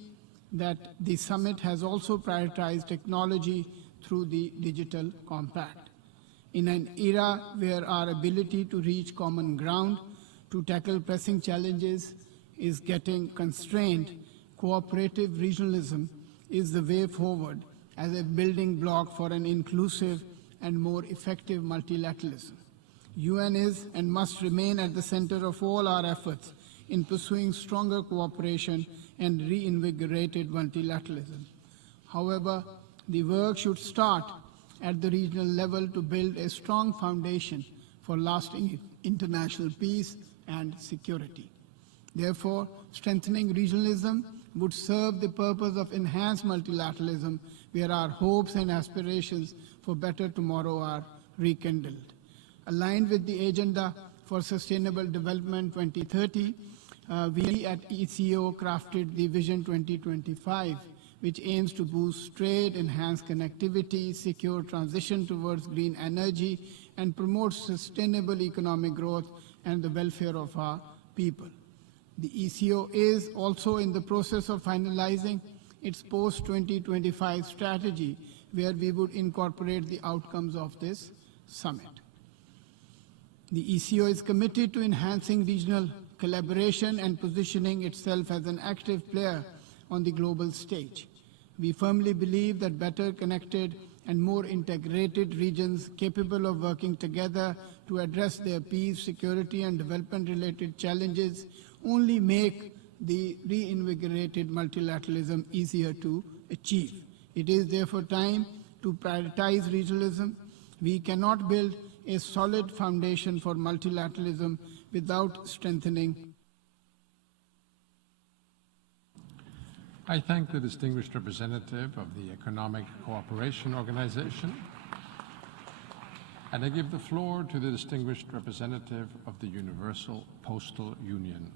that the summit has also prioritized technology through the Digital Compact. In an era where our ability to reach common ground to tackle pressing challenges is getting constrained, cooperative regionalism is the way forward as a building block for an inclusive and more effective multilateralism. UN is and must remain at the center of all our efforts in pursuing stronger cooperation and reinvigorated multilateralism. However, the work should start at the regional level to build a strong foundation for lasting international peace and security. Therefore, strengthening regionalism would serve the purpose of enhanced multilateralism, where our hopes and aspirations for better tomorrow are rekindled. Aligned with the Agenda for Sustainable Development 2030, we at ECO crafted the Vision 2025, which aims to boost trade, enhance connectivity, secure transition towards green energy, and promote sustainable economic growth and the welfare of our people. The ECO is also in the process of finalizing its post-2025 strategy, where we would incorporate the outcomes of this summit. The ECO is committed to enhancing regional collaboration and positioning itself as an active player on the global stage. We firmly believe that better connected and more integrated regions capable of working together to address their peace, security, and development-related challenges only make the reinvigorated multilateralism easier to achieve. It is therefore time to prioritize regionalism. We cannot build a solid foundation for multilateralism without strengthening. I thank the distinguished representative of the Economic Cooperation Organization, and I give the floor to the distinguished representative of the Universal Postal Union.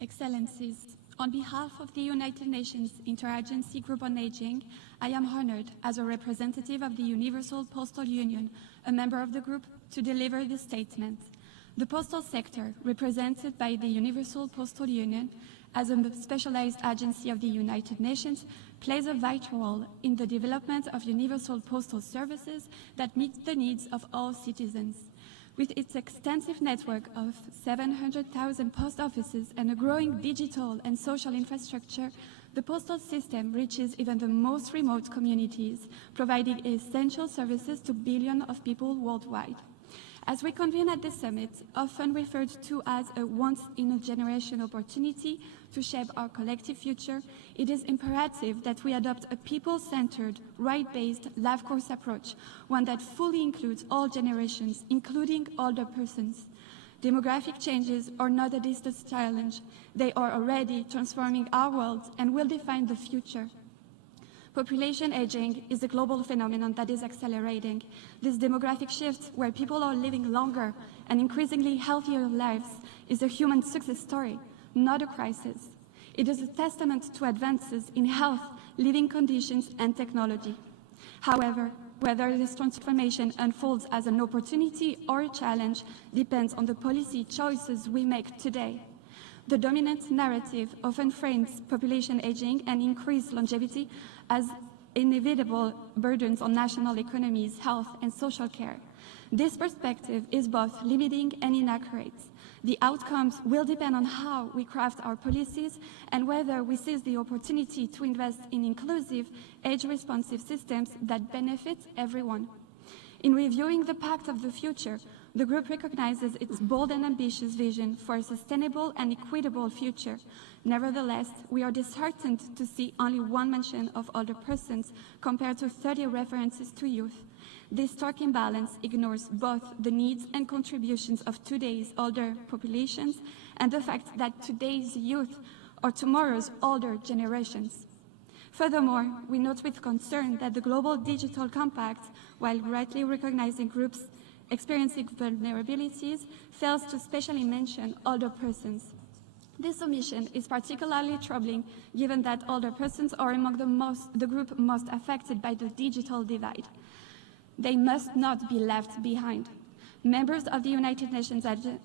Excellencies, on behalf of the United Nations Interagency Group on Aging, I am honored as a representative of the Universal Postal Union, a member of the group, to deliver this statement. The postal sector, represented by the Universal Postal Union as a specialized agency of the United Nations, plays a vital role in the development of universal postal services that meet the needs of all citizens. With its extensive network of 700,000 post offices and a growing digital and social infrastructure, the postal system reaches even the most remote communities, providing essential services to billions of people worldwide. As we convene at this summit, often referred to as a once-in-a-generation opportunity to shape our collective future, it is imperative that we adopt a people-centered, right-based, life-course approach, one that fully includes all generations, including older persons. Demographic changes are not a distant challenge. They are already transforming our world and will define the future. Population aging is a global phenomenon that is accelerating. This demographic shift, where people are living longer and increasingly healthier lives, is a human success story, not a crisis. It is a testament to advances in health, living conditions, and technology. However, whether this transformation unfolds as an opportunity or a challenge depends on the policy choices we make today. The dominant narrative often frames population aging and increased longevity as inevitable burdens on national economies, health, and social care. This perspective is both limiting and inaccurate. The outcomes will depend on how we craft our policies and whether we seize the opportunity to invest in inclusive, age-responsive systems that benefit everyone. In reviewing the Pact of the Future, the group recognizes its bold and ambitious vision for a sustainable and equitable future. Nevertheless, we are disheartened to see only one mention of older persons compared to 30 references to youth. This stark imbalance ignores both the needs and contributions of today's older populations and the fact that today's youth are tomorrow's older generations. Furthermore, we note with concern that the Global Digital Compact, while rightly recognizing groups experiencing vulnerabilities, fails to specially mention older persons. This omission is particularly troubling given that older persons are among the group most affected by the digital divide. They must not be left behind. Members of the United Nations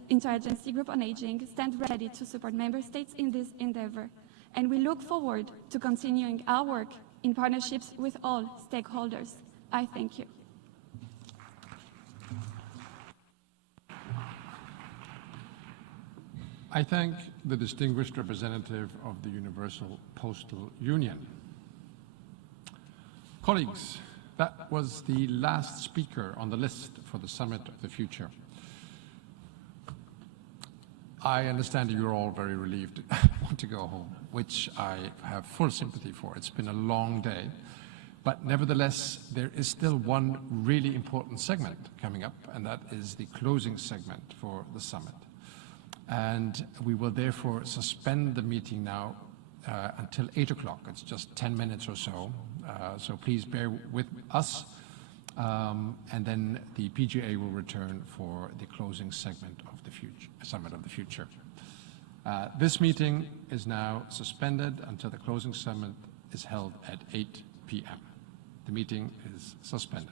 Interagency Group on Aging stand ready to support member states in this endeavor, and we look forward to continuing our work in partnerships with all stakeholders. I thank you. I thank the distinguished representative of the Universal Postal Union. Colleagues, that was the last speaker on the list for the Summit of the Future. I understand that you're all very relieved want to go home, which I have full sympathy for. It's been a long day, but nevertheless, there is still one really important segment coming up, and that is the closing segment for the summit. And we will therefore suspend the meeting now until 8 o'clock. It's just 10 minutes or so. So please bear with us. And then the PGA will return for the closing segment of the Summit of the Future. This meeting is now suspended until the closing summit is held at 8 p.m. The meeting is suspended.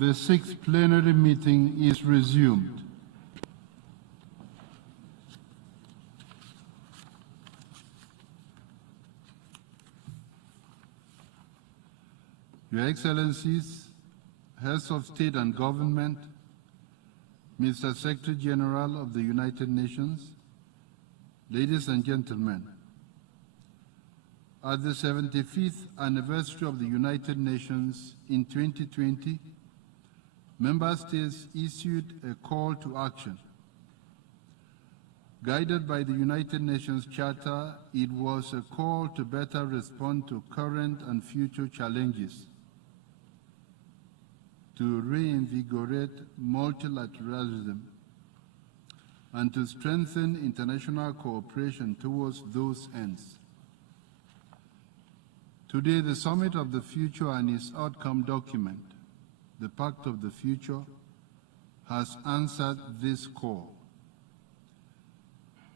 The sixth plenary meeting is resumed. Your Excellencies, Heads of State and Government, Mr. Secretary General of the United Nations, ladies and gentlemen, at the 75th anniversary of the United Nations in 2020, Member States issued a call to action. Guided by the United Nations Charter, it was a call to better respond to current and future challenges, to reinvigorate multilateralism, and to strengthen international cooperation towards those ends. Today, the Summit of the Future and its outcome document, the Pact of the Future, has answered this call.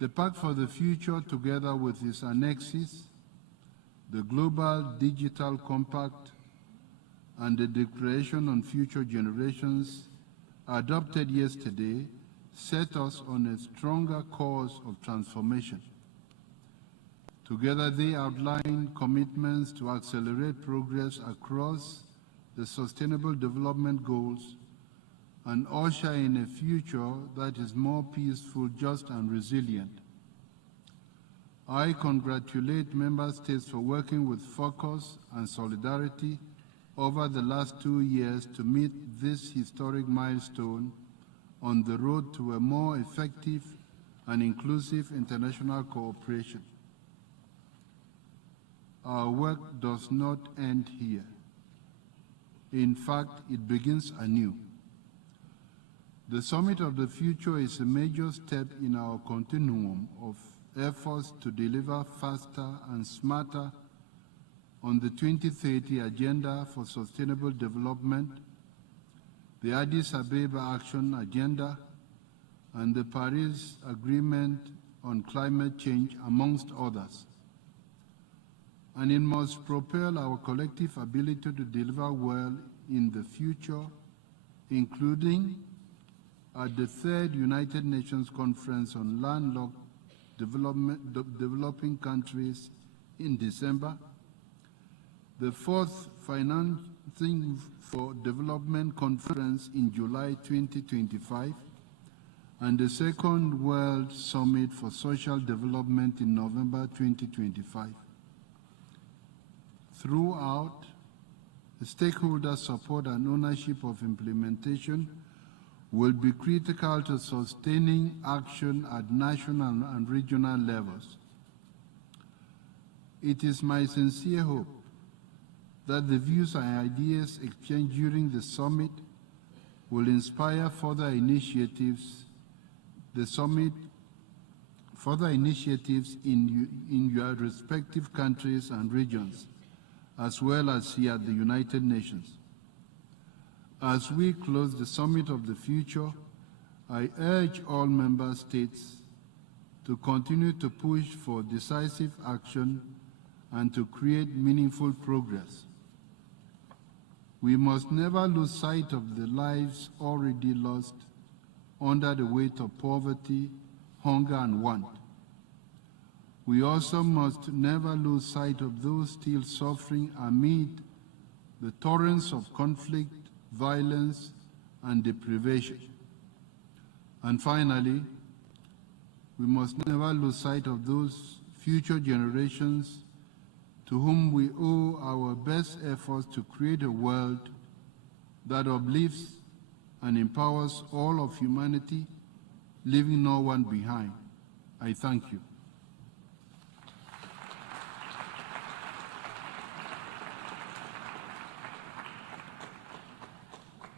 The Pact for the Future, together with its annexes, the Global Digital Compact, and the Declaration on Future Generations, adopted yesterday, set us on a stronger course of transformation. Together, they outline commitments to accelerate progress across the Sustainable Development Goals and usher in a future that is more peaceful, just, and resilient. I congratulate Member States for working with focus and solidarity over the last 2 years to meet this historic milestone on the road to a more effective and inclusive international cooperation. Our work does not end here. In fact, it begins anew. The Summit of the Future is a major step in our continuum of efforts to deliver faster and smarter on the 2030 Agenda for Sustainable Development, the Addis Ababa Action Agenda, and the Paris Agreement on Climate Change, amongst others. And it must propel our collective ability to deliver well in the future, including at the third United Nations Conference on Landlocked Developing Countries in December, the fourth Financing for Development Conference in July 2025, and the second World Summit for Social Development in November 2025. Throughout, the stakeholder support and ownership of implementation will be critical to sustaining action at national and regional levels. It is my sincere hope that the views and ideas exchanged during the summit will inspire further initiatives in your respective countries and regions, as well as here at the United Nations. As we close the Summit of the Future, I urge all member states to continue to push for decisive action and to create meaningful progress. We must never lose sight of the lives already lost under the weight of poverty, hunger, and want. We also must never lose sight of those still suffering amid the torrents of conflict, violence, and deprivation. And finally, we must never lose sight of those future generations to whom we owe our best efforts to create a world that uplifts and empowers all of humanity, leaving no one behind. I thank you.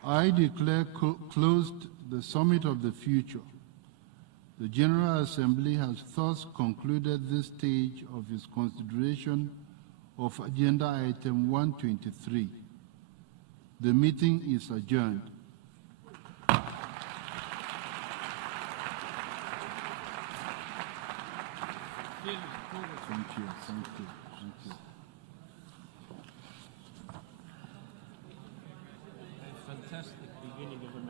I declare closed the Summit of the Future. The General Assembly has thus concluded this stage of its consideration of Agenda Item 123. The meeting is adjourned. Thank you, thank you, thank you. fantastic beginning of a